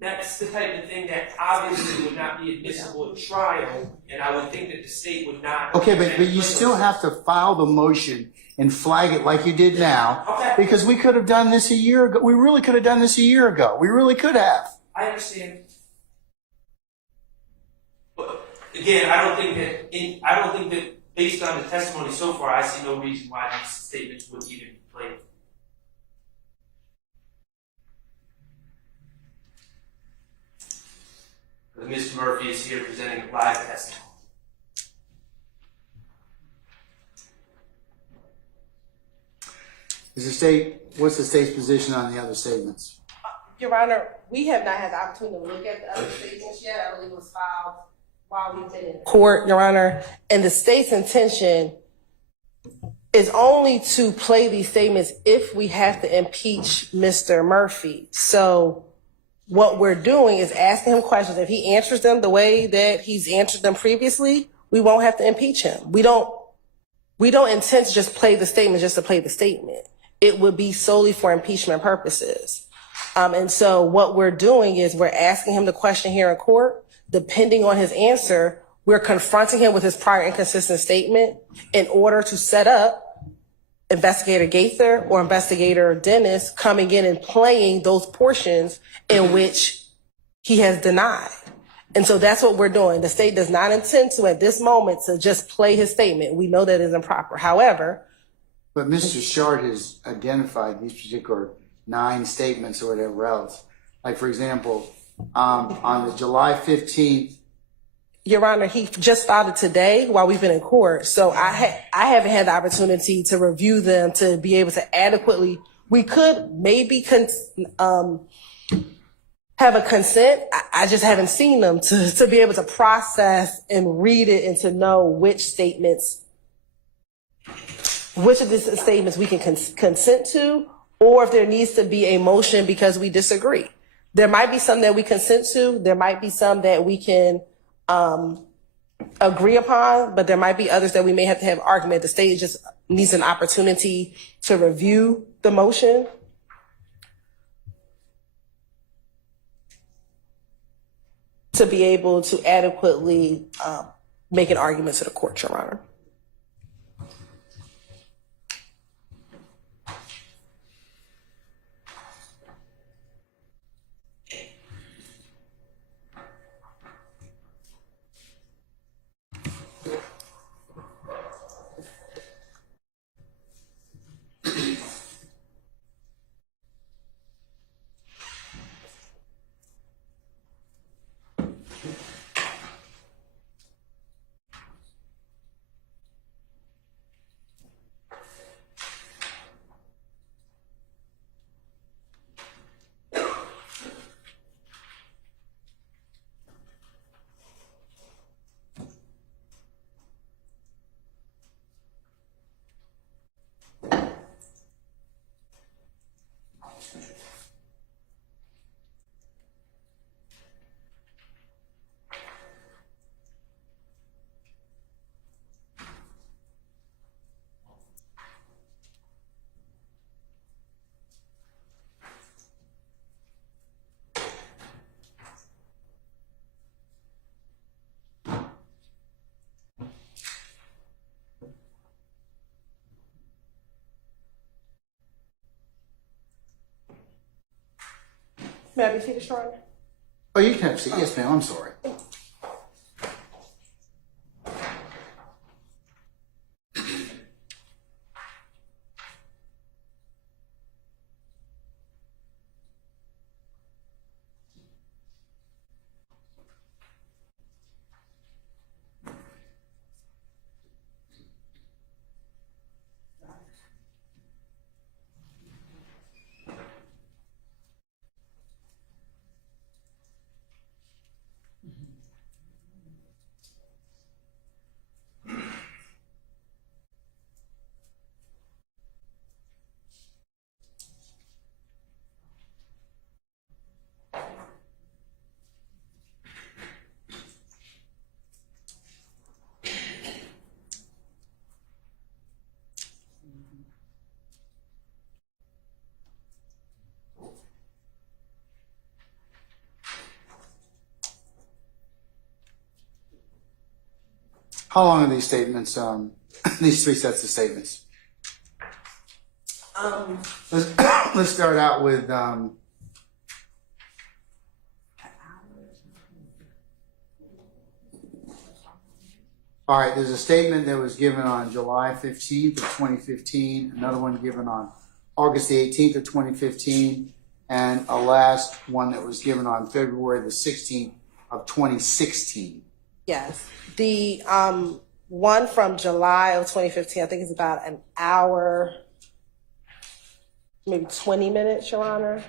That's the type of thing that obviously would not be admissible at trial, and I would think that the state would not. Okay, but you still have to file the motion and flag it like you did now. Okay. Because we could have done this a year ago. We really could have done this a year ago. We really could have. I understand. But again, I don't think that based on the testimony so far, I see no reason why these statements would even be played. Mr. Murphy is here presenting a live testimony. What's the state's position on the other statements? Your Honor, we have not had the opportunity to look at the other statements yet. I believe it was filed while we've been in court, Your Honor. And the state's intention is only to play these statements if we have to impeach Mr. Murphy. So what we're doing is asking him questions. If he answers them the way that he's answered them previously, we won't have to impeach him. We don't intend to just play the statement just to play the statement. It would be solely for impeachment purposes. And so what we're doing is we're asking him the question here in court. Depending on his answer, we're confronting him with his prior inconsistent statement in order to set up Investigator Gaither or Investigator Dennis coming in and playing those portions in which he has denied. And so that's what we're doing. The state does not intend to, at this moment, to just play his statement. We know that is improper. However, But Mr. Short has identified these particular 9 statements or whatever else. Like, for example, on the July 15th, Your Honor, he just filed it today while we've been in court. So I haven't had the opportunity to review them to be able to adequately. We could maybe have a consent. I just haven't seen them to be able to process and read it and to know which of these statements we can consent to, or if there needs to be a motion because we disagree. There might be some that we consent to. There might be some that we can agree upon, but there might be others that we may have to have argument. The state just needs an opportunity to review the motion. To be able to adequately make an argument to the court, Your Honor. May I be seated, Your Honor? Oh, you can have a seat. Yes, ma'am. I'm sorry. How long are these statements, these three sets of statements? Let's start out with, all right, there's a statement that was given on July 15th of 2015, another one given on August the 18th of 2015, and a last one that was given on February the 16th of 2016. Yes. The one from July of 2015, I think is about an hour, maybe 20 minutes, Your Honor.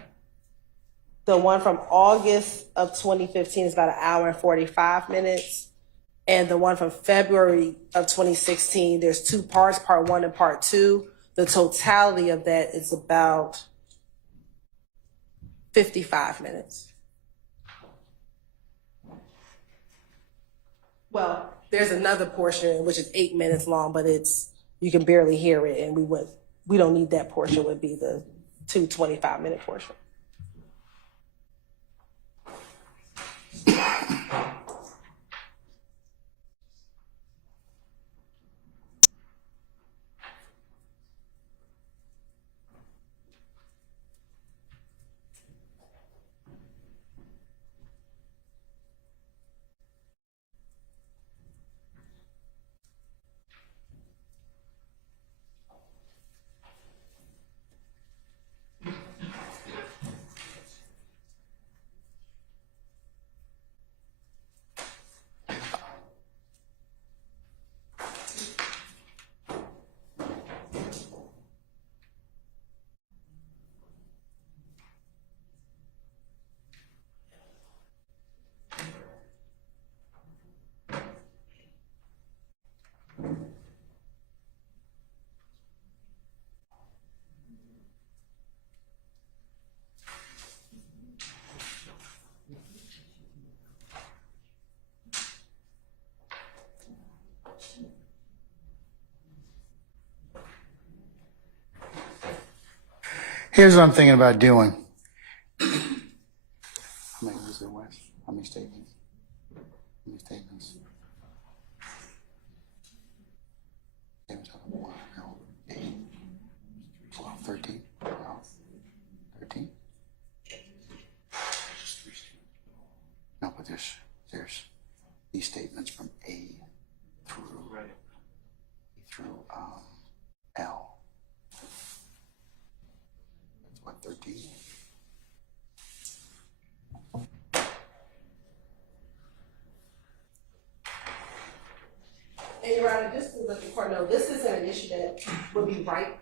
The one from August of 2015 is about an hour and 45 minutes. And the one from February of 2016, there's two parts, part one and part two. The totality of that is about 55 minutes. Well, there's another portion which is 8 minutes long, but you can barely hear it, and we don't need that portion. It would be the 25-minute portion. Here's what I'm thinking about doing. How many is there, Wes? How many statements? How many statements? Statements out of 1, 8, 12, 13, 12, 13. No, but there's these statements from A through L. That's what, 13? And Your Honor, just to let the court know, this isn't an issue that would be right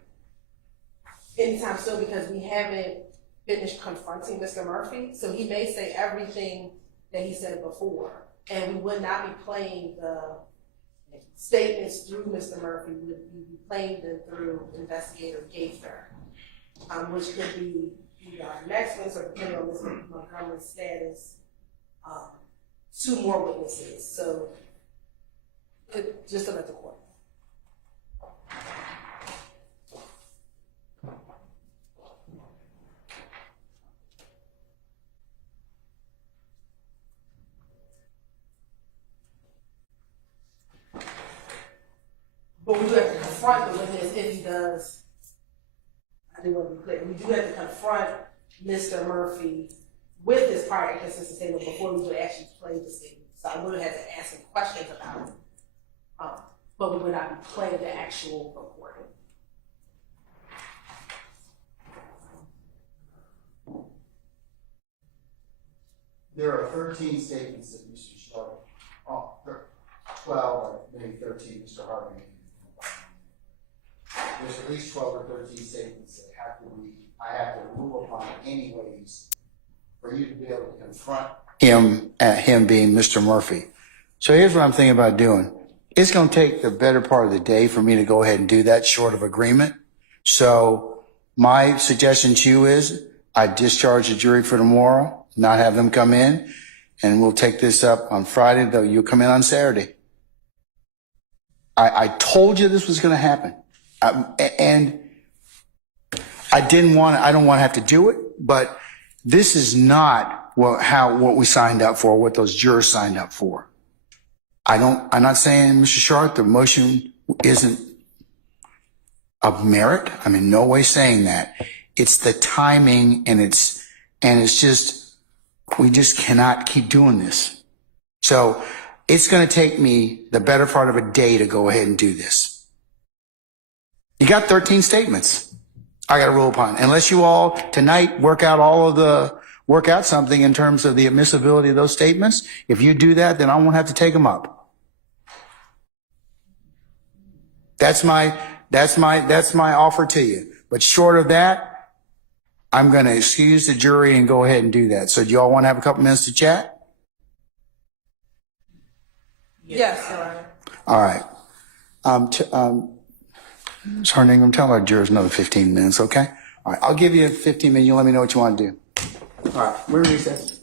anytime soon because we haven't finished confronting Mr. Murphy. So he may say everything that he said before, and we would not be playing the statements through Mr. Murphy. We would be playing them through Investigator Gaither, which could be either our next witness or depending on Mr. Montgomery's status, 2 more witnesses. So just to let the court. But we do have to confront the witness if he does. I do want to be clear. We do have to confront Mr. Murphy with this prior inconsistent statement before we would actually play the statement. So I would have had to ask some questions about it. But we would not be playing the actual recording. There are 13 statements that Mr. Stark, 12 or maybe 13, Mr. Harvey. There's at least 12 or 13 statements that I have to rule upon anyways for you to be able to confront him being Mr. Murphy. So here's what I'm thinking about doing. It's going to take the better part of the day for me to go ahead and do that short of agreement. So my suggestion to you is I discharge the jury for tomorrow, not have them come in, and we'll take this up on Friday, though you'll come in on Saturday. I told you this was going to happen. And I don't want to have to do it, but this is not what we signed up for, what those jurors signed up for. I'm not saying, Mr. Sharp, the motion isn't of merit. I'm in no way saying that. It's the timing and it's just, we just cannot keep doing this. So it's going to take me the better part of a day to go ahead and do this. You got 13 statements I got to rule upon. Unless you all tonight work out something in terms of the admissibility of those statements. If you do that, then I won't have to take them up. That's my offer to you. But short of that, I'm going to excuse the jury and go ahead and do that. So do you all want to have a couple minutes to chat? Yes, Your Honor. All right. Ms. Hardingham, tell our jurors another 15 minutes, okay? All right, I'll give you 15 minutes. You let me know what you want to do. All right, we're in recess.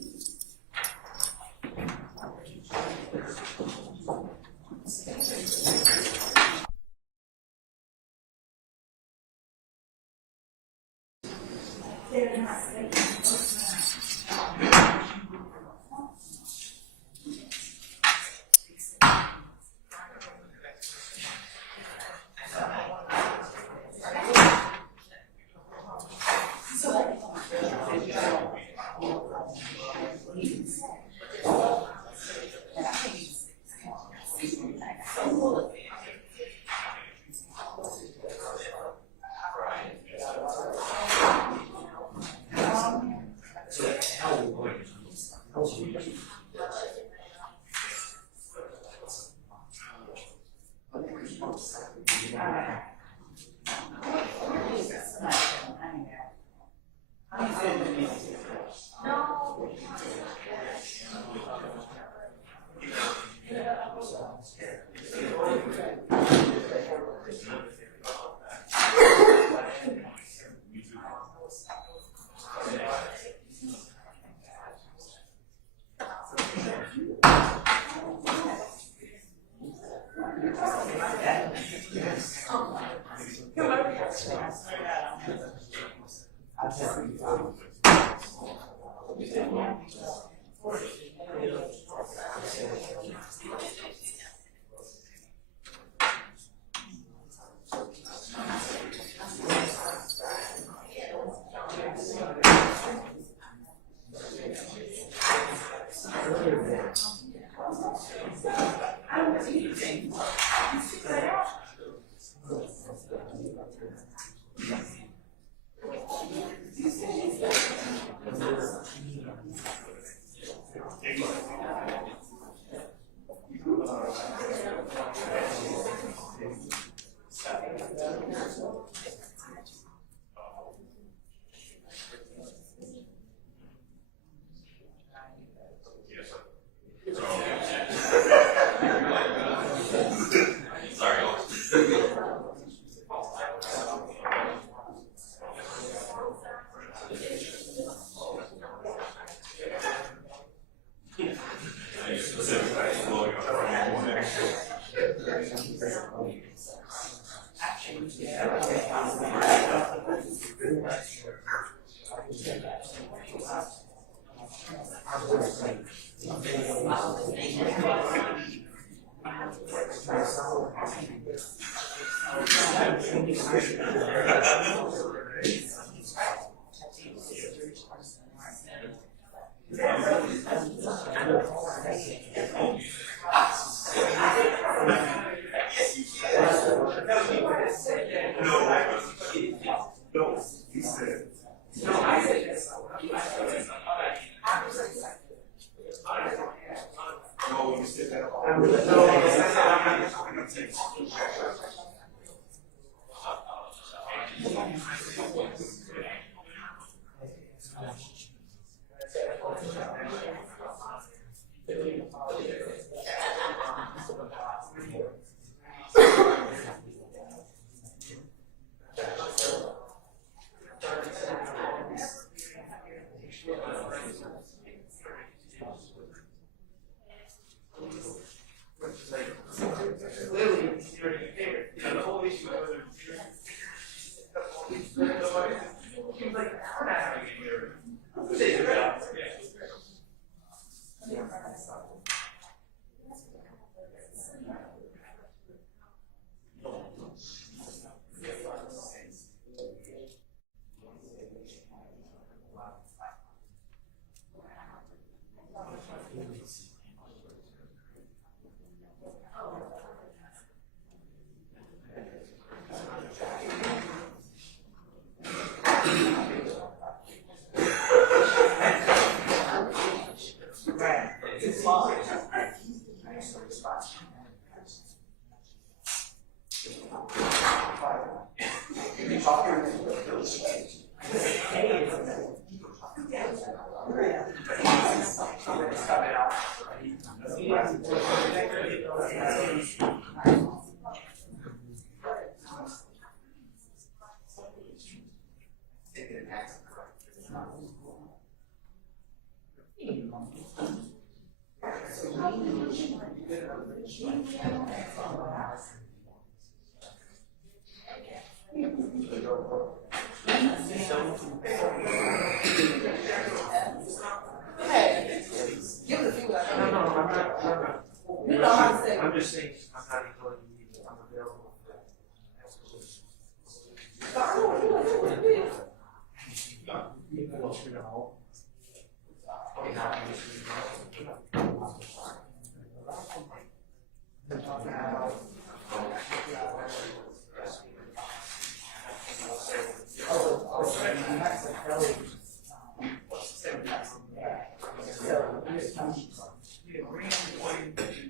I'm just saying, I'm not ignoring you, I'm available.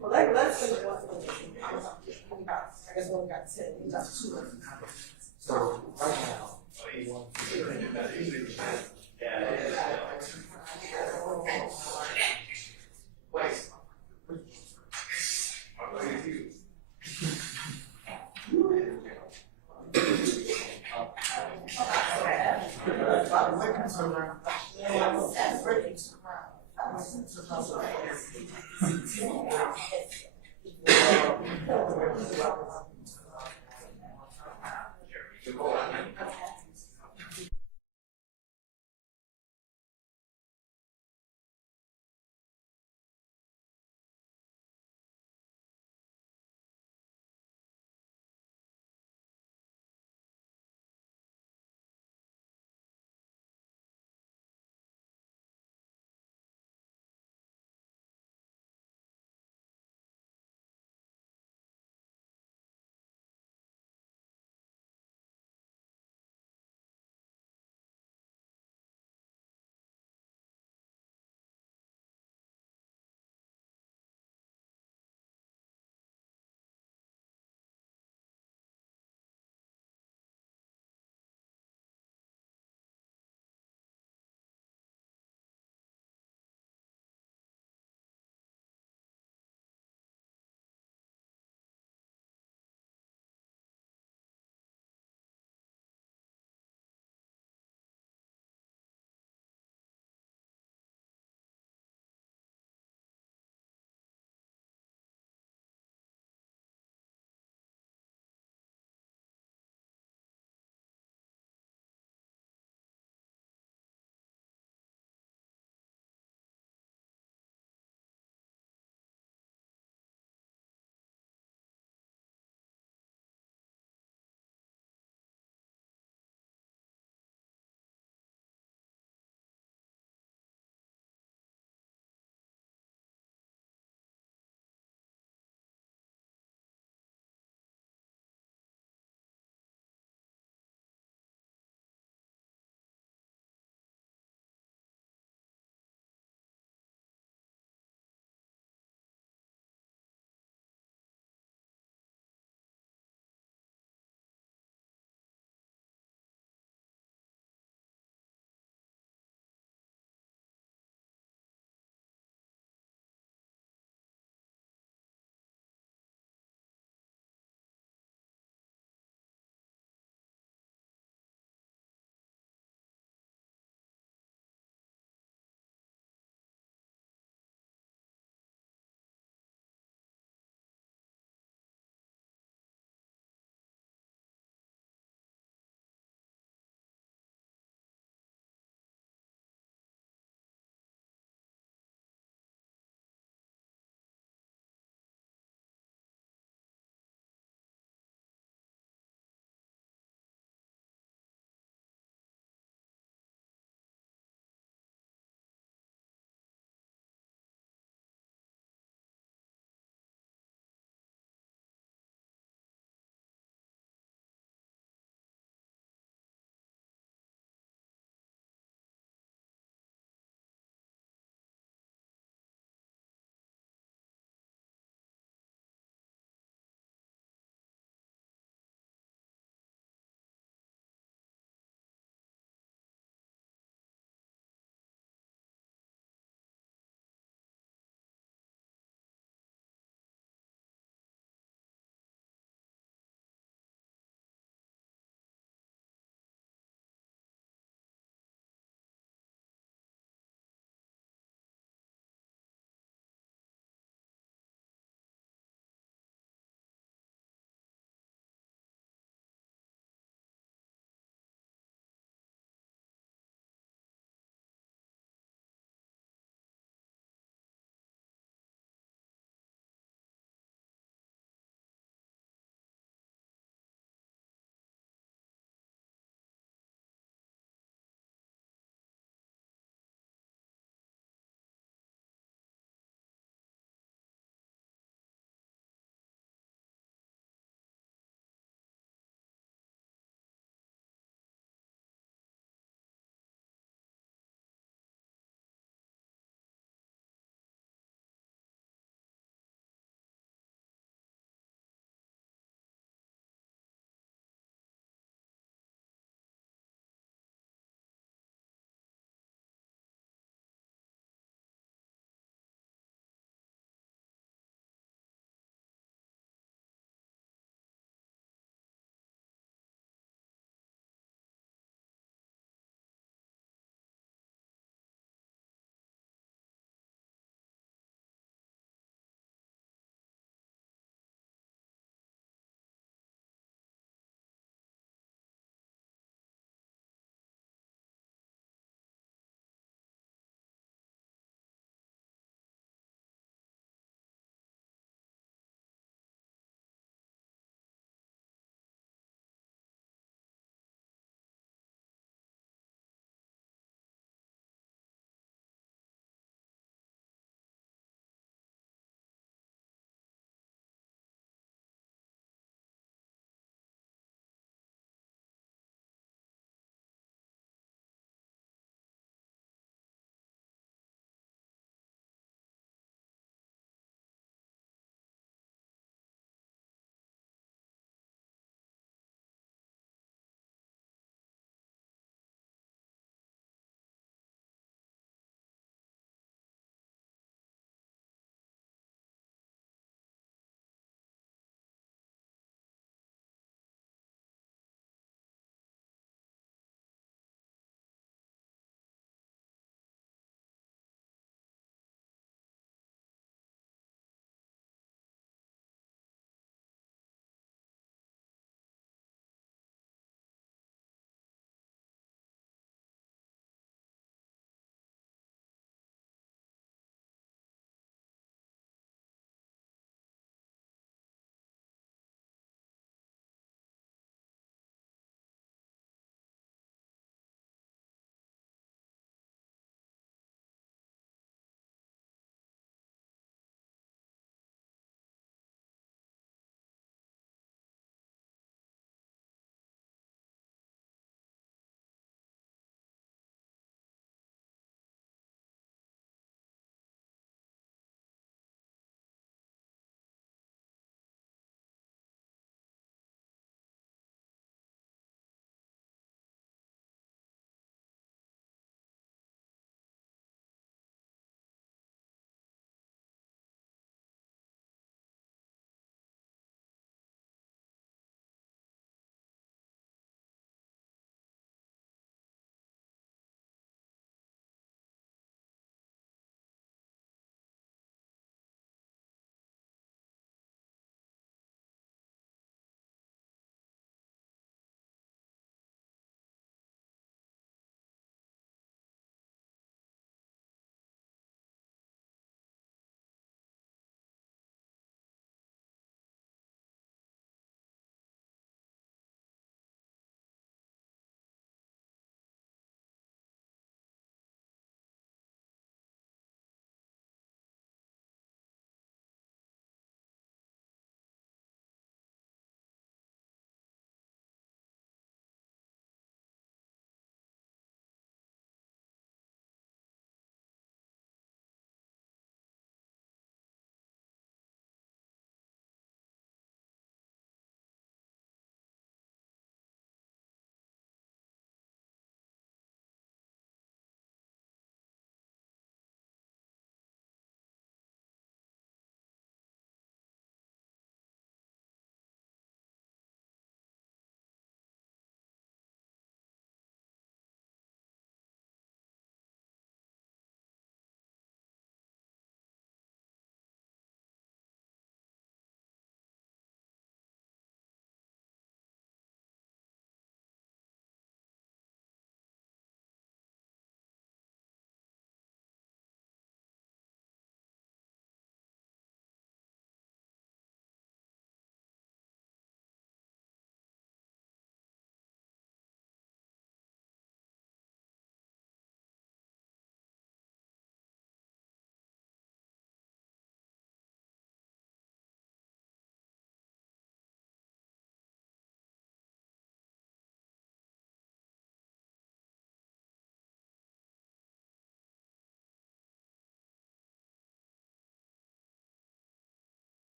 Well, let's finish one. I guess we only got 10. We got 2. So, right now,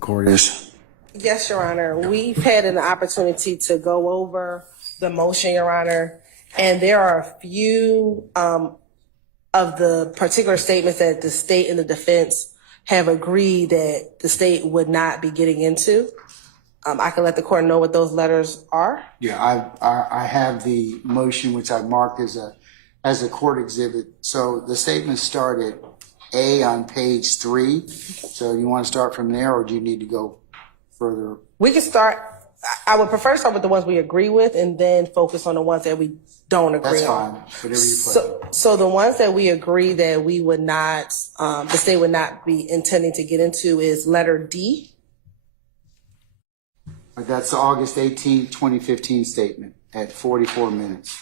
Court is. Yes, Your Honor. We've had an opportunity to go over the motion, Your Honor, and there are a few of the particular statements that the state and the defense have agreed that the state would not be getting into. I can let the court know what those letters are. Yeah, I have the motion, which I marked as a court exhibit. So the statement started A on page 3. So you want to start from there, or do you need to go further? We can start. I would prefer to start with the ones we agree with and then focus on the ones that we don't agree That's on. fine. Whatever you put. So the ones that we agree that we would not, the state would not be intending to get into is letter D. That's the August 18, 2015 statement at 44 minutes.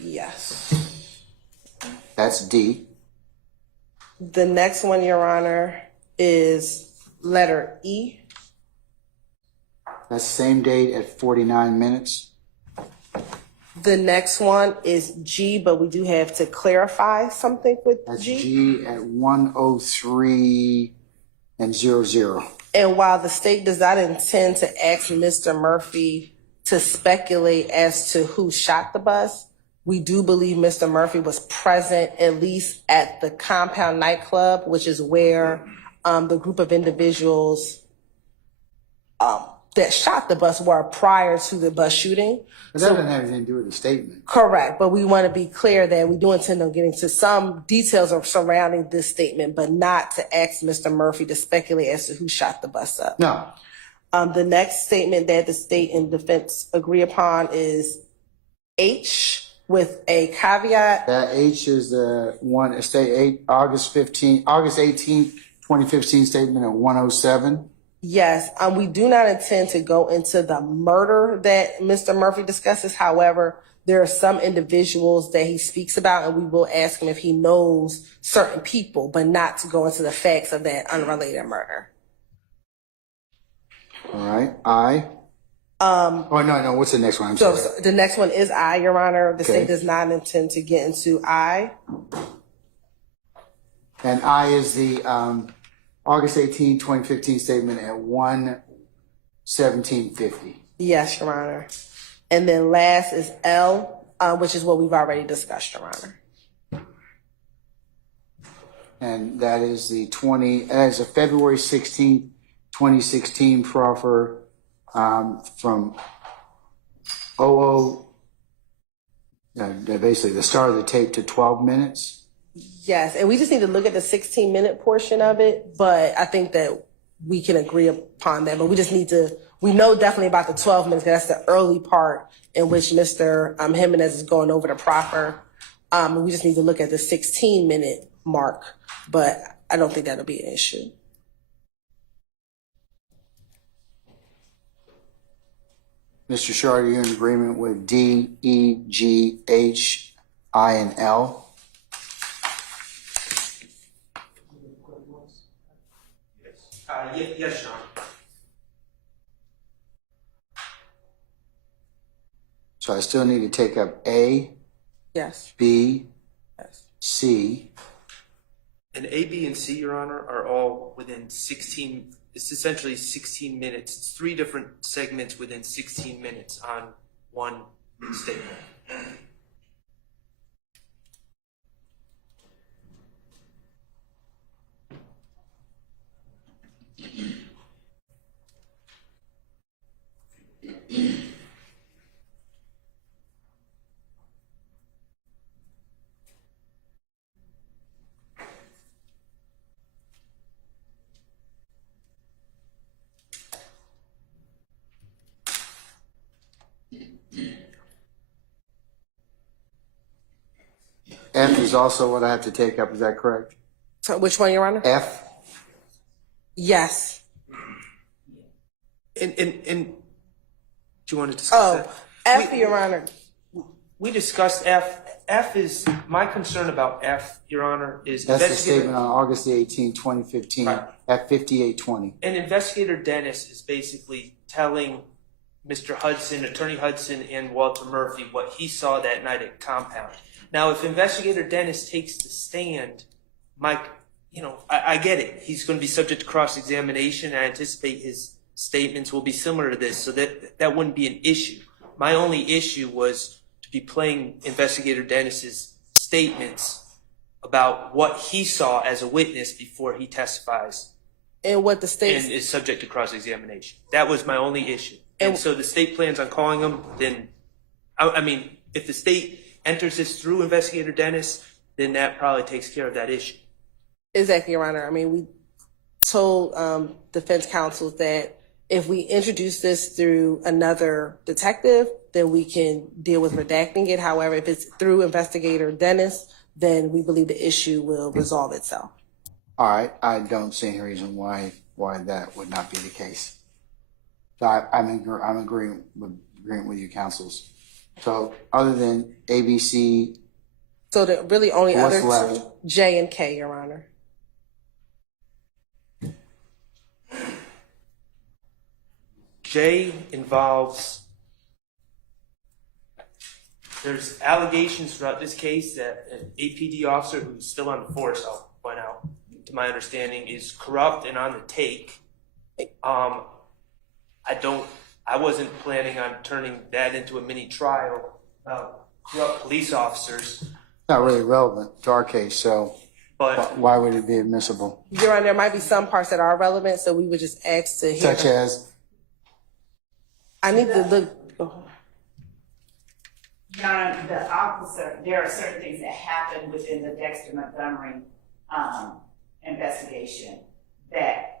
Yes. That's D. The next one, Your Honor, is letter E. That's the same date at 49 minutes. The next one is G, but we do have to clarify something with That's G. G at 1:03 and 00. And while the state does not intend to ask Mr. Murphy to speculate as to who shot the bus, we do believe Mr. Murphy was present at least at the Compound nightclub, which is where the group of individuals that shot the bus were prior to the bus shooting. But that doesn't have anything to do with the statement. Correct, but we want to be clear that we do intend on getting to some details surrounding this statement, but not to ask Mr. Murphy to speculate as to who shot the bus up. No. The next statement that the state and defense agree upon is H with a caveat. That H is the one, August 18, 2015 statement at 1:07. Yes, we do not intend to go into the murder that Mr. Murphy discusses. However, there are some individuals that he speaks about, and we will ask him if he knows certain people, but not to go into the facts of that unrelated murder. All right. I. No. What's the next one? I'm sorry. So the next one is I, Your Honor. The Okay. state does not intend to get into I. And I is the August 18, 2015 statement at 1:17:50. Yes, Your Honor. And then last is L, which is what we've already discussed, Your Honor. And that is the a February 16, 2016 proffer from basically the start of the tape to 12 minutes. Yes, and we just need to look at the 16-minute portion of it, but I think that we can agree upon that. But we just need to, we know definitely about the 12 minutes, 'cause that's the early part in which Mr. Jimenez is going over the proffer. We just need to look at the 16-minute mark, but I don't think that'll be an issue. Mr. Shard, are you in agreement with D, E, G, H, I, and L? Yes, Your Honor. So I still need to take up A, Yes. B, Yes. C. And A, B, and C, Your Honor, are all within 16, it's essentially 16 minutes. It's 3 different segments within 16 minutes on one statement. F is also what I have to take up, is that correct? So which one, Your Honor? F? Yes. And do you want to discuss that? F, Your Honor. We discussed F. F is, my concern about F, Your Honor, is That's the investigator, statement on August the 18th, 2015 Right. at 58:20. and Investigator Dennis is basically telling Mr. Hudson, Attorney Hudson, and Walter Murphy what he saw that night at Compound. Now, if Investigator Dennis takes the stand, my I get it. He's going to be subject to cross-examination. I anticipate his statements will be similar to this, so that wouldn't be an issue. My only issue was to be playing Investigator Dennis's statements about what he saw as a witness before he testifies And what the state and is subject to cross-examination. That was my only issue. And so the state plans on calling him, then, I mean, if the state enters this through Investigator Dennis, then that probably takes care of that issue. Exactly, Your Honor. I mean, we told defense counsel that if we introduce this through another detective, then we can deal with redacting it. However, if it's through Investigator Dennis, then we believe the issue will resolve itself. All right, I don't see any reason why that would not be the case. So I'm agreeing with you, counsels. So other than ABC, So the really only what's other left? two, J and K, Your Honor. J involves, there's allegations throughout this case that an APD officer who's still on the force, I'll point out, to my understanding, is corrupt and on the take. I wasn't planning on turning that into a mini trial about corrupt police officers. Not really relevant to our case, so But why would it be admissible? Your Honor, there might be some parts that are relevant, so we would just ask to hear. Such as? I need to look. Your Honor, the officer, there are certain things that happen within the Dexter Montgomery investigation that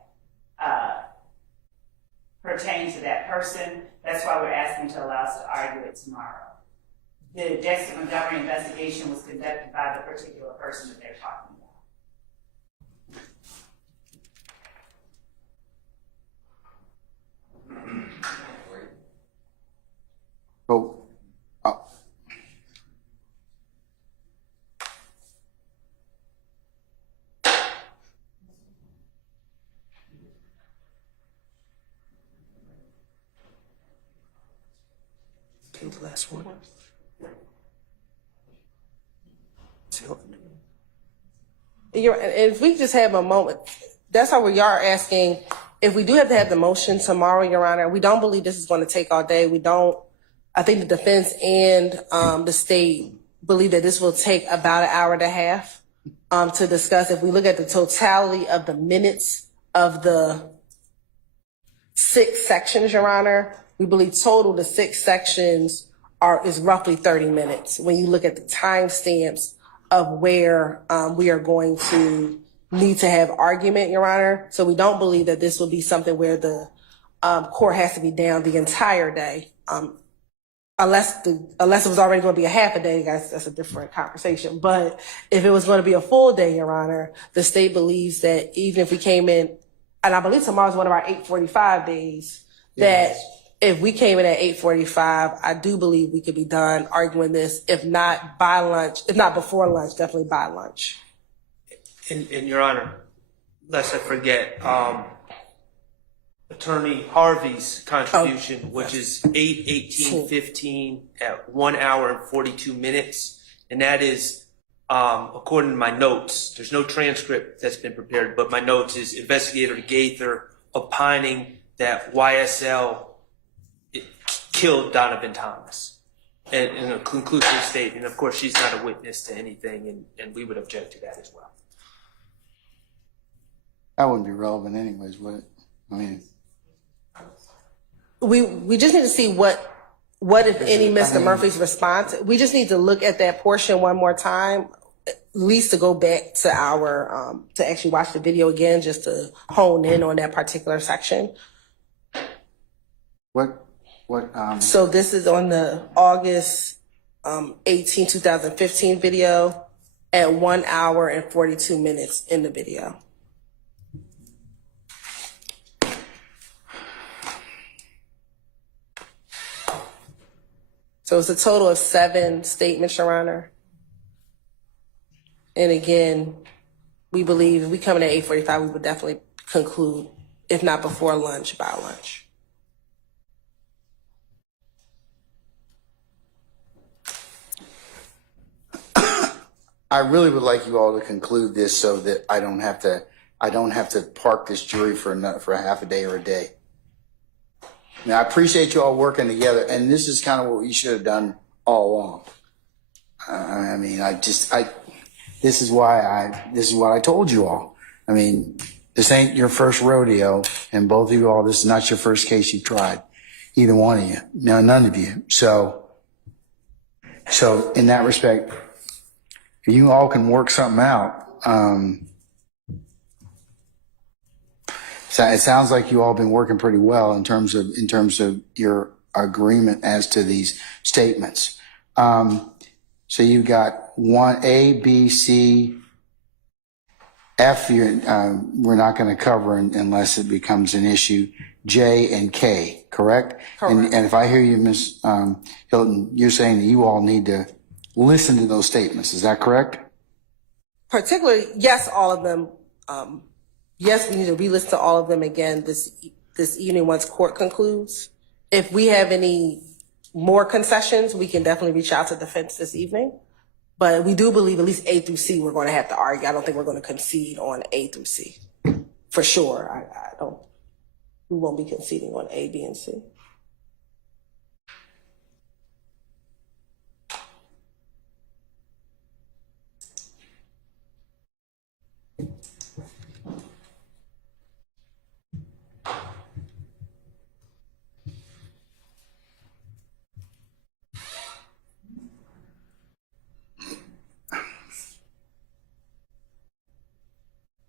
pertain to that person. That's why we're asking to allow us to argue it tomorrow. The Dexter Montgomery investigation was conducted by the particular person that they're talking about. Oh, okay, the last one. If we just have a moment, that's how we are asking. If we do have to have the motion tomorrow, Your Honor, we don't believe this is going to take all day. We don't. I think the defense and the state believe that this will take about an hour and a half to discuss. If we look at the totality of the minutes of the 6 sections, Your Honor, we believe total the 6 sections is roughly 30 minutes. When you look at the timestamps of where we are going to need to have argument, Your Honor. So we don't believe that this will be something where the court has to be down the entire day. Unless it was already going to be a half a day, guys, that's a different conversation. But if it was going to be a full day, Your Honor, the state believes that even if we came in, and I believe tomorrow's one of our 8:45 days, that if we came in at 8:45, I do believe we could be done arguing this, if not by lunch, if not before lunch, definitely by lunch. And Your Honor, lest I forget, Attorney Harvey's contribution, which is 8:18:15 at 1 hour and 42 minutes. And that is, according to my notes, there's no transcript that's been prepared, but my notes is Investigator Gaither opining that YSL killed Donovan Thomas in a conclusive statement. Of course, she's not a witness to anything, and we would object to that as well. that wouldn't be relevant anyways, would it? I mean, We just need to see what if any Mr. Murphy's response. We just need to look at that portion one more time, at least to go back to our to actually watch the video again, just to hone in on that particular section. what? So this is on the August 18, 2015 video at 1 hour and 42 minutes in the video. So it's a total of 7 statements, Your Honor. And again, we believe if we come in at 8:45, we would definitely conclude, if not before lunch, by lunch. I really would like you all to conclude this so that I don't have to park this jury for a half a day or a day. Now, I appreciate you all working together, and this is kind of what you should have done all along. I mean, this is what I told you all. I mean, this ain't your first rodeo, and both of you all, this is not your first case you've tried. Either one of you. No, none of you. So in that respect, you all can work something out. So it sounds like you all been working pretty well in terms of your agreement as to these statements. So you got 1A, B, C, F. We're not going to cover unless it becomes an issue. J and K, correct? Correct. And if I hear you, Ms. Hilton, you're saying that you all need to listen to those statements. Is that correct? Particularly, yes, all of them. Yes, we need to re-listen to all of them again this evening once court concludes. If we have any more concessions, we can definitely reach out to defense this evening. But we do believe at least A through C we're going to have to argue. I don't think we're going to concede on A through C. For sure. I don't. We won't be conceding on A, B, and C.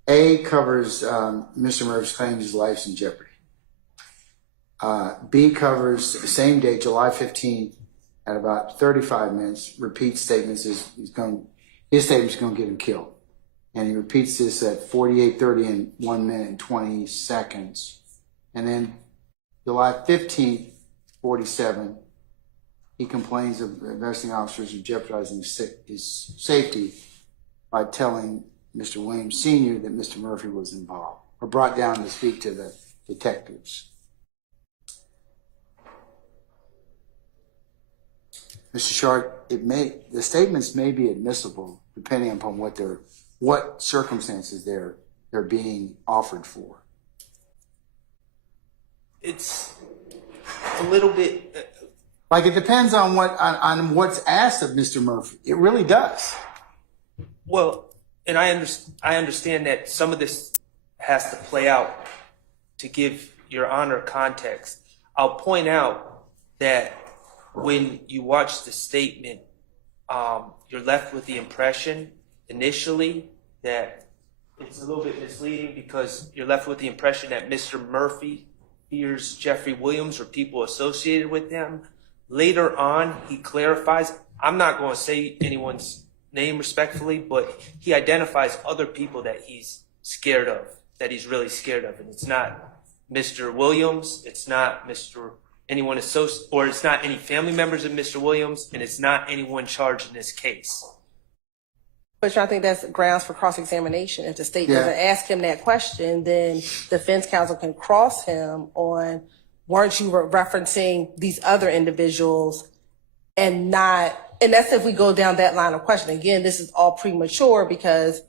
A covers Mr. Murph's claims his life's in jeopardy. B covers the same day, July 15th, at about 35 minutes, repeats statements. His statement's going to get him killed. And he repeats this at 48:30 and 1 minute and 20 seconds. And then July 15th, 47, he complains of investigating officers who jeopardizing his safety by telling Mr. Williams Sr. that Mr. Murphy was involved or brought down to speak to the detectives. Mr. Short, the statements may be admissible depending upon what circumstances they're being offered for. It's a little bit. Like it depends on what's asked of Mr. Murphy. It really does. Well, and I understand that some of this has to play out to give Your Honor context. I'll point out that when you watch the statement, you're left with the impression initially that it's a little bit misleading because you're left with the impression that Mr. Murphy fears Jeffrey Williams or people associated with him. Later on, he clarifies, I'm not going to say anyone's name respectfully, but he identifies other people that he's scared of, that he's really scared of. And it's not Mr. Williams, it's not anyone associated, or it's not any family members of Mr. Williams, and it's not anyone charged in this case. But I think that's grounds for cross-examination. If the state doesn't ask him that question, then defense counsel can cross him on, weren't you referencing these other individuals and that's if we go down that line of question. Again, this is all premature because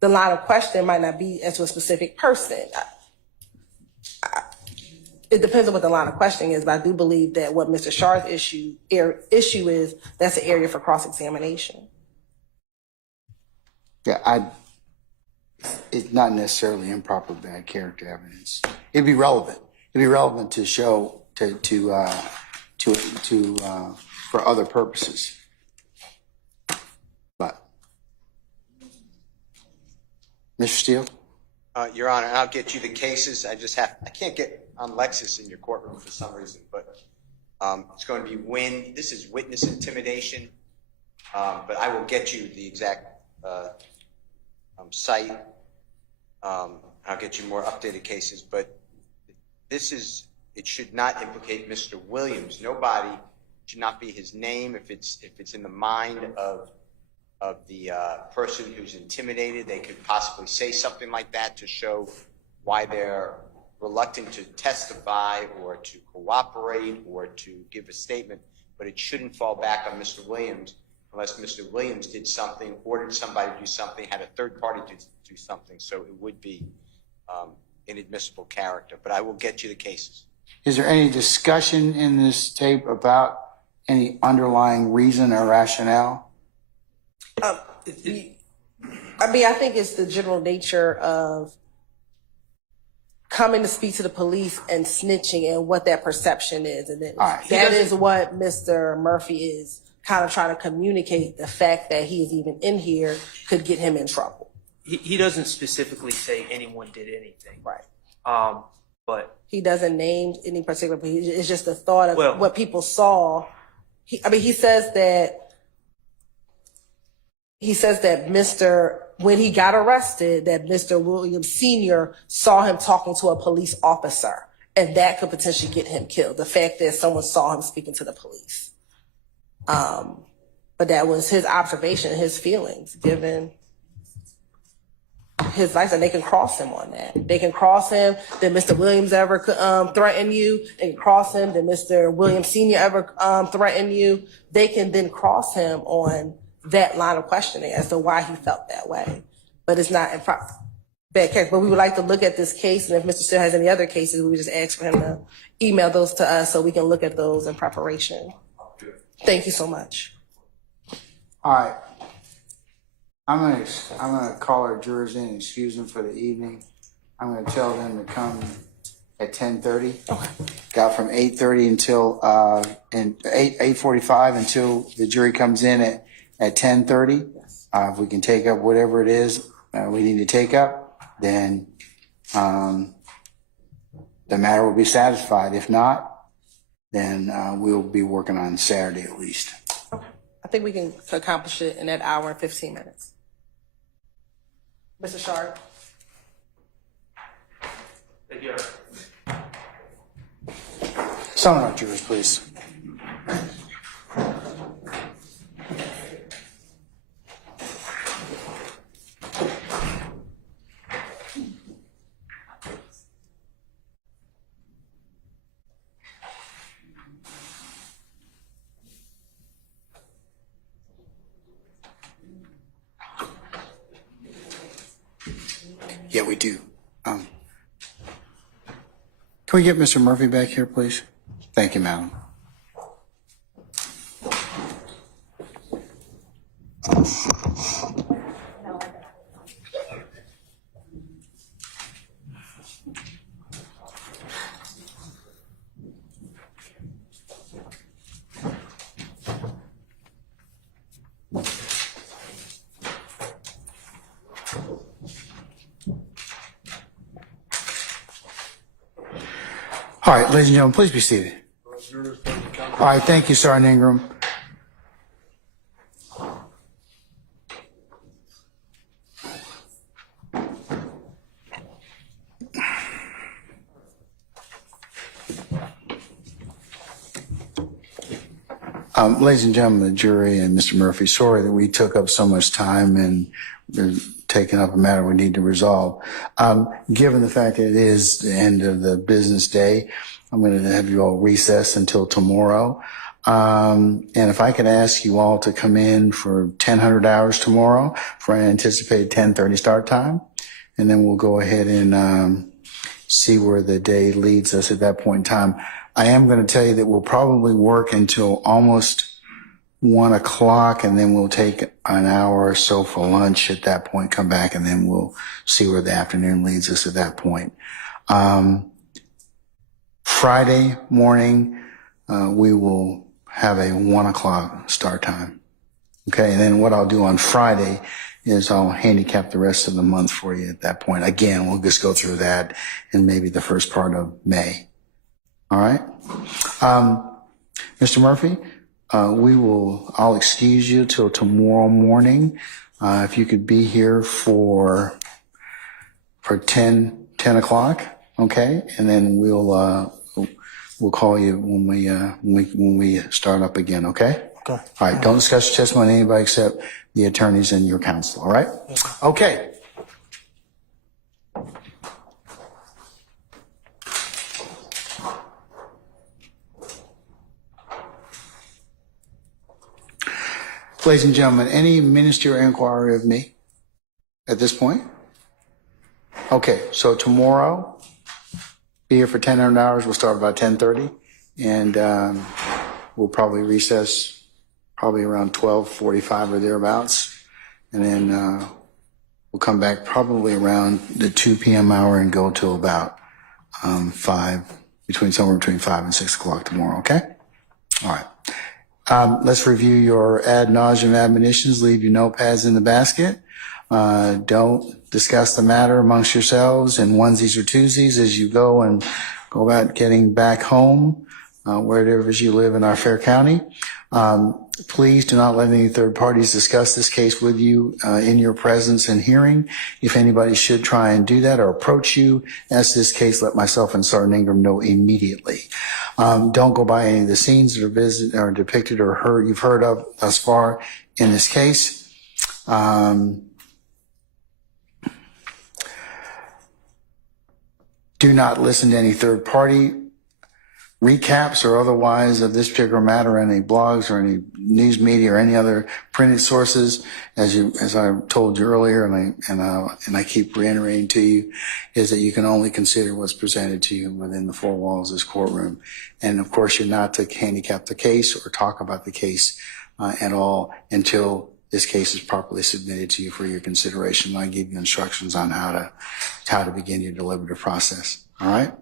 the line of question might not be as to a specific person. It depends on what the line of questioning is, but I do believe that what Mr. Shar's issue is, that's an area for cross-examination. Yeah, it's not necessarily improper bad character evidence. It'd be relevant. It'd be relevant to show for other purposes. But Mr. Steele? Your Honor, I'll get you the cases. I can't get on Lexus in your courtroom for some reason, but it's going to be this is witness intimidation, but I will get you the exact site. I'll get you more updated cases, but it should not implicate Mr. Williams. Nobody should not be his name if it's in the mind of the person who's intimidated. They could possibly say something like that to show why they're reluctant to testify or to cooperate or to give a statement, but it shouldn't fall back on Mr. Williams unless Mr. Williams did something, ordered somebody to do something, had a third party to do something. So it would be inadmissible character. But I will get you the cases. Is there any discussion in this tape about any underlying reason or rationale? I mean, I think it's the general nature of coming to speak to the police and snitching and what that perception is. And then that is what Mr. Murphy is kind of trying to communicate. The fact that he is even in here could get him in trouble. He doesn't specifically say anyone did anything. Right. But he doesn't name any particular, it's just the thought of what people saw. He says that when he got arrested, that Mr. Williams Sr. saw him talking to a police officer, and that could potentially get him killed. The fact that someone saw him speaking to the police. But that was his observation, his feelings, given his life, and they can cross him on that. They can cross him. Did Mr. Williams ever threaten you? They can cross him. Did Mr. Williams Sr. ever threaten you? They can then cross him on that line of questioning as to why he felt that way. But it's not improper. Bad case. But we would like to look at this case, and if Mr. Still has any other cases, we would just ask for him to email those to us so we can look at those in preparation. Thank you so much. All right. I'm gonna call our jurors in and excuse them for the evening. I'm gonna tell them to come at 10:30. Okay. Got from 8:30 until and 8:45 until the jury comes in at 10:30. Yes. If we can take up whatever it is we need to take up, then the matter will be satisfied. If not, then we'll be working on Saturday at least. Okay. I think we can accomplish it in that hour and 15 minutes. Mr. Sharp. thank you. Some of our jurors, please. Yeah, we do. Can we get Mr. Murphy back here, please? Thank you, madam. All right, ladies and gentlemen, please be seated. All right, thank you, Sergeant Ingram. Ladies and gentlemen, the jury and Mr. Murphy, sorry that we took up so much time and taking up a matter we need to resolve. Given the fact that it is the end of the business day, I'm going to have you all recess until tomorrow. And if I could ask you all to come in for 1000 hours tomorrow for an anticipated 10:30 start time, and then we'll go ahead and see where the day leads us at that point in time. I am going to tell you that we'll probably work until almost 1 o'clock, and then we'll take an hour or so for lunch at that point, come back, and then we'll see where the afternoon leads us at that point. Friday morning, we will have a 1 o'clock start time. Okay, and then what I'll do on Friday is I'll handicap the rest of the month for you at that point. Again, we'll just go through that in maybe the first part of May. All right? Mr. Murphy, I'll excuse you till tomorrow morning. If you could be here for 10 o'clock, okay? And then we'll call you when we start up again, okay? Okay. All right, don't discuss your testimony with anybody except the attorneys and your counsel, all right? Okay. Ladies and gentlemen, any ministerial inquiry of me at this point? Okay, so tomorrow, be here for 10 hours. We'll start about 10:30, and we'll probably recess probably around 12:45 or thereabouts, and then we'll come back probably around the 2 p.m. hour and go till about somewhere between 5 and 6 o'clock tomorrow. Okay. All right. Let's review your ad nauseum admonitions. Leave your notepads in the basket. Don't discuss the matter amongst yourselves in onesies or twosies as you go about getting back home, wherever you live in our fair county. Please do not let any third parties discuss this case with you in your presence and hearing. If anybody should try and do that or approach you as this case, let myself and Sergeant Ingram know immediately. Don't go by any of the scenes that are depicted or you've heard of thus far in this case. Do not listen to any third party recaps or otherwise of this particular matter, any blogs or any news media or any other printed sources. As I told you earlier, and I keep reiterating to you, is that you can only consider what's presented to you within the four walls of this courtroom. And of course, you're not to handicap the case or talk about the case at all until this case is properly submitted to you for your consideration. I give you instructions on how to begin your deliberative process. All right?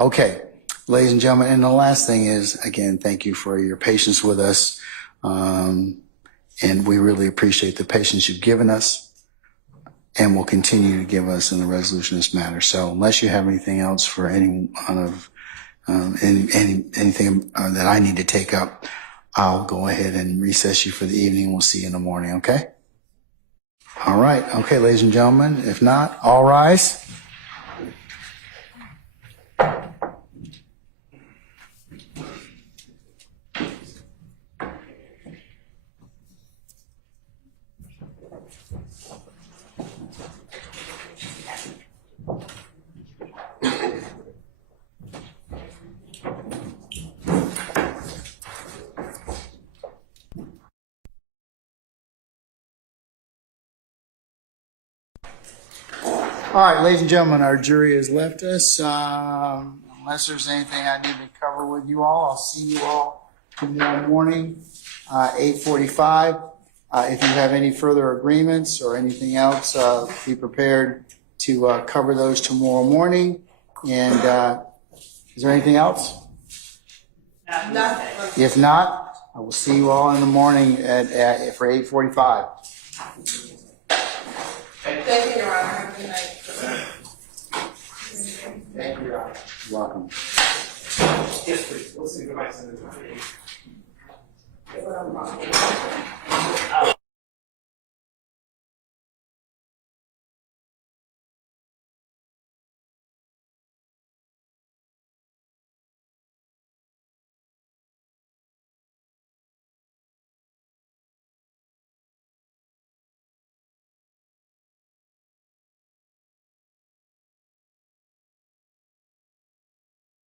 Okay. Ladies and gentlemen, and the last thing is, again, thank you for your patience with us. And we really appreciate the patience you've given us and will continue to give us in the resolution of this matter. So unless you have anything else for anything that I need to take up, I'll go ahead and recess you for the evening. We'll see you in the morning, okay? All right. Okay, ladies and gentlemen, if not, all rise. All right, ladies and gentlemen, our jury has left us. Unless there's anything I need to cover with you all, I'll see you all tomorrow morning, 8:45. If you have any further agreements or anything else, be prepared to cover those tomorrow morning. And is there anything else? Nothing. If not, I will see you all in the morning for 8:45. Thank you, Your Honor. Have a good night. Thank you, Your Honor. You're welcome. Yes, please. Let's see if I can send it to you.